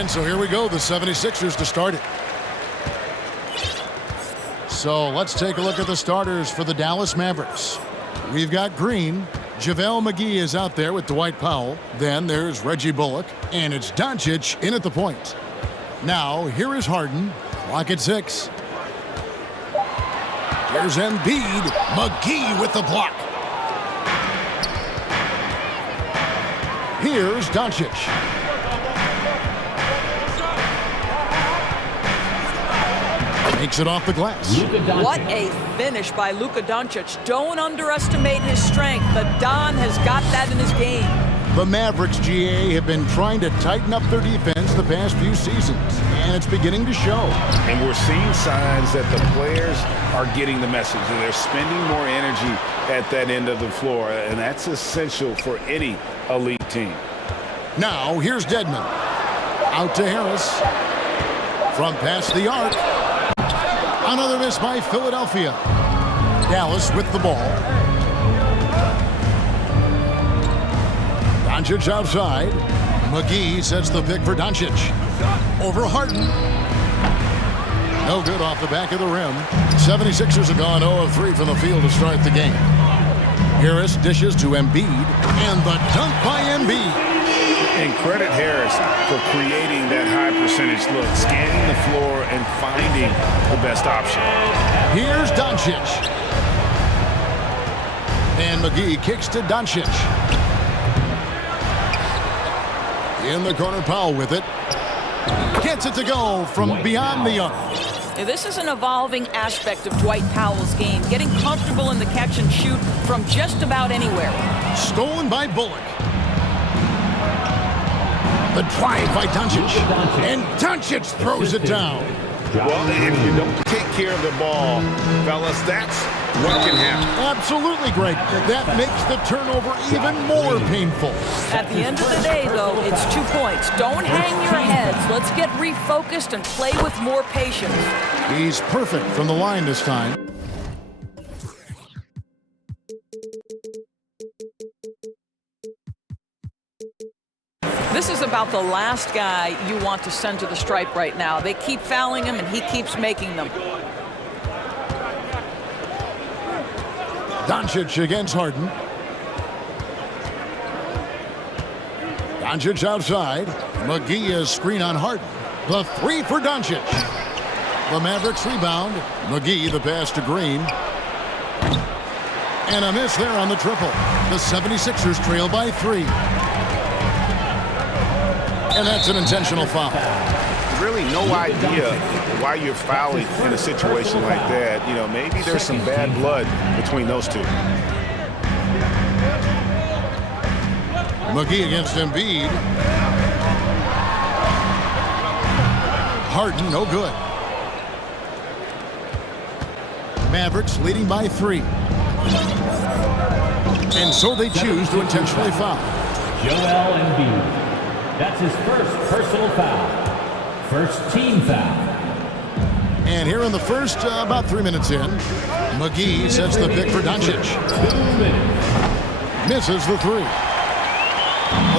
And so here we go, the 76ers to start it. So let's take a look at the starters for the Dallas Mavericks. We've got Green. JaVale McGee is out there with Dwight Powell. Then there's Reggie Bullock. And it's Doncic in at the point. Now, here is Harden. Clock at 6. Here's Embiid. McGee with the block. Here's Doncic. Makes it off the glass. What a finish by Luka Doncic. Don't underestimate his strength. The Don has got that in his game. The Mavericks, GA, have been trying to tighten up their defense the past few seasons, and it's beginning to show. And we're seeing signs that the players are getting the message, and they're spending more energy at that end of the floor, and that's essential for any elite team. Now, here's Dedmon. Out to Harris. From past the arc. Another miss by Philadelphia. Dallas with the ball. Doncic outside. McGee sets the pick for Doncic. Over Harden. No good off the back of the rim. 76ers have gone 0 of 3 from the field to start the game. Harris dishes to Embiid. And the dunk by Embiid. And credit Harris for creating that high percentage look, scanning the floor and finding the best option. Here's Doncic. And McGee kicks to Doncic. In the corner, Powell with it. Gets it to go from beyond the arc. This is an evolving aspect of Dwight Powell's game, getting comfortable in the catch and shoot from just about anywhere. Stolen by Bullock. The drive by Doncic. And Doncic throws it down. Well, if you don't take care of the ball, fellas, that's what can happen. Absolutely, Greg. That makes the turnover even more painful. At the end of the day, though, it's 2 points. Don't hang your heads. Let's get refocused and play with more patience. He's perfect from the line this time. This is about the last guy you want to send to the stripe right now. They keep fouling him, and he keeps making them. Doncic against Harden. Doncic outside. McGee is screen on Harden. The three for Doncic. The Mavericks rebound. McGee the pass to Green. And a miss there on the triple. The 76ers trail by 3. And that's an intentional foul. Really no idea why you're fouling in a situation like that. You know, maybe there's some bad blood between those two. McGee against Embiid. Harden, no good. Mavericks leading by 3. And so they choose to intentionally foul. Joel Embiid. That's his first personal foul. First team foul. And here in the first, about 3 minutes in, McGee sets the pick for Doncic. Misses the 3.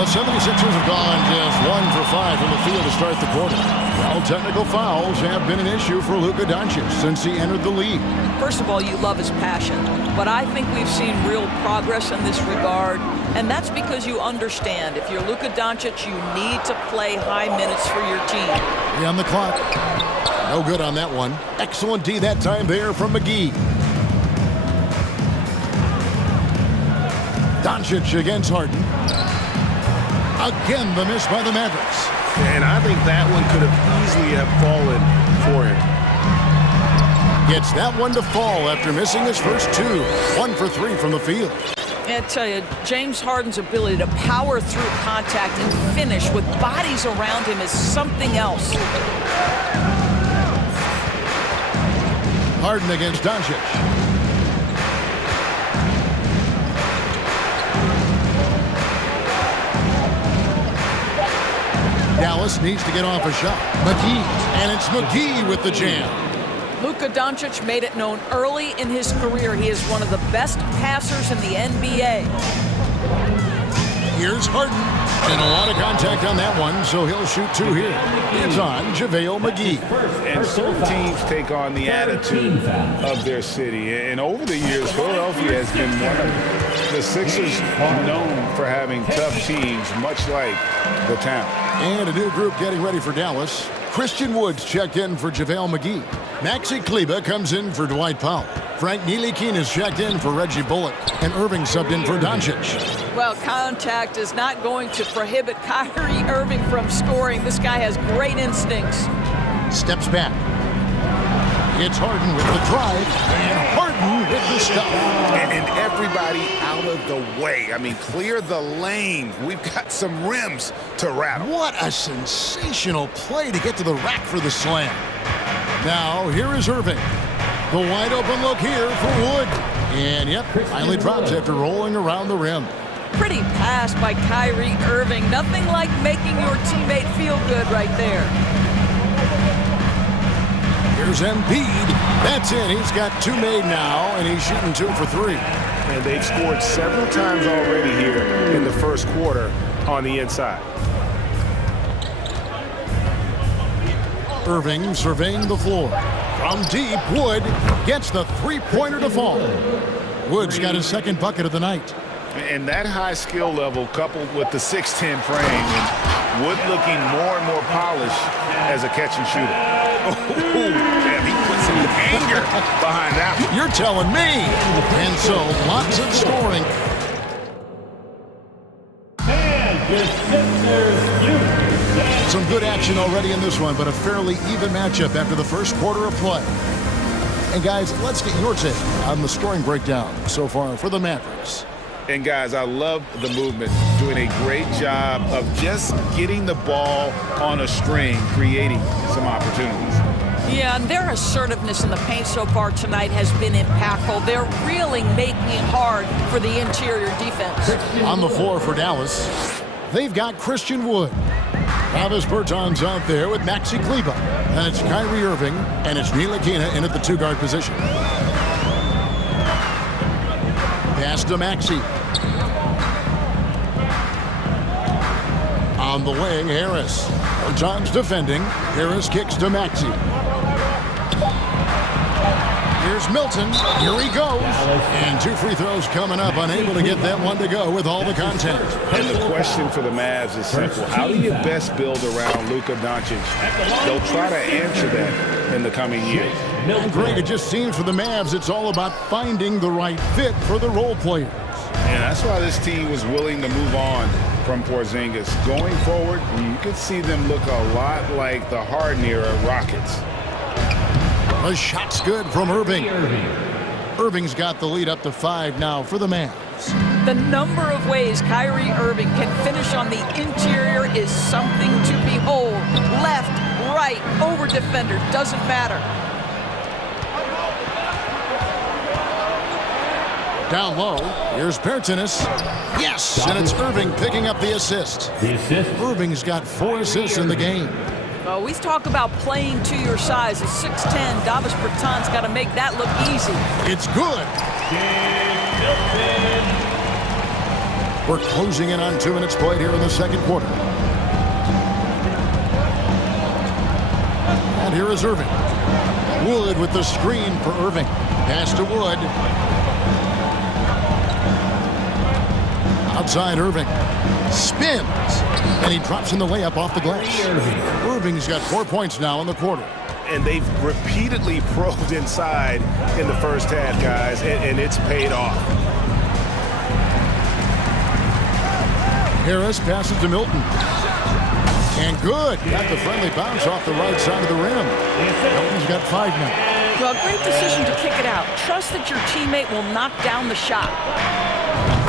The 76ers have gone just 1 for 5 from the field to start the quarter. Well, technical fouls have been an issue for Luka Doncic since he entered the league. First of all, you love his passion, but I think we've seen real progress in this regard, and that's because you understand if you're Luka Doncic, you need to play high minutes for your team. On the clock. No good on that one. Excellent D that time there from McGee. Doncic against Harden. Again, the miss by the Mavericks. And I think that one could have easily have fallen for him. Gets that one to fall after missing his first 2. 1 for 3 from the field. I tell you, James Harden's ability to power through contact and finish with bodies around him is something else. Harden against Doncic. Dallas needs to get off a shot. McGee, and it's McGee with the jam. Luka Doncic made it known early in his career he is one of the best passers in the NBA. Here's Harden. And a lot of contact on that one, so he'll shoot 2 here. It's on JaVale McGee. And certain teams take on the attitude of their city. And over the years, Philadelphia has been one of the Sixers known for having tough teams, much like the town. And a new group getting ready for Dallas. Christian Woods checked in for JaVale McGee. Maxi Kleber comes in for Dwight Powell. Frank Ntilikina is checked in for Reggie Bullock. And Irving subbed in for Doncic. Well, contact is not going to prohibit Kyrie Irving from scoring. This guy has great instincts. Steps back. It's Harden with the drive, and Harden with the stuff. And everybody out of the way. I mean, clear the lane. We've got some rims to rattle. What a sensational play to get to the rack for the slam. Now, here is Irving. The wide open look here for Wood. And, yep, finally drops after rolling around the rim. Pretty pass by Kyrie Irving. Nothing like making your teammate feel good right there. Here's Embiid. That's it. He's got 2 made now, and he's shooting 2 for 3. And they've scored several times already here in the first quarter on the inside. Irving surveying the floor. From deep, Wood gets the 3-pointer to fall. Wood's got his second bucket of the night. And that high skill level coupled with the 6'10 frame, and Wood looking more and more polished as a catch and shooter. Oh, man, he put some anger behind that one. You're telling me. And so, lots of scoring. Some good action already in this one, but a fairly even matchup after the first quarter of play. And guys, let's get your take on the scoring breakdown so far for the Mavericks. And guys, I love the movement, doing a great job of just getting the ball on a string, creating some opportunities. Yeah, and their assertiveness in the paint so far tonight has been impactful. They're really making it hard for the interior defense. On the floor for Dallas, they've got Christian Wood. Travis Berton's out there with Maxi Kleber. And it's Kyrie Irving, and it's Ntilikina in at the 2-guard position. Pass to Maxi. On the wing, Harris. Berton's defending. Harris kicks to Maxi. Here's Milton. Here he goes. And 2 free throws coming up. Unable to get that one to go with all the contact. And the question for the Mavs is simple. How do you best build around Luka Doncic? They'll try to answer that in the coming years. And Greg, it just seems for the Mavs, it's all about finding the right fit for the role players. And that's why this team was willing to move on from Porzingis. Going forward, you could see them look a lot like the Harden-era Rockets. The shot's good from Irving. Irving's got the lead up to 5 now for the Mavs. The number of ways Kyrie Irving can finish on the interior is something to behold. Left, right, over defender, doesn't matter. Down low, here's Bertans. Yes, and it's Irving picking up the assist. Irving's got 4 assists in the game. Well, we talk about playing to your size. At 6'10", Davis Bertans got to make that look easy. It's good. We're closing in on 2 minutes played here in the second quarter. And here is Irving. Wood with the screen for Irving. Pass to Wood. Outside Irving. Spins. And he drops in the layup off the glass. Irving's got 4 points now in the quarter. And they've repeatedly probed inside in the first half, guys, and it's paid off. Harris passes to Milton. And good. Got the friendly bounce off the right side of the rim. Milton's got 5 now. Well, great decision to kick it out. Trust that your teammate will knock down the shot.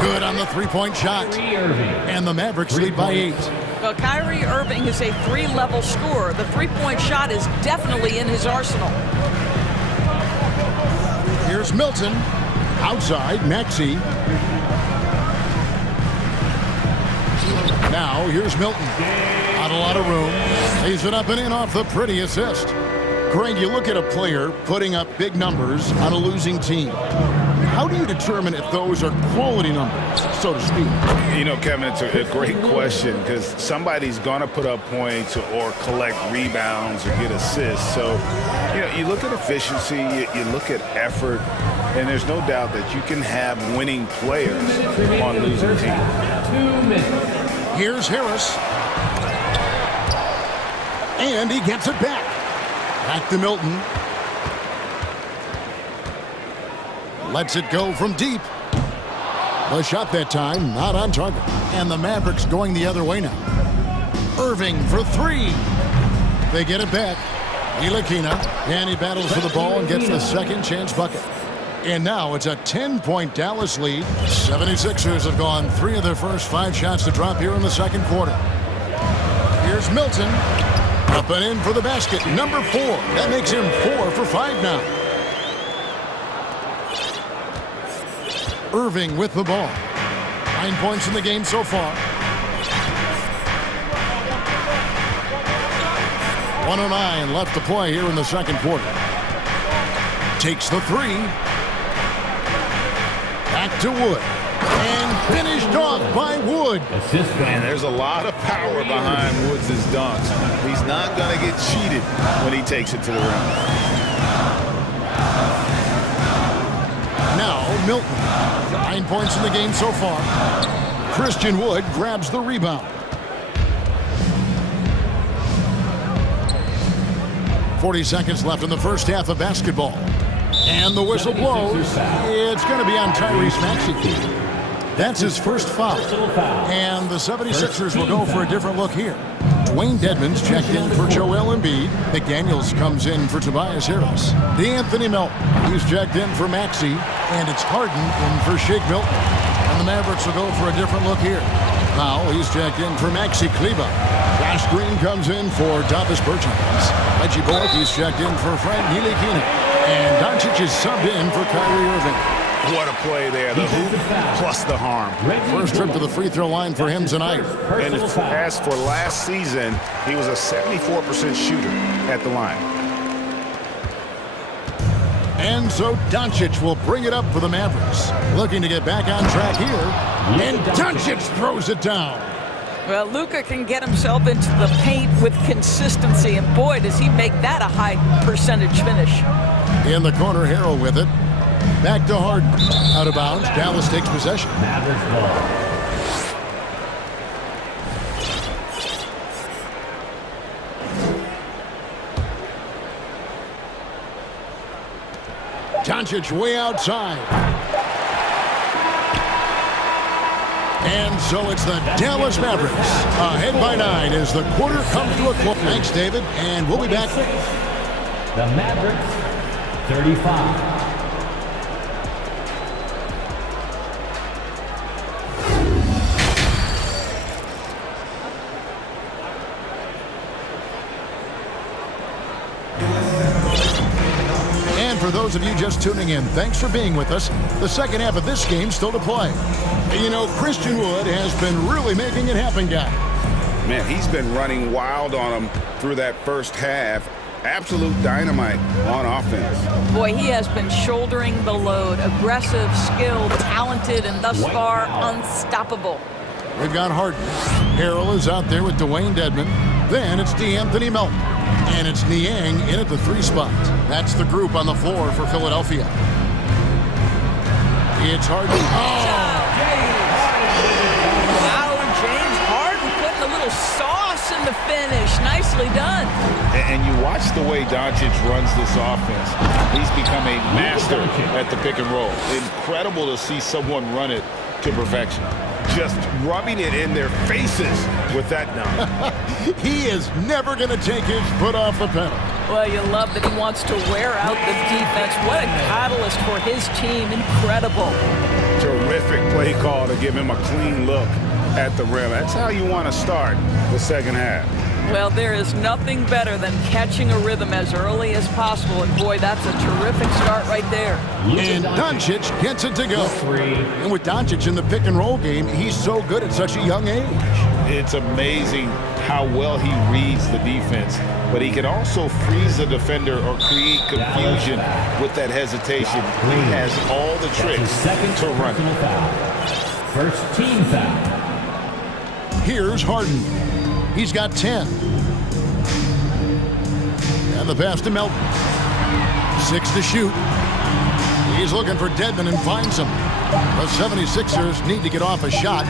Good on the 3-point shot. And the Mavericks lead by 8. Well, Kyrie Irving is a 3-level scorer. The 3-point shot is definitely in his arsenal. Here's Milton. Outside, Maxi. Now, here's Milton. Not a lot of room. Lays it up and in off the pretty assist. Greg, you look at a player putting up big numbers on a losing team. how do you determine if those are quality numbers, so to speak? You know, Kevin, it's a great question because somebody's going to put up points or collect rebounds or get assists. So, you know, you look at efficiency, you look at effort, and there's no doubt that you can have winning players on losing teams. 2 minutes. Here's Harris. And he gets it back. Back to Milton. Lets it go from deep. The shot that time, not on target. And the Mavericks going the other way now. Irving for three. They get it back. Ntilikina, and he battles for the ball and gets the second chance bucket. And now it's a 10-point Dallas lead. 76ers have gone 3 of their first 5 shots to drop here in the second quarter. Here's Milton. Up and in for the basket. Number 4. That makes him 4 for 5 now. Irving with the ball. 9 points in the game so far. 1:09 left to play here in the second quarter. Takes the three. Back to Wood. And finished off by Wood. Man, there's a lot of power behind Woods' dunks. He's not going to get cheated when he takes it to the rim. Now Milton. 9 points in the game so far. Christian Wood grabs the rebound. 40 seconds left in the first half of basketball. And the whistle blows. It's going to be on Tyrese Maxey. That's his first foul. And the 76ers will go for a different look here. Dwayne Dedmon's checked in for Joel Embiid. McDaniels comes in for Tobias Harris. D'Anthony Melton, he's checked in for Maxey. And it's Harden in for Shake Milton. And the Mavericks will go for a different look here. Powell, he's checked in for Maxi Kleber. Josh Green comes in for Davis Bertans. Reggie Bullock, he's checked in for Frank Ntilikina. And Doncic is subbed in for Kyrie Irving. What a play there. The hoop plus the harm. First trip to the free throw line for him tonight. And as for last season, he was a 74% shooter at the line. And so Doncic will bring it up for the Mavericks. Looking to get back on track here. And Doncic throws it down. Well, Luka can get himself into the paint with consistency, and boy, does he make that a high percentage finish. In the corner, Harrell with it. Back to Harden. Out of bounds. Dallas takes possession. Mavericks ball. Doncic way outside. And so it's the Dallas Mavericks ahead by 9 as the quarter comes to a close. Thanks, David, and we'll be back. The Mavericks, 35. For those of you just tuning in, thanks for being with us. The second half of this game still to play. You know, Christian Wood has been really making it happen, guy. Man, he's been running wild on him through that first half. Absolute dynamite on offense. Boy, he has been shouldering the load. Aggressive, skilled, talented, and thus far unstoppable. We've got Harden. Harrell is out there with Dwayne Dedmon. Then it's D'Anthony Melton. And it's Niang in at the 3 spot. That's the group on the floor for Philadelphia. It's Harden. Wow, James Harden putting a little sauce in the finish. Nicely done. And you watch the way Doncic runs this offense. He's become a master at the pick and roll. Incredible to see someone run it to perfection. Just rubbing it in their faces with that dunk. He is never going to take his foot off the pedal. Well, you love that he wants to wear out the defense. What a catalyst for his team. Incredible. Terrific play call to give him a clean look at the rim. That's how you want to start the second half. Well, there is nothing better than catching a rhythm as early as possible. And boy, that's a terrific start right there. And Doncic gets it to go. And with Doncic in the pick and roll game, he's so good at such a young age. It's amazing how well he reads the defense, but he can also freeze the defender or create confusion with that hesitation. He has all the tricks to run. First team foul. Here's Harden. He's got 10. And the pass to Melton. 6 to shoot. He's looking for Dedmon and finds him. The 76ers need to get off a shot.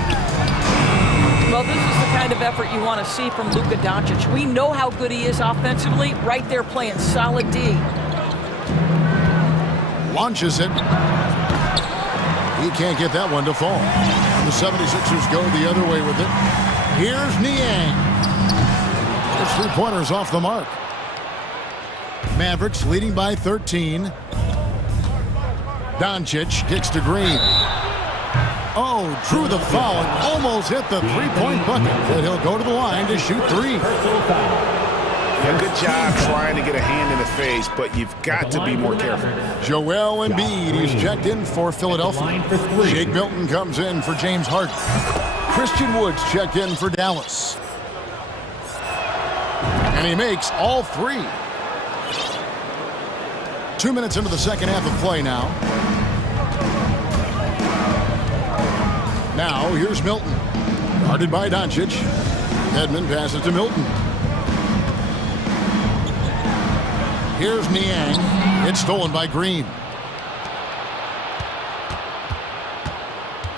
Well, this is the kind of effort you want to see from Luka Doncic. We know how good he is offensively, right there playing solid D. Launches it. He can't get that one to fall. And the 76ers go the other way with it. Here's Niang. His three-pointers off the mark. Mavericks leading by 13. Doncic kicks to Green. Oh, drew the foul and almost hit the three-point bucket. But he'll go to the line to shoot 3. A good job trying to get a hand in the face, but you've got to be more careful. Joel Embiid, he's checked in for Philadelphia. Shake Milton comes in for James Harden. Christian Woods checked in for Dallas. And he makes all 3. 2 minutes into the second half of play now. Now, here's Milton. Guarded by Doncic. Edmond passes to Milton. Here's Niang. It's stolen by Green.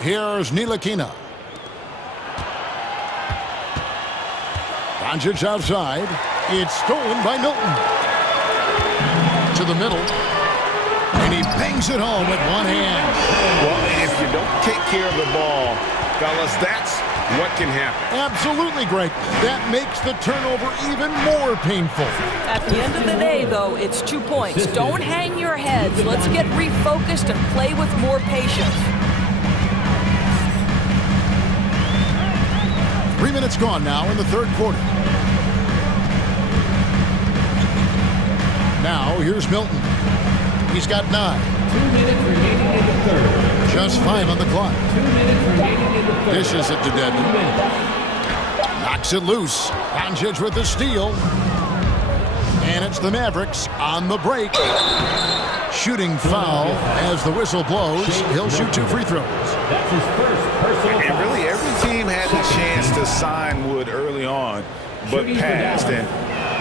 Here's Ntilikina. Doncic outside. It's stolen by Milton. To the middle. And he bangs it home with one hand. Well, if you don't take care of the ball, fellas, that's what can happen. Absolutely, Greg. That makes the turnover even more painful. At the end of the day, though, it's 2 points. Don't hang your heads. Let's get refocused and play with more patience. 3 minutes gone now in the third quarter. Now, here's Milton. He's got 9. 2 minutes remaining in the third. Just 5 on the clock. 2 minutes remaining in the third. Dishes it to Dedmon. Knocks it loose. Doncic with the steal. And it's the Mavericks on the break. Shooting foul as the whistle blows. He'll shoot 2 free throws. That's his first personal foul. And really, every team had the chance to sign Wood early on, but passed. And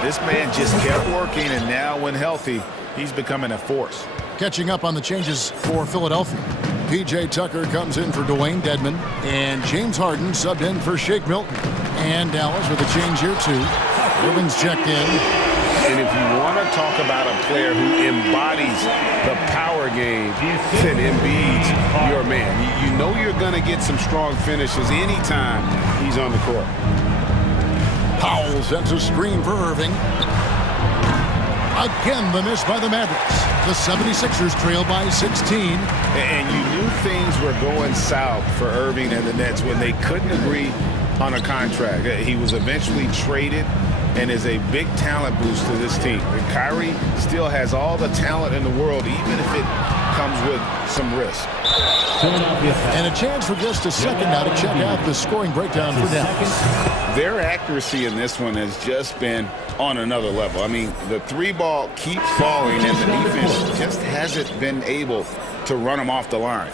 this man just kept working, and now when healthy, he's becoming a force. Catching up on the changes for Philadelphia. P.J. Tucker comes in for Dwayne Dedmon. And James Harden subbed in for Shake Milton. And Dallas with a change here, too. Irving's checked in. And if you want to talk about a player who embodies the power game, then Embiid's your man. You know you're going to get some strong finishes anytime he's on the court. Powell sends a screen for Irving. Again, the miss by the Mavericks. The 76ers trail by 16. And you knew things were going south for Irving and the Nets when they couldn't agree on a contract. He was eventually traded and is a big talent boost to this team. And Kyrie still has all the talent in the world, even if it comes with some risk. And a chance for just a second now to check out the scoring breakdown for Dallas. Their accuracy in this one has just been on another level. I mean, the 3-ball keeps falling, and the defense just hasn't been able to run them off the line.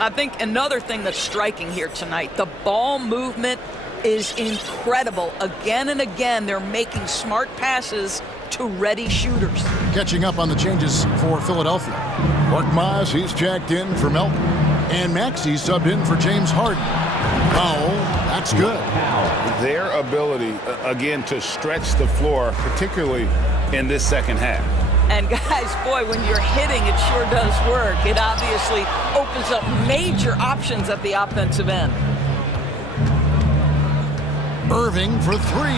I think another thing that's striking here tonight, the ball movement is incredible. Again and again, they're making smart passes to ready shooters. Catching up on the changes for Philadelphia. Korkmaz, he's checked in for Melton. And Maxey subbed in for James Harden. Powell, that's good. Their ability, again, to stretch the floor, particularly in this second half. And guys, boy, when you're hitting, it sure does work. It obviously opens up major options at the offensive end. Irving for 3.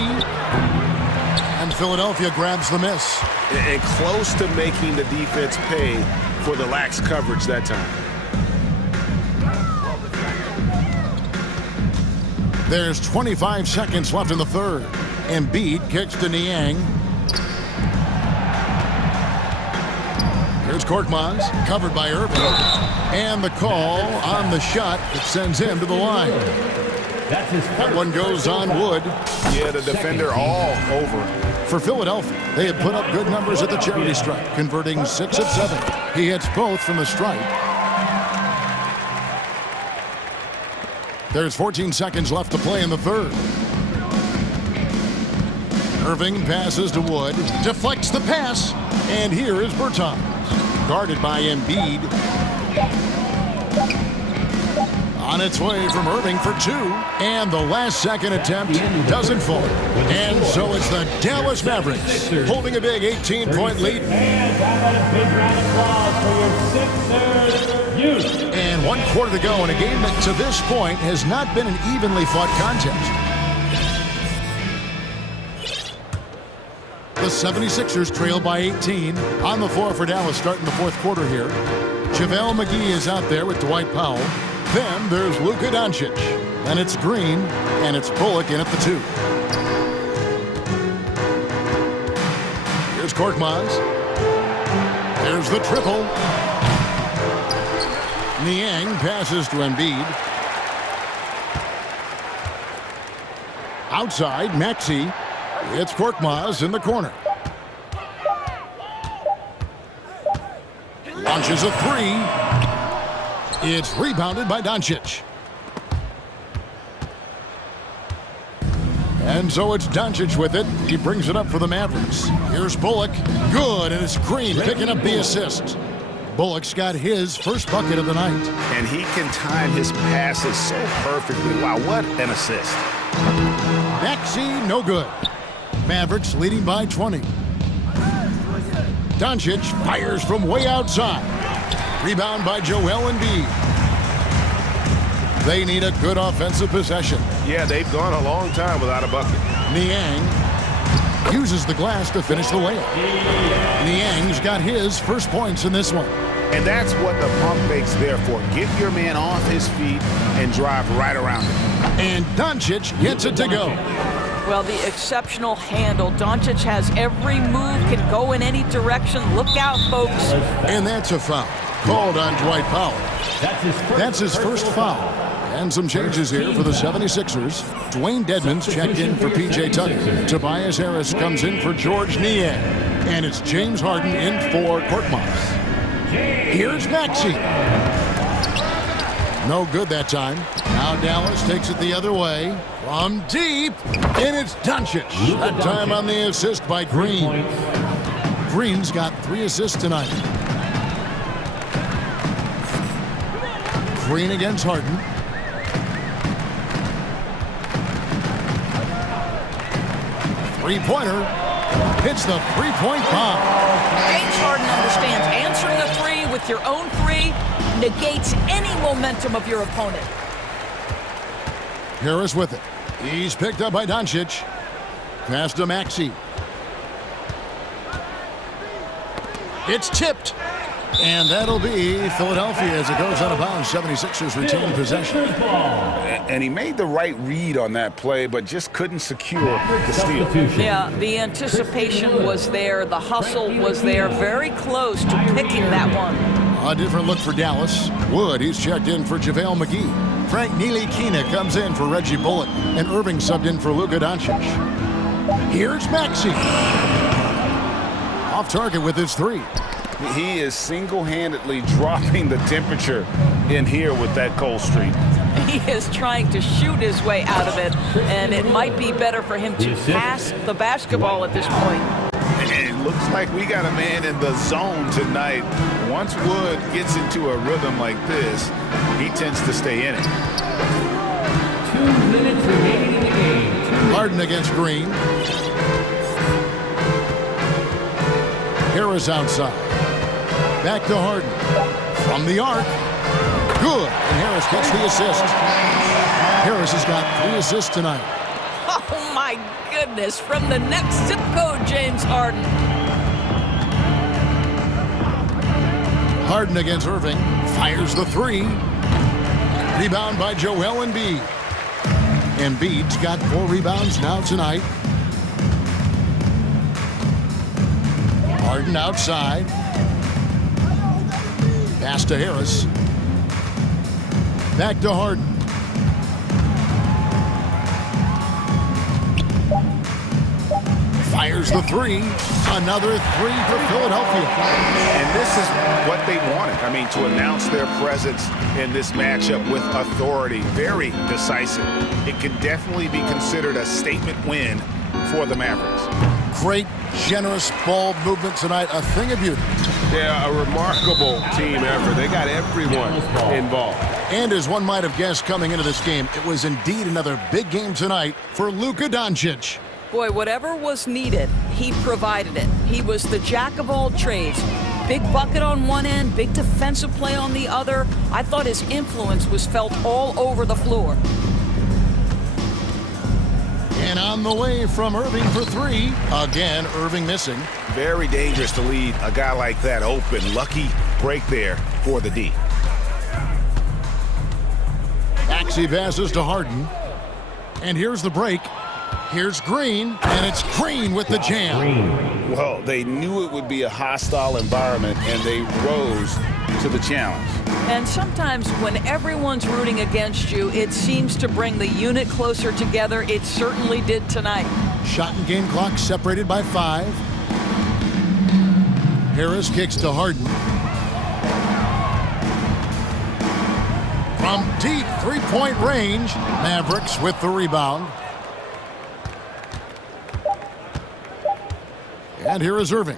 And Philadelphia grabs the miss. And close to making the defense pay for the lax coverage that time. There's 25 seconds left in the third. Embiid kicks to Niang. Here's Korkmaz, covered by Irving. And the call on the shot that sends him to the line. That's his That first. one goes on Wood. Yeah, the defender all over. For Philadelphia, they had put up good numbers at the charity stripe, converting 6 of 7. He hits both from the stripe. There's 14 seconds left to play in the third. Irving passes to Wood, deflects the pass, and here is Bertans, guarded by Embiid. On its way from Irving for 2, and the last second attempt doesn't fall. And so it's the Dallas Mavericks holding a big 18-point lead. And a big round of applause for your Sixers youth. And 1 quarter to go in a game that to this point has not been an evenly fought contest. The 76ers trail by 18. On the floor for Dallas starting the fourth quarter here. JaVale McGee is out there with Dwight Powell. Then there's Luka Doncic. Then it's Green, and it's Bullock in at the 2. Here's Korkmaz. There's the triple. Niang passes to Embiid. Outside, Maxey. It's Korkmaz in the corner. Launches a 3. It's rebounded by Doncic. And so it's Doncic with it. He brings it up for the Mavericks. Here's Bullock. Good, and it's Green picking up the assist. Bullock's got his first bucket of the night. And he can time his passes so perfectly. Wow, what an assist. Maxey, no good. Mavericks leading by 20. Doncic fires from way outside. Rebound by Joel Embiid. They need a good offensive possession. Yeah, they've gone a long time without a bucket. Niang uses the glass to finish the layup. Niang's got his first points in this one. And that's what the pump fake's there for. Get your man off his feet and drive right around him. And Doncic gets it to go. Well, the exceptional handle. Doncic has every move, can go in any direction. Look out, folks. And that's a foul called on Dwight Powell. That's his first foul. And some changes here for the 76ers. Dwayne Dedmon's checked in for P.J. Tucker. Tobias Harris comes in for George Niang. And it's James Harden in for Korkmaz. Here's Maxey. No good that time. Now Dallas takes it the other way. From deep. And it's Doncic. That time on the assist by Green. Green's got 3 assists tonight. Green against Harden. Three-pointer. Hits the three-point bomb. James Harden understands answering a 3 with your own 3 negates any momentum of your opponent. Harris with it. He's picked up by Doncic. Pass to Maxey. It's tipped. And that'll be Philadelphia as it goes out of bounds. 76ers retain possession. And he made the right read on that play, but just couldn't secure the steal. Yeah, the anticipation was there. The hustle was there. Very close to picking that one. A different look for Dallas. Wood, he's checked in for JaVale McGee. Frank Ntilikina comes in for Reggie Bullock. And Irving subbed in for Luka Doncic. Here's Maxey. Off target with his 3. He is single-handedly dropping the temperature in here with that cold streak. He is trying to shoot his way out of it, and it might be better for him to pass the basketball at this point. And it looks like we got a man in the zone tonight. Once Wood gets into a rhythm like this, he tends to stay in it. 2 minutes remaining in the game. Harden against Green. Harris outside. Back to Harden. From the arc. Good. And Harris gets the assist. Harris has got 3 assists tonight. Oh, my goodness. From the next zip code, James Harden. Harden against Irving. Fires the 3. Rebound by Joel Embiid. Embiid's got 4 rebounds now tonight. Harden outside. Pass to Harris. Back to Harden. Fires the three. Another three for Philadelphia. And this is what they wanted. I mean, to announce their presence in this matchup with authority. Very decisive. It can definitely be considered a statement win for the Mavericks. Great, generous ball movement tonight. A thing of beauty. Yeah, a remarkable team effort. They got everyone involved. And as one might have guessed coming into this game, it was indeed another big game tonight for Luka Doncic. Boy, whatever was needed, he provided it. He was the jack of all trades. Big bucket on one end, big defensive play on the other. I thought his influence was felt all over the floor. And on the way from Irving for three. Again, Irving missing. Very dangerous to leave a guy like that open. Lucky break there for the D. Maxey passes to Harden. And here's the break. Here's Green, and it's Green with the jam. Well, they knew it would be a hostile environment, and they rose to the challenge. And sometimes when everyone's rooting against you, it seems to bring the unit closer together. It certainly did tonight. Shot and game clock separated by 5. Harris kicks to Harden. From deep three-point range, Mavericks with the rebound. And here is Irving.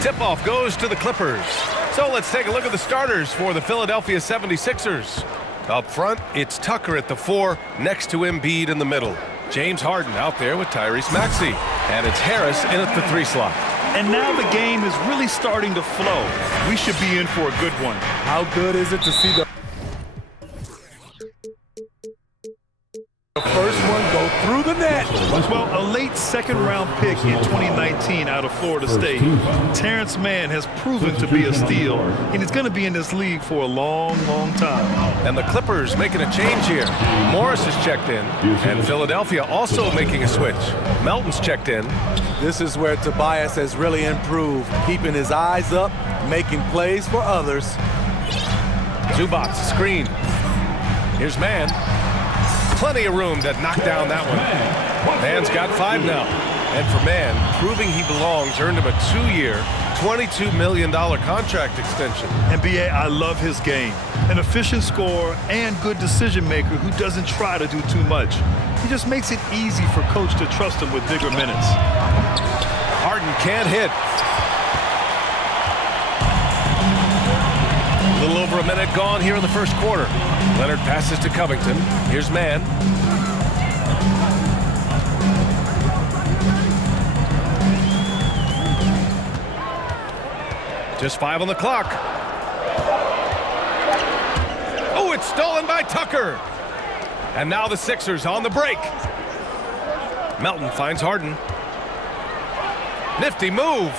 Tip-off goes to the Clippers. So let's take a look at the starters for the Philadelphia 76ers. Up front, it's Tucker at the 4, next to Embiid in the middle. James Harden out there with Tyrese Maxey. And it's Harris in at the 3 slot. And now the game is really starting to flow. We should be in for a good one. How good is it to see the first one go through the net? Well, a late second-round pick in 2019 out of Florida State. Terrence Mann has proven to be a steal, and he's going to be in this league for a long, long time. And the Clippers making a change here. Morris has checked in, and Philadelphia also making a switch. Melton's checked in. This is where Tobias has really improved, keeping his eyes up, making plays for others. Zubac, screen. Here's Mann. Plenty of room to knock down that one. Mann's got 5 now. And for Mann, proving he belongs earned him a 2-year, $22 million contract extension. And B.A., I love his game. An efficient scorer and good decision maker who doesn't try to do too much. He just makes it easy for coach to trust him with bigger minutes. Harden can't hit. A little over a minute gone here in the first quarter. Leonard passes to Covington. Here's Mann. Just 5 on the clock. Oh, it's stolen by Tucker. And now the Sixers on the break. Melton finds Harden. Nifty move.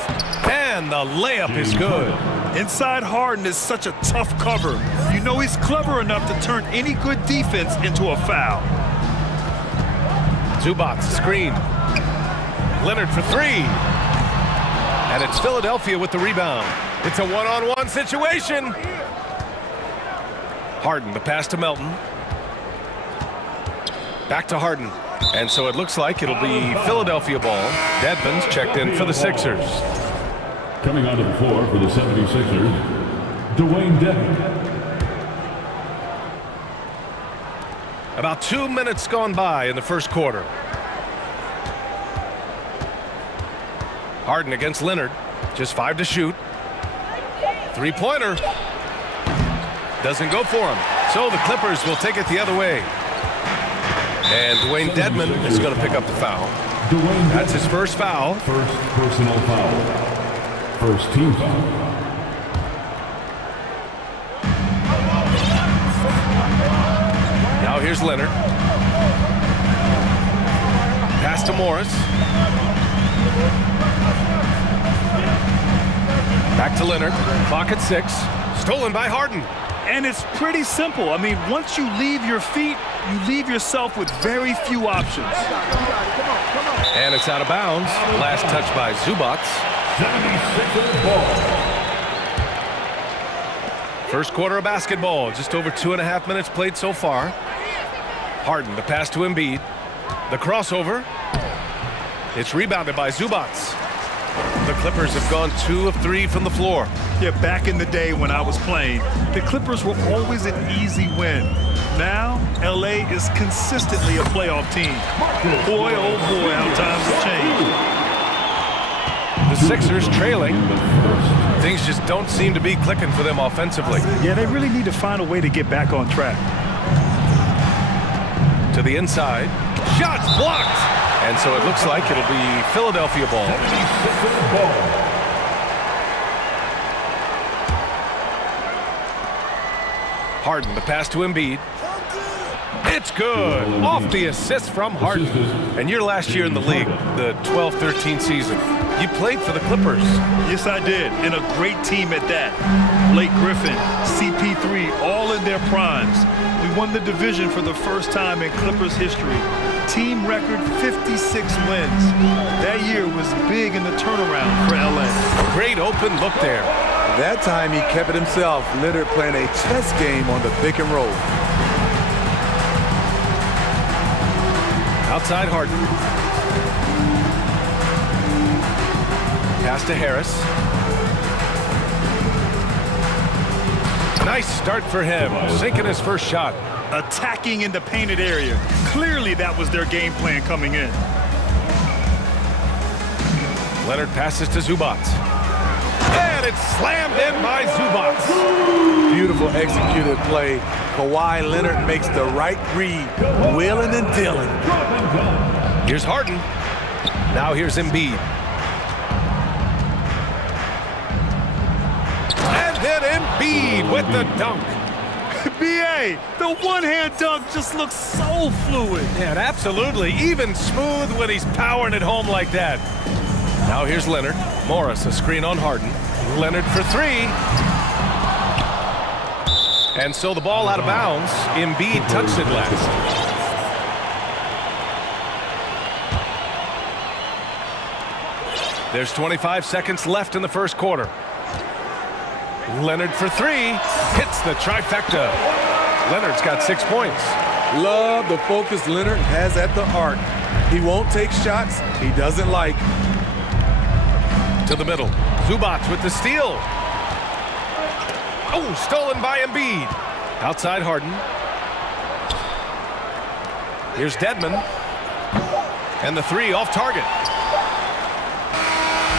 And the layup is good. Inside Harden is such a tough cover. You know he's clever enough to turn any good defense into a foul. Zubac, screen. Leonard for 3. And it's Philadelphia with the rebound. It's a one-on-one situation. Harden, the pass to Melton. Back to Harden. And so it looks like it'll be Philadelphia ball. Dedmon's checked in for the Sixers. Coming onto the floor for the 76ers, Dwayne Dedmon. About 2 minutes gone by in the first quarter. Harden against Leonard. Just 5 to shoot. 3-pointer. Doesn't go for him. So the Clippers will take it the other way. And Dwayne Dedmon is going to pick up the foul. That's his first foul. First personal foul. First team foul. Now here's Leonard. Pass to Morris. Back to Leonard. Clock at 6. Stolen by Harden. And it's pretty simple. I mean, once you leave your feet, you leave yourself with very few options. And it's out of bounds. Last touch by Zubac. 76ers ball. First quarter of basketball. Just over 2.5 minutes played so far. Harden, the pass to Embiid. The crossover. It's rebounded by Zubac. The Clippers have gone 2 of 3 from the floor. Yeah, back in the day when I was playing, the Clippers were always an easy win. Now, LA is consistently a playoff team. Boy, oh boy, how times have changed. The Sixers trailing. Things just don't seem to be clicking for them offensively. Yeah, they really need to find a way to get back on track. To the inside. Shots blocked. And so it looks like it'll be Philadelphia ball. Harden, the pass to Embiid. It's good. Off the assist from Harden. And your last year in the league, the 12-13 season, you played for the Clippers. Yes, I did. And a great team at that. Blake Griffin, CP3, all in their primes. We won the division for the first time in Clippers history. Team record 56 wins. That year was big in the turnaround for LA. Great open look there. That time he kept it himself. Leonard playing a chess game on the pick and roll. Outside Harden. Pass to Harris. Nice start for him. Sinking his first shot. Attacking in the painted area. Clearly that was their game plan coming in. Leonard passes to Zubac. it's slammed in by Zubac. Beautiful executed play. Kawhi Leonard makes the right read, wheeling and dealing. Here's Harden. Now here's Embiid. And then Embiid with the dunk. B.A., the one-hand dunk just looks so fluid. Yeah, and absolutely. Even smooth when he's powering it home like that. Now here's Leonard. Morris, a screen on Harden. Leonard for three. And so the ball out of bounds. Embiid touched it last. There's 25 seconds left in the first quarter. Leonard for three. Hits the trifecta. Leonard's got 6 points. Love the focus Leonard has at the arc. He won't take shots he doesn't like. To the middle. Zubac with the steal. Oh, stolen by Embiid. Outside Harden. Here's Dedmon. And the three off target.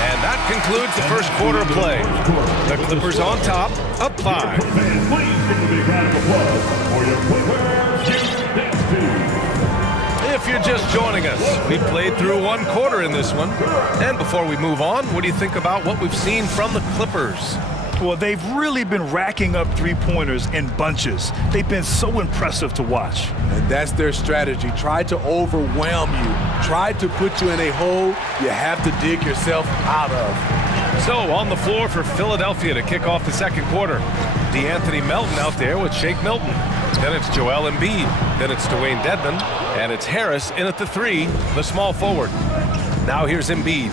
And that concludes the first quarter of play. The Clippers on top, up 5. Please give a big round of applause for your Clippers dance team. If you're just joining us, we played through one quarter in this one. And before we move on, what do you think about what we've seen from the Clippers? Well, they've really been racking up three-pointers in bunches. They've been so impressive to watch. And that's their strategy. Try to overwhelm you. Try to put you in a hole you have to dig yourself out of. So on the floor for Philadelphia to kick off the second quarter. DeAnthony Melton out there with Shake Milton. Then it's Joel Embiid. Then it's Dwayne Dedmon. And it's Harris in at the three, the small forward. Now here's Embiid.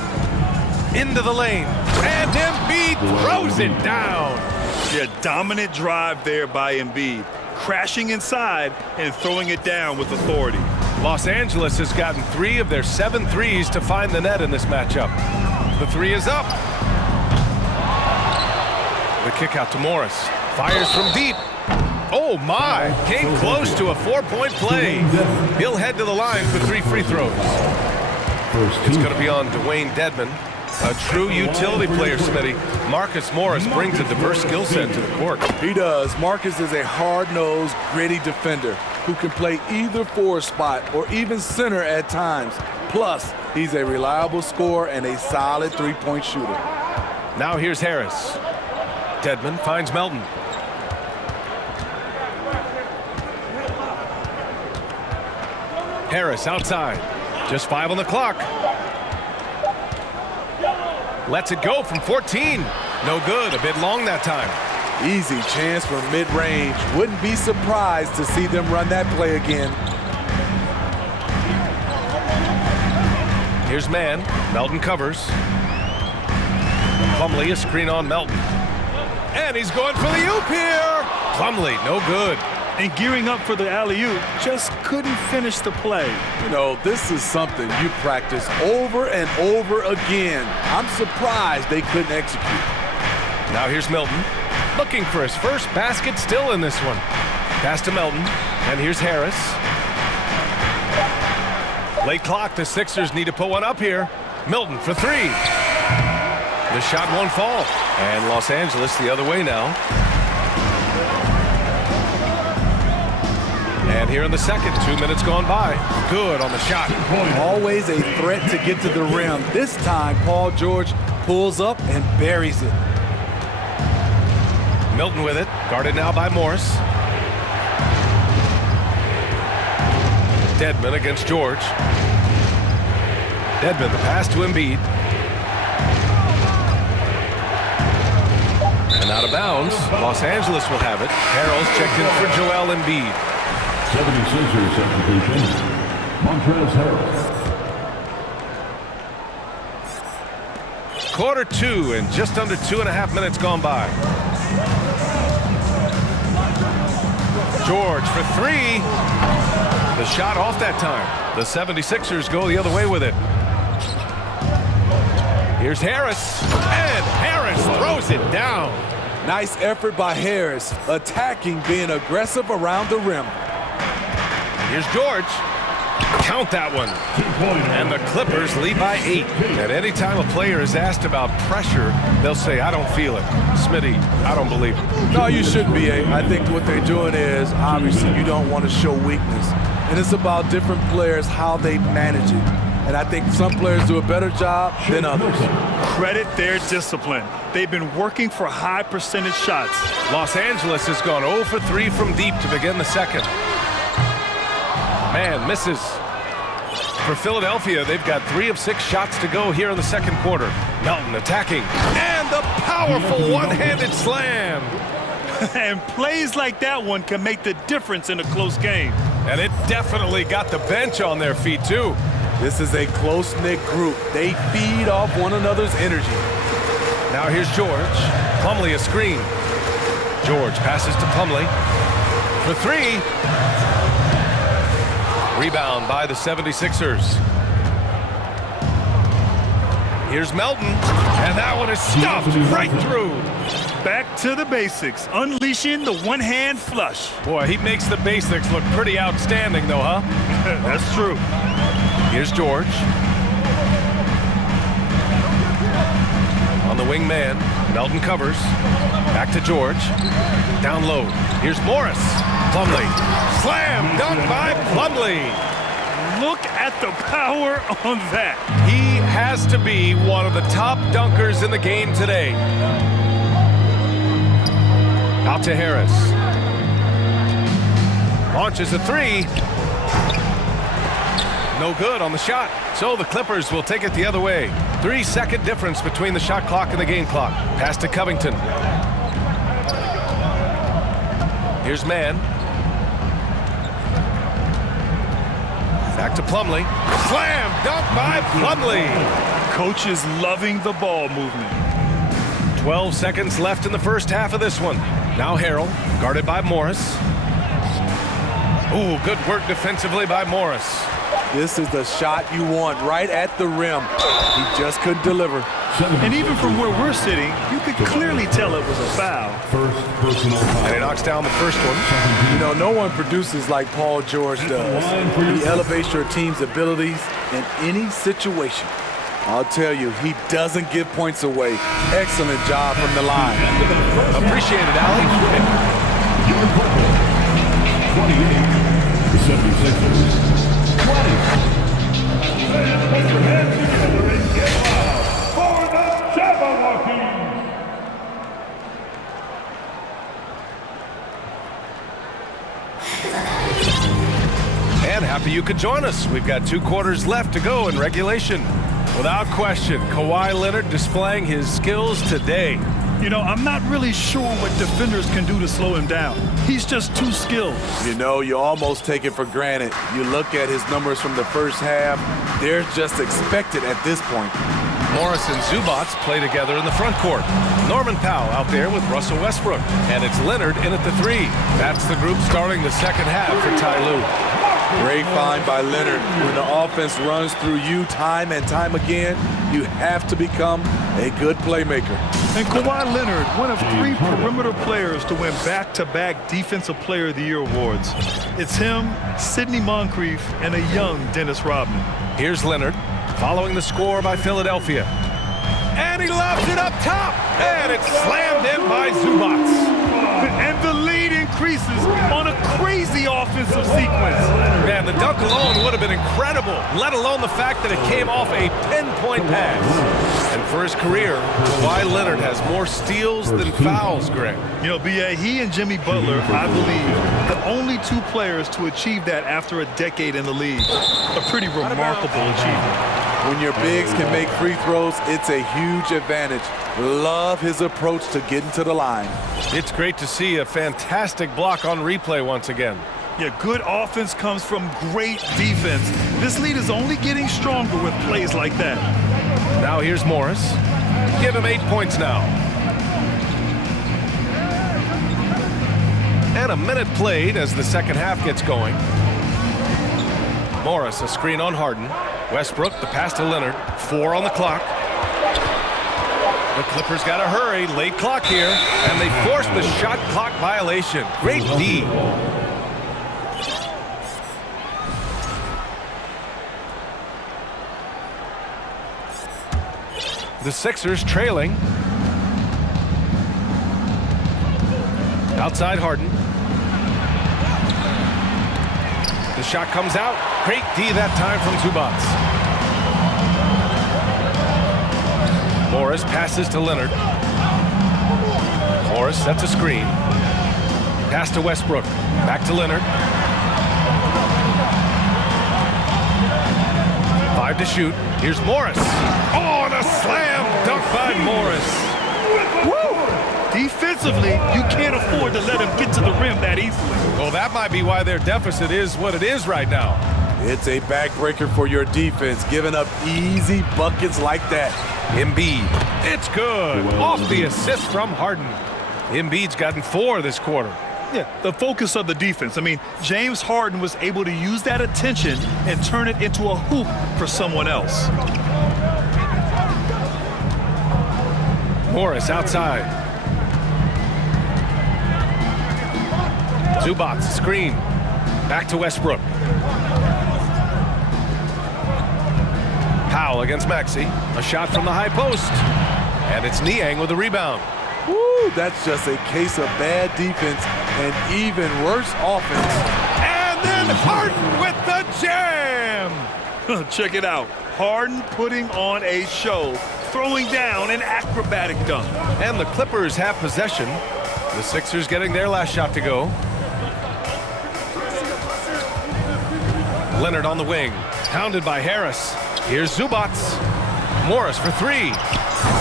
Into the lane. And Embiid throws it down. Yeah, dominant drive there by Embiid. Crashing inside and throwing it down with authority. Los Angeles has gotten 3 of their 7 threes to find the net in this matchup. The three is up. The kick out to Morris. Fires from deep. Oh my, came close to a 4-point play. He'll head to the line for 3 free throws. It's going to be on Dwayne Dedmon. A true utility player, Smitty. Marcus Morris brings a diverse skill set to the court. He does. Marcus is a hard-nosed, gritty defender who can play either forward spot or even center at times. Plus, he's a reliable scorer and a solid three-point shooter. Now here's Harris. Dedmon finds Melton. Harris outside. Just 5 on the clock. Lets it go from 14. No good. A bit long that time. Easy chance for mid-range. Wouldn't be surprised to see them run that play again. Here's man. Melton covers. Plumlee, a screen on Melton. And he's going for the oop here. Plumlee, no good. And gearing up for the alley-oop, just couldn't finish the play. You know, this is something you practice over and over again. I'm surprised they couldn't execute. Now here's Milton, looking for his first basket still in this one. Pass to Melton, and here's Harris. Late clock, the Sixers need to put one up here. Milton for 3. The shot won't fall. And Los Angeles the other way now. And here in the second, 2 minutes gone by. Good on the shot. Always a threat to get to the rim. This time, Paul George pulls up and buries it. Milton with it, guarded now by Morris. Dedmon against George. Dedmon, the pass to Embiid. And out of bounds, Los Angeles will have it. Harrell's checked in for Joel Embiid. 76ers substitution, Montrezl Harrell. Quarter 2 and just under 2.5 minutes gone by. George for 3. The shot off that time. The 76ers go the other way with it. Here's Harris, and Harris throws it down. Nice effort by Harris, attacking, being aggressive around the rim. Here's George. Count that one. And the Clippers lead by 8. And any time a player is asked about pressure, they'll say, I don't feel it. Smitty, I don't believe it. No, you shouldn't be. I think what they're doing is, obviously, you don't want to show weakness. And it's about different players, how they manage it. And I think some players do a better job than others. Credit their discipline. They've been working for high percentage shots. Los Angeles has gone 0 for 3 from deep to begin the second. Man, misses. For Philadelphia, they've got 3 of 6 shots to go here in the second quarter. Melton attacking. And the powerful one-handed slam. And plays like that one can make the difference in a close game. And it definitely got the bench on their feet, too. This is a close-knit group. They feed off one another's energy. Now here's George. Plumlee a screen. George passes to Plumlee. For 3. Rebound by the 76ers. Here's Melton. And that one is stuffed right through. Back to the basics. Unleashing the one-hand flush. Boy, he makes the basics look pretty outstanding, though, huh? That's true. Here's George. On the wing man, Melton covers. Back to George. Down low. Here's Morris. Plumlee. Slam dunk by Plumlee. Look at the power on that. He has to be one of the top dunkers in the game today. Out to Harris. Launches a 3. No good on the shot. So the Clippers will take it the other way. 3-second difference between the shot clock and the game clock. Pass to Covington. Here's Mann. Back to Plumlee. Slam dunk by Plumlee. Coach is loving the ball movement. 12 seconds left in the first half of this one. Now Harrell, guarded by Morris. Ooh, good work defensively by Morris. This is the shot you want right at the rim. He just couldn't deliver. And even from where we're sitting, you could clearly tell it was a foul. First personal foul. And he knocks down the first one. You know, no one produces like Paul George does. He elevates your team's abilities in any situation. I'll tell you, he doesn't give points away. Excellent job from the line. Appreciate it, Allie. Your Clippers, 28. The 76ers, 20. Put your hands together and get loud for the Jabberwockies. And happy you could join us. We've got 2 quarters left to go in regulation. Without question, Kawhi Leonard displaying his skills today. You know, I'm not really sure what defenders can do to slow him down. He's just too skilled. You know, you almost take it for granted. You look at his numbers from the first half, they're just expected at this point. Morris and Zubats play together in the front court. Norman Powell out there with Russell Westbrook. And it's Leonard in at the 3. That's the group starting the second half for Ty Lue. Great find by Leonard. When the offense runs through you time and time again, you have to become a good playmaker. And Kawhi Leonard, one of 3 perimeter players to win back-to-back Defensive Player of the Year awards. It's him, Sidney Moncrief, and a young Dennis Rodman. Here's Leonard, following the score by Philadelphia. And he lobs it up top, and it's slammed in by Zubats. And the lead increases on a crazy offensive sequence. Man, the dunk alone would have been incredible, let alone the fact that it came off a pinpoint pass. And for his career, Kawhi Leonard has more steals than fouls, Greg. You know, B.A., he and Jimmy Butler, I believe, the only 2 players to achieve that after a decade in the league. A pretty remarkable achievement. When your bigs can make free throws, it's a huge advantage. Love his approach to getting to the line. It's great to see a fantastic block on replay once again. Yeah, good offense comes from great defense. This lead is only getting stronger with plays like that. Now here's Morris. Give him 8 points now. And a minute played as the second half gets going. Morris, a screen on Harden. Westbrook, the pass to Leonard. 4 on the clock. The Clippers got to hurry. Late clock here. And they force the shot clock violation. Great D. The Sixers trailing. Outside Harden. The shot comes out. Great D that time from Zubac. Morris passes to Leonard. Morris sets a screen. Pass to Westbrook. Back to Leonard. 5 to shoot. Here's Morris. Oh, and a slam dunk by Morris. Woo! Defensively, you can't afford to let him get to the rim that easily. Well, that might be why their deficit is what it is right now. It's a backbreaker for your defense, giving up easy buckets like that. Embiid. It's good. Off the assist from Harden. Embiid's gotten 4 this quarter. Yeah, the focus of the defense. I mean, James Harden was able to use that attention and turn it into a hoop for someone else. Morris outside. Zubac, screen. Back to Westbrook. Powell against Maxey. A shot from the high post. And it's Niang with the rebound. Woo, that's just a case of bad defense and even worse offense. And then Harden with the jam! Check it out. Harden putting on a show, throwing down an acrobatic dunk. And the Clippers have possession. The Sixers getting their last shot to go. Leonard on the wing, pounded by Harris. Here's Zubac. Morris for 3.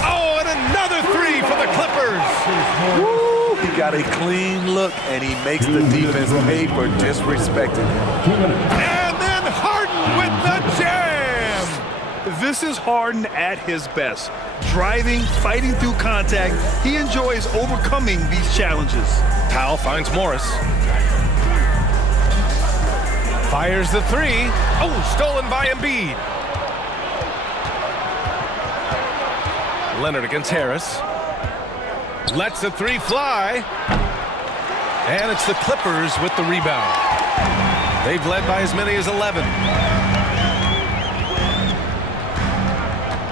Oh, and another 3 for the Clippers. Woo, he got a clean look, and he makes the defense pay for disrespecting him. And then Harden with the jam. This is Harden at his best. Driving, fighting through contact. He enjoys overcoming these challenges. Powell finds Morris. Fires the 3. Oh, stolen by Embiid. Leonard against Harris. Lets the 3 fly. And it's the Clippers with the rebound. They've led by as many as 11.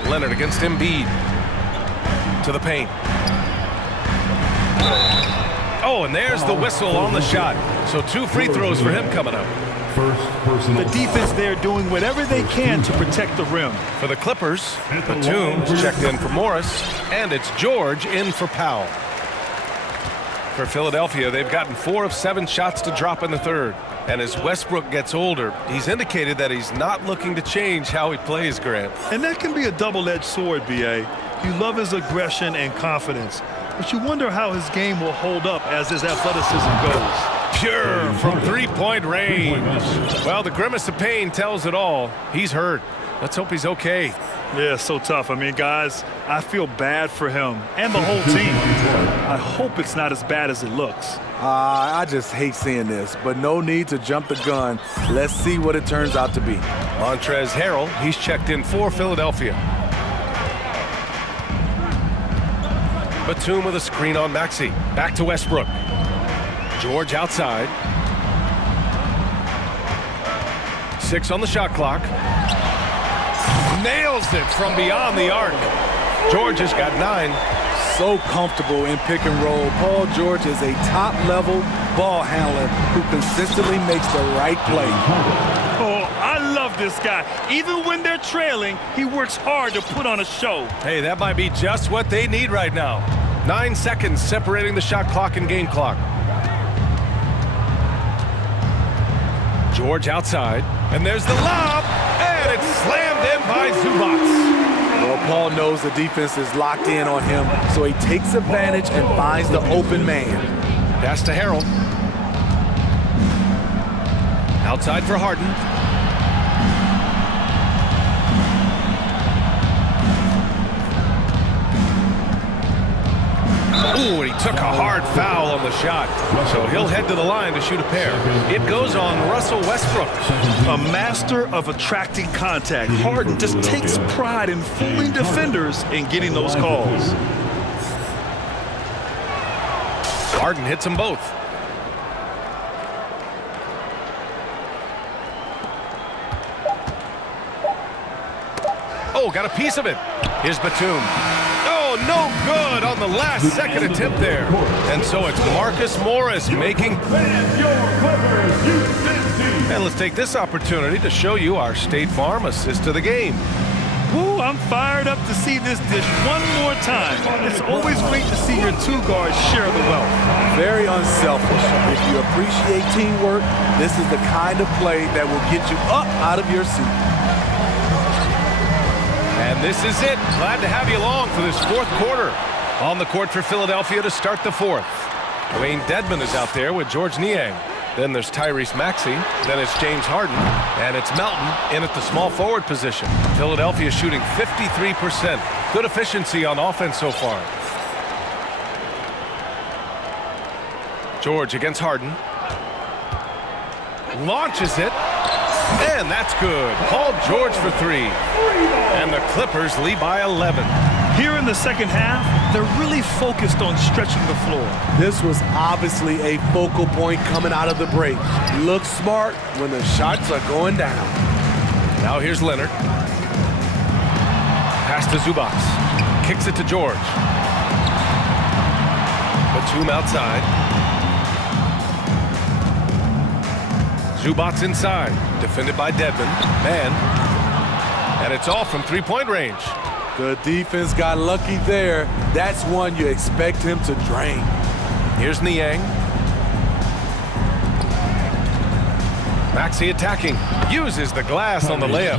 Leonard against Embiid. To the paint. Oh, and there's the whistle on the shot. So 2 free throws for him coming up. The defense there doing whatever they can to protect the rim. For the Clippers, Batum checked in for Morris, and it's George in for Powell. For Philadelphia, they've gotten 4 of 7 shots to drop in the third. And as Westbrook gets older, he's indicated that he's not looking to change how he plays, Grant. And that can be a double-edged sword, B.A. You love his aggression and confidence, but you wonder how his game will hold up as his athleticism goes. Pure from 3-point range. Well, the grimace of pain tells it all. He's hurt. Let's hope he's okay. Yeah, so tough. I mean, guys, I feel bad for him and the whole team. I hope it's not as bad as it looks. I just hate seeing this, but no need to jump the gun. Let's see what it turns out to be. Montrezl Harrell, he's checked in for Philadelphia. Batum with a screen on Maxey. Back to Westbrook. George outside. 6 on the shot clock. Nails it from beyond the arc. George has got 9. So comfortable in pick and roll. Paul George is a top-level ball handler who consistently makes the right play. Oh, I love this guy. Even when they're trailing, he works hard to put on a show. Hey, that might be just what they need right now. 9 seconds separating the shot clock and game clock. George outside, and there's the lob, and it's slammed in by Zubac. Well, Paul knows the defense is locked in on him, so he takes advantage and finds the open man. Pass to Harrell. Outside for Harden. Ooh, and he took a hard foul on the shot. So he'll head to the line to shoot a pair. It goes on Russell Westbrook. A master of attracting contact. Harden just takes pride in fooling defenders and getting those calls. Harden hits them both. Oh, got a piece of it. Here's Batum. Oh, no good on the last second attempt there. And so it's Marcus Morris making... And let's take this opportunity to show you our State Farm assist of the game. Woo, I'm fired up to see this dish one more time. It's always great to see your two guards share the wealth. Very unselfish. If you appreciate teamwork, this is the kind of play that will get you up out of your seat. And this is it. Glad to have you along for this fourth quarter. On the court for Philadelphia to start the fourth. Dwayne Dedmon is out there with George Niang. Then there's Tyrese Maxey. Then it's James Harden. And it's Melton in at the small forward position. Philadelphia shooting 53%. Good efficiency on offense so far. George against Harden. Launches it. And that's good. Paul George for three. And the Clippers lead by 11. Here in the second half, they're really focused on stretching the floor. This was obviously a focal point coming out of the break. Look smart when the shots are going down. Now here's Leonard. Pass to Zubac. Kicks it to George. Batum outside. Zubac inside. Defended by Dedmon. Man. And it's off from three-point range. The defense got lucky there. That's one you expect him to drain. Here's Niang. Maxey attacking. Uses the glass on the layup.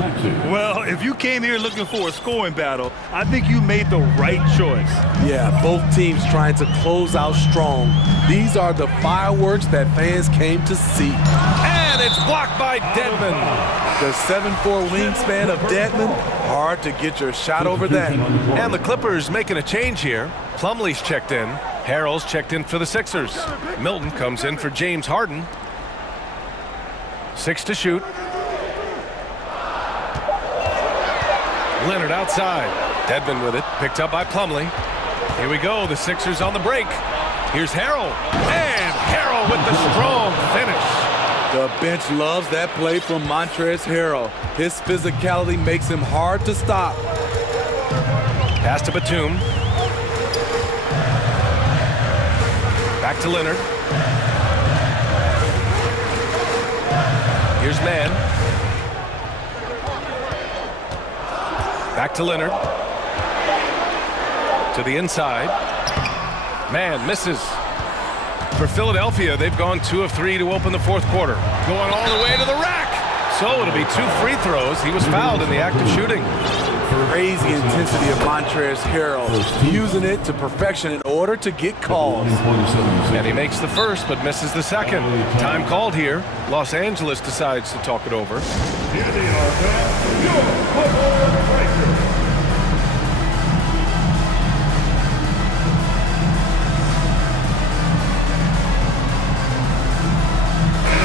Well, if you came here looking for a scoring battle, I think you made the right choice. Yeah, both teams trying to close out strong. These are the fireworks that fans came to see. And it's blocked by Dedmon. The 7'4" wingspan of Dedmon, hard to get your shot over that. And the Clippers making a change here. Plumlee's checked in. Harrell's checked in for the Sixers. Milton comes in for James Harden. 6 to shoot. Leonard outside. Dedmon with it. Picked up by Plumlee. Here we go. The Sixers on the break. Here's Harrell. And Harrell with the strong finish. The bench loves that play from Montrezl Harrell. His physicality makes him hard to stop. Pass to Batum. Back to Leonard. Here's Mann. Back to Leonard. To the inside. Mann misses. For Philadelphia, they've gone 2 of 3 to open the fourth quarter. Going all the way to the rack. So it'll be 2 free throws. He was fouled in the act of shooting. Crazy intensity of Montrezl Harrell, using it to perfection in order to get calls. And he makes the first, but misses the second. Time called here. Los Angeles decides to talk it over. Here they are, now, your football breakers.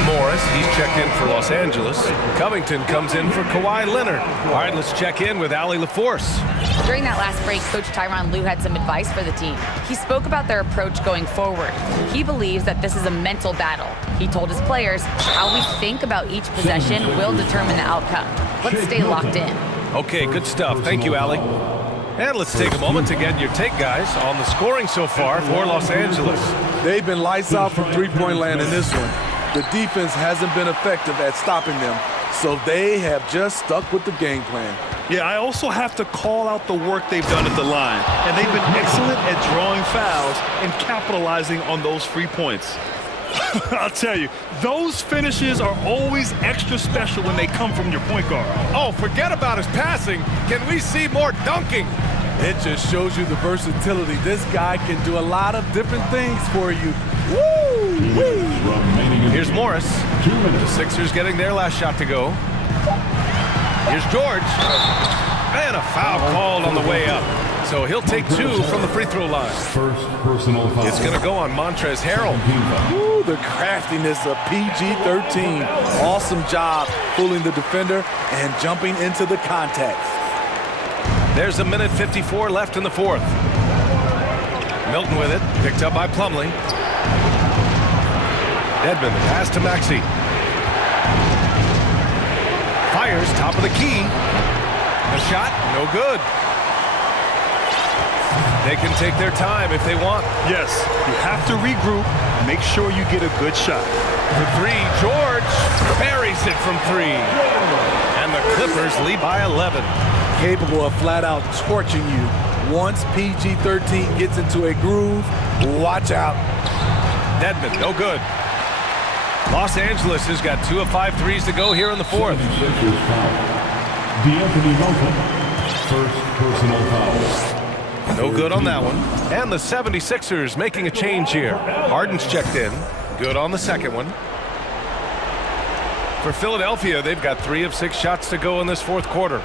Morris, he's checked in for Los Angeles. Covington comes in for Kawhi Leonard. All right, let's check in with Allie LaForce. During that last break, Coach Tyronn Lue had some advice for the team. He spoke about their approach going forward. He believes that this is a mental battle. He told his players, how we think about each possession will determine the outcome. Let's stay locked in. Okay, good stuff. Thank you, Allie. And let's take a moment to get your take, guys, on the scoring so far for Los Angeles. They've been lights out from three-point land in this one. The defense hasn't been effective at stopping them, so they have just stuck with the game plan. Yeah, I also have to call out the work they've done at the line, and they've been excellent at drawing fouls and capitalizing on those free points. I'll tell you, those finishes are always extra special when they come from your point guard. Oh, forget about his passing. Can we see more dunking? It just shows you the versatility. This guy can do a lot of different things for you. Woo! Here's Morris. The Sixers getting their last shot to go. Here's George. And a foul called on the way up. So he'll take 2 from the free throw line. First personal foul. It's going to go on Montrezl Harrell. Ooh, the craftiness of PG-13. Awesome job fooling the defender and jumping into the contact. There's 1:54 left in the fourth. Milton with it. Picked up by Plumlee. Dedmon, pass to Maxey. Fires, top of the key. The shot, no good. They can take their time if they want. Yes, you have to regroup. Make sure you get a good shot. For three, George buries it from three. And the Clippers lead by 11. Capable of flat out torching you. Once PG-13 gets into a groove, watch out. Dedmon, no good. Los Angeles has got 2 of 5 threes to go here in the fourth. D'Anthony Melton, first personal foul. No good on that one. And the 76ers making a change here. Harden's checked in. Good on the second one. For Philadelphia, they've got 3 of 6 shots to go in this fourth quarter.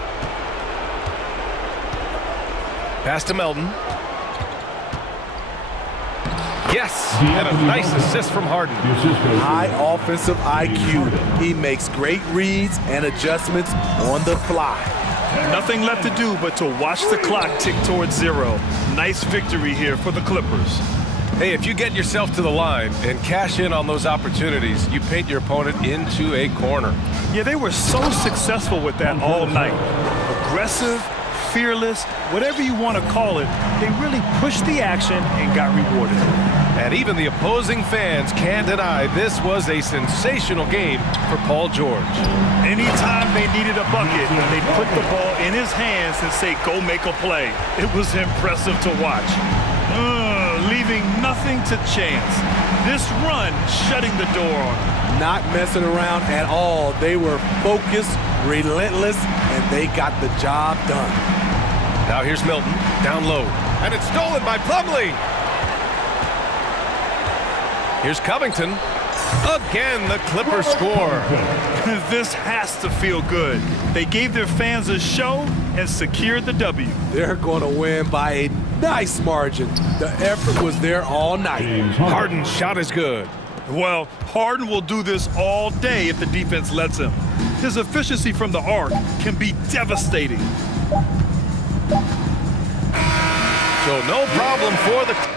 Pass to Melton. Yes, and a nice assist from Harden. High offensive IQ. He makes great reads and adjustments on the fly. Nothing left to do but to watch the clock tick towards 0. Nice victory here for the Clippers. Hey, if you get yourself to the line and cash in on those opportunities, you paint your opponent into a corner. Yeah, they were so successful with that all night. Aggressive, fearless, whatever you want to call it, they really pushed the action and got rewarded. And even the opposing fans can't deny this was a sensational game for Paul George. Anytime they needed a bucket, they put the ball in his hands and say, go make a play. It was impressive to watch. Leaving nothing to chance. This run shutting the door on them. Not messing around at all. They were focused, relentless, and they got the job done. Now here's Milton, down low. And it's stolen by Plumlee. Here's Covington. Again, the Clippers score. This has to feel good. They gave their fans a show and secured the W. They're going to win by a nice margin. The effort was there all night. Harden's shot is good. Well, Harden will do this all day if the defense lets him. His efficiency from the arc can be devastating. So no problem for the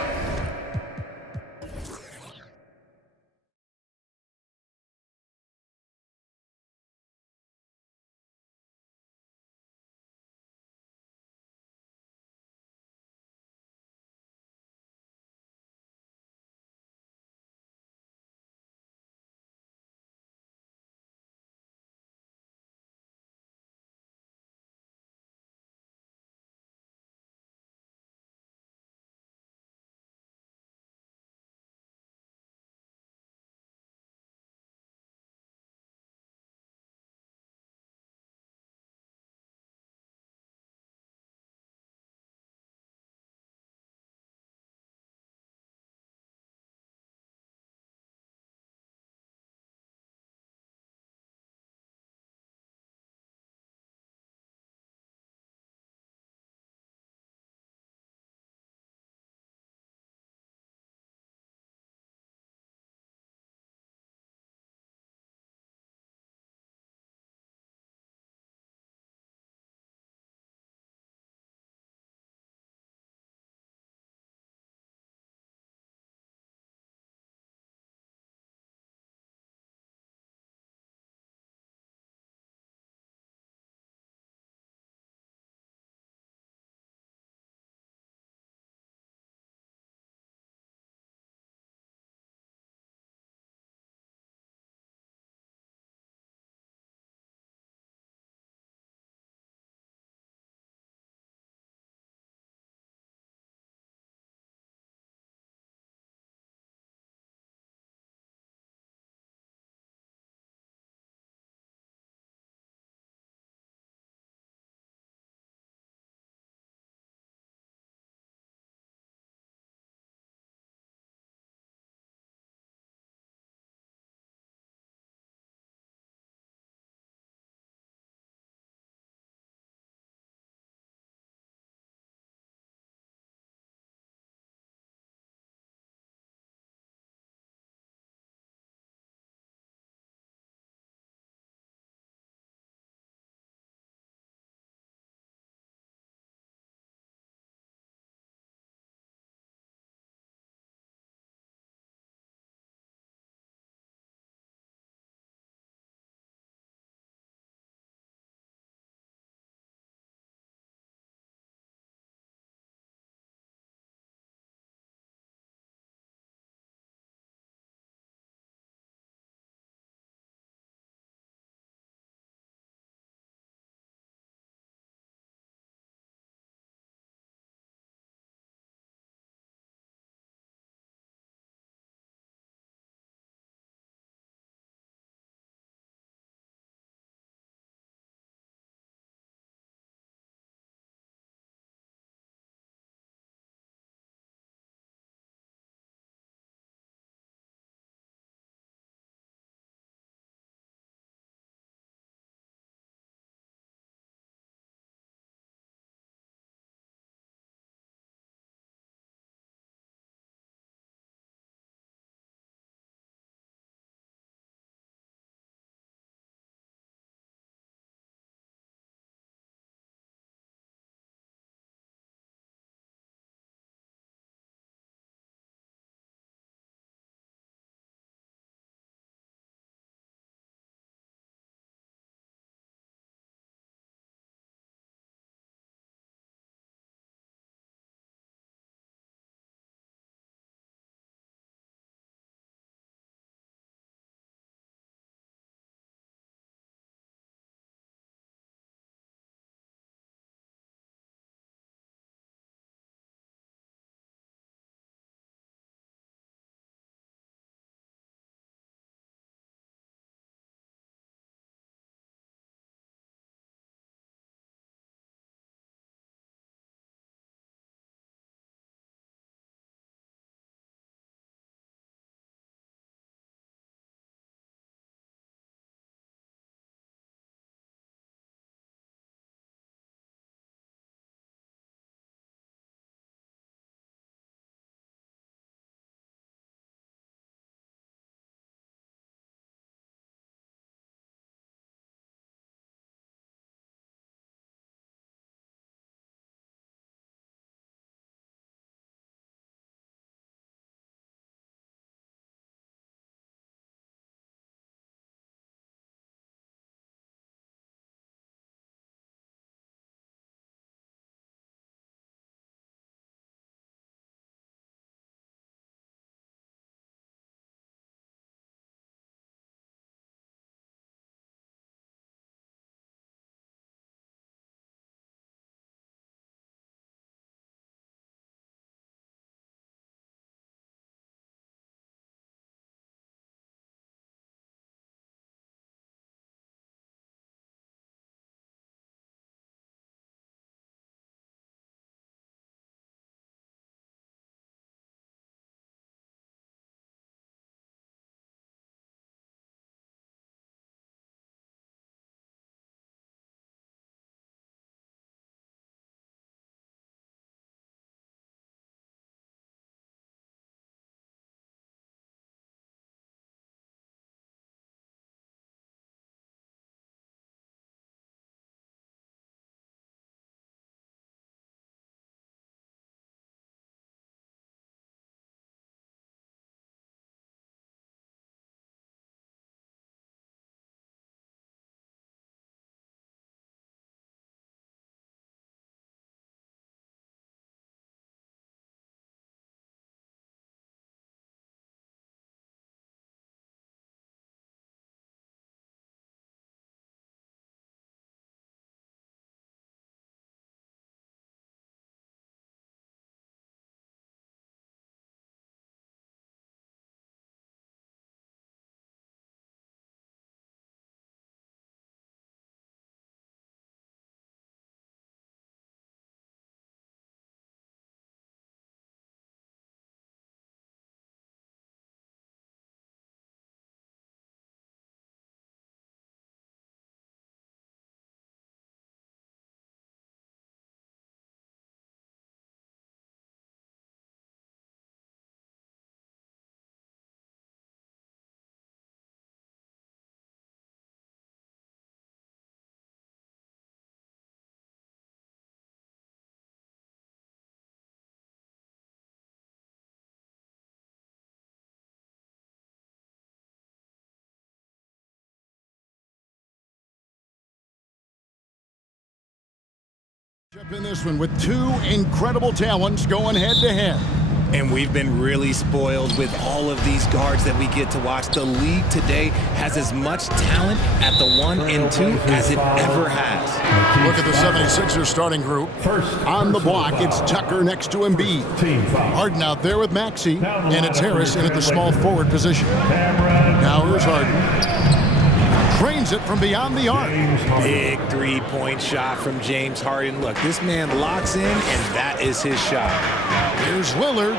Up in this one with two incredible talents going head-to-head. And we've been really spoiled with all of these guards that we get to watch. The league today has as much talent at the 1 and 2 as it ever has. Look at the 76ers starting group. On the block, it's Tucker next to Embiid. Harden out there with Maxey, and it's Harris in at the small forward position. Now here's Harden. Drains it from beyond the arc. Big three-point shot from James Harden. Look, this man locks in, and that is his shot. Here's Lillard,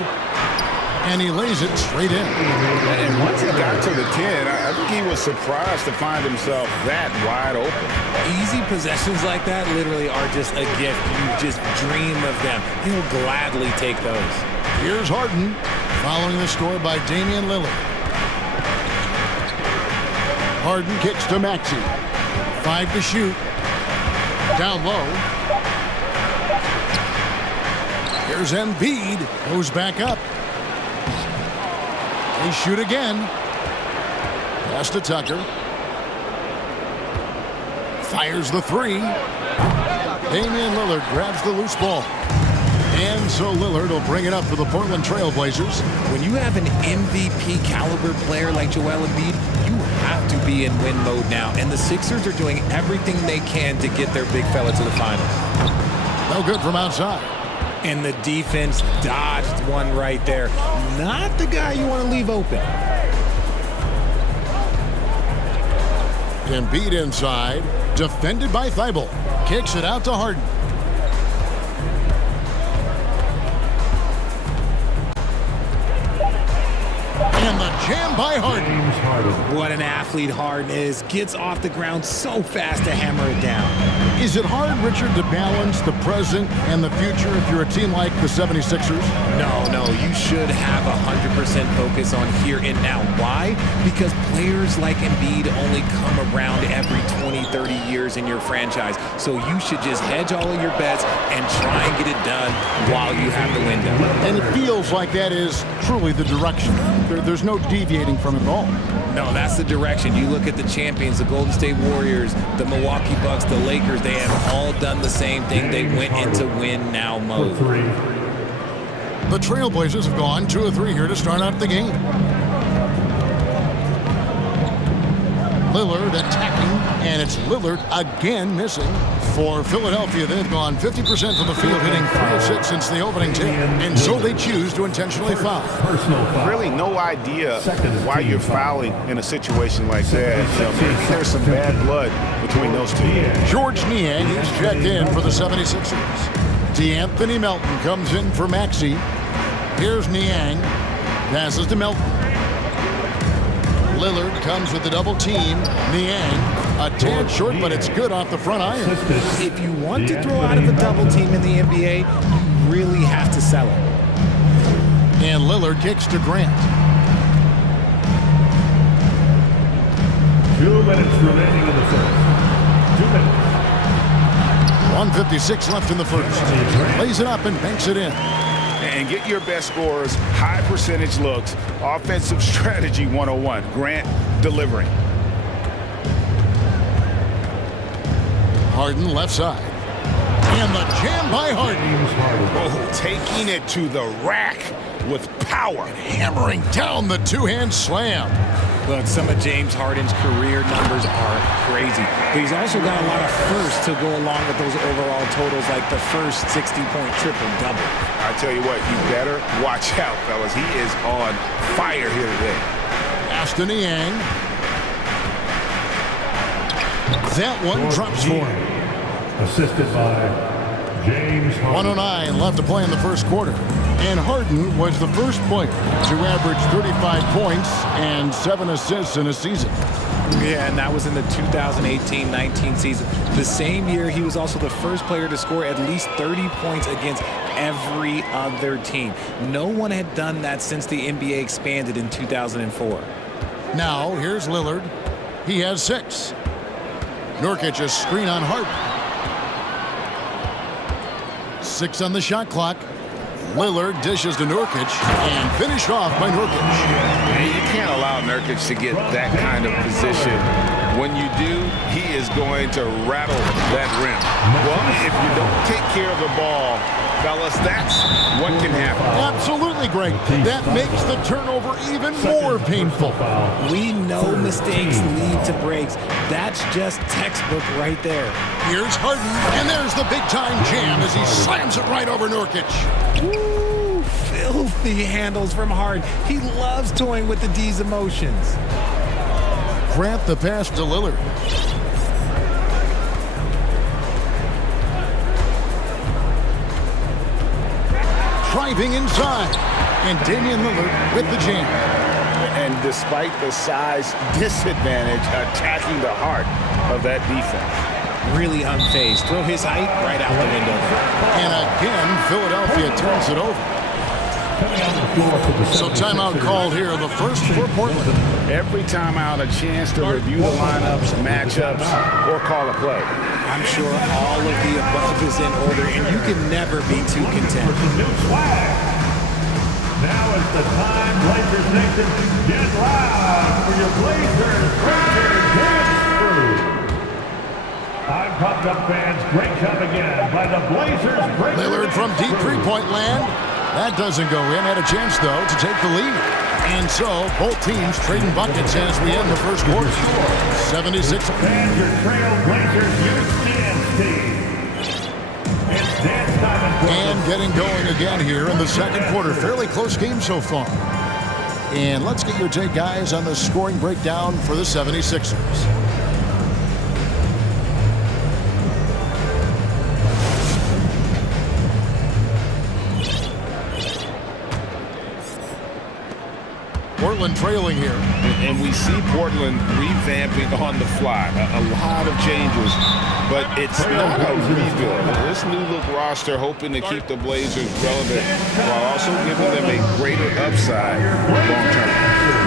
and he lays it straight in. And once he got to the 10, I think he was surprised to find himself that wide open. Easy possessions like that literally are just a gift. You just dream of them. He'll gladly take those. Here's Harden, following the score by Damian Lillard. Harden kicks to Maxey. 5 to shoot. Down low. Here's Embiid. Goes back up. They shoot again. Pass to Tucker. Fires the three. Damian Lillard grabs the loose ball. And so Lillard will bring it up for the Portland Trail Blazers. When you have an MVP caliber player like Joel Embiid, you have to be in win mode now. And the Sixers are doing everything they can to get their big fella to the finals. No good from outside. And the defense dodged one right there. Not the guy you want to leave open. Embiid inside. Defended by Thibault. Kicks it out to Harden. And the jam by Harden. What an athlete Harden is. Gets off the ground so fast to hammer it down. Is it hard, Richard, to balance the present and the future if you're a team like the 76ers? No. You should have 100% focus on here and now. Why? Because players like Embiid only come around every 20, 30 years in your franchise. So you should just hedge all of your bets and try and get it done while you have the window. And it feels like that is truly the direction. There's no deviating from it at all. No, that's the direction. You look at the champions, the Golden State Warriors, the Milwaukee Bucks, the Lakers, they have all done the same thing. They went into win now mode. The Trailblazers have gone 2 of 3 here to start out the game. Lillard attacking, and it's Lillard again missing. For Philadelphia, they've gone 50% from the field, hitting 3 of 6 since the opening tip, and so they choose to intentionally foul. Really no idea why you're fouling in a situation like that. There's some bad blood between those two. George Niang is checked in for the 76ers. DeAnthony Melton comes in for Maxey. Here's Niang. Passes to Melton. Lillard comes with the double team. Niang, a tad short, but it's good off the front iron. If you want to throw out of a double team in the NBA, you really have to sell it. And Lillard kicks to Grant. 2 minutes remaining in the first. 2 minutes. 1:56 left in the first. Lays it up and banks it in. And get your best scorers, high percentage looks, offensive strategy 101. Grant delivering. Harden left side. And the jam by Harden. Oh, taking it to the rack with power. Hammering down the two-hand slam. Look, some of James Harden's career numbers are crazy. But he's also got a lot of firsts to go along with those overall totals, like the first 60-point triple-double. I tell you what, you better watch out, fellas. He is on fire here today. Aston Niang. That one drops for him. Assisted by James Harden. 109 left to play in the first quarter. And Harden was the first player to average 35 points and 7 assists in a season. Yeah, and that was in the 2018-19 season. The same year, he was also the first player to score at least 30 points against every other team. No one had done that since the NBA expanded in 2004. Now, here's Lillard. He has 6. Nurkic a screen on Harden. 6 on the shot clock. Lillard dishes to Nurkic and finished off by Nurkic. Yeah, you can't allow Nurkic to get that kind of position. When you do, he is going to rattle that rim. Well, if you don't take care of the ball, fellas, that's what can happen. Absolutely, Greg. That makes the turnover even more painful. We know mistakes lead to breaks. That's just textbook right there. Here's Harden, and there's the big-time jam as he slams it right over Nurkic. Woo, filthy handles from Harden. He loves toying with the D's emotions. Grant the pass to Lillard. Driving inside, and Damian Lillard with the jam. And despite the size disadvantage, attacking the heart of that defense. Really unfazed. Throw his height right out the window. And again, Philadelphia turns it over. So timeout called here, the first for Portland. Every timeout, a chance to review the lineups, matchups, or call a play. I'm sure all of the above is in order, and you can never be too content. Now is the time, Blazers Nation, get loud for your Blazers dance crew. I'm pumped up, fans. Great job again by the Blazers. Lillard from deep three-point land. That doesn't go in. Had a chance, though, to take the lead. And so, both teams trading buckets as we end the first quarter. 76. And your Trail Blazers youth dance team. It's dance time. And getting going again here in the second quarter. Fairly close game so far. And let's get your take, guys, on the scoring breakdown for the 76ers. Portland trailing here. And we see Portland revamping on the fly. A lot of changes, but it's not a rebuild. This new look roster hoping to keep the Blazers relevant while also giving them a greater upside long term.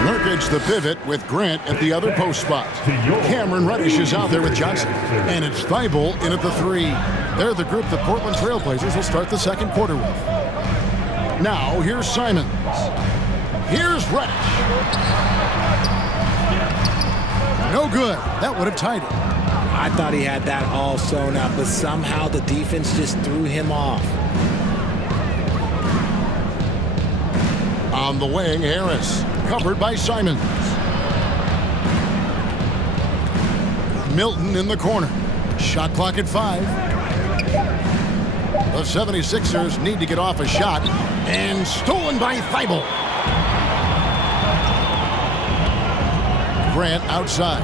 Nurkic the pivot with Grant at the other post spot. Cameron Reddish is out there with Johnson. And it's Thibault in at the three. They're the group that Portland Trailblazers will start the second quarter with. Now, here's Simons. Here's Reddish. No good. That would have tied it. I thought he had that all sewn up, but somehow the defense just threw him off. On the wing, Harris. Covered by Simons. Milton in the corner. Shot clock at 5. The 76ers need to get off a shot. And stolen by Thibault. Grant outside.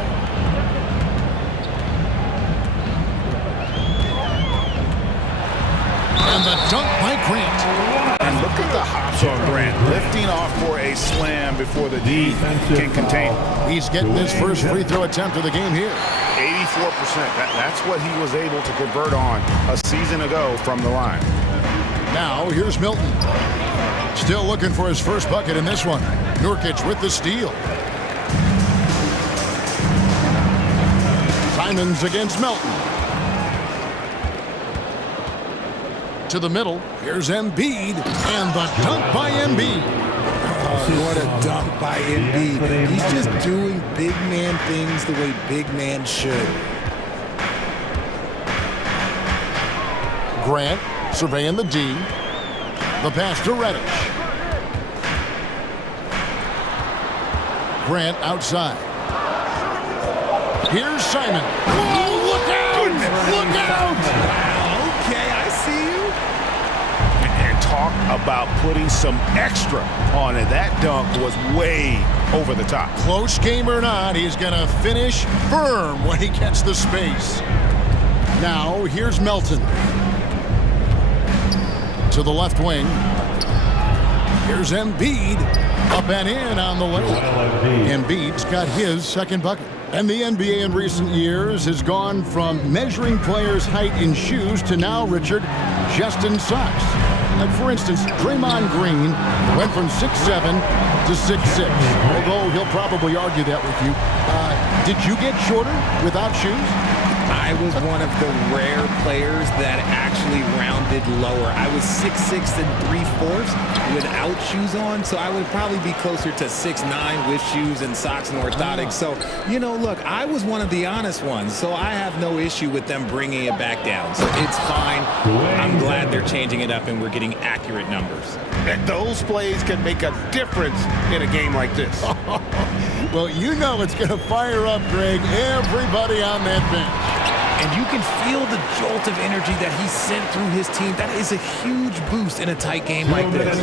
And the dunk by Grant. And look at the hops on Grant, lifting off for a slam before the D can contain him. He's getting his first free throw attempt of the game here. 84%. That's what he was able to convert on a season ago from the line. Now, here's Milton. Still looking for his first bucket in this one. Nurkic with the steal. Simons against Melton. To the middle. Here's Embiid. And the dunk by Embiid. Oh, what a dunk by Embiid. He's just doing big man things the way big man should. Grant surveying the D. The pass to Reddish. Grant outside. Here's Simon. Whoa, look out! Look out! Okay, I see you. And talk about putting some extra on it. That dunk was way over the top. Close game or not, he's going to finish firm when he gets the space. Now, here's Melton. To the left wing. Here's Embiid. Up and in on the lane. Embiid's got his second bucket. And the NBA in recent years has gone from measuring players' height in shoes to now, Richard, just in socks. Like, for instance, Draymond Green went from 6'7" to 6'6", although he'll probably argue that with you. Did you get shorter without shoes? I I was one of the rare players that actually rounded lower. I was 6'6" and 3/4 without shoes on, so I would probably be closer to 6'9" with shoes and socks and orthotics. So, you know, look, I was one of the honest ones, so I have no issue with them bringing it back down. So it's fine. I'm glad they're changing it up and we're getting accurate numbers. And those plays can make a difference in a game like this. Well, you know it's going to fire up, Greg, everybody on that bench. And you can feel the jolt of energy that he sent through his team. That is a huge boost in a tight game like this.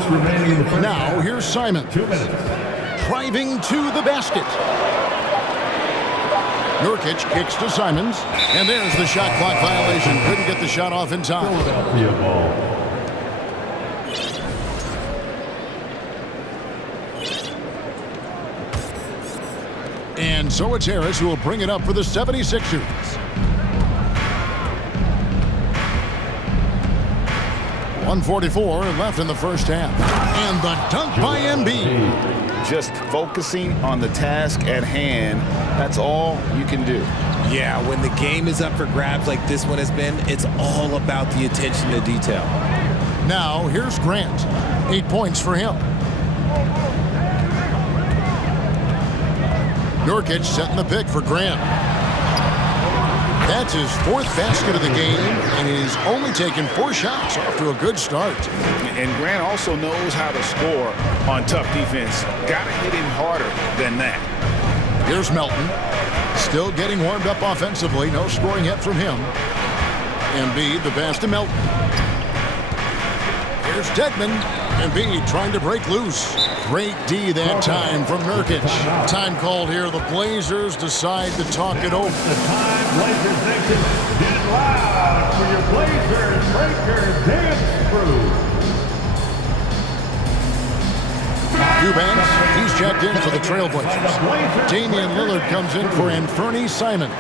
Now, here's Simon. 2 minutes. Driving to the basket. Nurkic kicks to Simons. And there's the shot clock violation. Couldn't get the shot off in time. Philadelphia ball. And so it's Harris who will bring it up for the 76ers. 1:44 left in the first half. And the dunk by Embiid. Just focusing on the task at hand, that's all you can do. Yeah, when the game is up for grabs like this one has been, it's all about the attention to detail. Now, here's Grant. 8 points for him. Nurkic setting the pick for Grant. That's his 4th basket of the game, and he's only taken 4 shots. Off to a good start. And Grant also knows how to score on tough defense. Got to hit him harder than that. Here's Melton. Still getting warmed up offensively. No scoring yet from him. Embiid, the pass to Melton. Here's Dedmon. Embiid trying to break loose. Great D that time from Nurkic. Time called here. The Blazers decide to talk it over. The time, Blazers Nation, get loud for your Blazers Breakers dance crew. Eubanks, he's checked in for the Trailblazers. Damian Lillard comes in for Anthony Simons.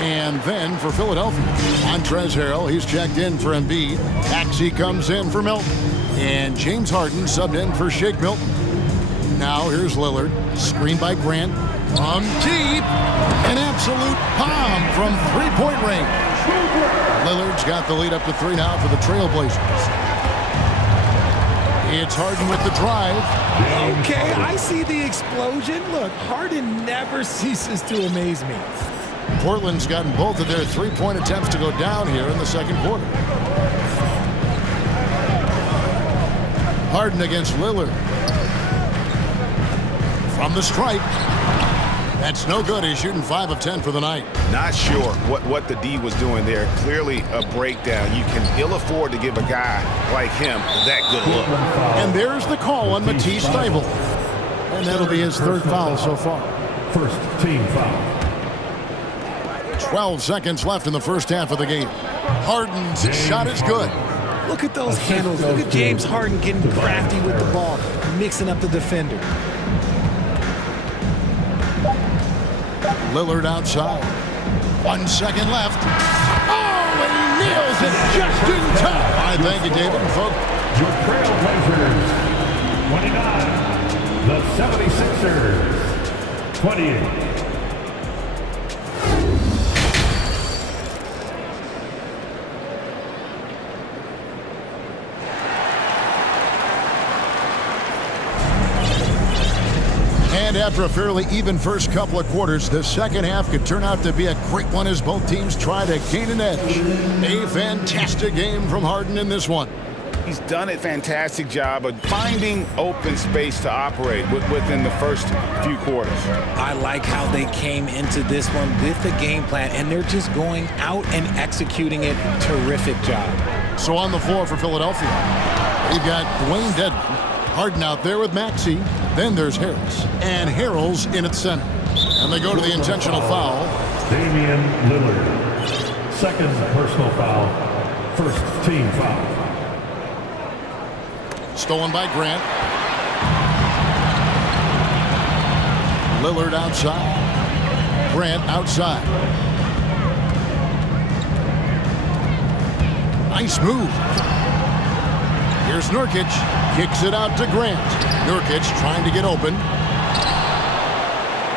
And then for Philadelphia, Montrezl Harrell, he's checked in for Embiid. Maxey comes in for Milton. And James Harden subbed in for Shake Milton. Now here's Lillard, screened by Grant. From deep, an absolute bomb from three-point range. Lillard's got the lead up to 3 now for the Trailblazers. It's Harden with the drive. Okay, I see the explosion. Look, Harden never ceases to amaze me. Portland's gotten both of their three-point attempts to go down here in the second quarter. Harden against Lillard. From the stripe. That's no good. He's shooting 5 of 10 for the night. Not sure what the D was doing there. Clearly a breakdown. You can ill afford to give a guy like him that good look. And there's the call on Matisse Thybulle. And that'll be his 3rd foul so far. First team foul. 12 seconds left in the first half of the game. Harden's shot is good. Look at those handles. Look at James Harden getting crafty with the ball, mixing up the defender. Lillard outside. 1 second left. Oh, and he nails it just in time. All right, thank you, David. And folks, your Trailblazers, 29. The 76ers, 28. And after a fairly even first couple of quarters, the second half could turn out to be a great one as both teams try to gain an edge. A fantastic game from Harden in this one. He's done a fantastic job of finding open space to operate within the first few quarters. I like how they came into this one with the game plan, and they're just going out and executing it. Terrific job. So on the floor for Philadelphia, you've got Dwayne Dedmon. Harden out there with Maxey. Then there's Harris. And Harrell's in at center. And they go to the intentional foul. Damian Lillard. 2nd personal foul. 1st team foul. Stolen by Grant. Lillard outside. Grant outside. Nice move. Here's Nurkic. Kicks it out to Grant. Nurkic trying to get open.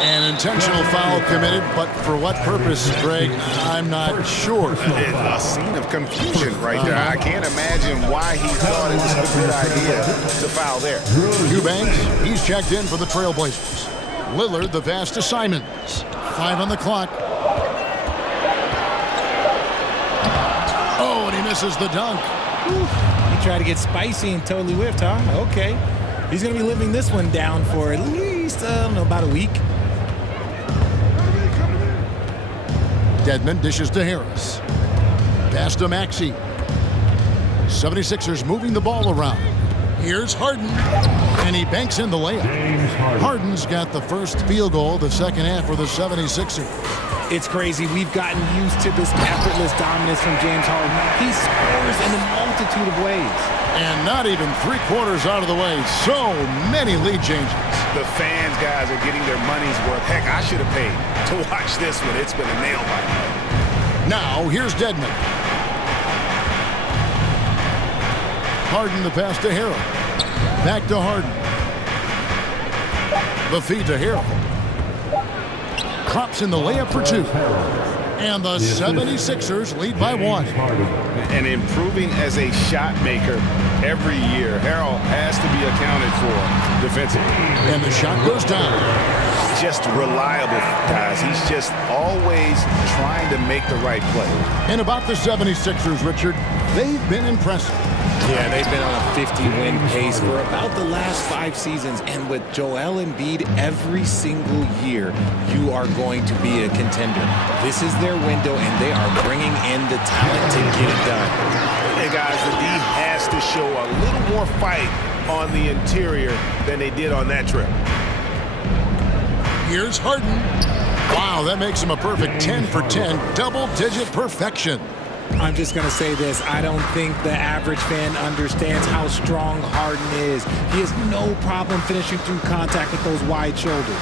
An intentional foul committed, but for what purpose, Greg, I'm not sure. A scene of confusion right there. I can't imagine why he thought it was a good idea to foul there. Eubanks, he's checked in for the Trailblazers. Lillard, the pass to Simons. 5 on the clock. Oh, and he misses the dunk. He tried to get spicy and totally whiffed, huh? Okay. He's going to be living this one down for at least, I don't know, about a week. Dedmon dishes to Harris. Pass to Maxey. 76ers moving the ball around. Here's Harden. And he banks in the layup. Harden's got the first field goal of the second half for the 76ers. It's crazy. We've gotten used to this effortless dominance from James Harden. He scores in a multitude of ways. And not even 3/4 out of the way. So many lead changes. The fans, guys, are getting their money's worth. Heck, I should have paid to watch this one. It's been a nail biter. Now, here's Dedmon. Harden the pass to Harrell. Back to Harden. The feed to Harrell. Drops in the layup for 2. And the 76ers lead by 1. And improving as a shot maker every year. Harrell has to be accounted for defensively. And the shot goes down. Just reliable, guys. He's just always trying to make the right play. And about the 76ers, Richard, they've been impressive. Yeah, they've been on a 50-win pace for about the last 5 seasons. And with Joel Embiid every single year, you are going to be a contender. This is their window, and they are bringing in the talent to get it done. Hey, guys, the D has to show a little more fight on the interior than they did on that trip. Here's Harden. Wow, that makes him a perfect 10 for 10, double-digit perfection. I'm just going to say this. I don't think the average fan understands how strong Harden is. He has no problem finishing through contact with those wide shoulders.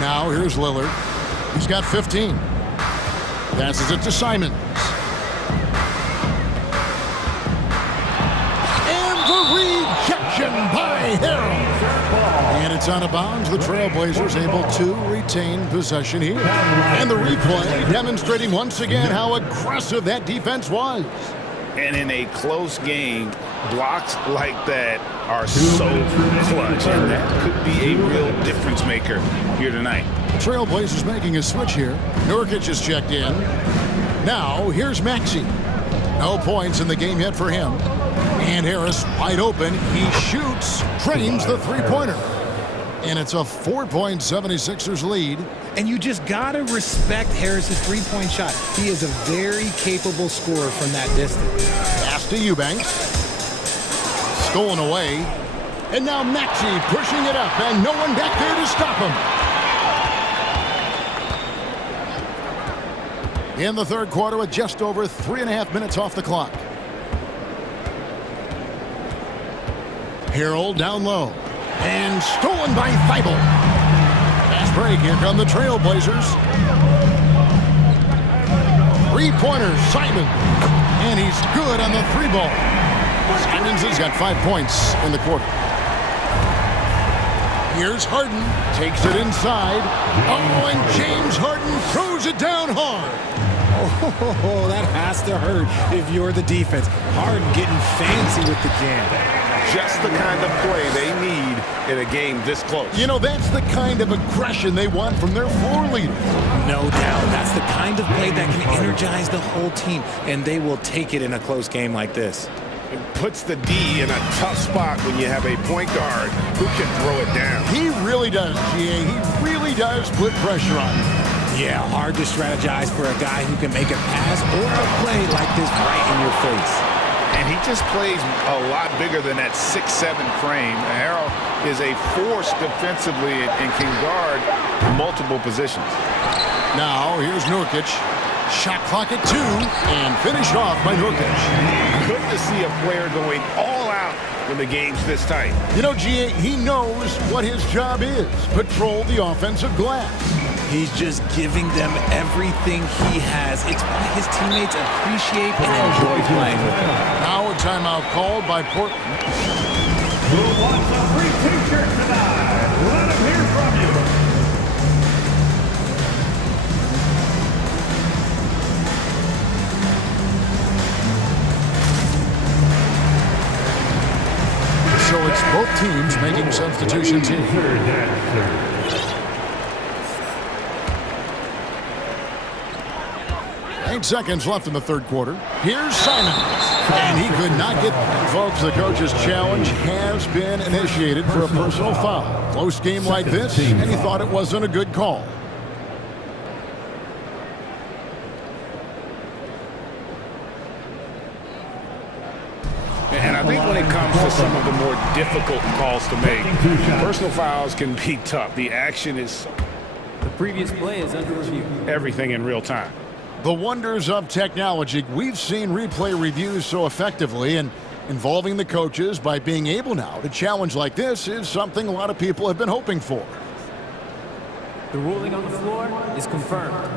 Now here's Lillard. He's got 15. Passes it to Simons. And the rejection by Harrell. And it's out of bounds. The Trailblazers able to retain possession here. And the replay demonstrating once again how aggressive that defense was. And in a close game, blocks like that are so clutch. And that could be a real difference maker here tonight. Trailblazers making a switch here. Nurkic is checked in. Now here's Maxey. No points in the game yet for him. And Harris wide open. He shoots, drains the three-pointer. And it's a 4-point 76ers lead. And you just got to respect Harris's three-point shot. He is a very capable scorer from that distance. Pass to Eubanks. Stolen away. And now Maxey pushing it up, and no one back there to stop him. In the third quarter with just over 3.5 minutes off the clock. Harrell down low. And stolen by Thibault. Fast break. Here come the Trailblazers. Three-pointer, Simon. And he's good on the 3-ball. Simons has got 5 points in the quarter. Here's Harden. Takes it inside. Oh, and James Harden throws it down hard. Oh, that has to hurt if you're the defense. Harden getting fancy with the jam. Just the kind of play they need in a game this close. You know, that's the kind of aggression they want from their floor leaders. No doubt. That's the kind of play that can energize the whole team, and they will take it in a close game like this. It puts the D in a tough spot when you have a point guard who can throw it down. He really does, GA. He really does put pressure on him. Yeah, hard to strategize for a guy who can make a pass or a play like this right in your face. And he just plays a lot bigger than that 6'7" frame. Harrell is a force defensively and can guard multiple positions. Now, here's Nurkic. Shot clock at 2, and finished off by Nurkic. Good to see a player going all out when the game's this tight. You know, GA, he knows what his job is. Patrol the offensive glass. He's just giving them everything he has. It's why his teammates appreciate and enjoy playing with him. Now a timeout called by Portland. Who wants a free t-shirt tonight? Let him hear from you. teams making substitutions here. 8 seconds left in the third quarter. Here's Simons. And he could not get... Folks, the coach's challenge has been initiated for a personal foul. Close game like this, and he thought it wasn't a good call. And I think when it comes to some of the more difficult calls to make, personal fouls can be tough. The action is... The previous play is under review. Everything in real time. The wonders of technology. We've seen replay reviews so effectively, and involving the coaches by being able now to challenge like this is something a lot of people have been hoping for. The ruling on the floor is confirmed.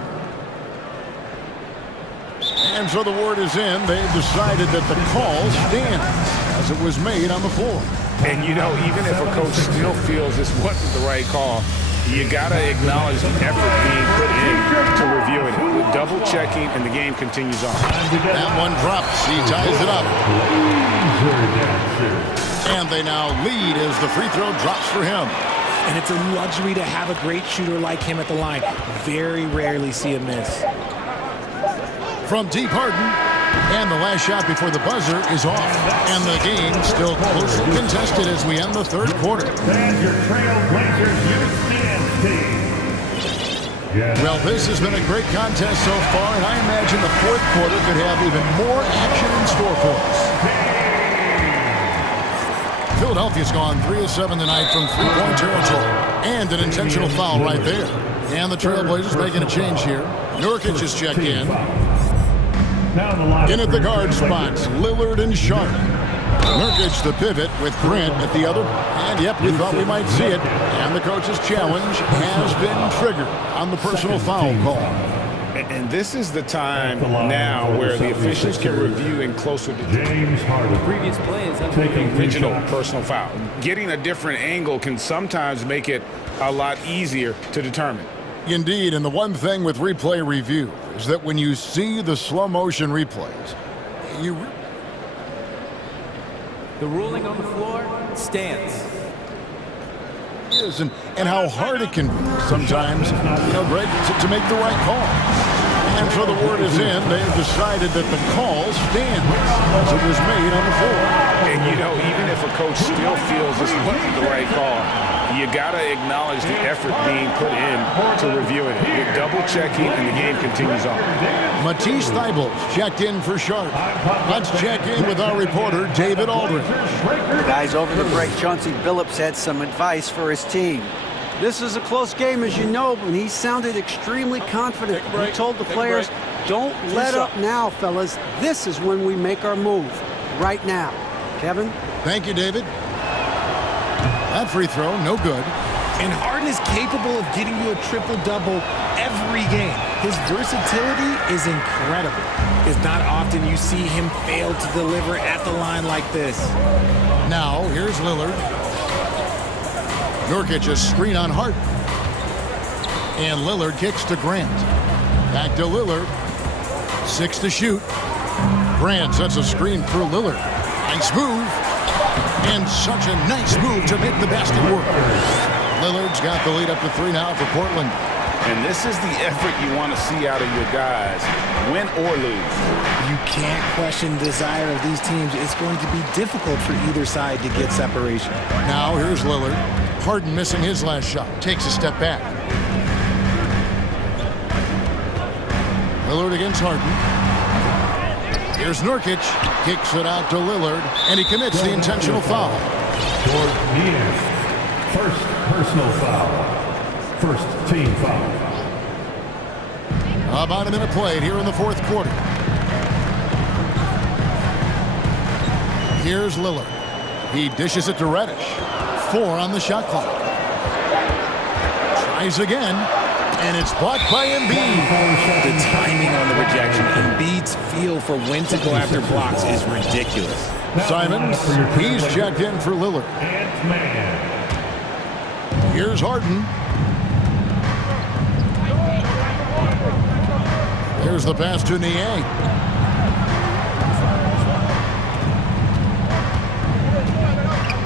And so the word is in. They've decided that the call stands as it was made on the floor. And, you know, even if a coach still feels this wasn't the right call, you got to acknowledge the effort being put in to reviewing it. With double checking, and the game continues on. That one drops. He ties it up. And they now lead as the free throw drops for him. And it's a luxury to have a great shooter like him at the line. Very rarely see him miss. From deep, Harden. And the last shot before the buzzer is off. And the game still closely contested as we end the third quarter. Well, this has been a great contest so far, and I imagine the fourth quarter could have even more action in store for us. Philadelphia's gone 3 of 7 tonight from three-point territory. And an intentional foul right there. And the Trailblazers making a change here. Nurkic is checked in. In at the guard spots, Lillard and Sharp. Nurkic the pivot with Grant at the other. And yep, we thought we might see it. And the coach's challenge has been triggered on the personal foul call. And this is the time now where the officials can review in closer to James Harden. The previous play is under the original personal foul. Getting a different angle can sometimes make it a lot easier to determine. Indeed, and the one thing with replay review is that when you see the slow motion replays, the ruling on the floor stands. And how hard it can be sometimes, Greg, to make the right call. And so the word is in. They've decided that the call stands as it was made on the floor. And, even if a coach still feels this wasn't the right call, you got to acknowledge the effort being put in to reviewing it. With double checking, and the game continues on. Matisse Thybulle's checked in for Sharp. Let's check in with our reporter, David Aldridge. Guys, over the break, Chauncey Billups had some advice for his team. This is a close game, as you know, but he sounded extremely confident. He told the players, don't let up now, fellas. This is when we make our move. Right now. Kevin? Thank you, David. That free throw, no good. And Harden is capable of getting you a triple-double every game. His versatility is incredible. It's not often you see him fail to deliver at the line like this. Now, here's Lillard. Nurkic a screen on Harden. And Lillard kicks to Grant. Back to Lillard. 6 to shoot. Grant sets a screen for Lillard. Nice move. And such a nice move to make the basket work. Lillard's got the lead up to 3 now for Portland. And this is the effort you want to see out of your guys, win or lose. You can't question the desire of these teams. It's going to be difficult for either side to get separation. Now here's Lillard. Harden missing his last shot. Takes a step back. Lillard against Harden. Here's Nurkic. Kicks it out to Lillard. And he commits the intentional foul. First personal foul. First team foul. About a minute played here in the fourth quarter. Here's Lillard. He dishes it to Reddish. 4 on the shot clock. Tries again. And it's blocked by Embiid. The timing on the rejection. Embiid's feel for when to go after blocks is ridiculous. Simons, he's checked in for Lillard. Here's Harden. Here's the pass to Niang.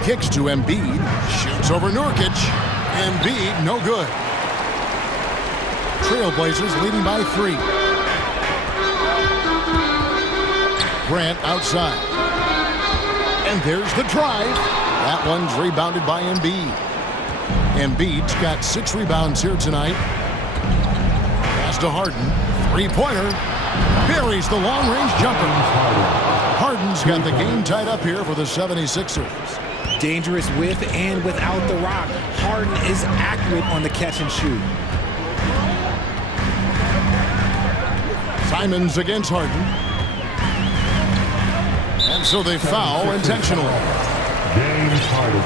Kicks to Embiid. Shoots over Nurkic. Embiid, no good. Trailblazers leading by 3. Grant outside. And there's the drive. That one's rebounded by Embiid. Embiid's got 6 rebounds here tonight. Pass to Harden. Three-pointer. Buries the long-range jumper. Harden's got the game tied up here for the 76ers. Dangerous with and without the rock. Harden is accurate on the catch and shoot. Simons against Harden. And so they foul intentionally. James Harden.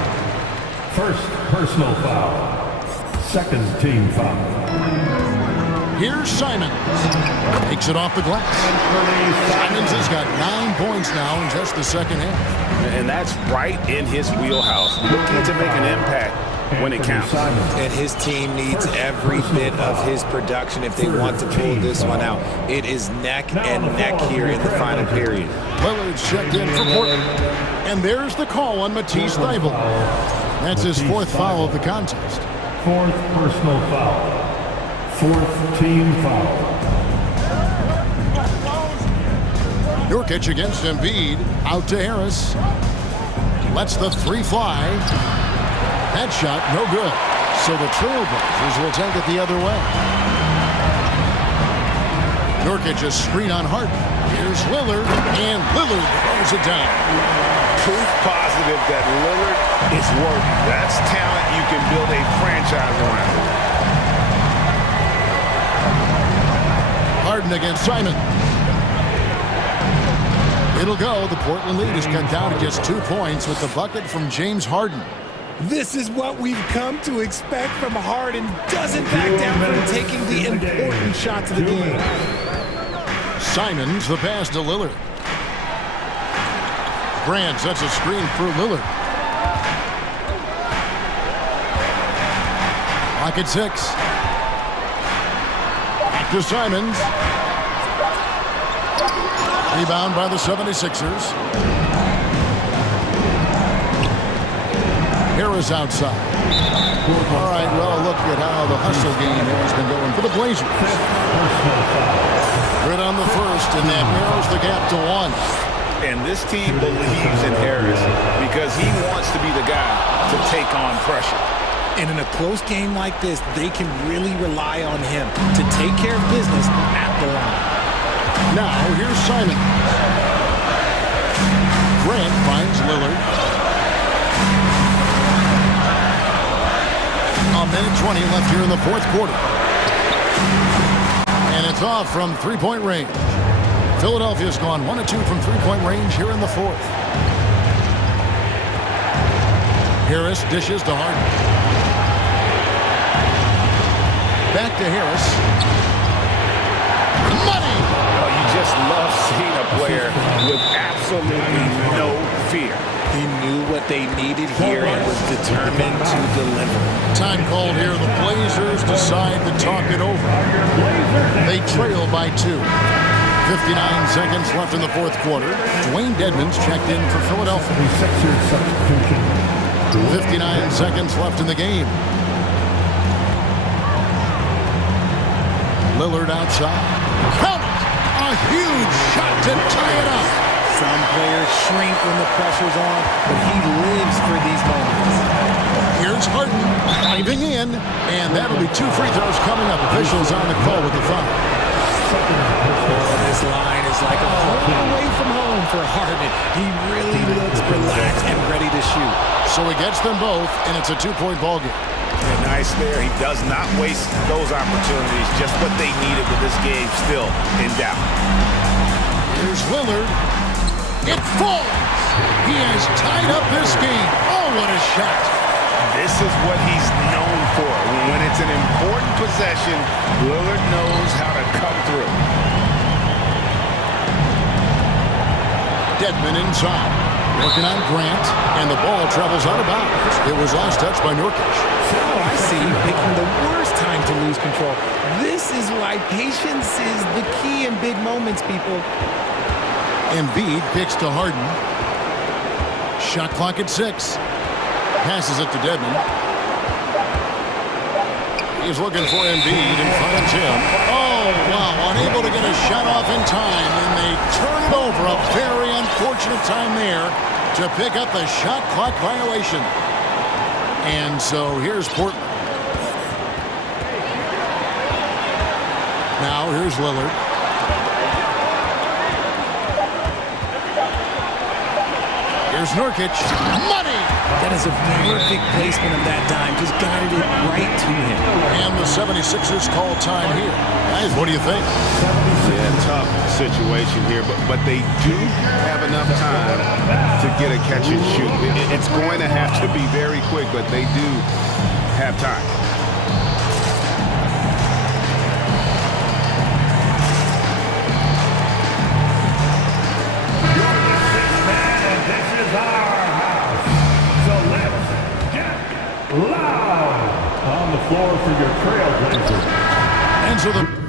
First personal foul. Second team foul. Here's Simons. Takes it off the glass. Simons has got 9 points now in just the second half. And that's right in his wheelhouse. Looking to make an impact when it counts. And his team needs every bit of his production if they want to pull this one out. It is neck and neck here in the final period. Lillard's checked in for Portland. And there's the call on Matisse Thybulle. That's his 4th foul of the contest. 4th personal foul. 4th team foul. Nurkic against Embiid. Out to Harris. Lets the 3 fly. That shot, no good. So the Trailblazers will take it the other way. Nurkic a screen on Harden. Here's Lillard, and Lillard throws it down. Proof positive that Lillard is working. That's talent you can build a franchise around. Harden against Simon. It'll go. The Portland lead is cut down to just 2 points with the bucket from James Harden. This is what we've come to expect from Harden. Doesn't back down from taking the important shots of the game. Simons, the pass to Lillard. Grant sets a screen for Lillard. Clock at 6. Back to Simons. Rebound by the 76ers. Harris outside. All right, well, look at how the hustle game has been going for the Blazers. Good on the first, and that narrows the gap to 1. And this team believes in Harris because he wants to be the guy to take on pressure. And in a close game like this, they can really rely on him to take care of business at the line. Now, here's Simon. Grant finds Lillard. A minute 20 left here in the 4th quarter. And it's off from 3-point range. Philadelphia's gone 1 of 2 from 3-point range here in the 4th. Harris dishes to Harden. Back to Harris. Money! Oh, you just love seeing a player with absolutely no fear. He knew what they needed here and was determined to deliver. Time called here. The Blazers decide to talk it over. They trail by 2. 59 seconds left in the 4th quarter. Dwayne Dedmon's checked in for Philadelphia. 59 seconds left in the game. Lillard outside. Count it! A huge shot to tie it up. Some players shrink when the pressure's on, but he lives for these moments. Here's Harden diving in, and that'll be 2 free throws coming up. Officials on the call with the foul. This line is like a home away from home for Harden. He really looks relaxed and ready to shoot. So he gets them both, and it's a 2-point ball game. And nice there. He does not waste those opportunities. Just what they needed with this game still in doubt. Here's Lillard. It falls. He has tied up this game. Oh, what a shot. This is what he's known for. When it's an important possession, Lillard knows how to come through. Dedmon inside. Working on Grant, and the ball travels out of bounds. It was last touched by Nurkic. Oh, I see. Picking the worst time to lose control. This is why patience is the key in big moments, people. Embiid kicks to Harden. Shot clock at 6. Passes it to Dedmon. He's looking for Embiid and finds him. Oh, wow, unable to get a shot off in time, and they turn it over. A very unfortunate time there to pick up the shot clock violation. And so here's Portland. Now here's Lillard. Here's Nurkic. Money! That is a perfect placement of that dime. Just guided it right to him. And the 76ers call time here. Guys, what do you think? Yeah, tough situation here, but they do have enough time to get a catch and shoot. It's going to have to be very quick, but they do have time. Loud on the floor for your Trailblazers. And so the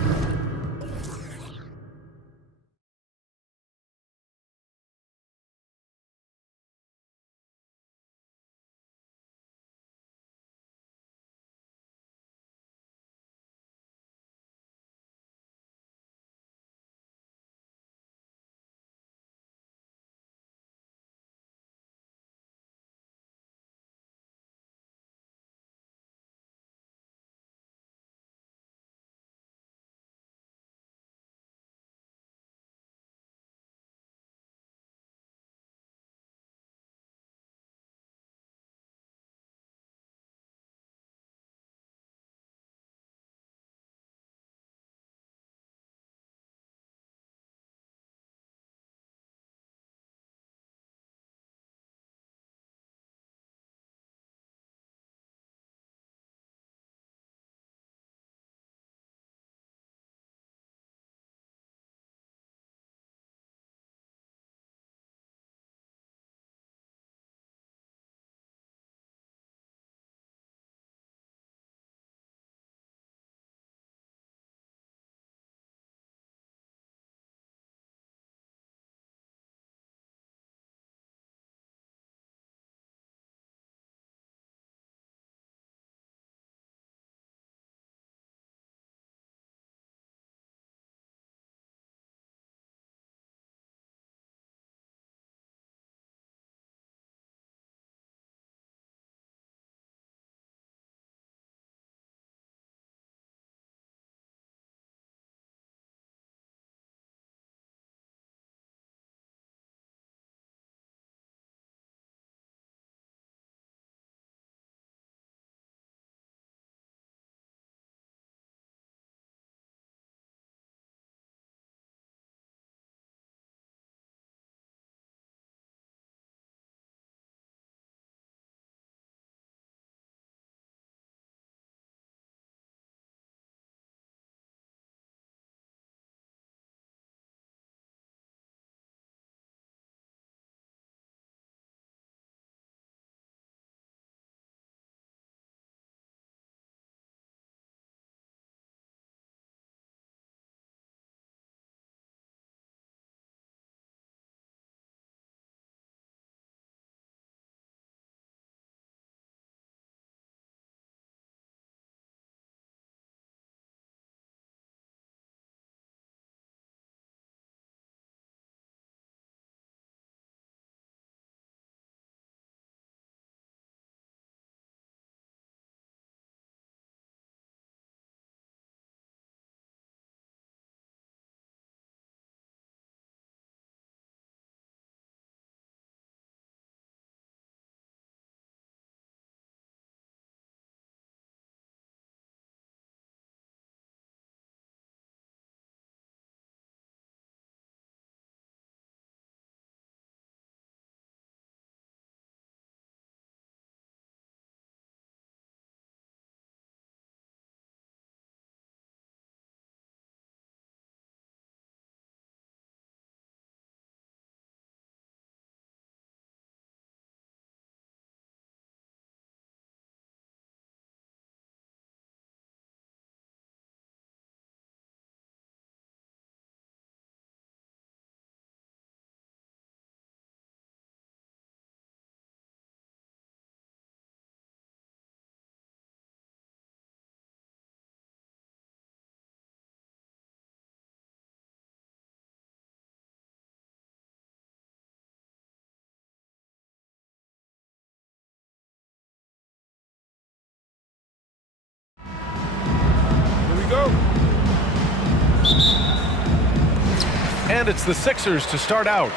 And it's the Sixers to start out.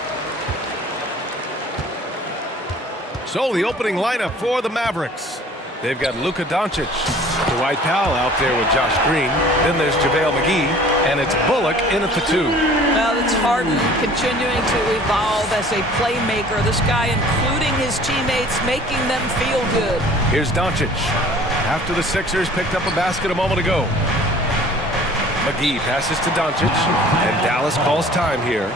So the opening lineup for the Mavericks. They've got Luka Doncic, Dwight Powell out there with Josh Green. Then there's JaVale McGee, and it's Bullock in at the 2. Well, it's Harden continuing to evolve as a playmaker. This guy, including his teammates, making them feel good. Here's Doncic. After the Sixers picked up a basket a moment ago. McGee passes to Doncic, and Dallas calls time here.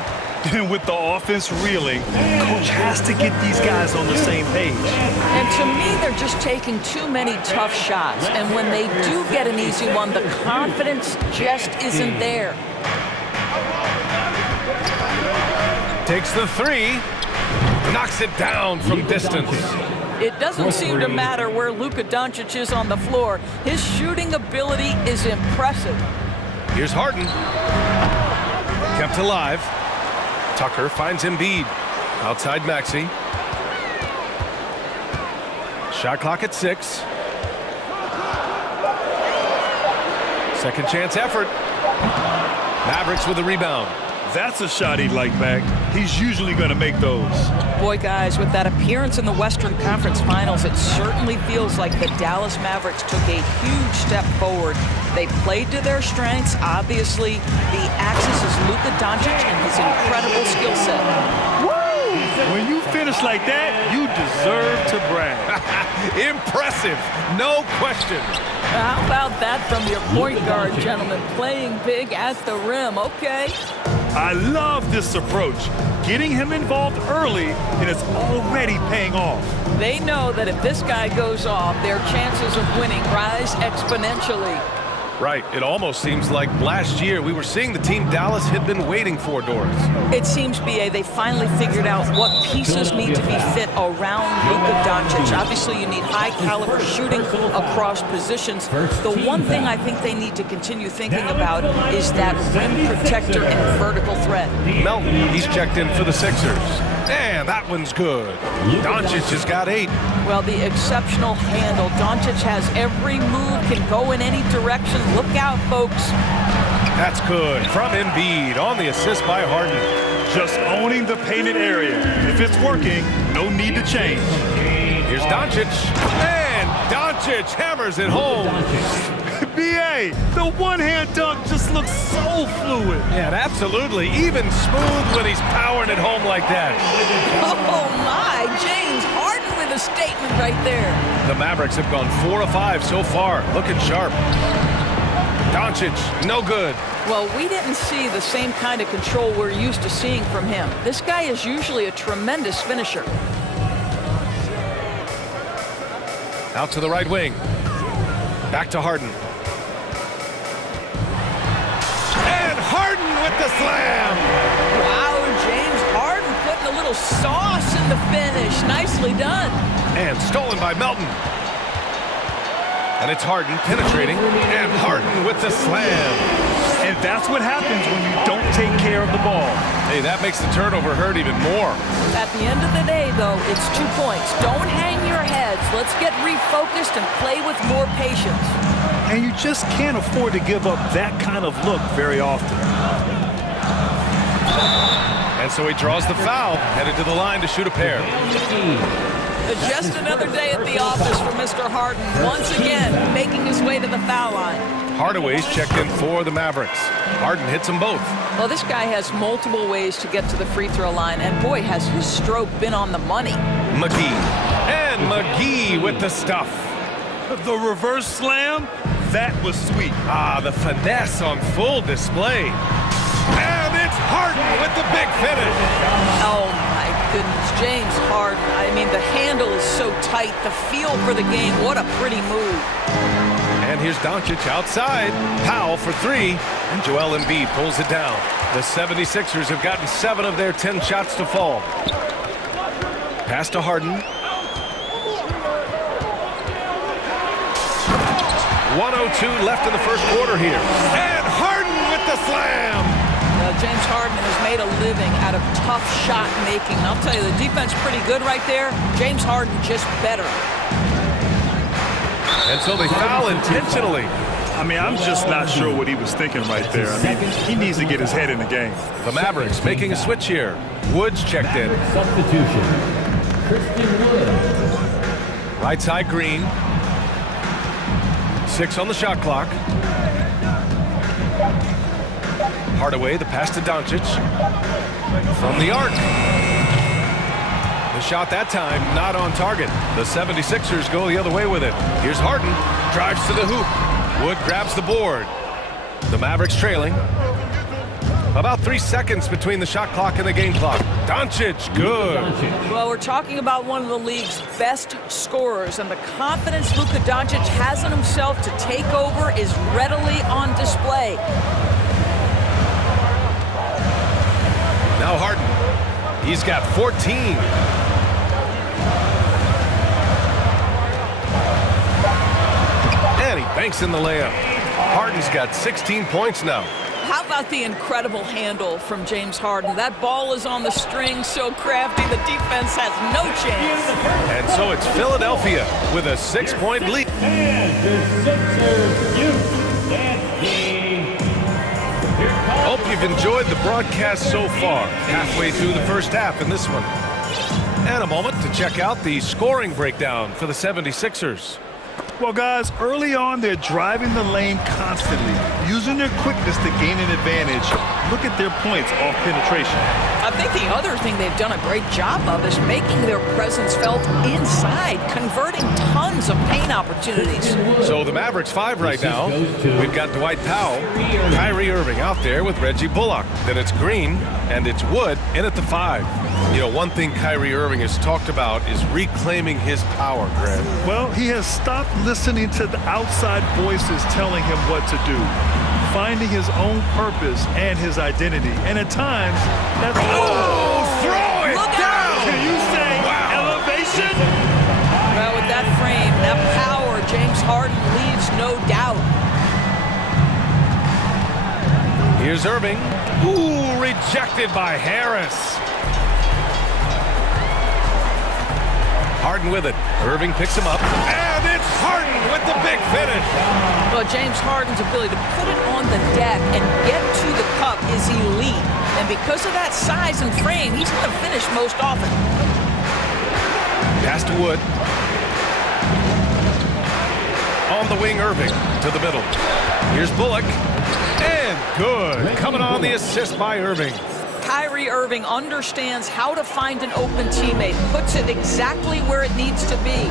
And with the offense reeling, coach has to get these guys on the same page. And to me, they're just taking too many tough shots. And when they do get an easy one, the confidence just isn't there. Takes the 3, knocks it down from distance. It doesn't seem to matter where Luka Doncic is on the floor. His shooting ability is impressive. Here's Harden. Kept alive. Tucker finds Embiid. Outside Maxey. Shot clock at 6. Second chance effort. Mavericks with a rebound. That's a shot he'd like back. He's usually going to make those. Boy, guys, with that appearance in the Western Conference Finals, it certainly feels like the Dallas Mavericks took a huge step forward. They played to their strengths. Obviously, the axis is Luka Doncic and his incredible skill set. Woo! When you finish like that, you deserve to brag. Impressive, no question. How about that from your point guard, gentlemen? Playing big at the rim, okay. I love this approach. Getting him involved early, and it's already paying off. They know that if this guy goes off, their chances of winning rise exponentially. Right. It almost seems like last year we were seeing the team Dallas had been waiting for, Doris. It seems, B.A., they finally figured out what pieces need to be fit around Luka Doncic. Obviously, you need high-caliber shooting across positions. The one thing I think they need to continue thinking about is that rim protector and vertical threat. Melton, he's checked in for the Sixers. And that one's good. Doncic has got 8. Well, the exceptional handle. Doncic has every move, can go in any direction. Look out, folks. That's good. From Embiid on the assist by Harden. Just owning the painted area. If it's working, no need to change. Here's Doncic. And Doncic hammers it home. B.A., the one-hand dunk just looks so fluid. Yeah, absolutely. Even smooth when he's powering it home like that. Oh, my. James Harden with a statement right there. The Mavericks have gone 4 of 5 so far. Looking sharp. Doncic, no good. Well, we didn't see the same kind of control we're used to seeing from him. This guy is usually a tremendous finisher. Out to the right wing. Back to Harden. And Harden with the slam. Wow, James Harden putting a little sauce in the finish. Nicely done. And stolen by Melton. And it's Harden penetrating, and Harden with the slam. And that's what happens when you don't take care of the ball. Hey, that makes the turnover hurt even more. At the end of the day, though, it's 2 points. Don't hang your heads. Let's get refocused and play with more patience. And you just can't afford to give up that kind of look very often. And so he draws the foul, headed to the line to shoot a pair. Just another day at the office for Mr. Harden. Once again, making his way to the foul line. Hardaway's checked in for the Mavericks. Harden hits them both. Well, this guy has multiple ways to get to the free throw line, and boy, has his stroke been on the money. McGee. And McGee with the stuff. The reverse slam, that was sweet. Ah, the finesse on full display. And it's Harden with the big finish. Oh, my goodness. James Harden. I mean, the handle is so tight. The feel for the game. What a pretty move. And here's Doncic outside. Powell for 3. And Joel Embiid pulls it down. The 76ers have gotten 7 of their 10 shots to fall. Pass to Harden. 1:02 left in the first quarter here. And Harden with the slam. James Harden has made a living out of tough shot making. I'll tell you, the defense pretty good right there. James Harden just better. And so they foul intentionally. I mean, I'm just not sure what he was thinking right there. I mean, he needs to get his head in the game. The Mavericks making a switch here. Woods checked in. Substitution. Christian Wood. Right side Green. 6 on the shot clock. Hardaway, the pass to Doncic. From the arc. The shot that time not on target. The 76ers go the other way with it. Here's Harden. Drives to the hoop. Wood grabs the board. The Mavericks trailing. About 3 seconds between the shot clock and the game clock. Doncic, good. Well, we're talking about one of the league's best scorers, and the confidence Luka Doncic has in himself to take over is readily on display. Now Harden. He's got 14. And he banks in the layup. Harden's got 16 points now. How about the incredible handle from James Harden? That ball is on the string, so crafty, the defense has no chance. And so it's Philadelphia with a 6-point lead. And the Sixers Hope you've enjoyed the broadcast so far. Halfway through the first half in this one. And a moment to check out the scoring breakdown for the 76ers. Well, guys, early on, they're driving the lane constantly, using their quickness to gain an advantage. Look at their points off penetration. I think the other thing they've done a great job of is making their presence felt inside, converting tons of paint opportunities. So the Mavericks 5 right now. We've got Dwight Powell, Kyrie Irving out there with Reggie Bullock. Then it's Green, and it's Wood in at the 5. You know, one thing Kyrie Irving has talked about is reclaiming his power, Greg. Well, he has stopped listening to the outside voices telling him what to do, finding his own purpose and his identity. And at times, that's... Oh, throw it Look down! out. Can you say elevation? Well, with that frame, that power, James Harden leaves no doubt. Here's Irving. Ooh, rejected by Harris. Harden with it. Irving picks him up. And it's Harden with the big finish. Well, James Harden's ability to put it on the deck and get to the cup is elite. And because of that size and frame, he's going to finish most often. Pass to Wood. On the wing, Irving to the middle. Here's Bullock. And good. Coming on the assist by Irving. Kyrie Irving understands how to find an open teammate, puts it exactly where it needs to be.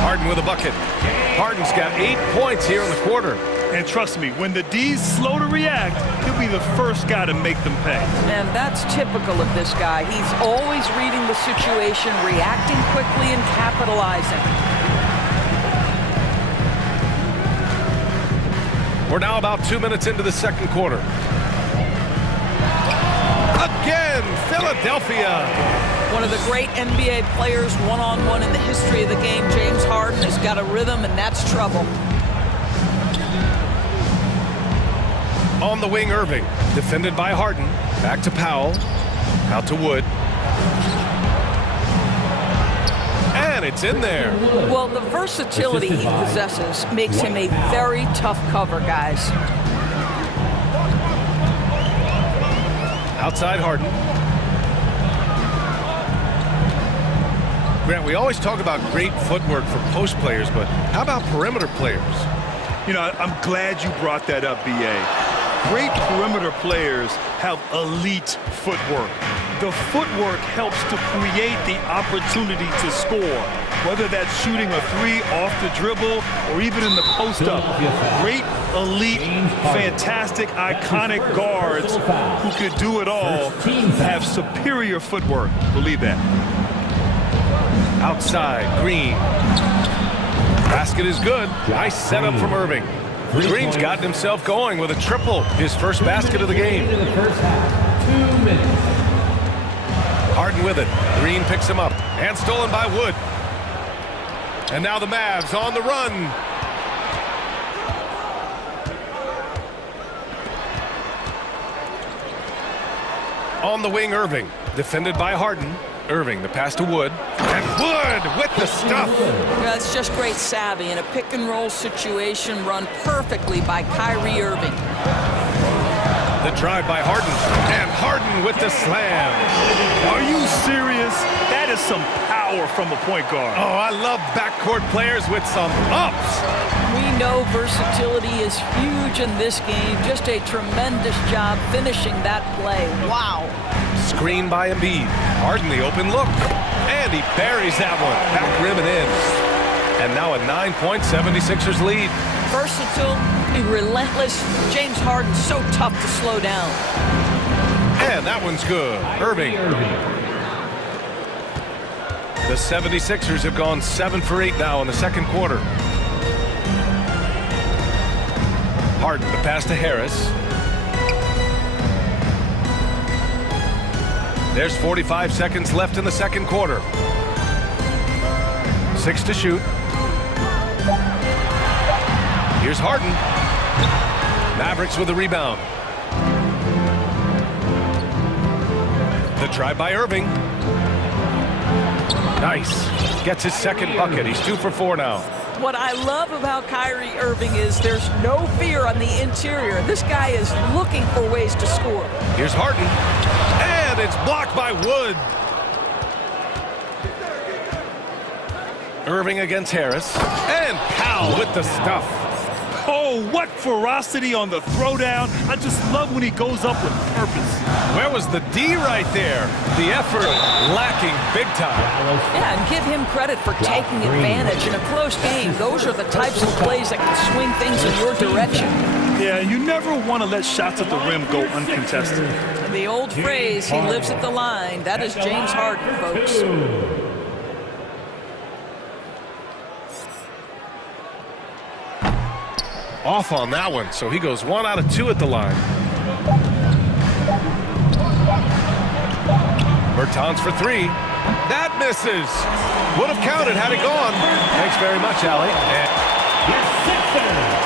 Harden with a bucket. Harden's got 8 points here in the quarter. And trust me, when the D's slow to react, he'll be the first guy to make them pay. And that's typical of this guy. He's always reading the situation, reacting quickly and capitalizing. We're now about 2 minutes into the second quarter. Again, Philadelphia. One of the great NBA players one-on-one in the history of the game, James Harden, has got a rhythm, and that's trouble. On the wing, Irving. Defended by Harden. Back to Powell. Out to Wood. And it's in there. Well, the versatility he possesses makes him a very tough cover, guys. Outside Harden. Grant, we always talk about great footwork for post players, but how about perimeter players? You know, I'm glad you brought that up, B.A. Great perimeter players have elite footwork. The footwork helps to create the opportunity to score, whether that's shooting a 3 off the dribble or even in the post-up. Great, elite, fantastic, iconic guards who could do it all have superior footwork. Believe that. Outside, Green. Basket is good. Nice setup from Irving. Green's gotten himself going with a triple, his first basket of the game. In the first half, 2 minutes. Harden with it. Green picks him up. And stolen by Wood. And now the Mavs on the run. On the wing, Irving. Defended by Harden. Irving, the pass to Wood. And Wood with the stuff. Yeah, it's just great savvy in a pick-and-roll situation run perfectly by Kyrie Irving. The drive by Harden. And Harden with the slam. Are you serious? That is some power from a point guard. Oh, I love backcourt players with some ups. We know versatility is huge in this game. Just a tremendous job finishing that play. Wow. Screen by Embiid. Harden the open look. And he buries that one. Back rim and in. And now a 9-point 76ers lead. Versatile, relentless. James Harden so tough to slow down. And that one's good. Irving. The 76ers have gone 7 for 8 now in the second quarter. Harden, the pass to Harris. There's 45 seconds left in the second quarter. 6 to shoot. Here's Harden. Mavericks with a rebound. The drive by Irving. Nice. Gets his second bucket. He's 2 for 4 now. What I love about Kyrie Irving is there's no fear on the interior. This guy is looking for ways to score. Here's Harden. And it's blocked by Wood. Irving against Harris. And Powell with the stuff. Oh, what ferocity on the throwdown. I just love when he goes up with purpose. Where was the D right there? The effort lacking big time. Yeah, and give him credit for taking advantage in a close game. Those are the types of plays that can swing things in your direction. Yeah, you never want to let shots at the rim go uncontested. And the old phrase, he lives at the line. That is James Harden, folks. Off on that one, so he goes 1 out of 2 at the line. Bertans for 3. That misses. Would have counted had it gone. Thanks very much, Allie. Your Sixers,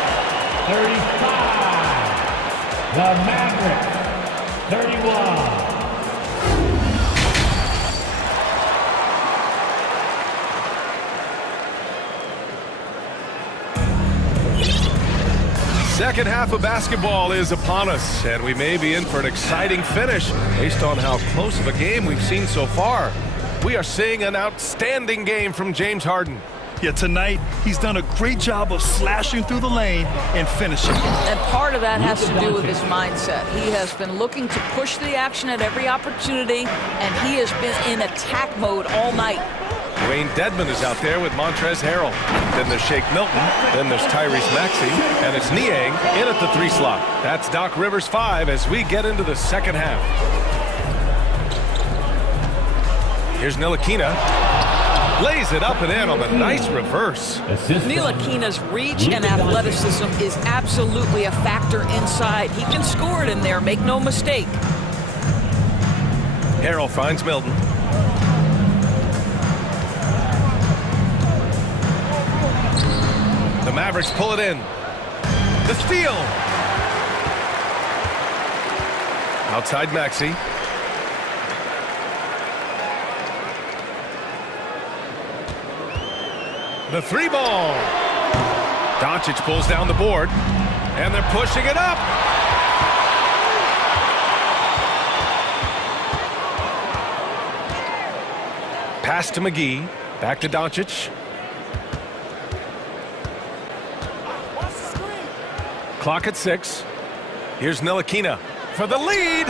35. The Mavericks, 31. Second half of basketball is upon us, and we may be in for an exciting finish based on how close of a game we've seen so far. We are seeing an outstanding game from James Harden. Yeah, tonight he's done a great job of slashing through the lane and finishing. And part of that has to do with his mindset. He has been looking to push the action at every opportunity, and he has been in attack mode all night. Wayne Dedmon is out there with Montrezl Harrell. Then there's Shake Milton. Then there's Tyrese Maxey. And it's Niang in at the 3 slot. That's Doc Rivers 5 as we get into the second half. Here's Ntilikina. Lays it up and in on the nice reverse. Ntilikina's reach and athleticism is absolutely a factor inside. He can score it in there, make no mistake. Harrell finds Milton. The Mavericks pull it in. The steal. Outside Maxey. The 3 ball. Doncic pulls down the board. And they're pushing it up. Pass to McGee. Back to Doncic. Clock at 6. Here's Ntilikina for the lead.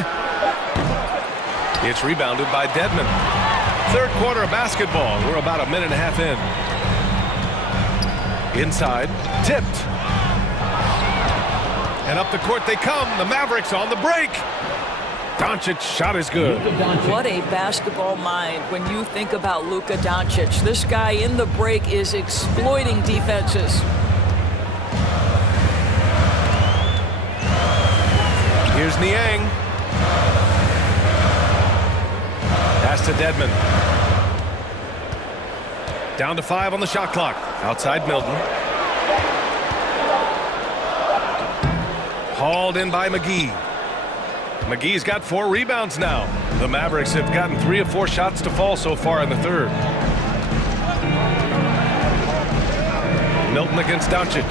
It's rebounded by Dedmon. Third quarter of basketball. We're about a minute and a half in. Inside, tipped. And up the court they come. The Mavericks on the break. Doncic shot is good. What a basketball mind when you think about Luka Doncic. This guy in the break is exploiting defenses. Here's Niang. Pass to Dedmon. Down to 5 on the shot clock. Outside Milton. Hauled in by McGee. McGee's got 4 rebounds now. The Mavericks have gotten 3 of 4 shots to fall so far in the third. Milton against Doncic.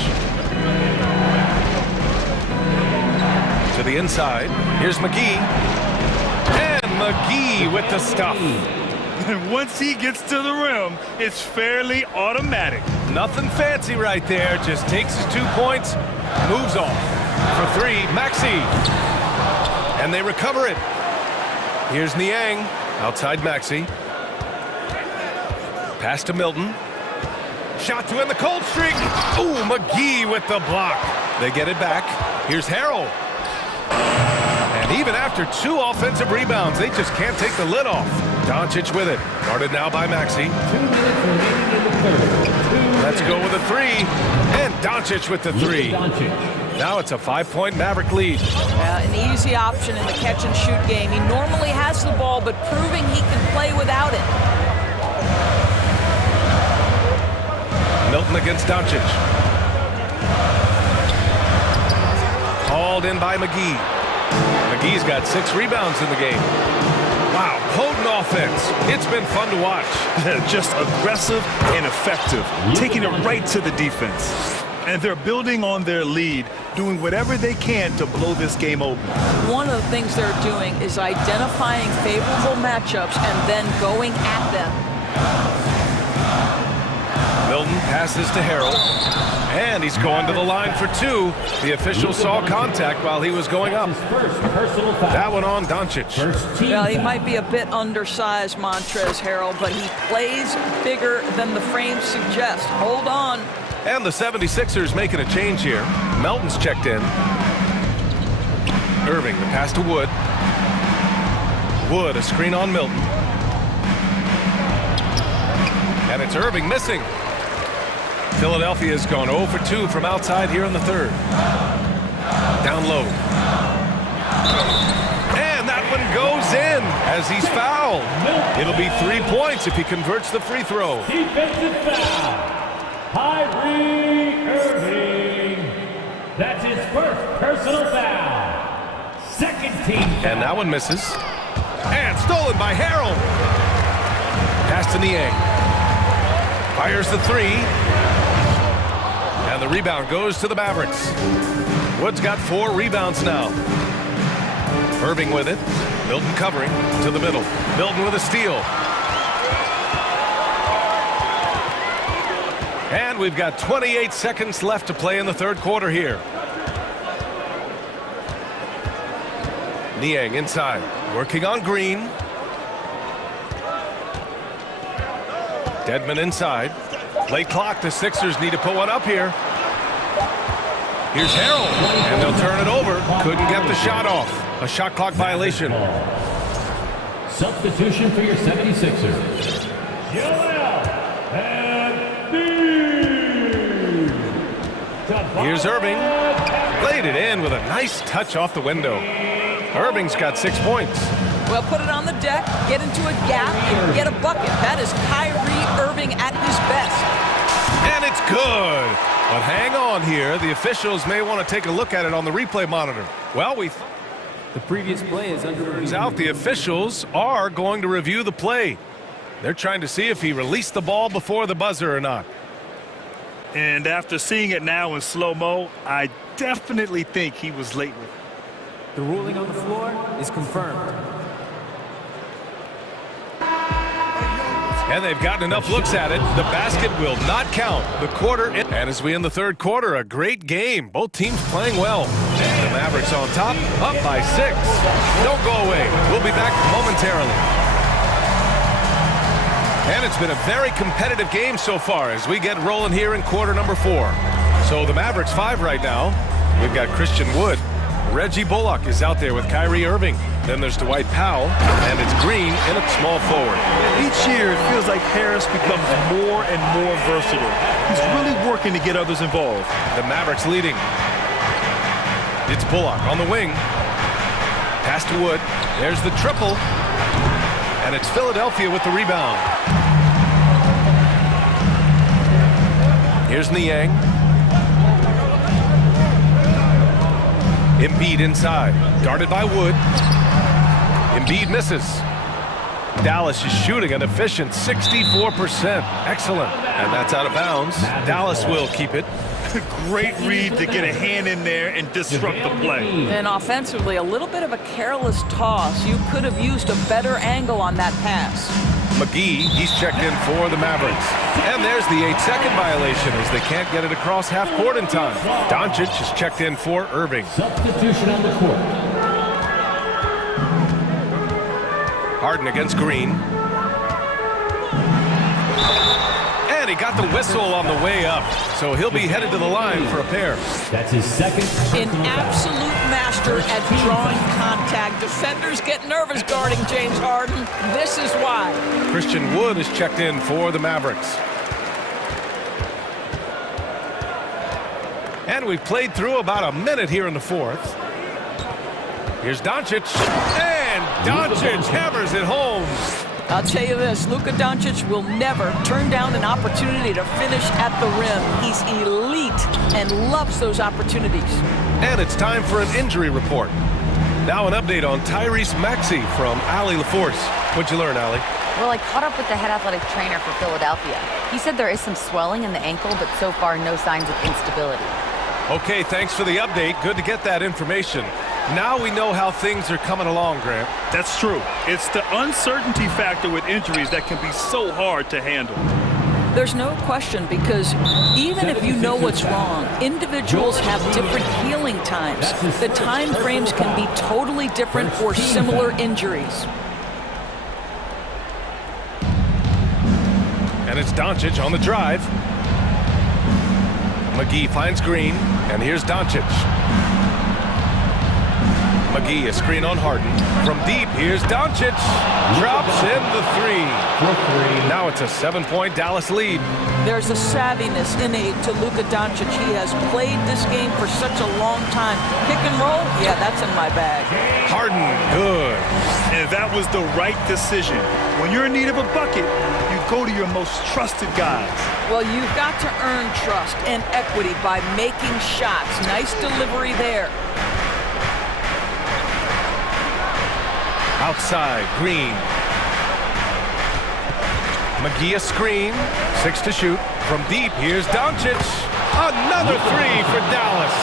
To the inside. Here's McGee. And McGee with the stuff. And once he gets to the rim, it's fairly automatic. Nothing fancy right there. Just takes his 2 points, moves on. For 3, Maxey. And they recover it. Here's Niang. Outside Maxey. Pass to Milton. Shot to end the cold streak. Ooh, McGee with the block. They get it back. Here's Harrell. And even after 2 offensive rebounds, they just can't take the lid off. Doncic with it. Guarded now by Maxey. 2 minutes remaining in the third. Let's go with a 3. And Doncic with the 3. Now it's a 5-point Maverick lead. An easy option in the catch-and-shoot game. He normally has the ball, but proving he can play without it. Milton against Doncic. Hauled in by McGee. McGee's got 6 rebounds in the game. Wow, potent offense. It's been fun to watch. Just aggressive and effective, taking it right to the defense. And they're building on their lead, doing whatever they can to blow this game open. One of the things they're doing is identifying favorable matchups and then going at them. Milton passes to Harrell. And he's going to the line for 2. The official saw contact while he was going up. That one on Doncic. Well, he might be a bit undersized, Montrezl Harrell, but he plays bigger than the frame suggests. Hold on. And the 76ers making a change here. Melton's checked in. Irving, the pass to Wood. Wood, a screen on Milton. And it's Irving missing. Philadelphia's gone 0 for 2 from outside here in the third. Down low. And that one goes in as he's fouled. It'll be 3 points if he converts the free throw. Defensive foul. Kyrie Irving. That's his first personal foul. Second team foul. And that one misses. And stolen by Harrell. Pass to Niang. Fires the 3. And the rebound goes to the Mavericks. Wood's got 4 rebounds now. Irving with it. Milton covering to the middle. Milton with a steal. And we've got 28 seconds left to play in the third quarter here. Niang inside. Working on Green. Dedmon inside. Late clock. The Sixers need to put one up here. Here's Harrell. And they'll turn it over. Couldn't get the shot off. A shot clock violation. Substitution for your 76ers. Here's Irving. Played it in with a nice touch off the window. Irving's got 6 points. Well, put it on the deck, get into a gap, and get a bucket. That is Kyrie Irving at his best. And it's good. But hang on here. The officials may want to take a look at it on the replay monitor. Well, the previous play is under review. Out. The officials are going to review the play. They're trying to see if he released the ball before the buzzer or not. And after seeing it now in slow-mo, I definitely think he was late with it. The ruling on the floor is confirmed. And they've gotten enough looks at it. The basket will not count. The quarter. And as we end the third quarter, a great game. Both teams playing well. The Mavericks on top, up by 6. Don't go away. We'll be back momentarily. And it's been a very competitive game so far as we get rolling here in quarter number 4. So the Mavericks 5 right now. We've got Christian Wood. Reggie Bullock is out there with Kyrie Irving. Then there's Dwight Powell, and it's Green in at small forward. Each year, it feels like Harris becomes more and more versatile. He's really working to get others involved. The Mavericks leading. It's Bullock on the wing. Pass to Wood. There's the triple. And it's Philadelphia with the rebound. Here's Niang. Embiid inside. Guarded by Wood. Embiid misses. Dallas is shooting an efficient 64%. Excellent. And that's out of bounds. Dallas will keep it. Great read to get a hand in there and disrupt the play. And offensively, a little bit of a careless toss. You could have used a better angle on that pass. McGee, he's checked in for the Mavericks. And there's the 8-second violation as they can't get it across half court in time. Doncic is checked in for Irving. Substitution on the court. Harden against Green. And he got the whistle on the way up, so he'll be headed to the line for a pair. That's his second. An absolute master at drawing contact. Defenders get nervous guarding James Harden. This is why. Christian Wood is checked in for the Mavericks. And we've played through about a minute here in the fourth. Here's Doncic, and Doncic hammers it home. I'll tell you this, Luka Doncic will never turn down an opportunity to finish at the rim. He's elite and loves those opportunities. And it's time for an injury report. Now an update on Tyrese Maxey from Allie LaForce. What'd you learn, Allie? Well, I caught up with the head athletic trainer for Philadelphia. He said there is some swelling in the ankle, but so far no signs of instability. Okay, thanks for the update. Good to get that information. Now we know how things are coming along, Grant. That's true. It's the uncertainty factor with injuries that can be so hard to handle. There's no question, because even if you know what's wrong, individuals have different healing times. The time frames can be totally different for similar injuries. And it's Doncic on the drive. McGee finds Green, and here's Doncic. McGee, a screen on Harden. From deep, here's Doncic. Drops in the three. Now it's a 7-point Dallas lead. There's a savviness innate to Luka Doncic. He has played this game for such a long time. Pick and roll, yeah, that's in my bag. Harden, good. And that was the right decision. When you're in need of a bucket, you go to your most trusted guys. Well, you've got to earn trust and equity by making shots. Nice delivery there. Outside, Green. McGee a screen, 6 to shoot. From deep, here's Doncic. Another three for Dallas.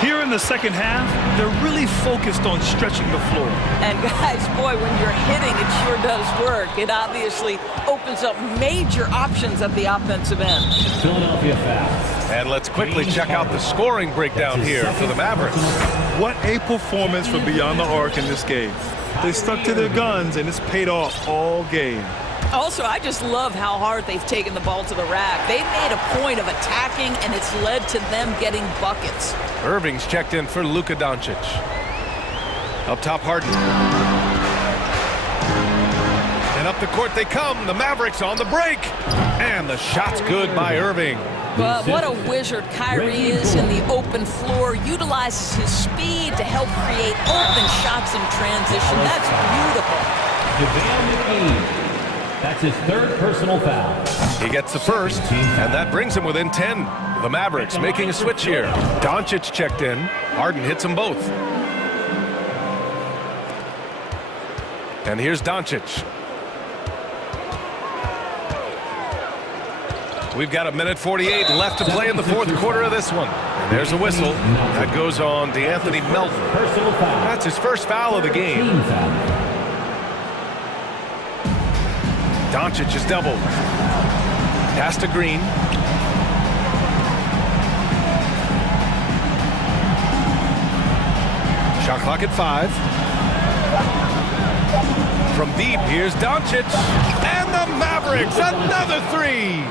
Here in the second half, they're really focused on stretching the floor. And guys, boy, when you're hitting, it sure does work. It obviously opens up major options at the offensive end. Philadelphia foul. And let's quickly check out the scoring breakdown here for the Mavericks. What a performance from beyond the arc in this game. They stuck to their guns, and it's paid off all game. Also, I just love how hard they've taken the ball to the rack. They've made a point of attacking, and it's led to them getting buckets. Irving's checked in for Luka Doncic. Up top, Harden. And up the court they come. The Mavericks on the break. And the shot's good by Irving. But what a wizard Kyrie is in the open floor. Utilizes his speed to help create open shots in transition. That's beautiful. That's his third personal foul. He gets the first, and that brings him within 10. The Mavericks making a switch here. Doncic checked in. Harden hits them both. And here's Doncic. We've got 1:48 left to play in the fourth quarter of this one. And there's a whistle. That goes on D'Anthony Melton. That's his first foul of the game. Doncic is doubled. Pass to Green. Shot clock at 5. From deep, here's Doncic. And the Mavericks, another three.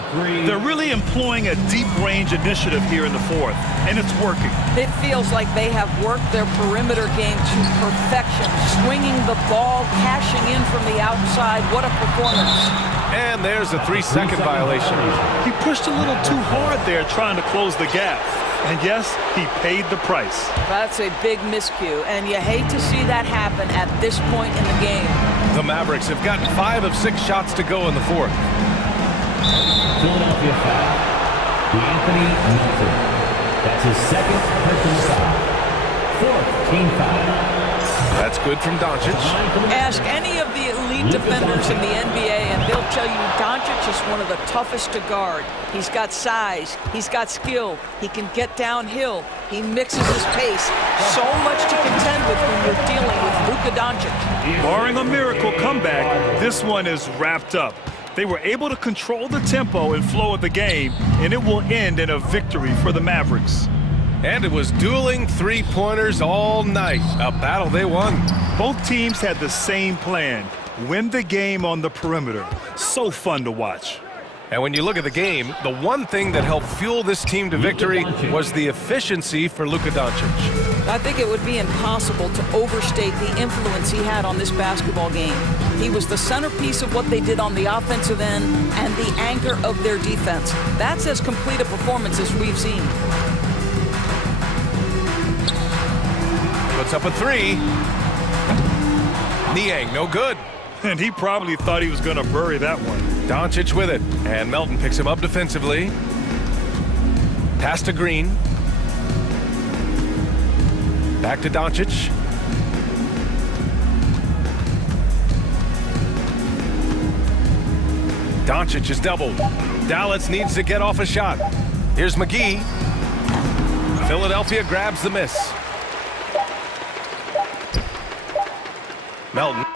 They're really employing a deep range initiative here in the fourth, and it's working. It feels like they have worked their perimeter game to perfection, swinging the ball, cashing in from the outside. What a performance. And there's a 3-second violation. He pushed a little too hard there trying to close the gap. And yes, he paid the price. That's a big miscue, and you hate to see that happen at this point in the game. The Mavericks have gotten 5 of 6 shots to go in the fourth. Philadelphia foul. D'Anthony Melton. That's his second personal foul. 4th team foul. That's good from Doncic. Ask any of the elite defenders in the NBA and they'll tell you Doncic is one of the toughest to guard. He's got size, he's got skill, he can get downhill, he mixes his pace. So much to contend with when you're dealing with Luka Doncic. Barring a miracle comeback, this one is wrapped up. They were able to control the tempo and flow of the game, and it will end in a victory for the Mavericks. And it was dueling three-pointers all night. A battle they won. Both teams had the same plan. Win the game on the perimeter. So fun to watch. And when you look at the game, the one thing that helped fuel this team to victory was the efficiency for Luka Doncic. I think it would be impossible to overstate the influence he had on this basketball game. He was the centerpiece of what they did on the offensive end and the anchor of their defense. That's as complete a performance as we've seen. Puts up a three. Niang, no good. And he probably thought he was going to bury that one. Doncic with it. And Melton picks him up defensively. Pass to Green. Back to Doncic. Doncic is doubled. Dallas needs to get off a shot. Here's McGee. Philadelphia grabs the miss. Melton.